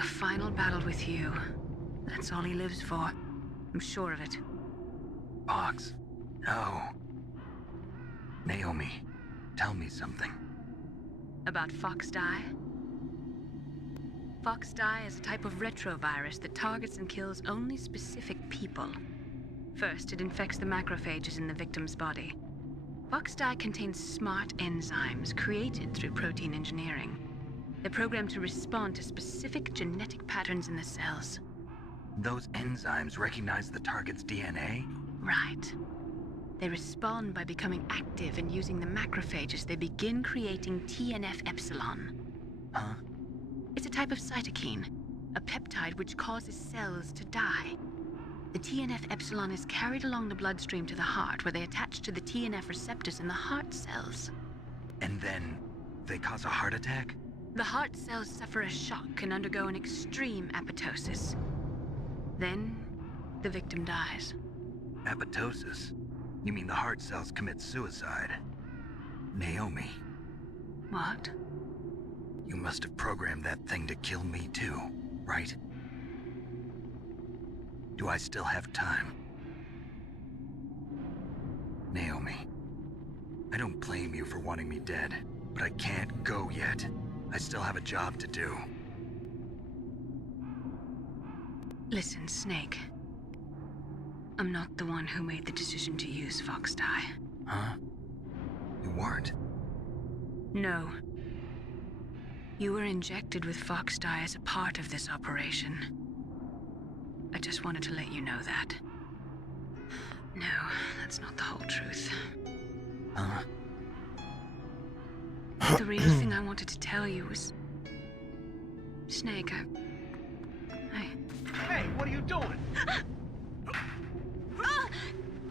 A final battle with you. That's all he lives for. I'm sure of it. Fox? No. Naomi, tell me something. About Fox Die? Fox Die is a type of retrovirus that targets and kills only specific people. First, it infects the macrophages in the victim's body. Fox Die contains smart enzymes created through protein engineering. They're programmed to respond to specific genetic patterns in the cells. Those enzymes recognize the target's DNA? Right. They respond by becoming active and using the macrophages. They begin creating TNF-epsilon. Huh? It's a type of cytokine, a peptide which causes cells to die. The TNF-epsilon is carried along the bloodstream to the heart, where they attach to the TNF receptors in the heart cells. And then they cause a heart attack? The heart cells suffer a shock and undergo an extreme apoptosis. Then, the victim dies. Apoptosis? You mean the heart cells commit suicide? Naomi. What? You must have programmed that thing to kill me too, right? Do I still have time? Naomi, I don't blame you for wanting me dead, but I can't go yet. I still have a job to do. Listen, Snake. I'm not the one who made the decision to use Fox Dye. Huh? You weren't? No. You were injected with Fox Dye as a part of this operation. I just wanted to let you know that. No, that's not the whole truth. Huh? The real thing I wanted to tell you was... Snake, Hey, what are you doing?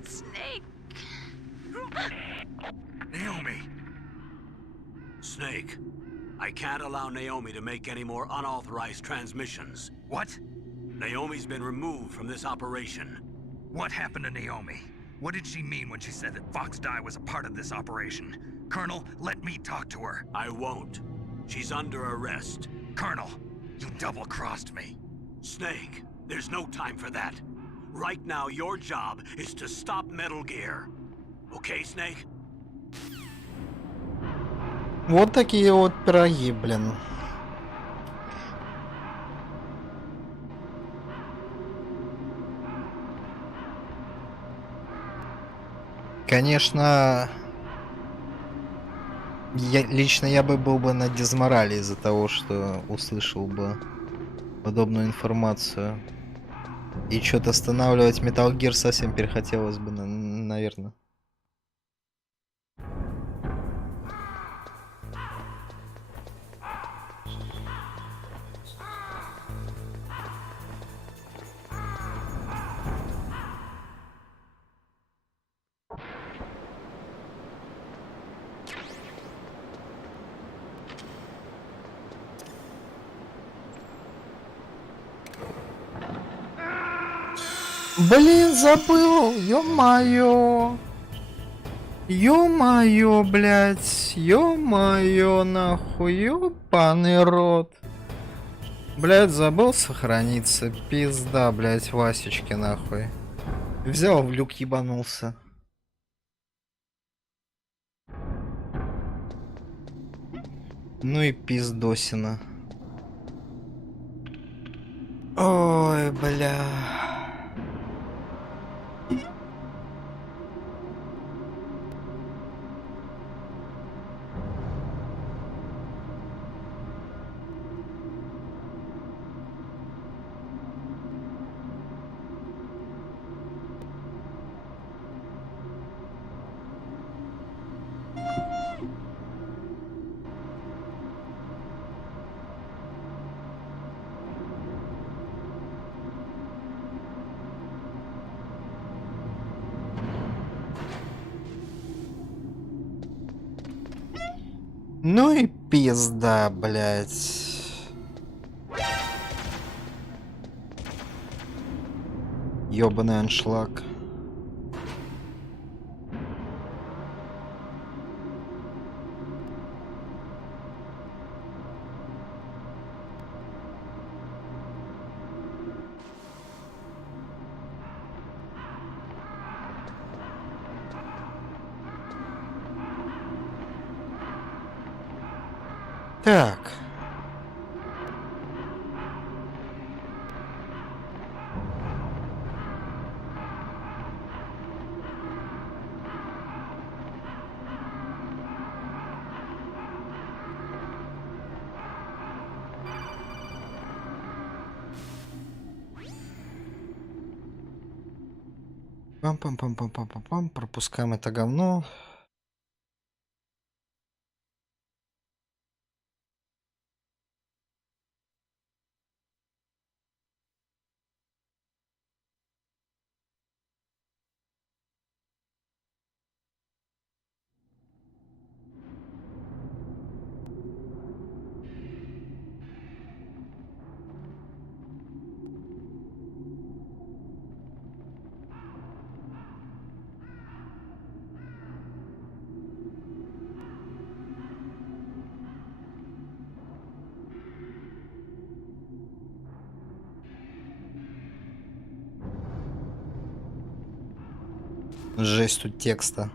Snake! Naomi! Snake, I can't allow Naomi to make any more unauthorized transmissions. What? Naomi's been removed from this operation. What happened to Naomi? What did she mean when she said that Fox Dye was a part of this operation? Colonel, let me talk to her. I won't. She's under arrest. Colonel, you double-crossed me. Snake, there's no time for that. Right now, your job is to stop Metal Gear. Okay, Snake? Вот такие вот пироги, блин. Конечно, лично я был бы на дизморали из-за того, что услышал бы подобную информацию. И что-то останавливать Metal Gear совсем перехотелось бы, наверное. Блин, забыл, ё-моё. Ё-моё, блядь, ё-моё, нахуй, ёбаный рот. Блядь, забыл сохраниться, пизда, блядь, Васечки, нахуй. Взял, в люк ебанулся. Ну и пиздосина. Ой, бля. Ну и пизда, блядь. Ёбаный аншлаг. Так. Пам-пам-пам-пам-пам-пам. Пропускаем это говно. Жесть тут текста.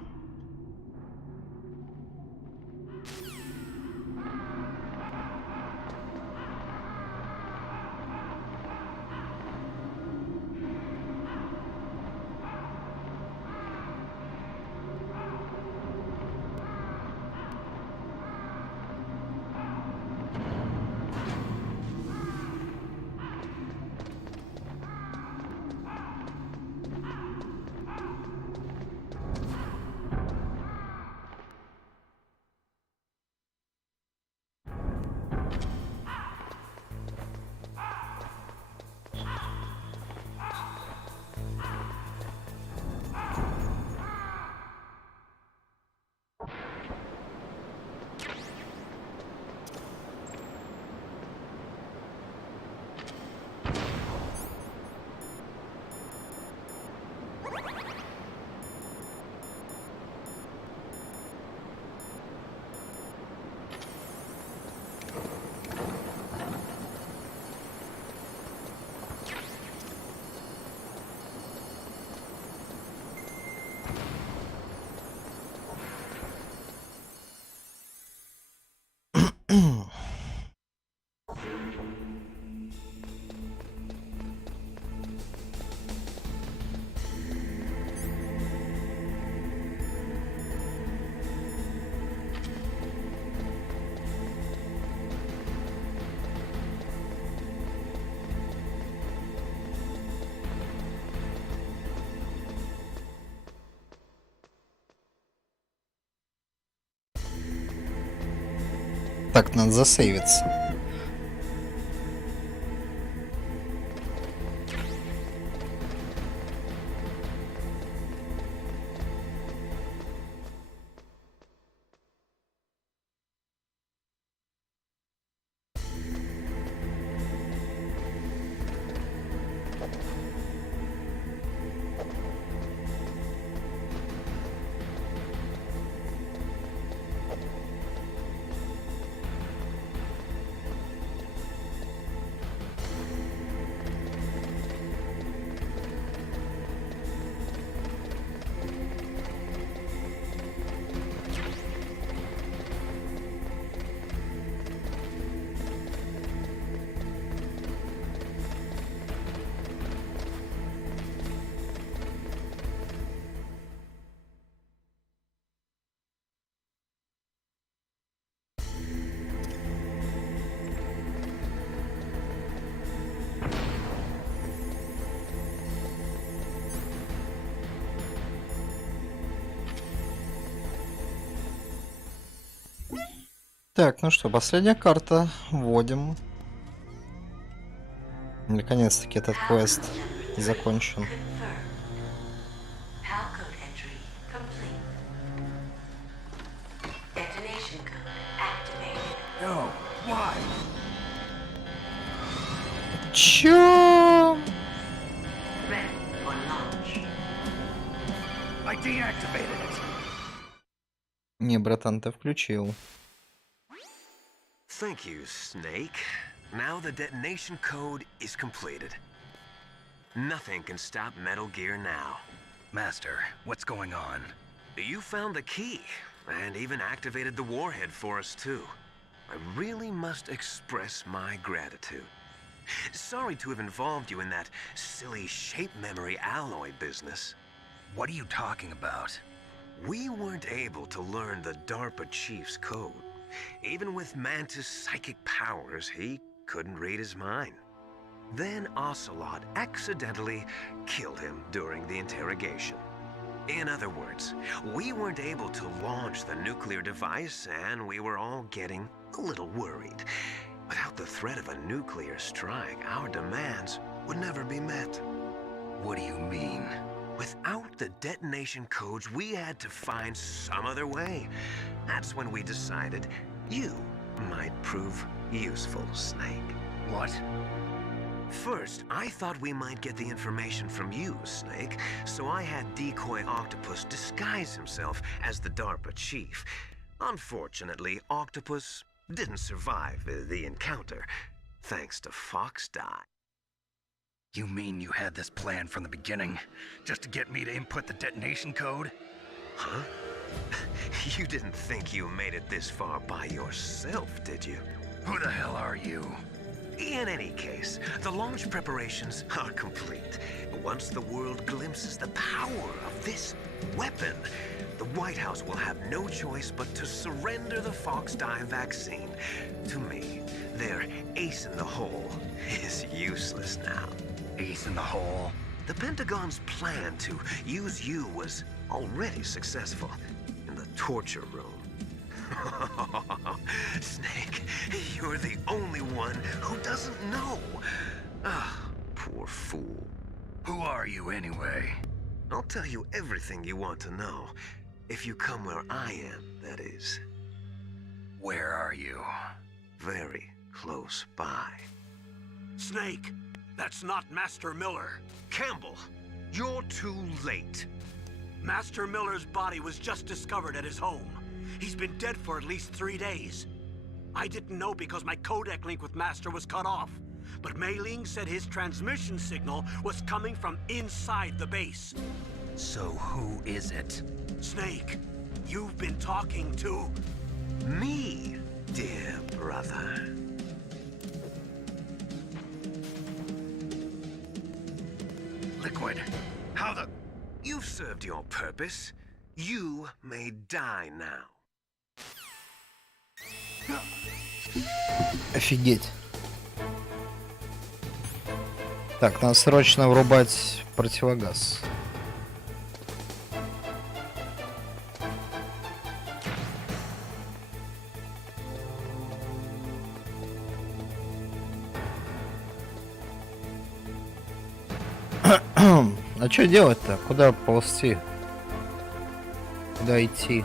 Так, надо засейвиться. Так, ну что, последняя карта. Вводим. Наконец-таки этот квест закончен. Чё? Не, братан, ты включил. Thank you, Snake. Now the detonation code is completed. Nothing can stop Metal Gear now. Master, what's going on? You found the key, and even activated the warhead for us too. I really must express my gratitude. Sorry to have involved you in that silly shape memory alloy business. What are you talking about? We weren't able to learn the DARPA chief's code. Even with Mantis' psychic powers, he couldn't read his mind. Then Ocelot accidentally killed him during the interrogation. In other words, we weren't able to launch the nuclear device, and we were all getting a little worried. Without the threat of a nuclear strike, our demands would never be met. What do you mean? Without the detonation codes, we had to find some other way. That's when we decided you might prove useful, Snake. What? First, I thought we might get the information from you, Snake, so I had Decoy Octopus disguise himself as the DARPA chief. Unfortunately, Octopus didn't survive the encounter, thanks to Fox Die. You mean you had this plan from the beginning, just to get me to input the detonation code? Huh? You didn't think you made it this far by yourself, did you? Who the hell are you? In any case, the launch preparations are complete. Once the world glimpses the power of this weapon, the White House will have no choice but to surrender the Fox dye vaccine to me. Their ace in the hole is useless now. Ace in the hole? The Pentagon's plan to use you was already successful in the torture room. Snake, you're the only one who doesn't know. Ah, poor fool. Who are you anyway? I'll tell you everything you want to know. If you come where I am, that is. Where are you? Very close by. Snake, that's not Master Miller. Campbell, you're too late. Master Miller's body was just discovered at his home. He's been dead for at least 3 days. I didn't know because my codec link with Master was cut off. But Mei Ling said his transmission signal was coming from inside the base. So who is it? Snake, you've been talking to... me, dear brother. Liquid, how the... You've served your purpose. You may die now. Офигеть. Так, надо срочно врубать противогаз. А что делать-то? Куда ползти? Куда идти?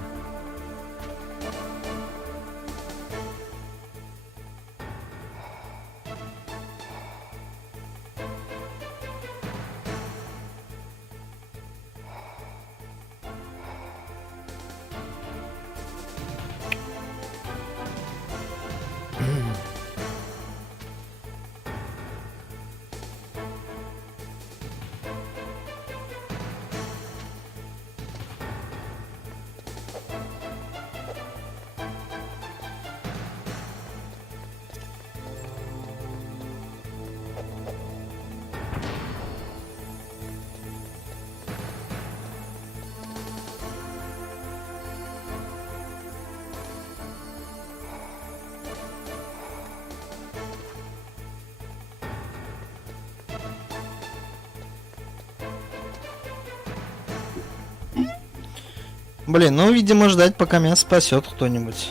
Блин, ну, видимо, ждать, пока меня спасет кто-нибудь.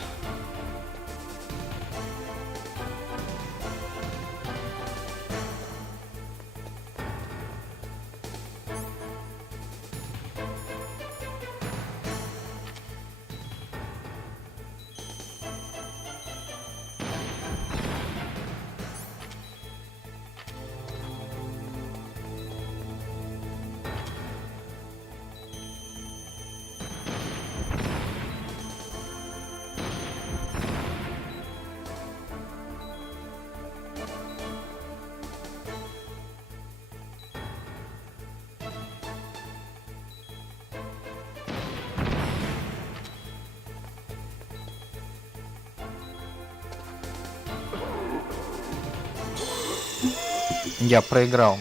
Я проиграл.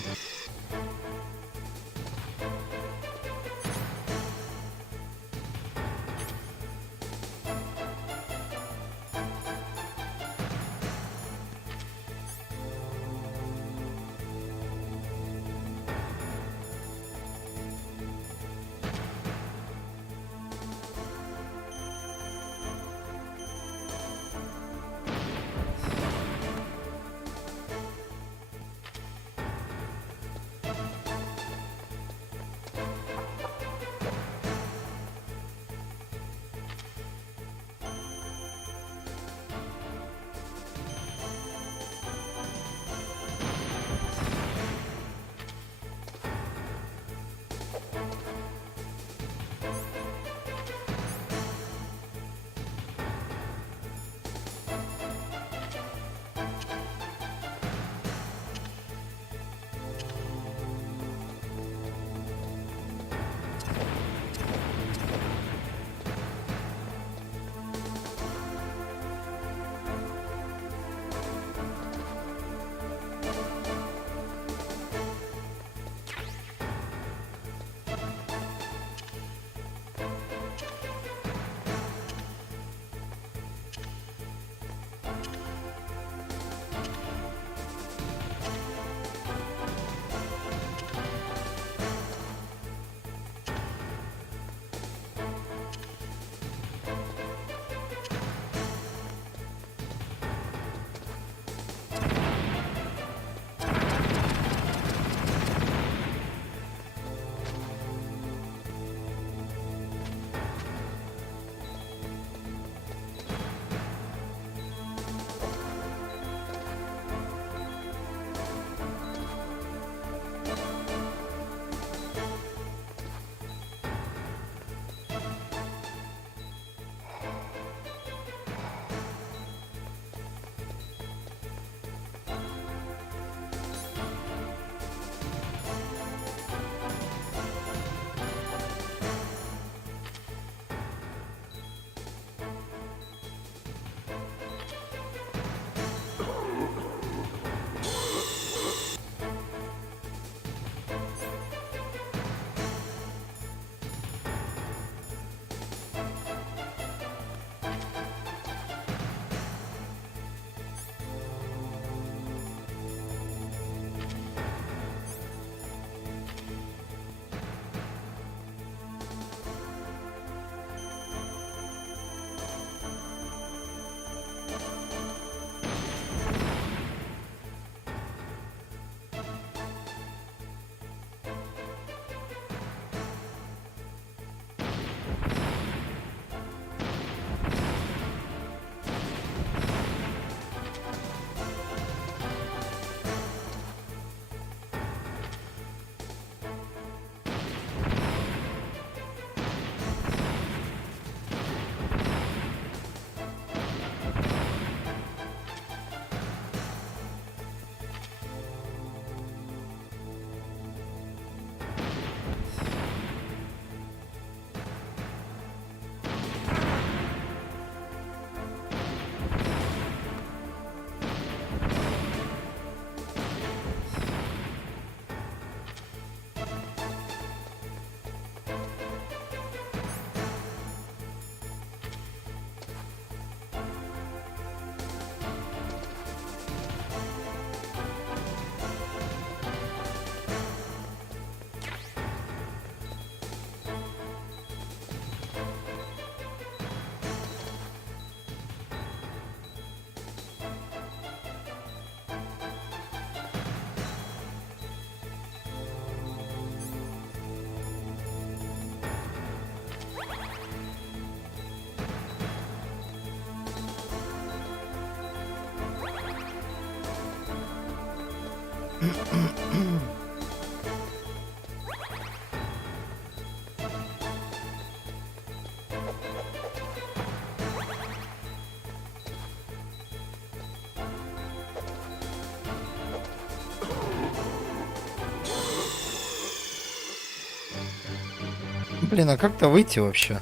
Блин, а как-то выйти вообще?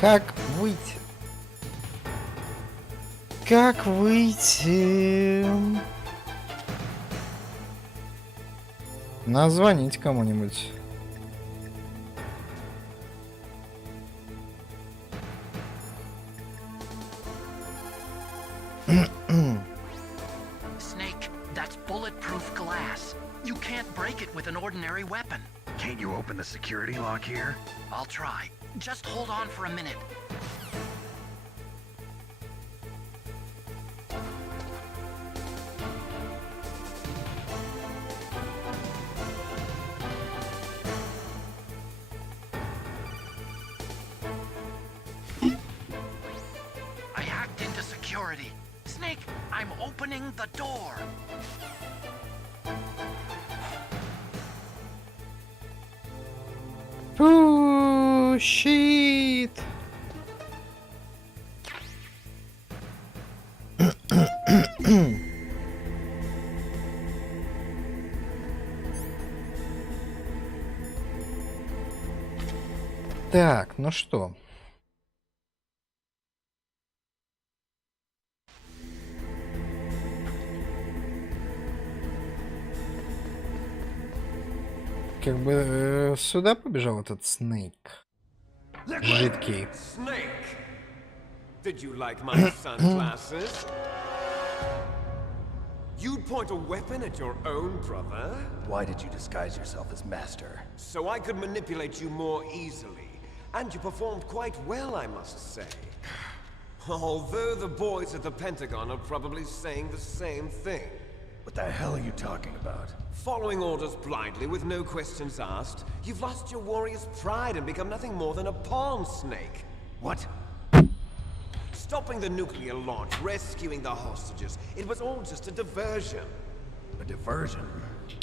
Как выйти? Как выйти? Назвонить кому-нибудь. Snake, that's bulletproof glass. You can't break it with an ordinary weapon. Can't you open the security lock here? I'll try. Just hold on for a minute. I hacked into security. Snake, I'm opening the door. Ooh, shit. Так, ну что? Как бы сюда побежал этот Снейк. Жидкий. Snake! Did you like my sunglasses? You'd point a weapon at your own brother? Why did you disguise yourself as master? So I could manipulate you more easily. And you performed quite well, I must say. Although the boys at the Pentagon are probably saying the same thing. What the hell are you talking about? Following orders blindly with no questions asked, you've lost your warrior's pride and become nothing more than a pawn, Snake. What? Stopping the nuclear launch, rescuing the hostages, it was all just a diversion. A diversion?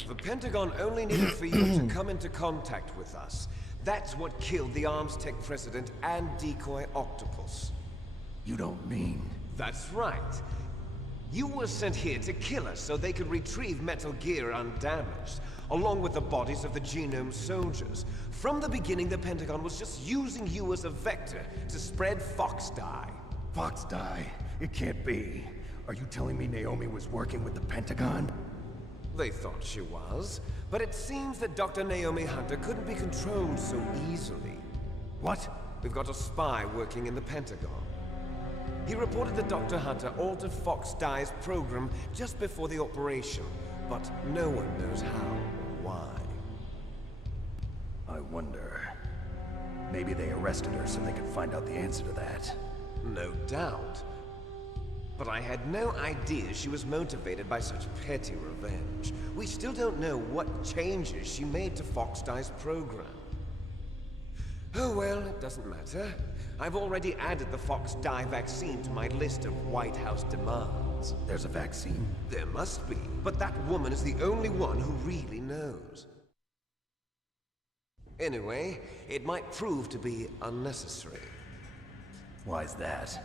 The Pentagon only needed for you to come into contact with us. That's what killed the Arms Tech president and decoy octopus. You don't mean... That's right. You were sent here to kill us so they could retrieve Metal Gear undamaged, along with the bodies of the Genome soldiers. From the beginning, the Pentagon was just using you as a vector to spread Fox Dye. Fox Dye? It can't be. Are you telling me Naomi was working with the Pentagon? They thought she was, but it seems that Dr. Naomi Hunter couldn't be controlled so easily. What? We've got a spy working in the Pentagon. He reported that Dr. Hunter altered Fox Dye's program just before the operation, but no one knows how or why. I wonder... Maybe they arrested her so they could find out the answer to that. No doubt. But I had no idea she was motivated by such petty revenge. We still don't know what changes she made to Fox Dye's program. Oh well, it doesn't matter. I've already added the Fox Dye vaccine to my list of White House demands. There's a vaccine? There must be, but that woman is the only one who really knows. Anyway, it might prove to be unnecessary. Why's that?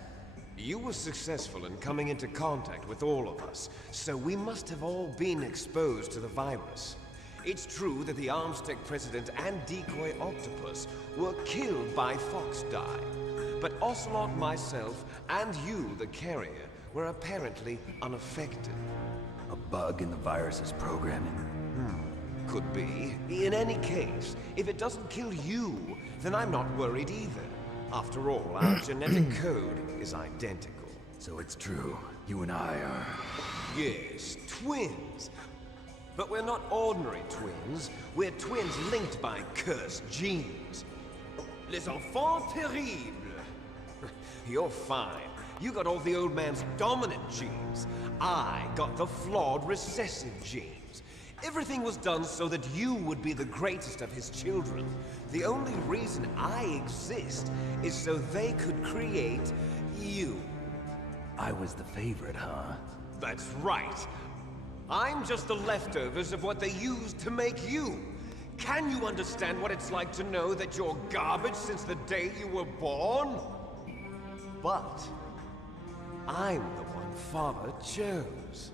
You were successful in coming into contact with all of us, so we must have all been exposed to the virus. It's true that the Arms Tech president and decoy octopus were killed by Fox Dye, but Ocelot, myself, and you, the carrier, were apparently unaffected. A bug in the virus's programming? Could be. In any case, if it doesn't kill you, then I'm not worried either. After all, our genetic code is identical. So it's true. You and I are... Yes, twins. But we're not ordinary twins. We're twins linked by cursed genes. Les enfants terribles. You're fine. You got all the old man's dominant genes. I got the flawed recessive genes. Everything was done so that you would be the greatest of his children. The only reason I exist is so they could create you. I was the favorite, huh? That's right. I'm just the leftovers of what they used to make you. Can you understand what it's like to know that you're garbage since the day you were born? But I'm the one Father chose.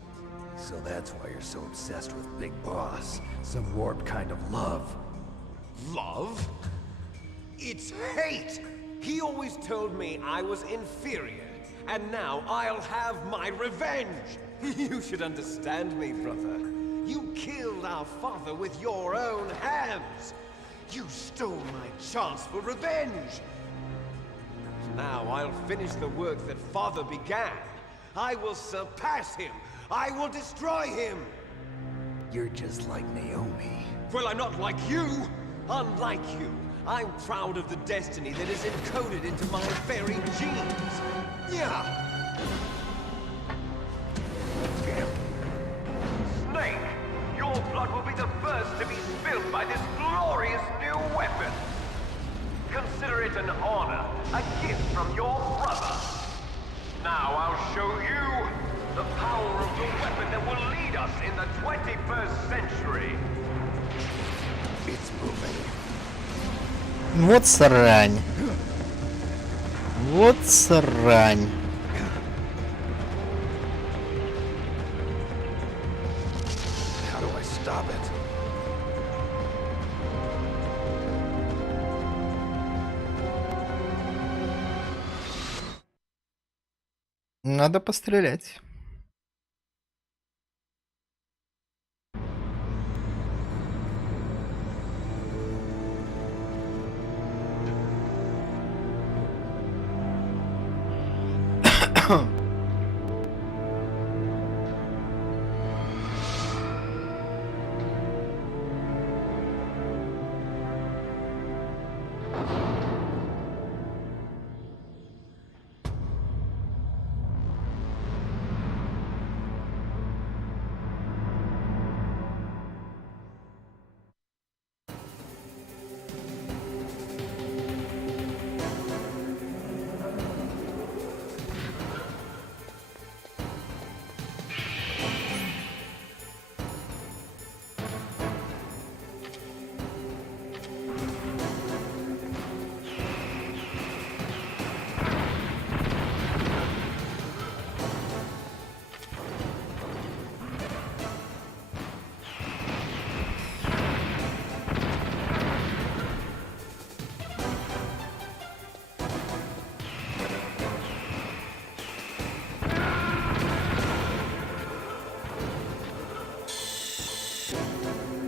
So that's why you're so obsessed with Big Boss. Some warped kind of love. Love? It's hate! He always told me I was inferior, and now I'll have my revenge! You should understand me, brother. You killed our father with your own hands! You stole my chance for revenge! Now I'll finish the work that Father began. I will surpass him! I will destroy him! You're just like Naomi. Well, I'm not like you! Unlike you, I'm proud of the destiny that is encoded into my very genes! Yeah! Snake, your blood will be the first to be spilled by this glorious new weapon! Consider it an honor, a gift from your brother! Now I'll show you the power of the weapon that will lead us in the 21st century! It's moving. Вот срань. Вот срань. How do I stop it? Надо пострелять.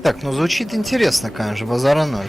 Так, ну звучит интересно, конечно, базара ноль.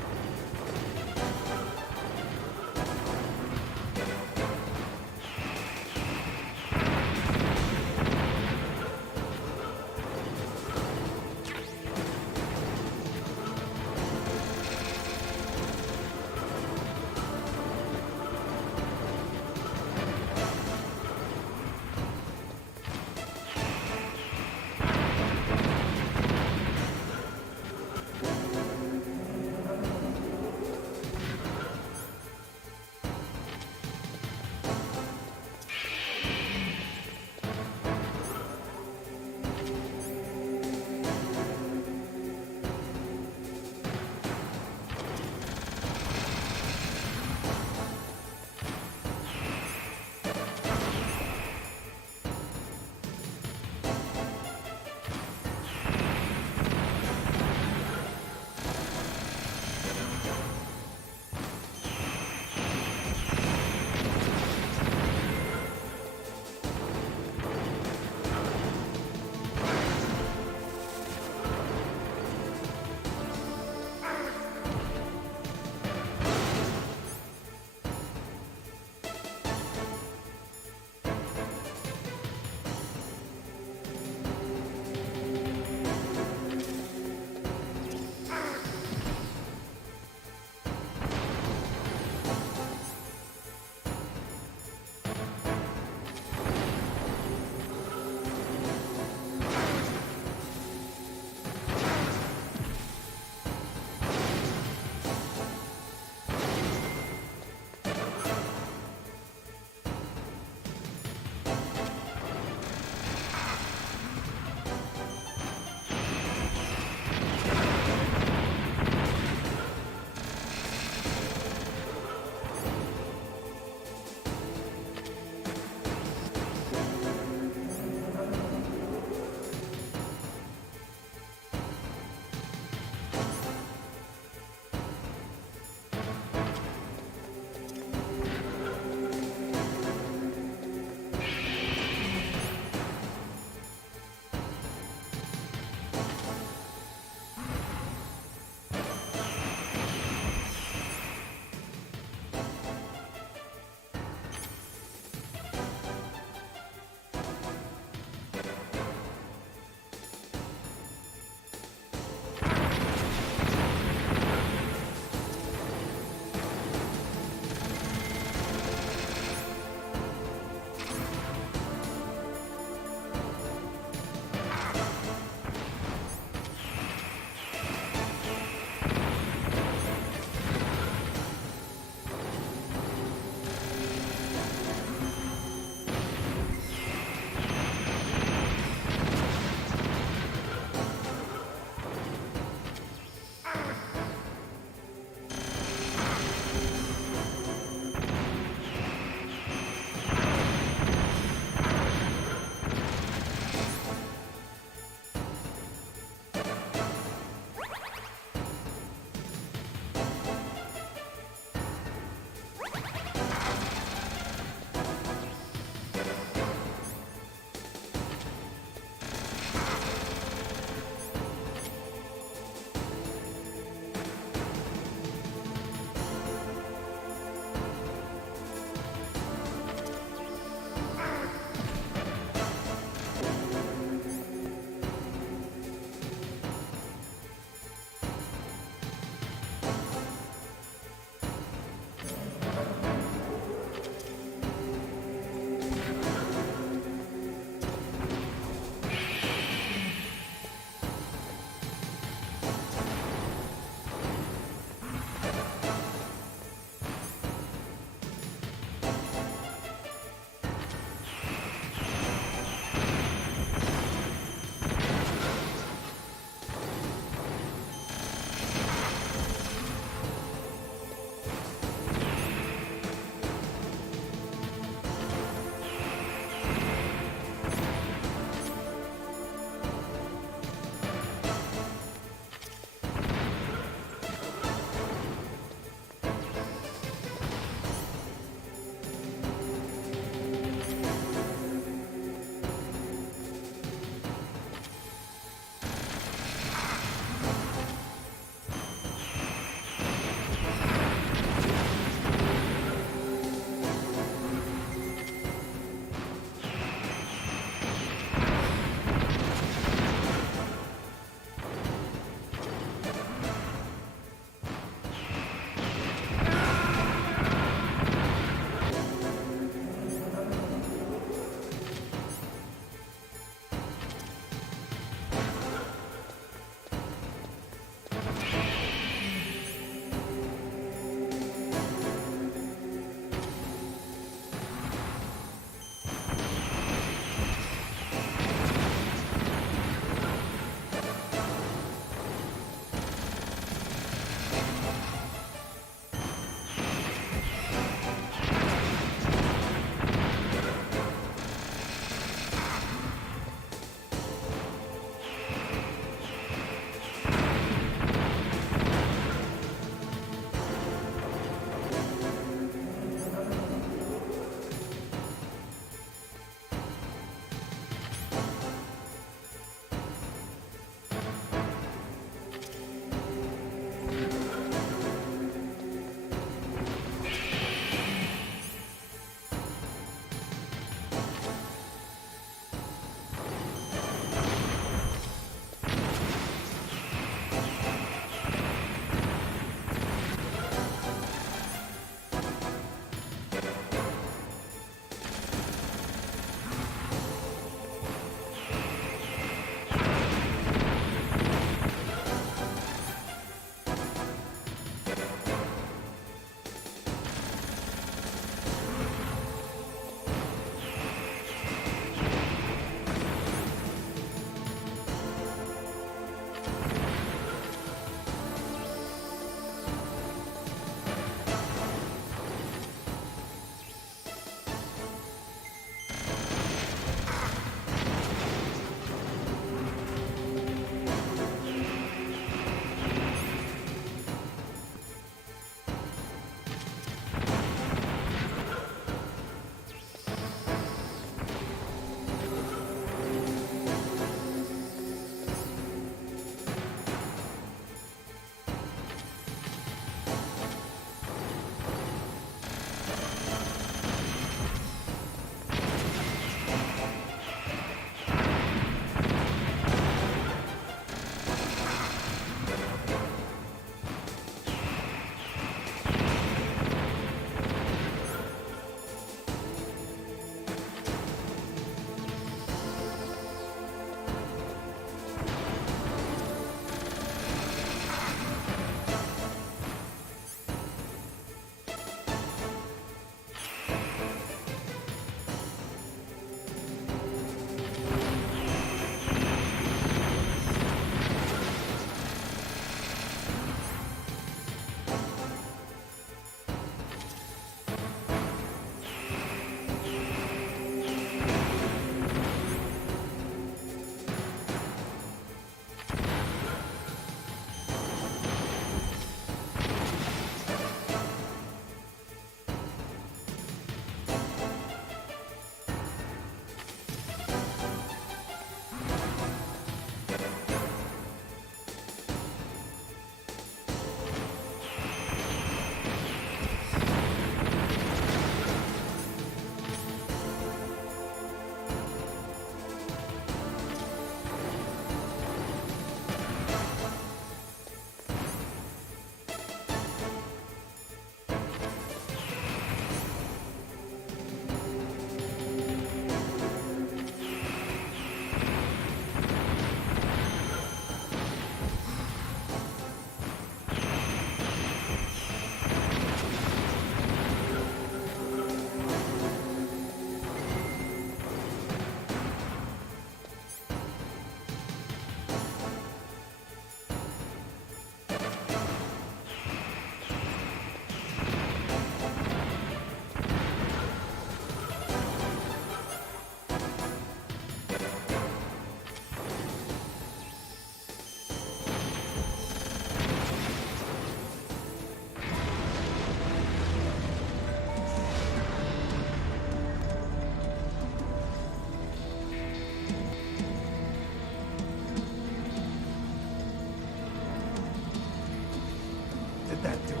Let that do it.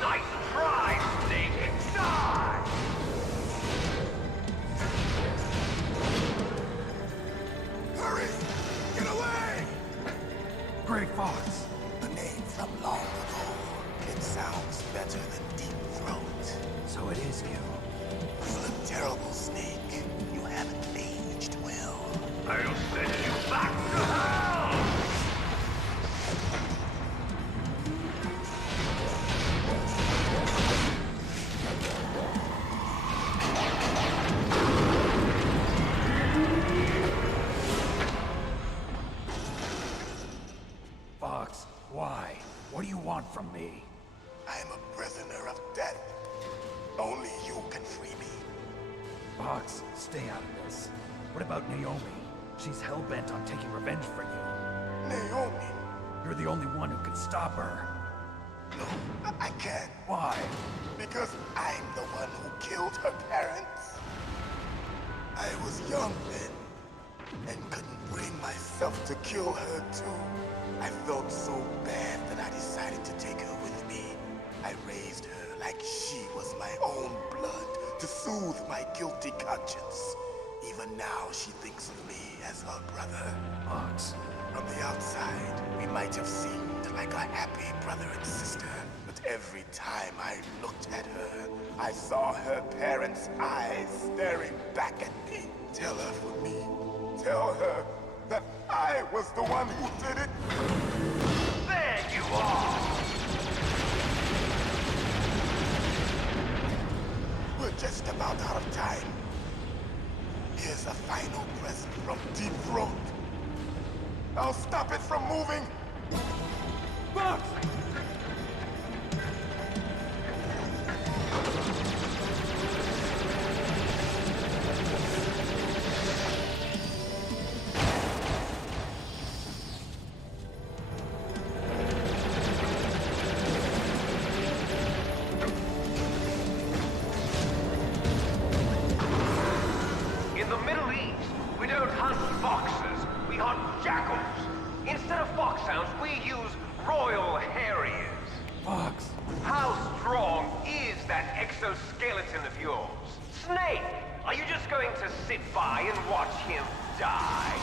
Nice try, Snake! Die! Hurry! Get away! Great Fox. A name from long ago. It sounds better than Deep Throat. So it is you. You look terrible, Snake. You haven't aged well. I'll send you back to hell! Fox, why? What do you want from me? I'm a prisoner of death. Only you can free me. Fox, stay out of this. What about Naomi? She's hell-bent on taking revenge for you. Naomi? You're the only one who can stop her. No, I can't. Why? Because I'm the one who killed her parents. I was young then, and couldn't bring myself to kill her too. I felt so bad that I decided to take her with me. I raised her like she was my own blood to soothe my guilty conscience. Even now, she thinks of me as her brother. Fox. From the outside, we might have seemed like a happy brother and sister, but every time I looked at her, I saw her parents' eyes staring back at me. Tell her for me. Tell her that I was the one who did it. There you are! We're just about out of time. Here's a final present from Deep Throat. I'll stop it from moving. Fox! In the Middle East, we don't hunt foxes, we hunt jackals. Instead of foxhounds, we use royal harriers. Fox! How strong is that exoskeleton of yours? Snake, are you just going to sit by and watch him die?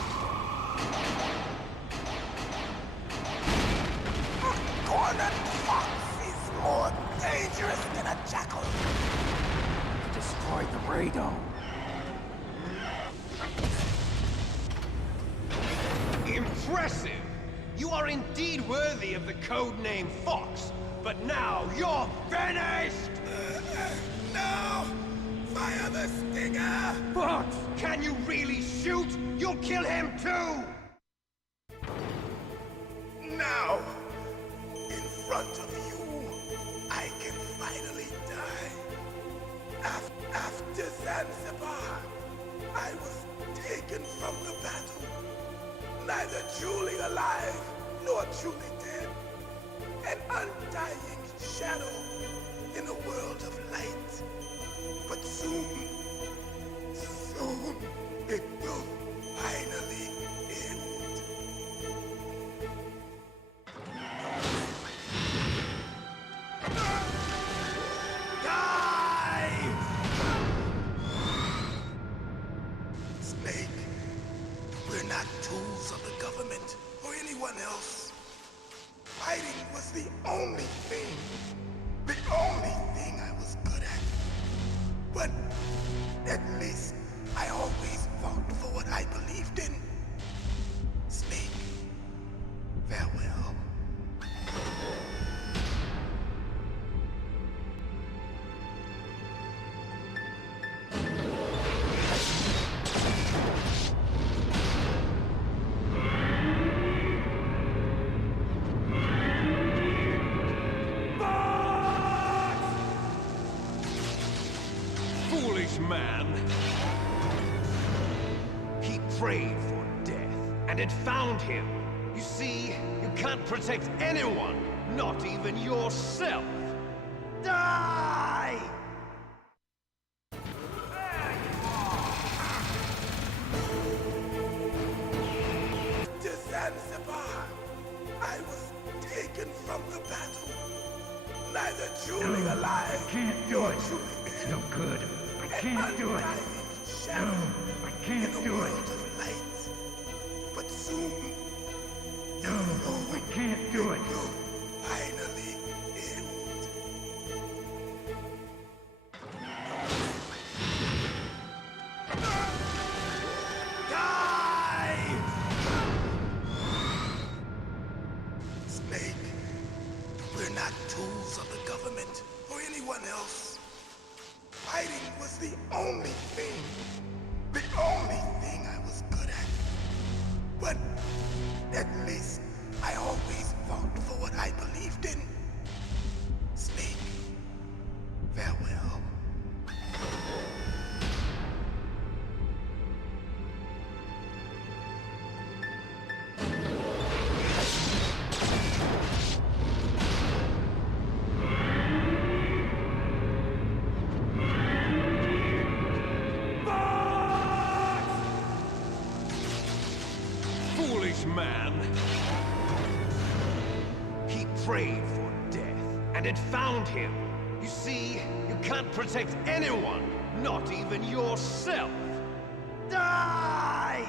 Cornered fox is more dangerous than a jackal. Destroyed the radome. Impressive! You are indeed worthy of the codename Fox, but now you're finished! No! Fire the stinger! Fox! Can you really shoot? You'll kill him too! Now! In front of you, I can finally die. After Zanzibar, I was taken from the battle. Neither truly alive, nor truly dead. An undying shadow in a world of light. But soon, it will finally end. Die! Snake, we're not tools of the government or anyone else. Fighting was the only thing I was good at. But at least I always fought for what I believed in. Snake, farewell. Foolish man! He prayed for death, and it found him. You see, you can't protect anyone, not even yourself. Die! can't do it. It's no good. I can't do it. No, I can't do it. But soon, no, I can't do it. Finally end. Die! Snake, we're not tools of the government or anyone else. Fighting was the only thing I was good at. But at least I always fought for what I believed in. Snake, farewell. Foolish man. He prayed for death, and it found him. You see, you can't protect anyone, not even yourself. Die!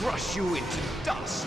crush you into dust.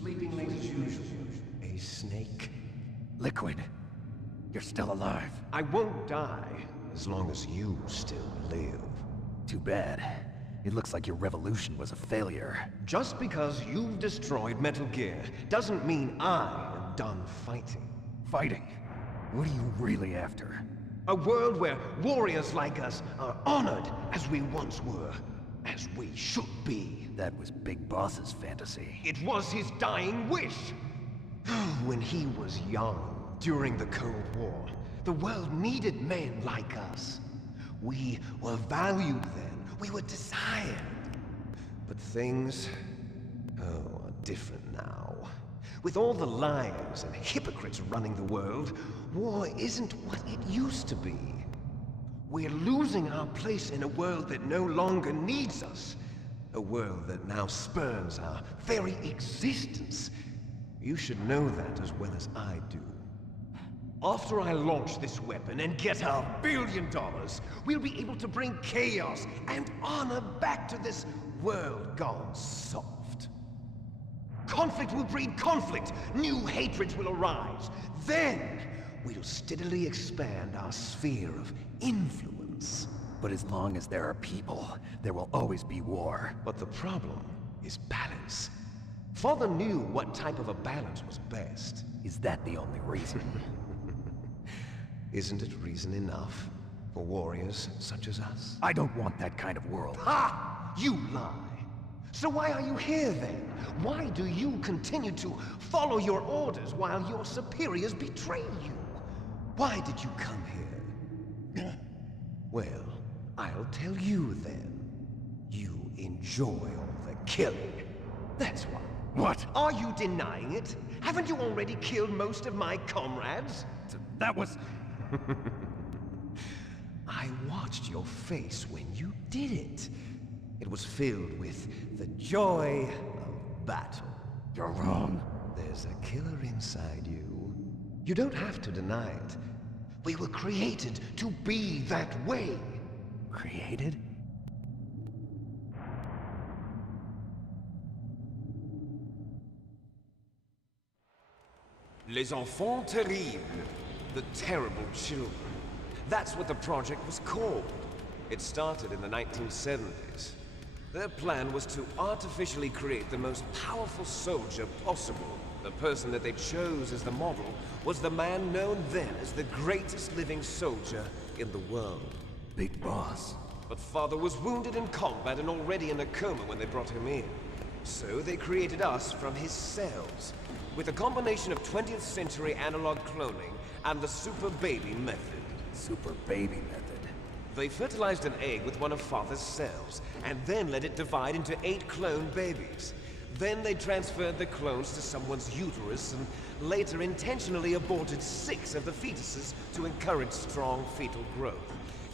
Sleeping late as usual. A snake? Liquid, you're still alive. I won't die as long as you still live. Too bad. It looks like your revolution was a failure. Just because you've destroyed Metal Gear doesn't mean I am done fighting. Fighting? What are you really after? A world where warriors like us are honored as we once were, as we should be. That was Big Boss's fantasy. It was his dying wish! When he was young, during the Cold War, the world needed men like us. We were valued then. We were desired. But things, are different now. With all the liars and hypocrites running the world, war isn't what it used to be. We're losing our place in a world that no longer needs us. A world that now spurns our very existence. You should know that as well as I do. After I launch this weapon and get $1 billion, we'll be able to bring chaos and honor back to this world gone soft. Conflict will breed conflict. New hatreds will arise. Then, we'll steadily expand our sphere of influence. But as long as there are people, there will always be war. But the problem is balance. Father knew what type of a balance was best. Is that the only reason? Isn't it reason enough for warriors such as us? I don't want that kind of world. Ha! You lie! So why are you here then? Why do you continue to follow your orders while your superiors betray you? Why did you come here? Well, I'll tell you then. You enjoy all the killing. That's why. What? Are you denying it? Haven't you already killed most of my comrades? That was... I watched your face when you did it. It was filled with the joy of battle. You're wrong. There's a killer inside you. You don't have to deny it. We were created to be that way. Created? Les enfants terribles. The terrible children. That's what the project was called. It started in the 1970s. Their plan was to artificially create the most powerful soldier possible. The person that they chose as the model was the man known then as the greatest living soldier in the world. Big Boss. But Father was wounded in combat and already in a coma when they brought him in. So they created us from his cells, with a combination of 20th century analog cloning and the super baby method. Super baby method. They fertilized an egg with one of Father's cells, and then let it divide into 8 clone babies. Then they transferred the clones to someone's uterus, and later intentionally aborted 6 of the fetuses to encourage strong fetal growth.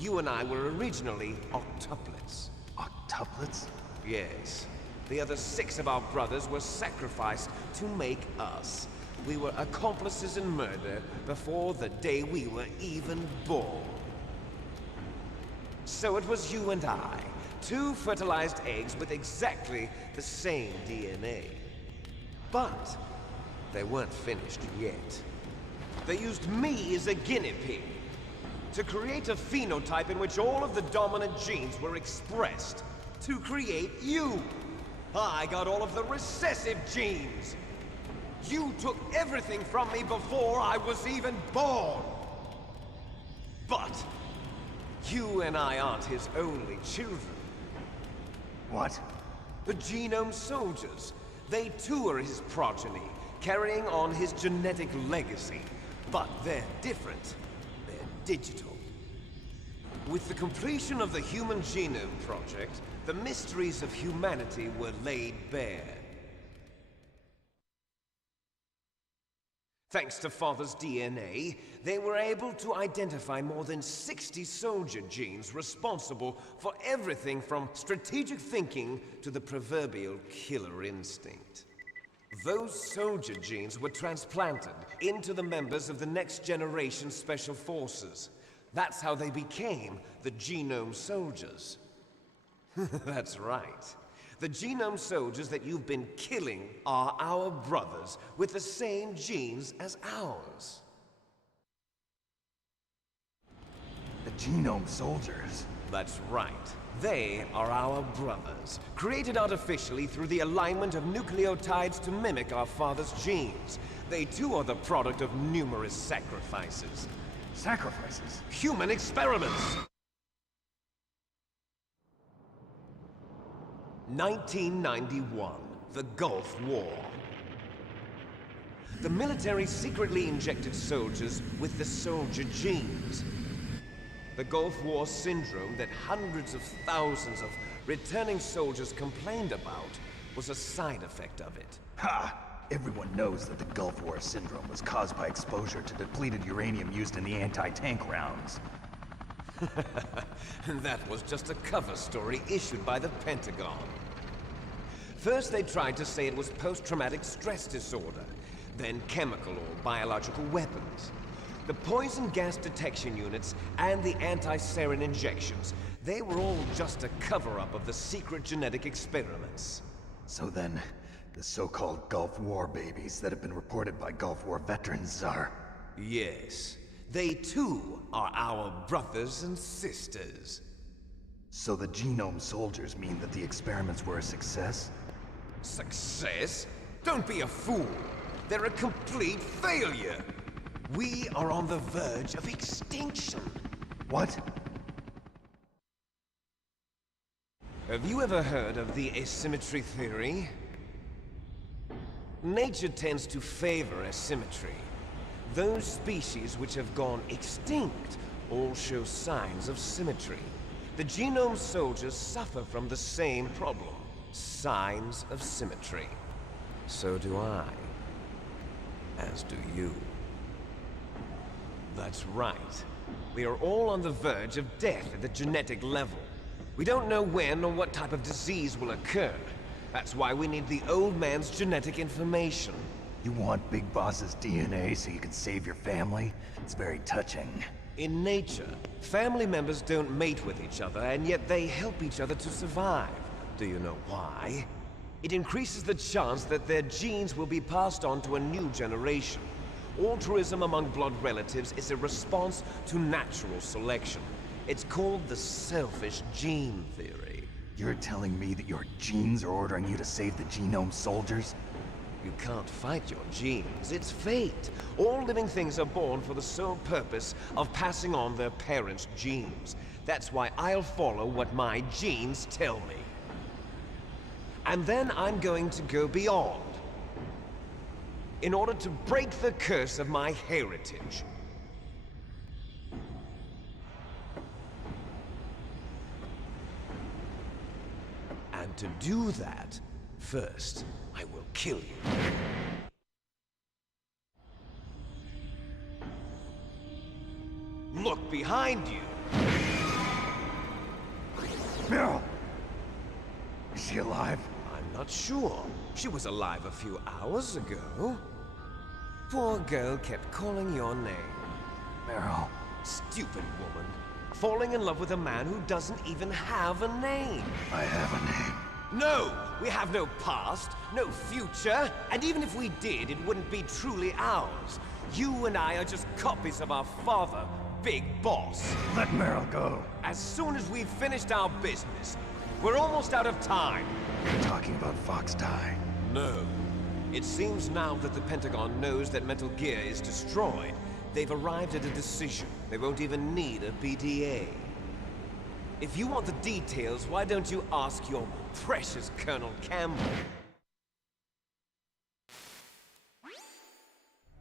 You and I were originally octuplets. Octuplets? Yes. The other 6 of our brothers were sacrificed to make us. We were accomplices in murder before the day we were even born. So it was you and I, 2 fertilized eggs with exactly the same DNA. But they weren't finished yet. They used me as a guinea pig to create a phenotype in which all of the dominant genes were expressed. To create you. I got all of the recessive genes. You took everything from me before I was even born. But you and I aren't his only children. What? The Genome Soldiers. They too are his progeny, carrying on his genetic legacy. But they're different. They're digital. With the completion of the Human Genome Project, the mysteries of humanity were laid bare. Thanks to Father's DNA, they were able to identify more than 60 soldier genes responsible for everything from strategic thinking to the proverbial killer instinct. Those soldier genes were transplanted into the members of the next generation special forces. That's how they became the Genome Soldiers. That's right. The Genome Soldiers that you've been killing are our brothers with the same genes as ours. The Genome Soldiers? That's right. They are our brothers, created artificially through the alignment of nucleotides to mimic our father's genes. They too are the product of numerous sacrifices. Sacrifices? Human experiments! 1991, the Gulf War. The military secretly injected soldiers with the soldier genes. The Gulf War syndrome that hundreds of thousands of returning soldiers complained about was a side effect of it. Ha! Everyone knows that the Gulf War syndrome was caused by exposure to depleted uranium used in the anti-tank rounds. That was just a cover story issued by the Pentagon. First they tried to say it was post-traumatic stress disorder, then chemical or biological weapons. The poison gas detection units and the anti-sarin injections, they were all just a cover-up of the secret genetic experiments. So then, the so-called Gulf War babies that have been reported by Gulf War veterans are... Yes. They too are our brothers and sisters. So the Genome Soldiers mean that the experiments were a success? Success? Don't be a fool. They're a complete failure. We are on the verge of extinction. What? Have you ever heard of the asymmetry theory? Nature tends to favor asymmetry. Those species which have gone extinct all show signs of symmetry. The Genome Soldiers suffer from the same problem. Signs of symmetry. So do I. As do you. That's right. We are all on the verge of death at the genetic level. We don't know when or what type of disease will occur. That's why we need the old man's genetic information. You want Big Boss's DNA so you can save your family? It's very touching. In nature, family members don't mate with each other, and yet they help each other to survive. Do you know why? It increases the chance that their genes will be passed on to a new generation. Altruism among blood relatives is a response to natural selection. It's called the selfish gene theory. You're telling me that your genes are ordering you to save the Genome Soldiers? You can't fight your genes. It's fate. All living things are born for the sole purpose of passing on their parents' genes. That's why I'll follow what my genes tell me. And then I'm going to go beyond. In order to break the curse of my heritage. And to do that, first, I will kill you. Look behind you! Meryl! Is she alive? I'm not sure. She was alive a few hours ago. Poor girl kept calling your name. Meryl. Stupid woman. Falling in love with a man who doesn't even have a name. I have a name. No! We have no past, no future, and even if we did, it wouldn't be truly ours. You and I are just copies of our father, Big Boss. Let Meryl go. As soon as we've finished our business, we're almost out of time. You're talking about Fox Die. No. It seems now that the Pentagon knows that Metal Gear is destroyed, they've arrived at a decision. They won't even need a BDA. If you want the details, why don't you ask your precious Colonel Campbell?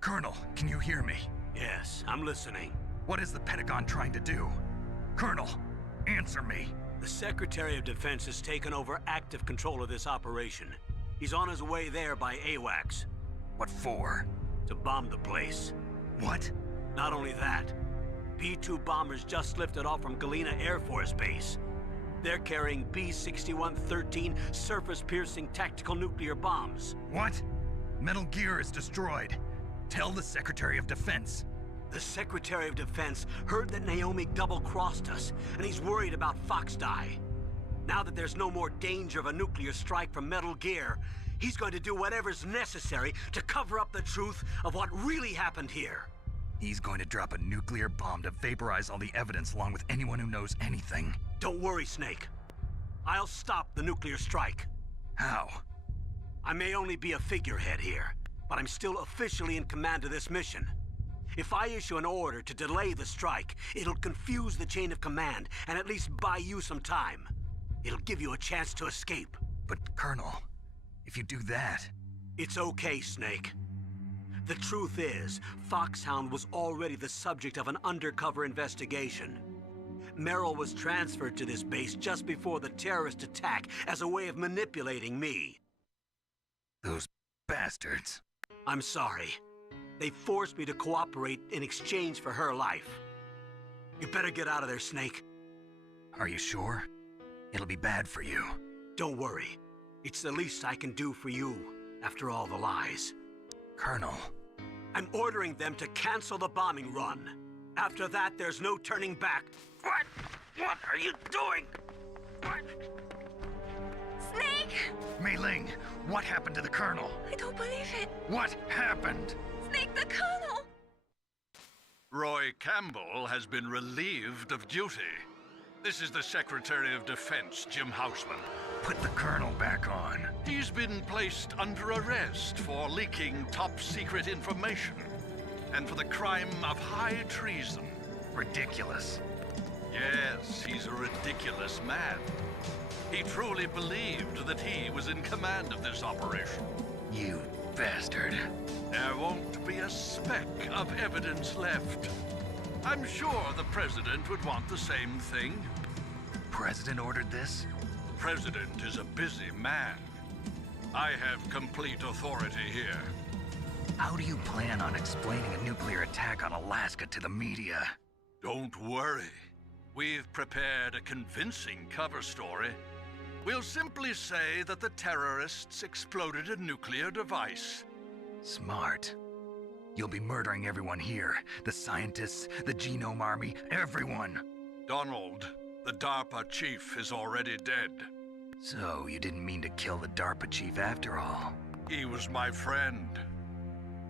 Colonel, can you hear me? Yes, I'm listening. What is the Pentagon trying to do? Colonel, answer me. The Secretary of Defense has taken over active control of this operation. He's on his way there by AWACS. What for? To bomb the place. What? Not only that, B-2 bombers just lifted off from Galena Air Force Base. They're carrying B-6113 surface-piercing tactical nuclear bombs. What? Metal Gear is destroyed. Tell the Secretary of Defense. The Secretary of Defense heard that Naomi double-crossed us, and he's worried about Fox Die. Now that there's no more danger of a nuclear strike from Metal Gear, he's going to do whatever's necessary to cover up the truth of what really happened here. He's going to drop a nuclear bomb to vaporize all the evidence along with anyone who knows anything. Don't worry, Snake. I'll stop the nuclear strike. How? I may only be a figurehead here, but I'm still officially in command of this mission. If I issue an order to delay the strike, it'll confuse the chain of command and at least buy you some time. It'll give you a chance to escape. But, Colonel, if you do that... It's okay, Snake. The truth is, Foxhound was already the subject of an undercover investigation. Meryl was transferred to this base just before the terrorist attack as a way of manipulating me. Those bastards. I'm sorry. They forced me to cooperate in exchange for her life. You better get out of there, Snake. Are you sure? It'll be bad for you. Don't worry. It's the least I can do for you, after all the lies. Colonel. I'm ordering them to cancel the bombing run. After that, there's no turning back. What? What are you doing? What? Snake! Mei Ling, what happened to the Colonel? I don't believe it. What happened? Snake, the Colonel! Roy Campbell has been relieved of duty. This is the Secretary of Defense, Jim Houseman. Put the Colonel back on. He's been placed under arrest for leaking top-secret information and for the crime of high treason. Ridiculous. Yes, he's a ridiculous man. He truly believed that he was in command of this operation. You bastard. There won't be a speck of evidence left. I'm sure the President would want the same thing. President ordered this? President is a busy man. I have complete authority here. How do you plan on explaining a nuclear attack on Alaska to the media? Don't worry. We've prepared a convincing cover story. We'll simply say that the terrorists exploded a nuclear device. Smart. You'll be murdering everyone here. The scientists, the Genome Army, everyone. Donald, the DARPA chief, is already dead. So, you didn't mean to kill the DARPA chief after all? He was my friend.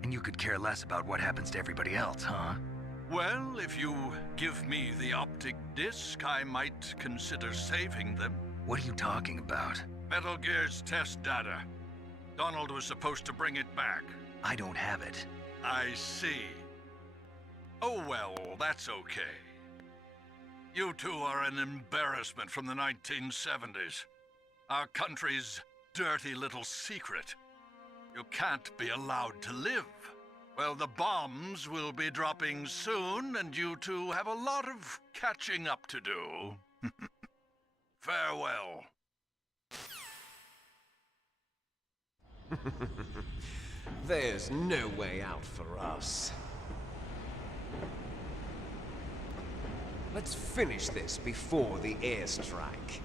And you could care less about what happens to everybody else, huh? Well, if you give me the optic disc, I might consider saving them. What are you talking about? Metal Gear's test data. Donald was supposed to bring it back. I don't have it. I see. Oh well, that's okay. You two are an embarrassment from the 1970s. Our country's dirty little secret. You can't be allowed to live. Well, the bombs will be dropping soon, and you two have a lot of catching up to do. Farewell. There's no way out for us. Let's finish this before the airstrike.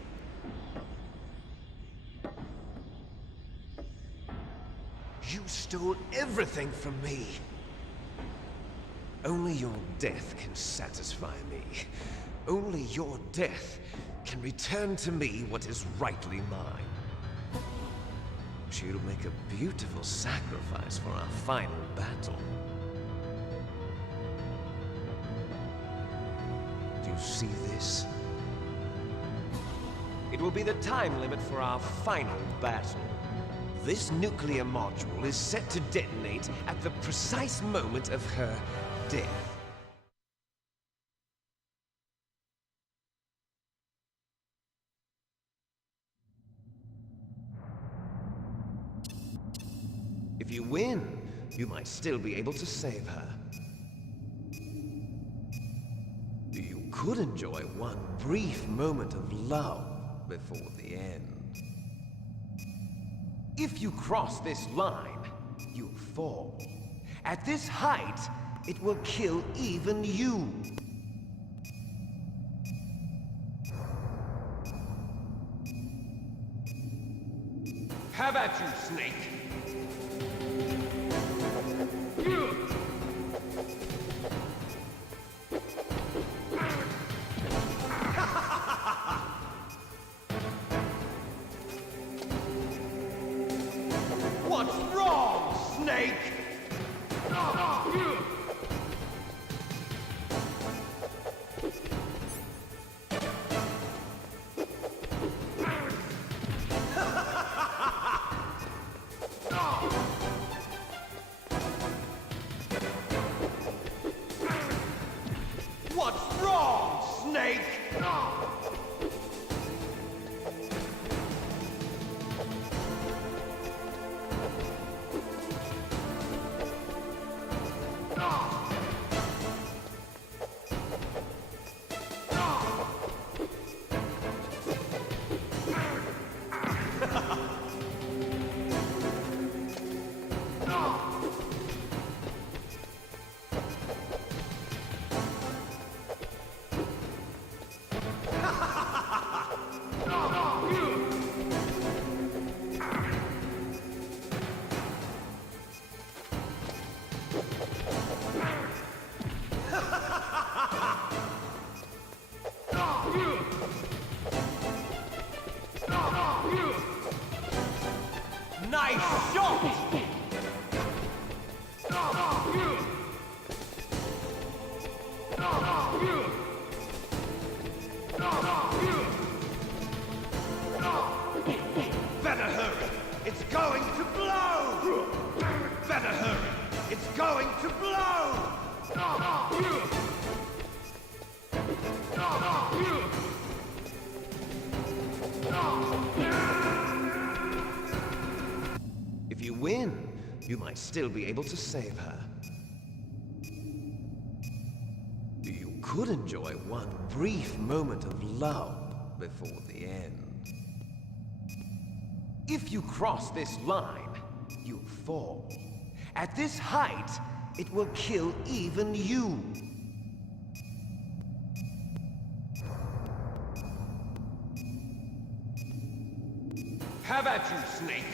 You stole everything from me. Only your death can satisfy me. Only your death can return to me what is rightly mine. She'll make a beautiful sacrifice for our final battle. Do you see this? It will be the time limit for our final battle. This nuclear module is set to detonate at the precise moment of her death. If you win, you might still be able to save her. You could enjoy one brief moment of love before the end. If you cross this line, you'll fall. At this height, it will kill even you. Have at you, Snake! What's wrong, Snake? What's wrong, Snake? Nice shot! Better hurry! It's going to blow! Better hurry! It's going to blow! If you win, you might still be able to save her. You could enjoy one brief moment of love before the end. If you cross this line, you'll fall. At this height, it will kill even you. Have at you, Snake!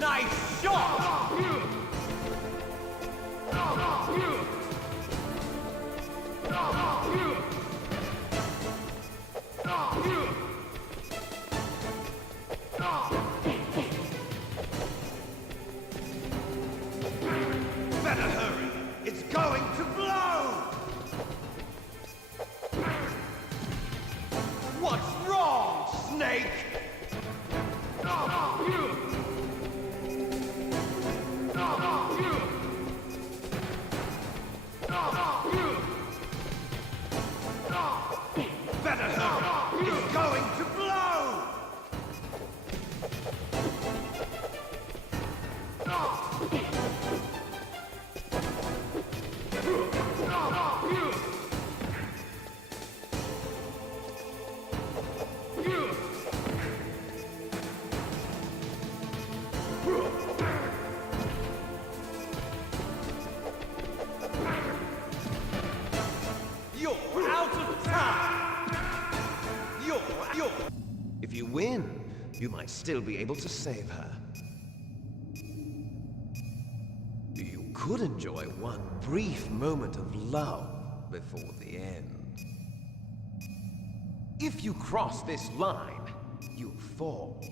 Nice shot! Better hurry! It's going to blow! What's wrong, Snake? Better hurry! It's If you win, you might still be able to save her. You could enjoy one brief moment of love before the end. If you cross this line, you fall.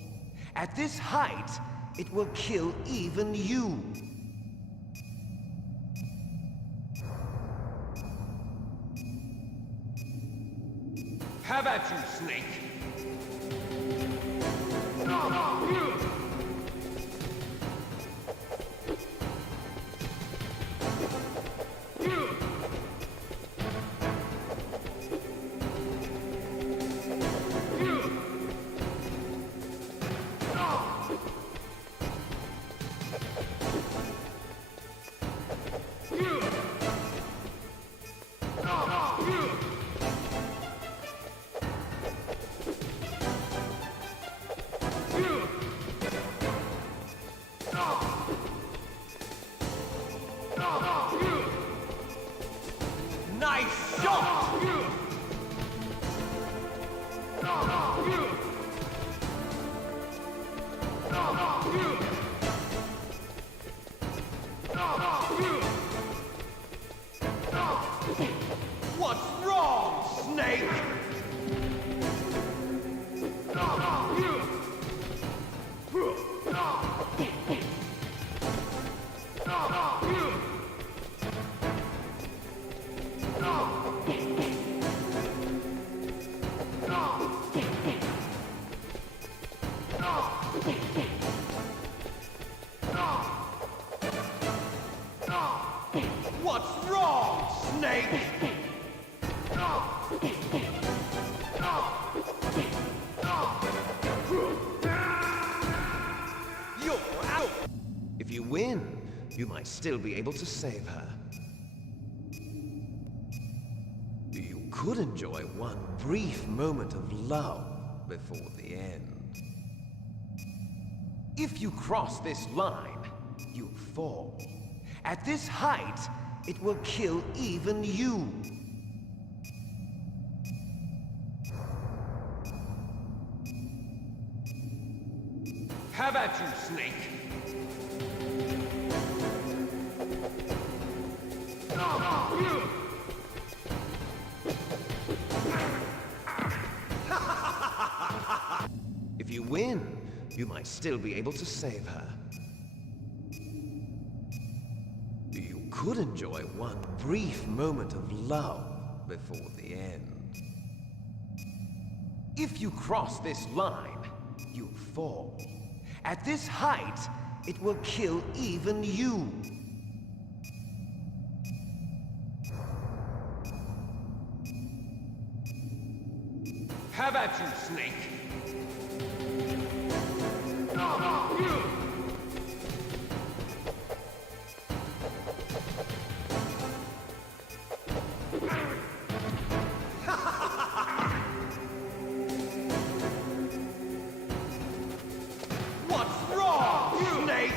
At this height, it will kill even you. Have at you, Snake! Nice shot! What's wrong, Snake? What's wrong, Snake? You're out! If you win, you might still be able to save her. You could enjoy one brief moment of love before the end. If you cross this line, you fall. At this height, it will kill even you. Have at you, Snake! If you win, you might still be able to save her. You could enjoy one brief moment of love before the end. If you cross this line, you fall. At this height, it will kill even you. Have at you, Snake! What's wrong, Snake?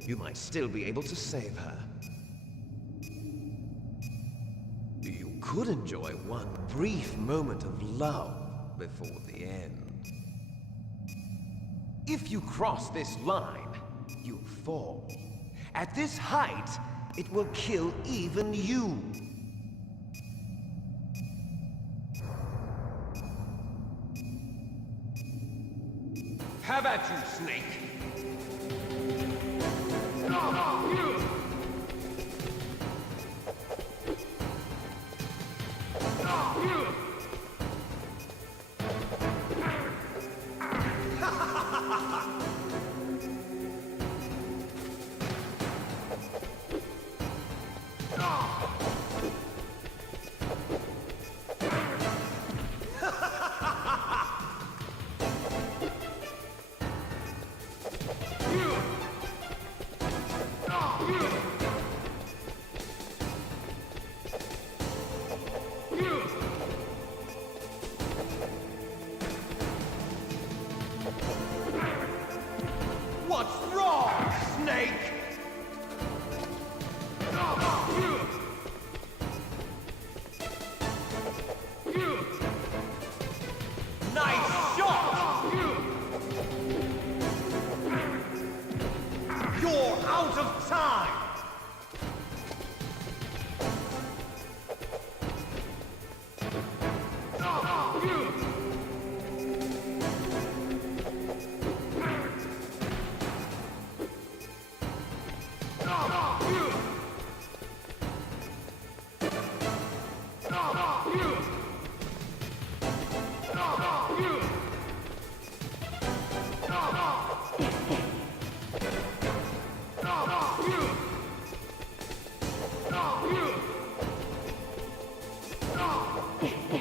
you might still be able to save her. You could enjoy one brief moment of love before the end. If you cross this line, you fall. At this height, it will kill even you. Have at you, Snake! What's wrong, Snake? Nice shot! You're out of time!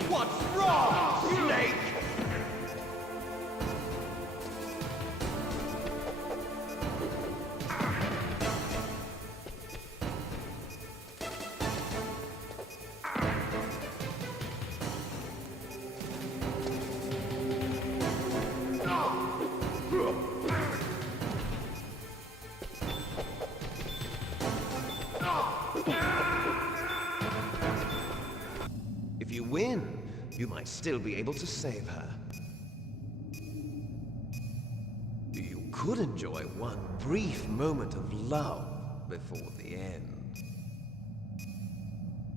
What's wrong, Snake? If you win, you might still be able to save her. You could enjoy one brief moment of love before the end.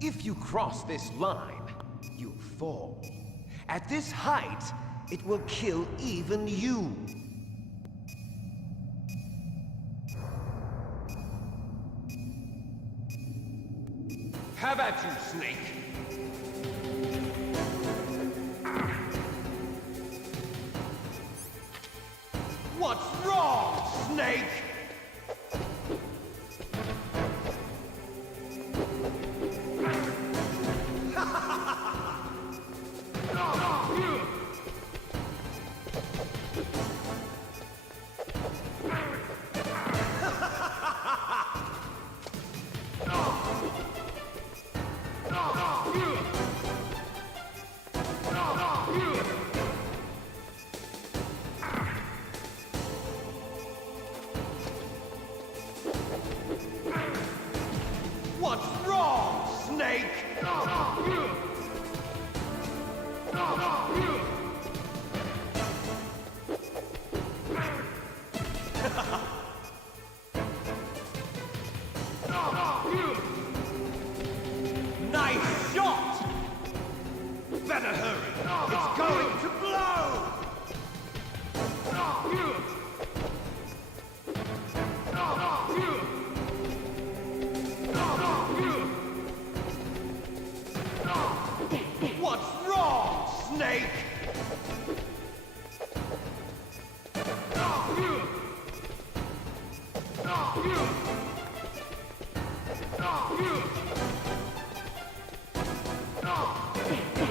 If you cross this line, you fall. At this height, it will kill even you. Have at you, Snake! What's wrong, Snake? What's wrong, Snake? Nice shot! Better hurry! It's going to blow! What's wrong, Snake?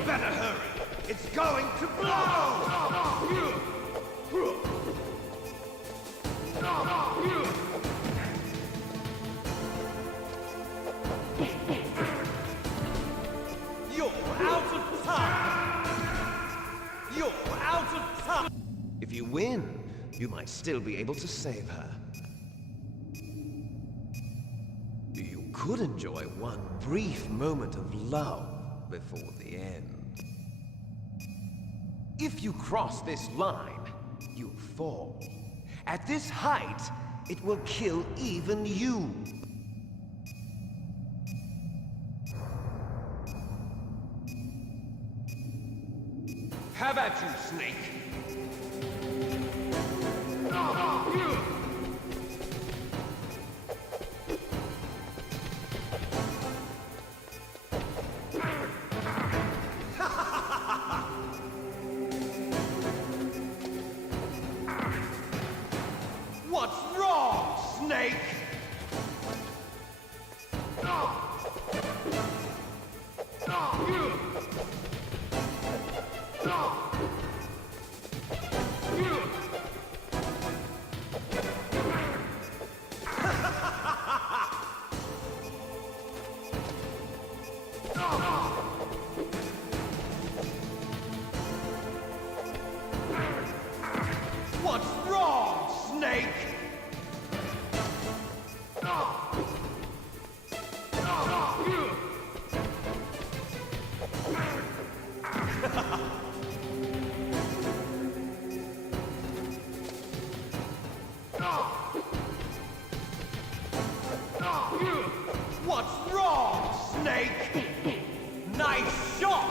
Better hurry! It's going to blow! You're out of time! You're out of time! If you win, you might still be able to save her. could enjoy one brief moment of love before the end. If you cross this line, you fall. At this height, it will kill even you. Have at you, Snake! What's wrong, Snake? What's wrong, Snake? What's wrong, Snake? Nice shot!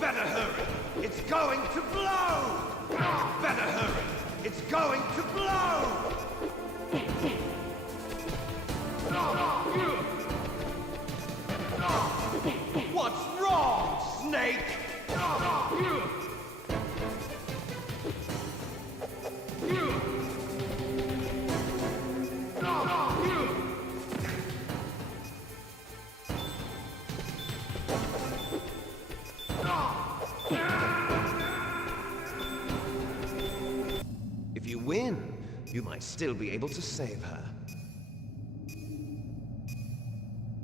Better hurry! It's going to blow! Better hurry! It's going to blow! What's wrong, Snake? If you win, you might still be able to save her.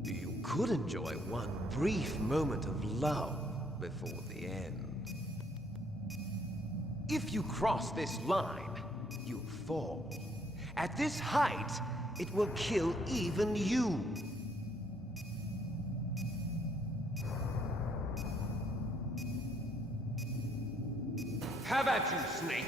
You could enjoy one brief moment of love before the end. If you cross this line, you fall. At this height, it will kill even you. Have at you, Snake!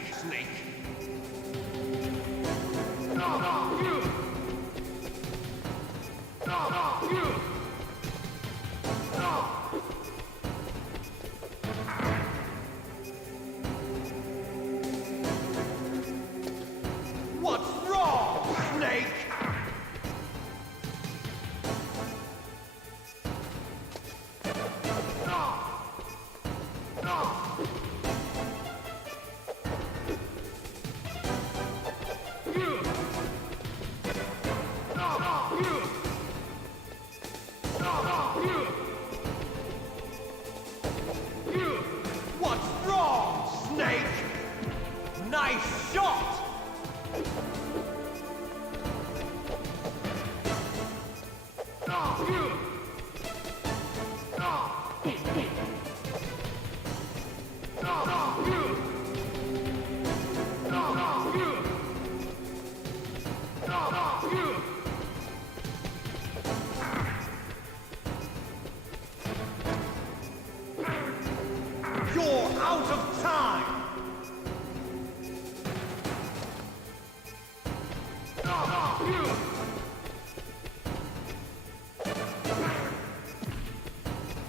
What's wrong, Snake? What's wrong, Snake? Nice shot! You're out of time!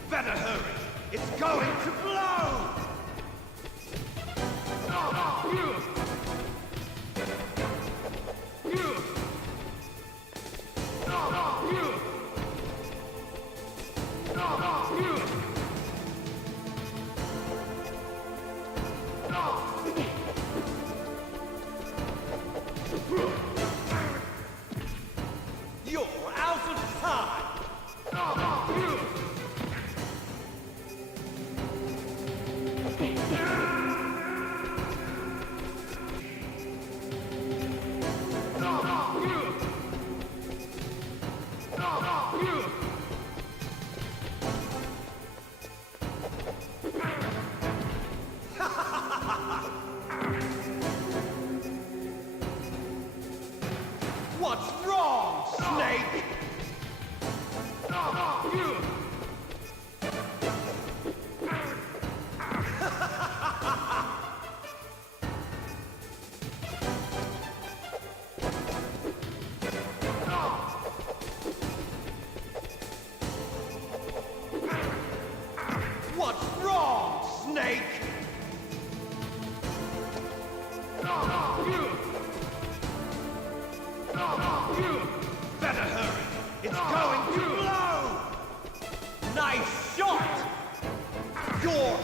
Better hurry! It's going to blow!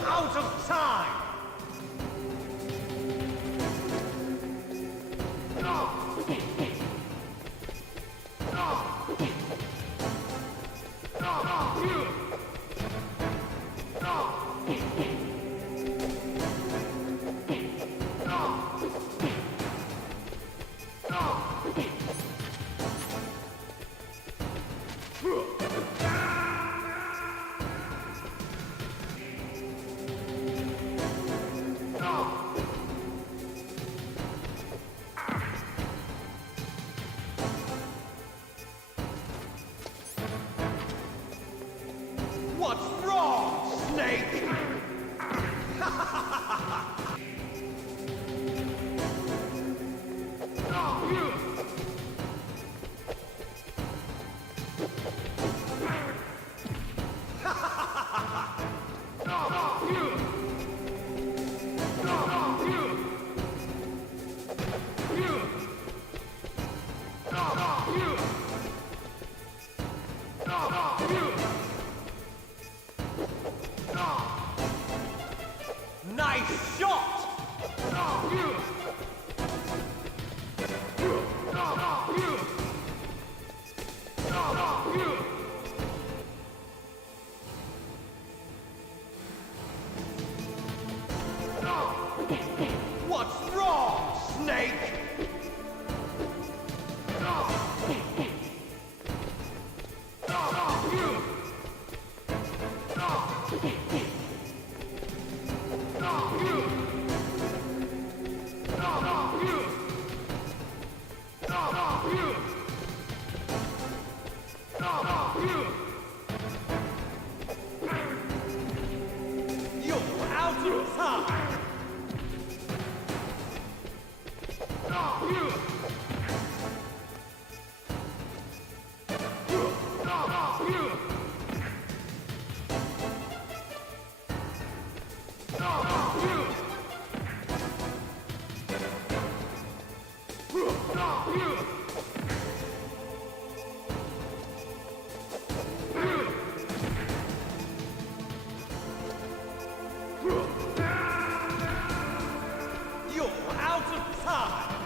out of time! What's wrong, Snake? Nice shot! What's wrong, Snake? You're out of time! You're out of time!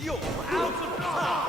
You're out of time!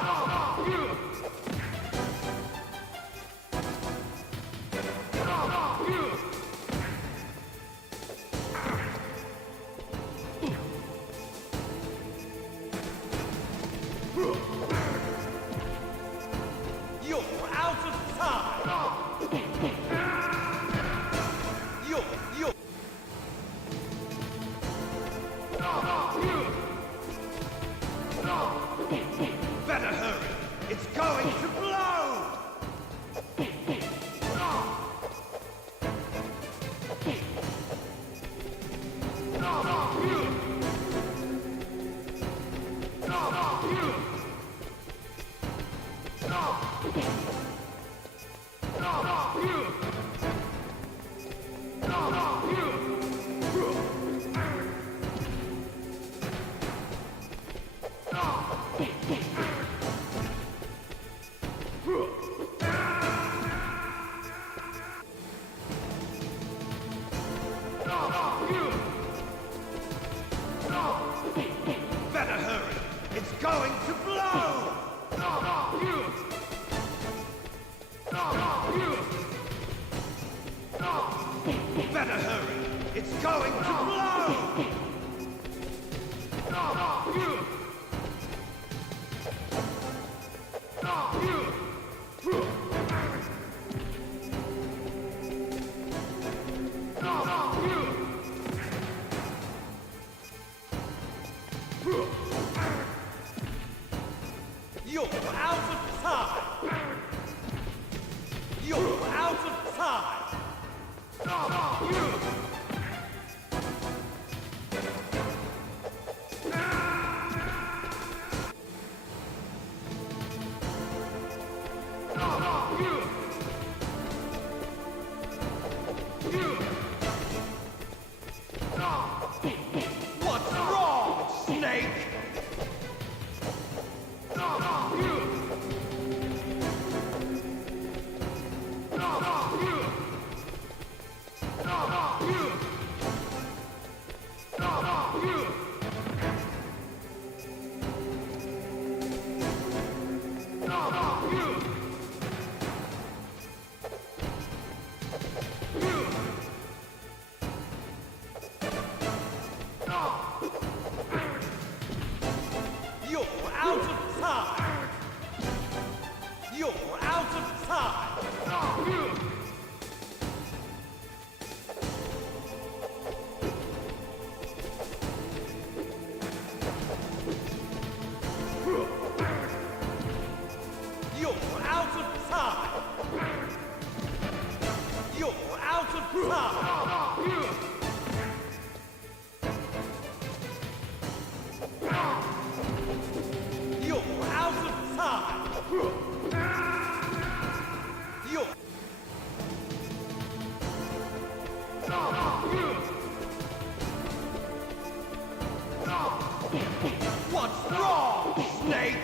What's wrong, Snake?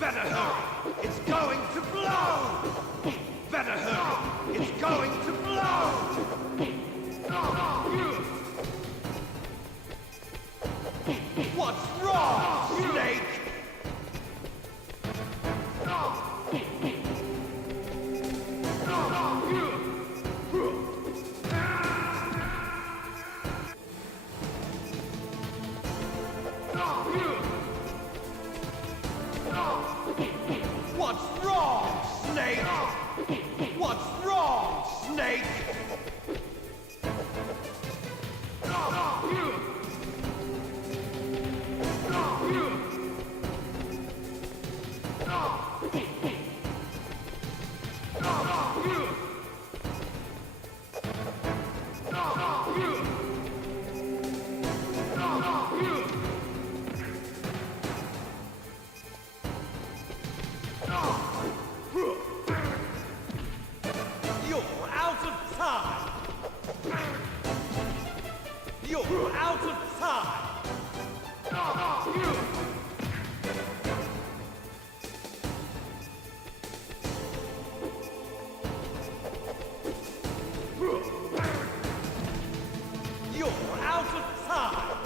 Better hurry. It's going to blow. Better hurry. It's going to blow. What's wrong, Snake? What's wrong, Snake? What's wrong, Snake? You're out of time! You're out of time! You're out of time!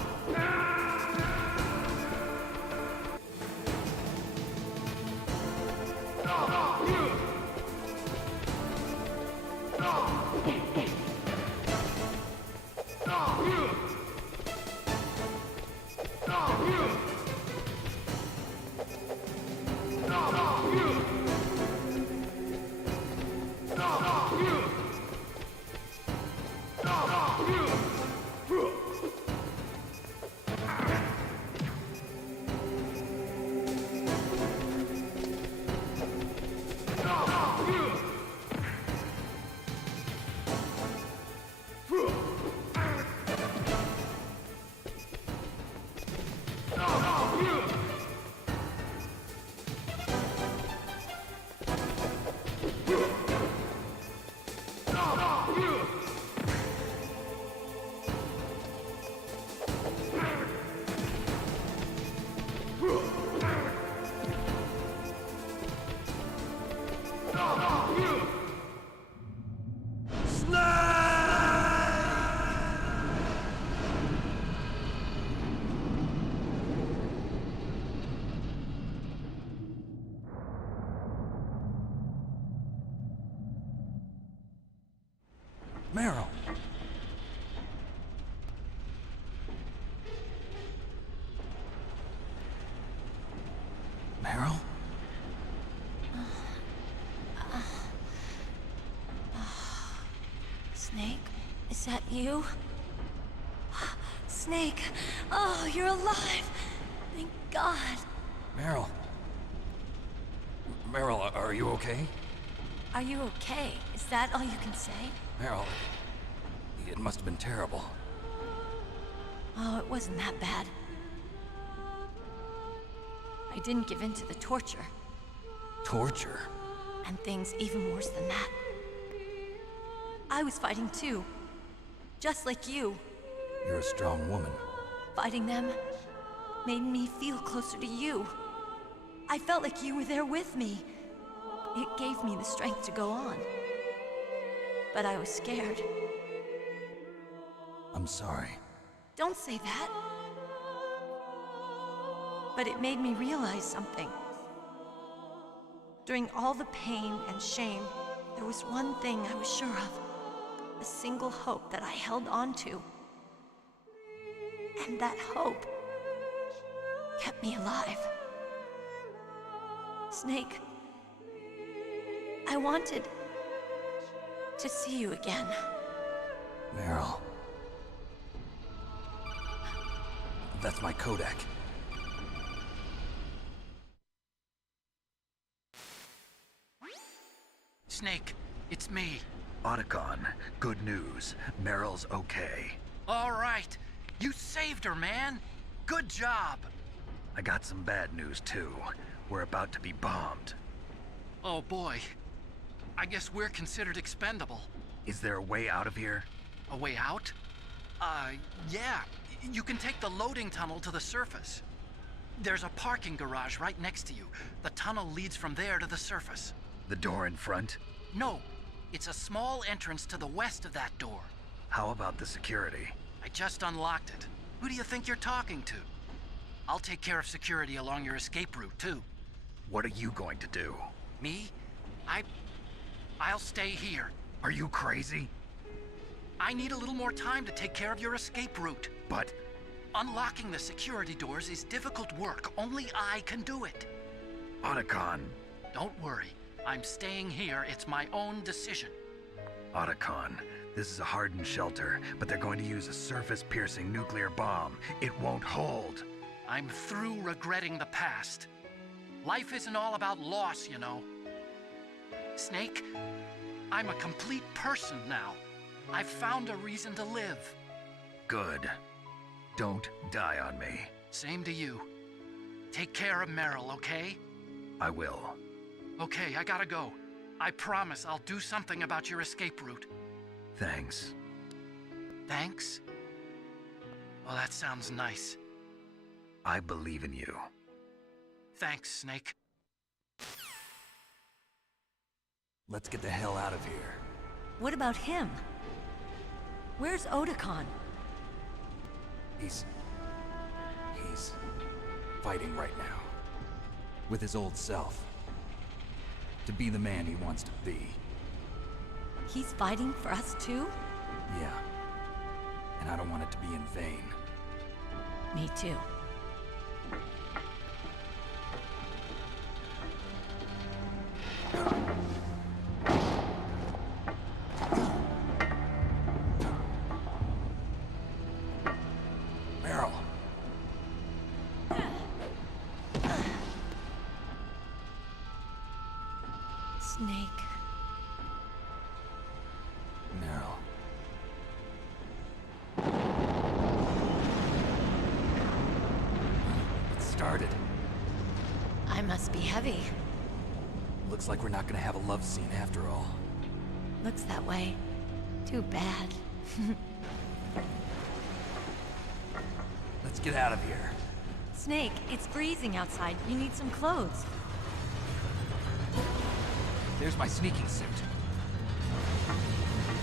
Meryl! Meryl? Snake, is that you? Snake, oh, you're alive! Thank God. Meryl? Meryl, are you okay? Are you okay? Is that all you can say? Meryl, it must have been terrible. Oh, it wasn't that bad. I didn't give in to the torture. Torture? And things even worse than that. I was fighting too. Just like you. You're a strong woman. Fighting them made me feel closer to you. I felt like you were there with me. It gave me the strength to go on. But I was scared. I'm sorry. Don't say that. But it made me realize something. During all the pain and shame, there was one thing I was sure of. A single hope that I held on to. And that hope kept me alive. Snake, I wanted to see you again. Meryl. That's my Kodak. Snake, it's me. Otacon, good news. Meryl's okay. All right. You saved her, man. Good job. I got some bad news, too. We're about to be bombed. Oh, boy. I guess we're considered expendable. Is there a way out of here? A way out? Yeah. You can take the loading tunnel to the surface. There's a parking garage right next to you. The tunnel leads from there to the surface. The door in front? No. It's a small entrance to the west of that door. How about the security? I just unlocked it. Who do you think you're talking to? I'll take care of security along your escape route, too. What are you going to do? Me? I'll stay here. Are you crazy? I need a little more time to take care of your escape route. But... unlocking the security doors is difficult work. Only I can do it. Otacon. Don't worry. I'm staying here. It's my own decision. Otacon, this is a hardened shelter, but they're going to use a surface-piercing nuclear bomb. It won't hold. I'm through regretting the past. Life isn't all about loss, you know. Snake, I'm a complete person now. I've found a reason to live. Good. Don't die on me. Same to you. Take care of Meryl, okay? I will. Okay, I gotta go. I promise I'll do something about your escape route. Thanks. Thanks? Well, that sounds nice. I believe in you. Thanks, Snake. Let's get the hell out of here. What about him? Where's Otacon? He's fighting right now. With his old self. To be the man he wants to be. He's fighting for us too? Yeah. And I don't want it to be in vain. Me too. Meryl. Snake. Meryl. It started. I must be heavy. Looks like we're not gonna have a love scene after all. Looks that way. Too bad. Let's get out of here. Snake, it's freezing outside. You need some clothes. There's my sneaking suit.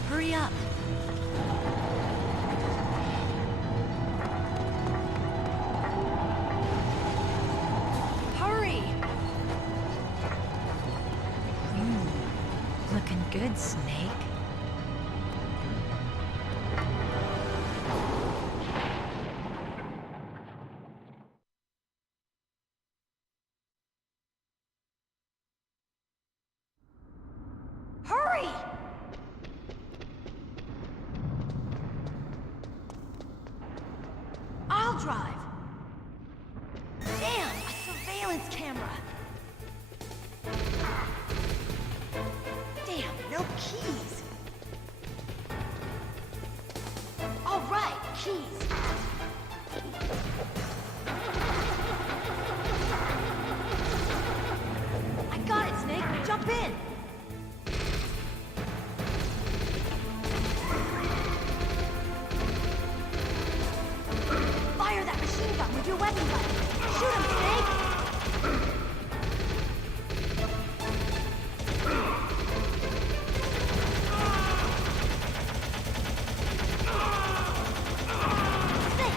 Hurry up. Hurry! Looking good, Snake. Hurry! I'll drive. Damn, a surveillance camera. Damn, no keys. All right, keys. I got it, Snake. Jump in. Fire that machine gun with your weapon button. Shoot him, Snake! Snake,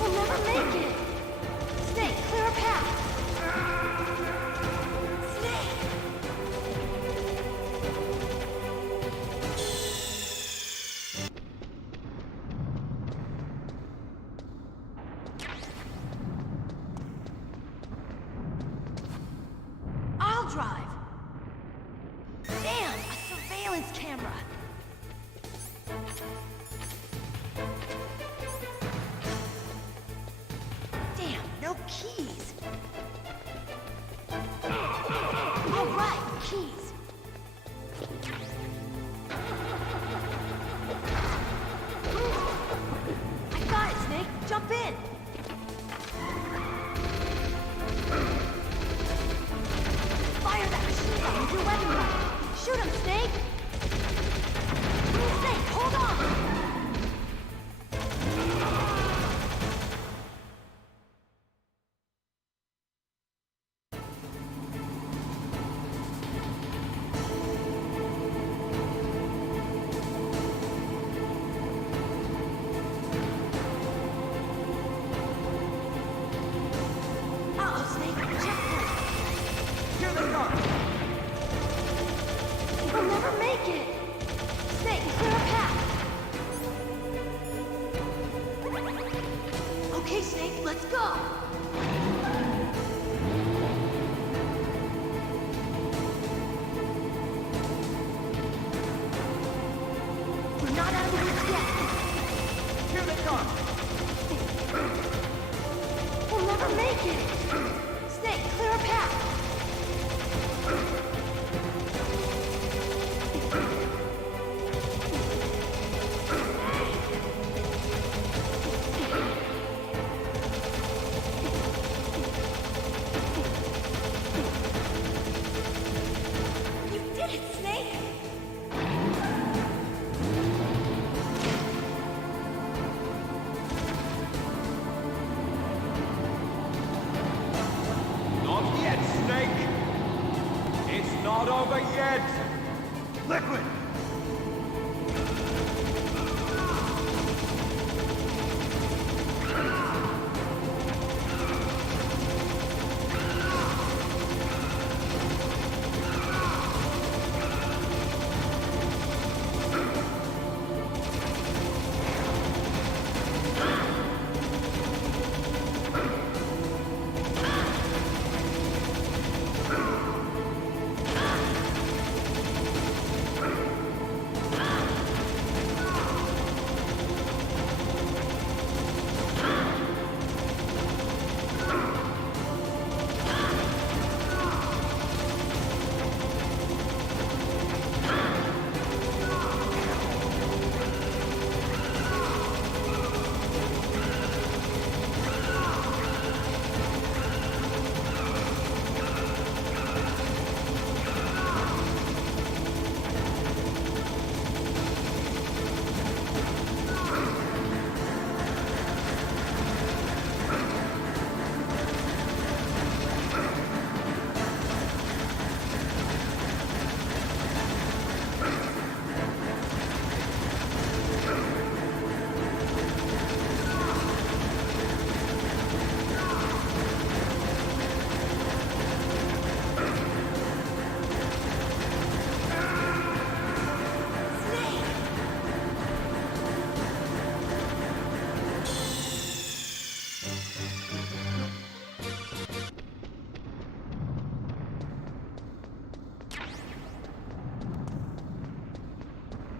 We'll never make it! Snake, clear a path! Snake! I'll drive! Damn, a surveillance camera! Damn, no keys! All right, keys! I got it, Snake! Jump in! Fire that machine gun with your weapon gun! Shoot him, Snake! Snake, hold on! Uh-oh, Snake, checkpoint! Here they come! We'll never make it! Snake, clear a path! Okay, Snake, let's go! We're not out of the woods yet! Here they come! We'll never make it! Snake, clear a path! You did it, Snake! Not yet, Snake! It's not over yet! Liquid!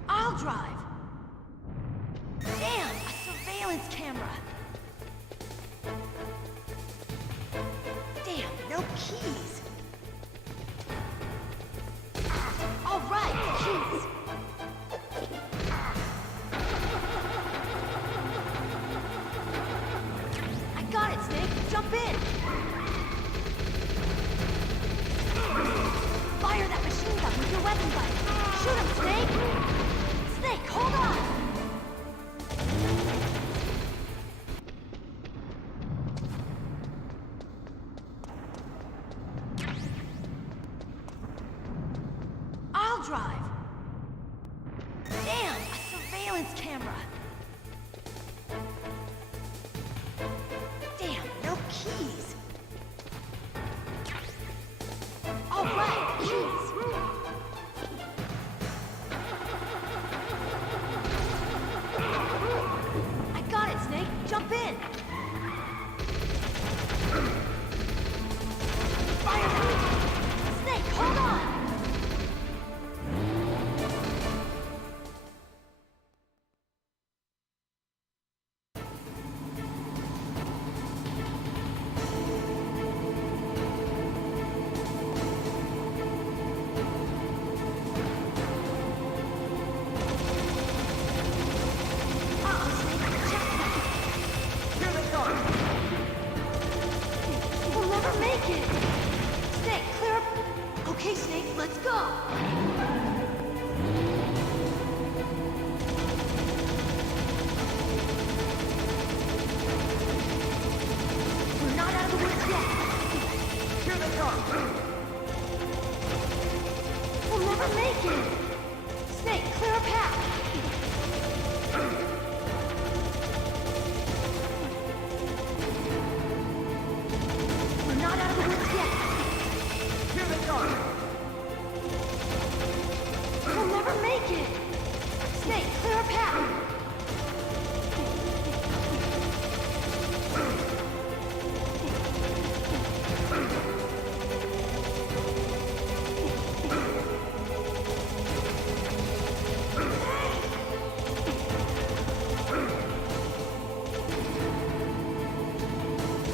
I'll drive! Damn, a surveillance camera! Damn, no keys! All right, keys! I got it, Snake! Jump in! Fire that machine gun with your weapon gun! Shoot him, Snake! Snake, hold on! I'll drive! Damn, a surveillance camera! make it! Snake, clear a path!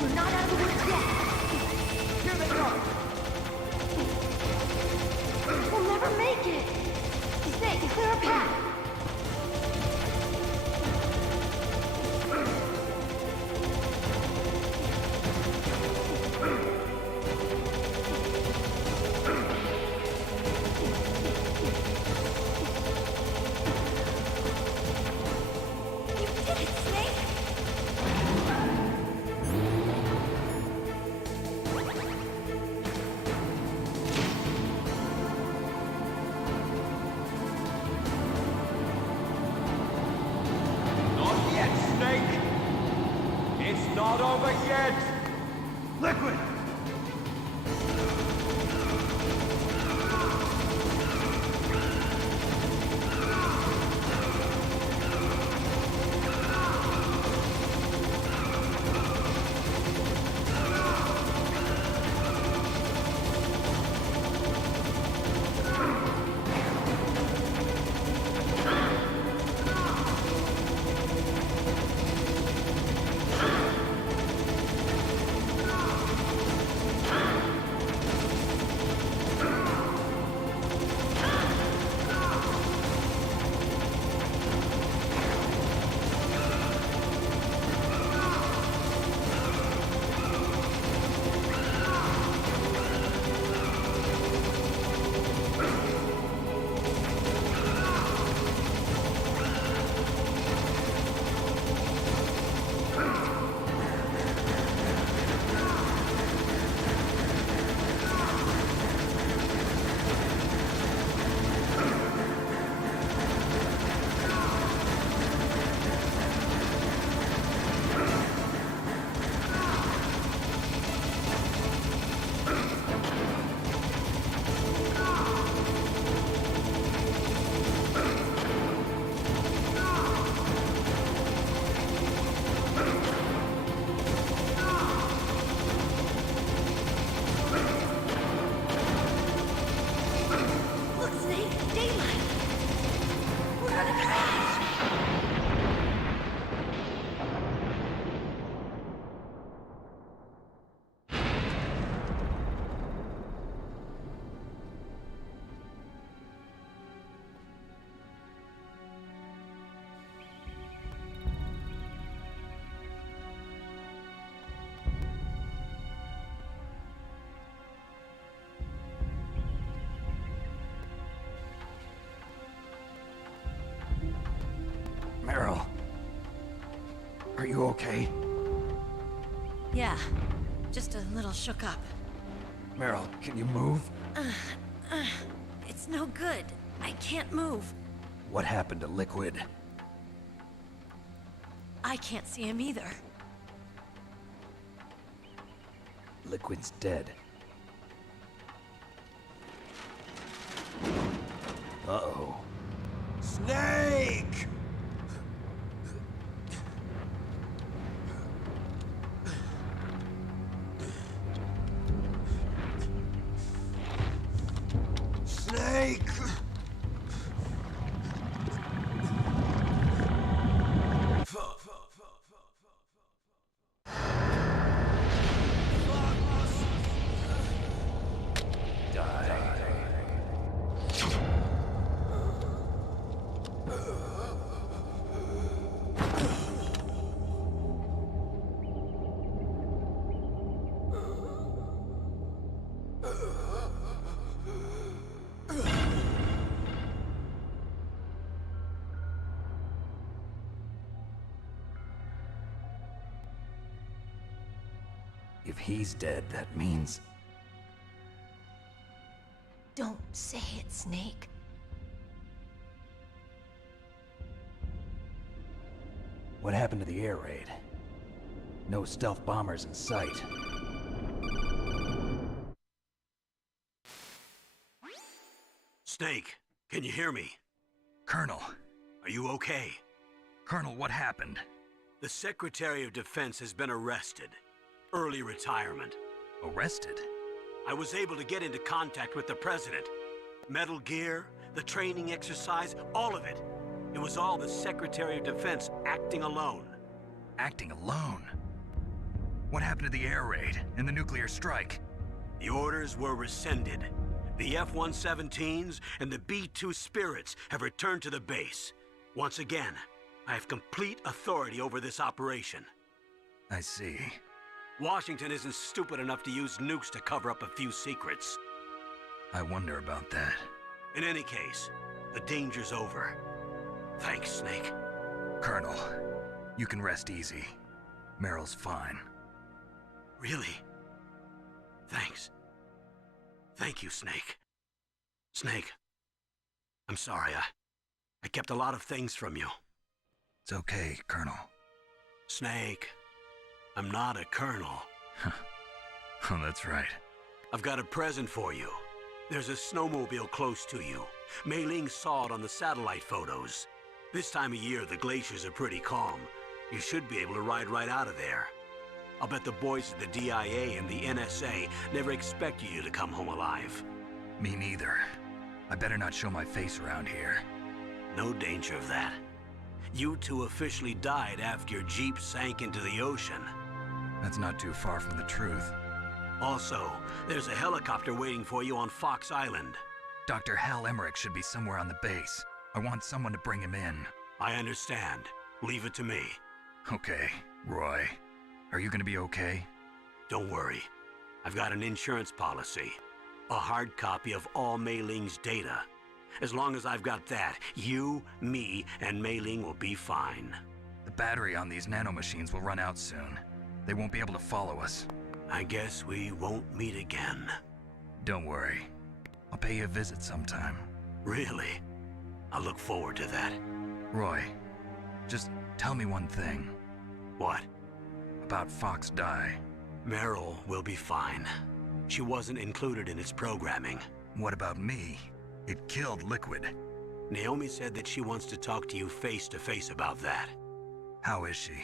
We're not out of the woods yet! Here they come! We'll never make it! Snake, clear a path! You did it, Snake! Not yet, Snake! It's not over yet! Liquid! Look, Snake! Daylight! We're gonna crash! Meryl. Are you okay? Yeah, just a little shook up. Meryl, can you move? It's no good. I can't move. What happened to Liquid? I can't see him either. Liquid's dead. Uh-oh. Snake! Snake! If he's dead, that means... Don't say it, Snake. What happened to the air raid? No stealth bombers in sight. Snake, can you hear me? Colonel. Are you okay? Colonel, what happened? The Secretary of Defense has been arrested. Early retirement. Arrested? I was able to get into contact with the President. Metal Gear, the training exercise, all of it. It was all the Secretary of Defense acting alone. Acting alone? What happened to the air raid and the nuclear strike? The orders were rescinded. The F-117s and the B-2 Spirits have returned to the base. Once again, I have complete authority over this operation. I see. Washington isn't stupid enough to use nukes to cover up a few secrets. I wonder about that. In any case, the danger's over. Thanks, Snake. Colonel, you can rest easy. Meryl's fine. Really? Thanks. Thank you, Snake. Snake, I'm sorry. I kept a lot of things from you. It's okay, Colonel. Snake, I'm not a colonel. Oh, that's right. I've got a present for you. There's a snowmobile close to you. Mei Ling saw it on the satellite photos. This time of year, the glaciers are pretty calm. You should be able to ride right out of there. I'll bet the boys at the DIA and the NSA never expected you to come home alive. Me neither. I better not show my face around here. No danger of that. You two officially died after your Jeep sank into the ocean. That's not too far from the truth. Also, there's a helicopter waiting for you on Fox Island. Dr. Hal Emmerich should be somewhere on the base. I want someone to bring him in. I understand. Leave it to me. Okay, Roy. Are you gonna be okay? Don't worry. I've got an insurance policy. A hard copy of all Mei Ling's data. As long as I've got that, you, me, and Mei Ling will be fine. The battery on these nanomachines will run out soon. They won't be able to follow us. I guess we won't meet again. Don't worry. I'll pay you a visit sometime. Really? I look forward to that. Roy, just tell me one thing. What? About Fox Die. Meryl will be fine. She wasn't included in its programming. What about me? It killed Liquid. Naomi said that she wants to talk to you face to face about that. How is she?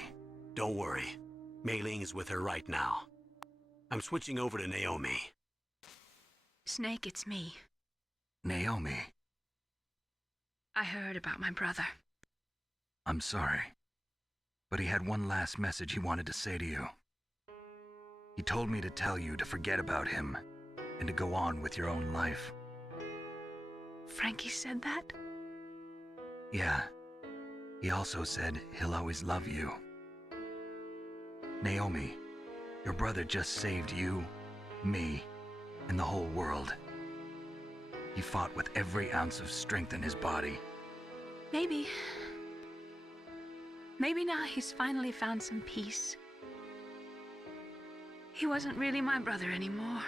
Don't worry. Mei Ling is with her right now. I'm switching over to Naomi. Snake, it's me. Naomi. I heard about my brother. I'm sorry. But he had one last message he wanted to say to you. He told me to tell you to forget about him and to go on with your own life. Frankie said that? Yeah. He also said he'll always love you. Naomi, your brother just saved you, me, and the whole world. He fought with every ounce of strength in his body. Maybe. Maybe now he's finally found some peace. He wasn't really my brother anymore.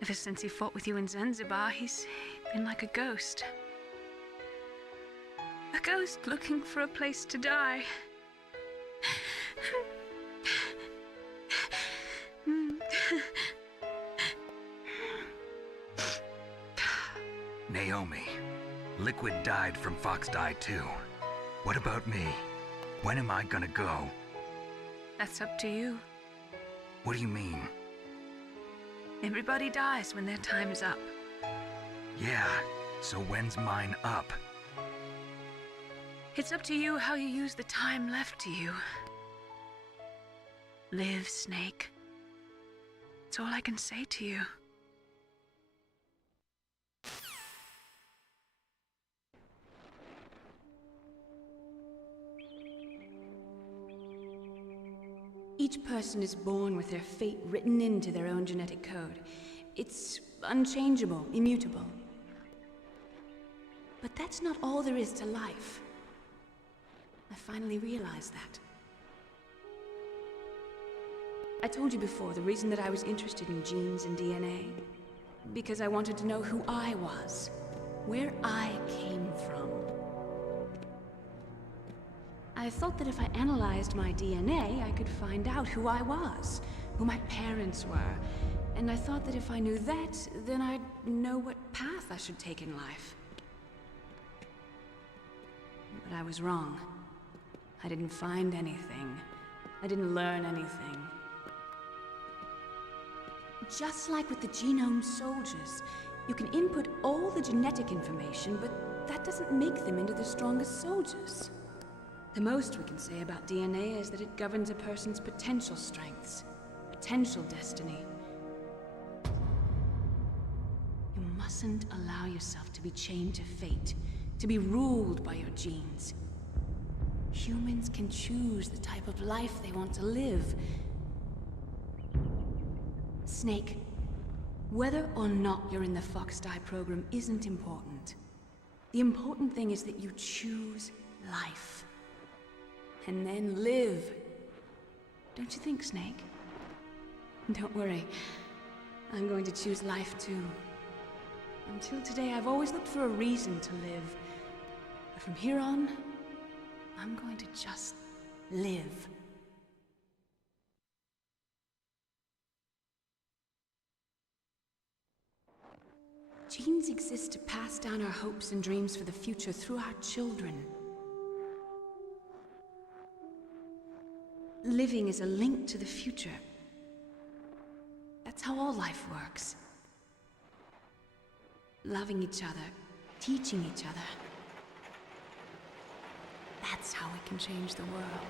Ever since he fought with you in Zanzibar, he's been like a ghost. A ghost looking for a place to die. Naomi, Liquid died from Fox Die too. What about me? When am I gonna go? That's up to you. What do you mean? Everybody dies when their time is up. Yeah, so when's mine up? It's up to you how you use the time left to you. Live, Snake. That's all I can say to you. Each person is born with their fate written into their own genetic code. It's unchangeable, immutable. But that's not all there is to life. I finally realized that. I told you before the reason that I was interested in genes and DNA. Because I wanted to know who I was, where I came from. I thought that if I analyzed my DNA, I could find out who I was, who my parents were. And I thought that if I knew that, then I'd know what path I should take in life. But I was wrong. I didn't find anything. I didn't learn anything. Just like with the genome soldiers, you can input all the genetic information, but that doesn't make them into the strongest soldiers. The most we can say about DNA is that it governs a person's potential strengths, potential destiny. You mustn't allow yourself to be chained to fate, to be ruled by your genes. Humans can choose the type of life they want to live. Snake, whether or not you're in the Fox Die program isn't important. The important thing is that you choose life. And then live. Don't you think, Snake? Don't worry. I'm going to choose life too. Until today, I've always looked for a reason to live. But from here on, I'm going to just live. Genes exist to pass down our hopes and dreams for the future through our children. Living is a link to the future. That's how all life works. Loving each other, teaching each other. That's how we can change the world.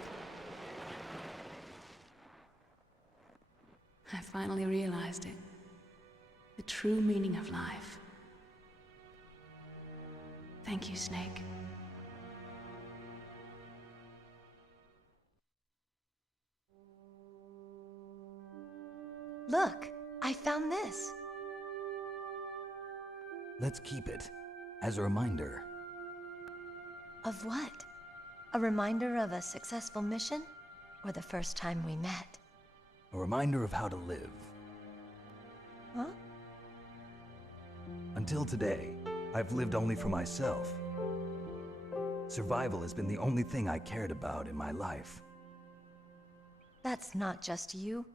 I finally realized it. The true meaning of life. Thank you, Snake. Look, I found this. Let's keep it as a reminder. Of what? A reminder of a successful mission? Or the first time we met? A reminder of how to live. Huh? Until today, I've lived only for myself. Survival has been the only thing I cared about in my life. That's not just you.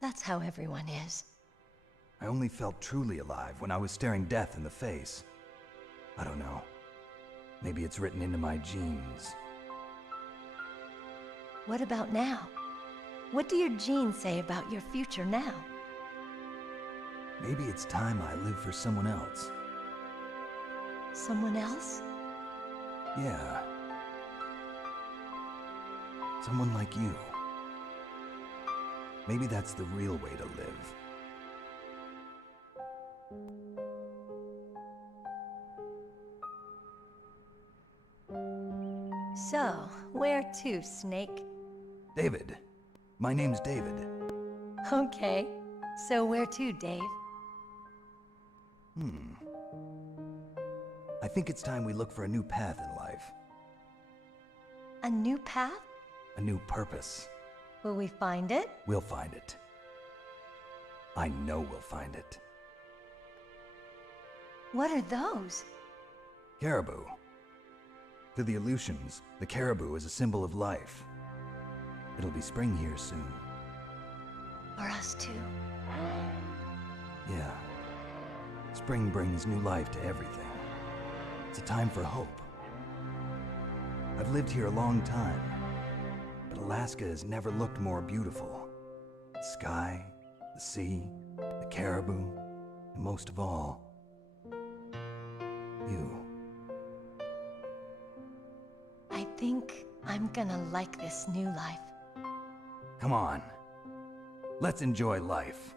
That's how everyone is. I only felt truly alive when I was staring death in the face. I don't know. Maybe it's written into my genes. What about now? What do your genes say about your future now? Maybe it's time I live for someone else. Someone else? Yeah. Someone like you. Maybe that's the real way to live. So, where to, Snake? David. My name's David. Okay. So where to, Dave? I think it's time we look for a new path in life. A new path? A new purpose. Will we find it? We'll find it. I know we'll find it. What are those? Caribou. To the Aleutians, the caribou is a symbol of life. It'll be spring here soon. For us too. Yeah. Spring brings new life to everything. It's a time for hope. I've lived here a long time, but Alaska has never looked more beautiful. The sky, the sea, the caribou, and most of all, you. I think I'm gonna like this new life. Come on. Let's enjoy life.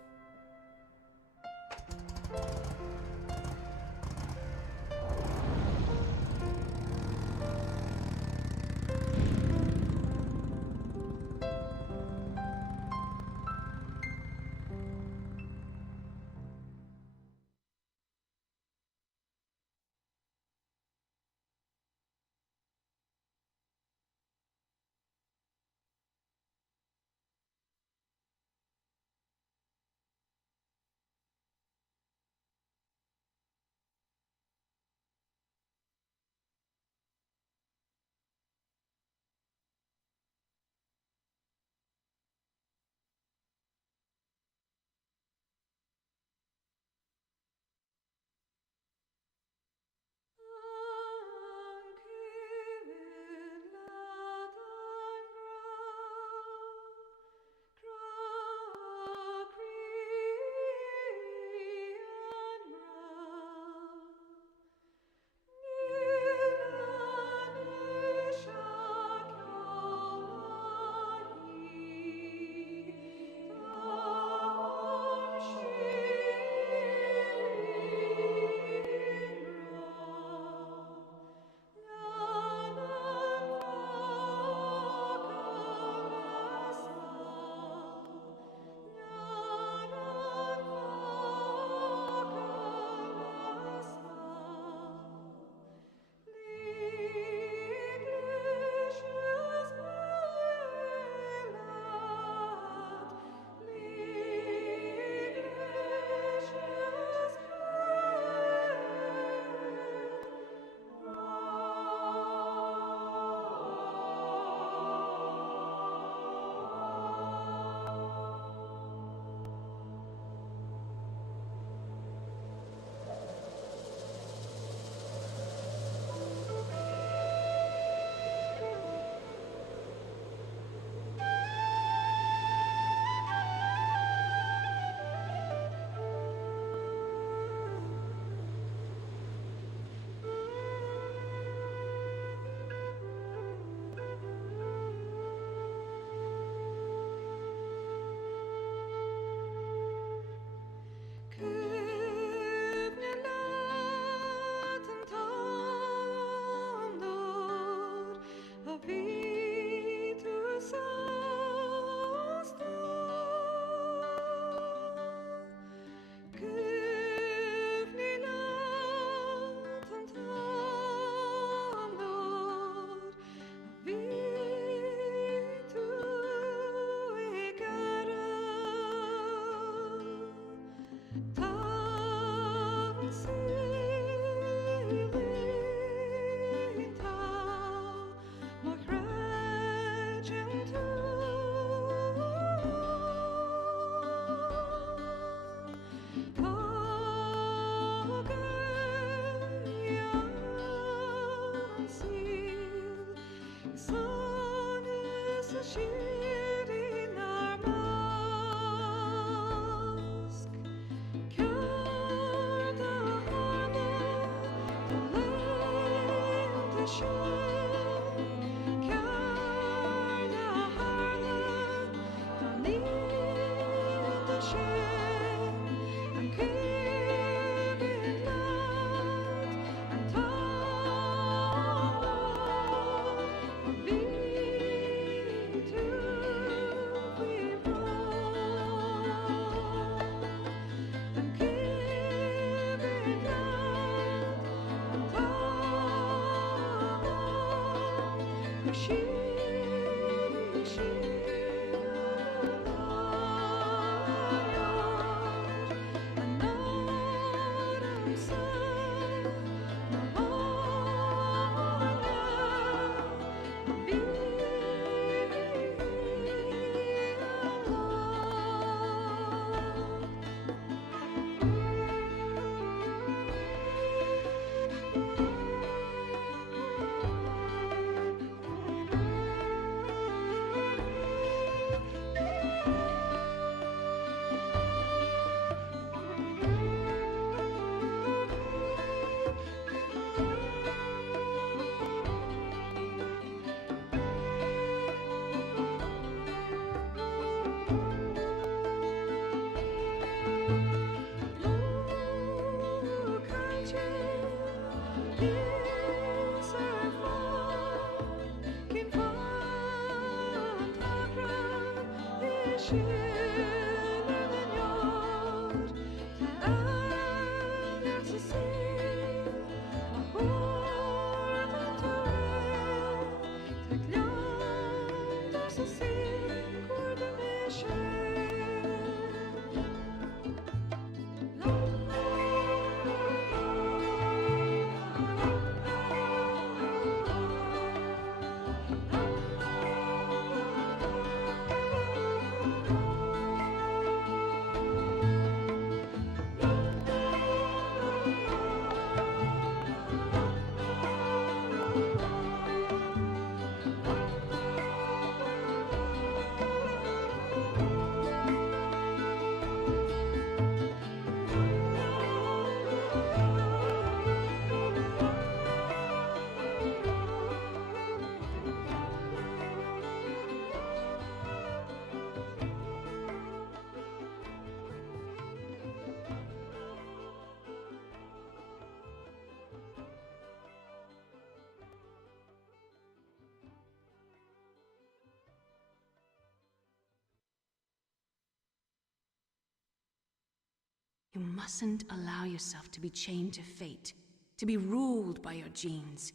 You mustn't allow yourself to be chained to fate, to be ruled by your genes.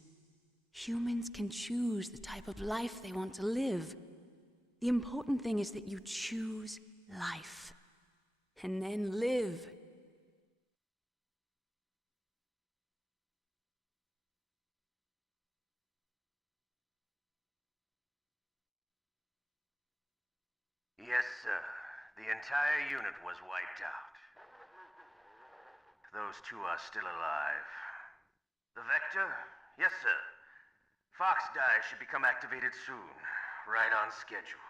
Humans can choose the type of life they want to live. The important thing is that you choose life, and then live. Yes, sir. The entire unit was wiped out. Those two are still alive. The Vector? Yes, sir. Fox Die should become activated soon. Right on schedule.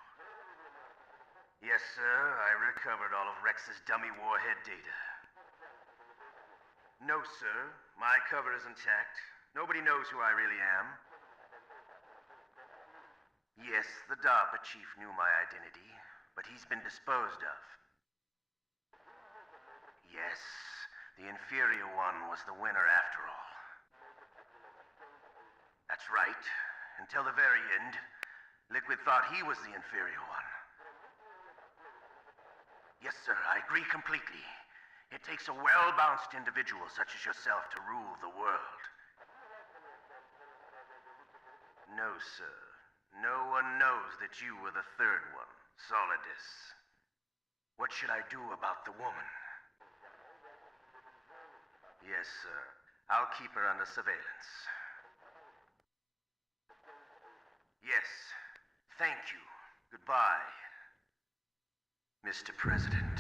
Yes, sir. I recovered all of Rex's dummy warhead data. No, sir. My cover is intact. Nobody knows who I really am. Yes, the DARPA chief knew my identity, but he's been disposed of. Yes, the inferior one was the winner after all. That's right. Until the very end, Liquid thought he was the inferior one. Yes, sir, I agree completely. It takes a well-balanced individual such as yourself to rule the world. No, sir. No one knows that you were the third one, Solidus. What should I do about the woman? Yes, sir. I'll keep her under surveillance. Yes. Thank you. Goodbye, Mr. President.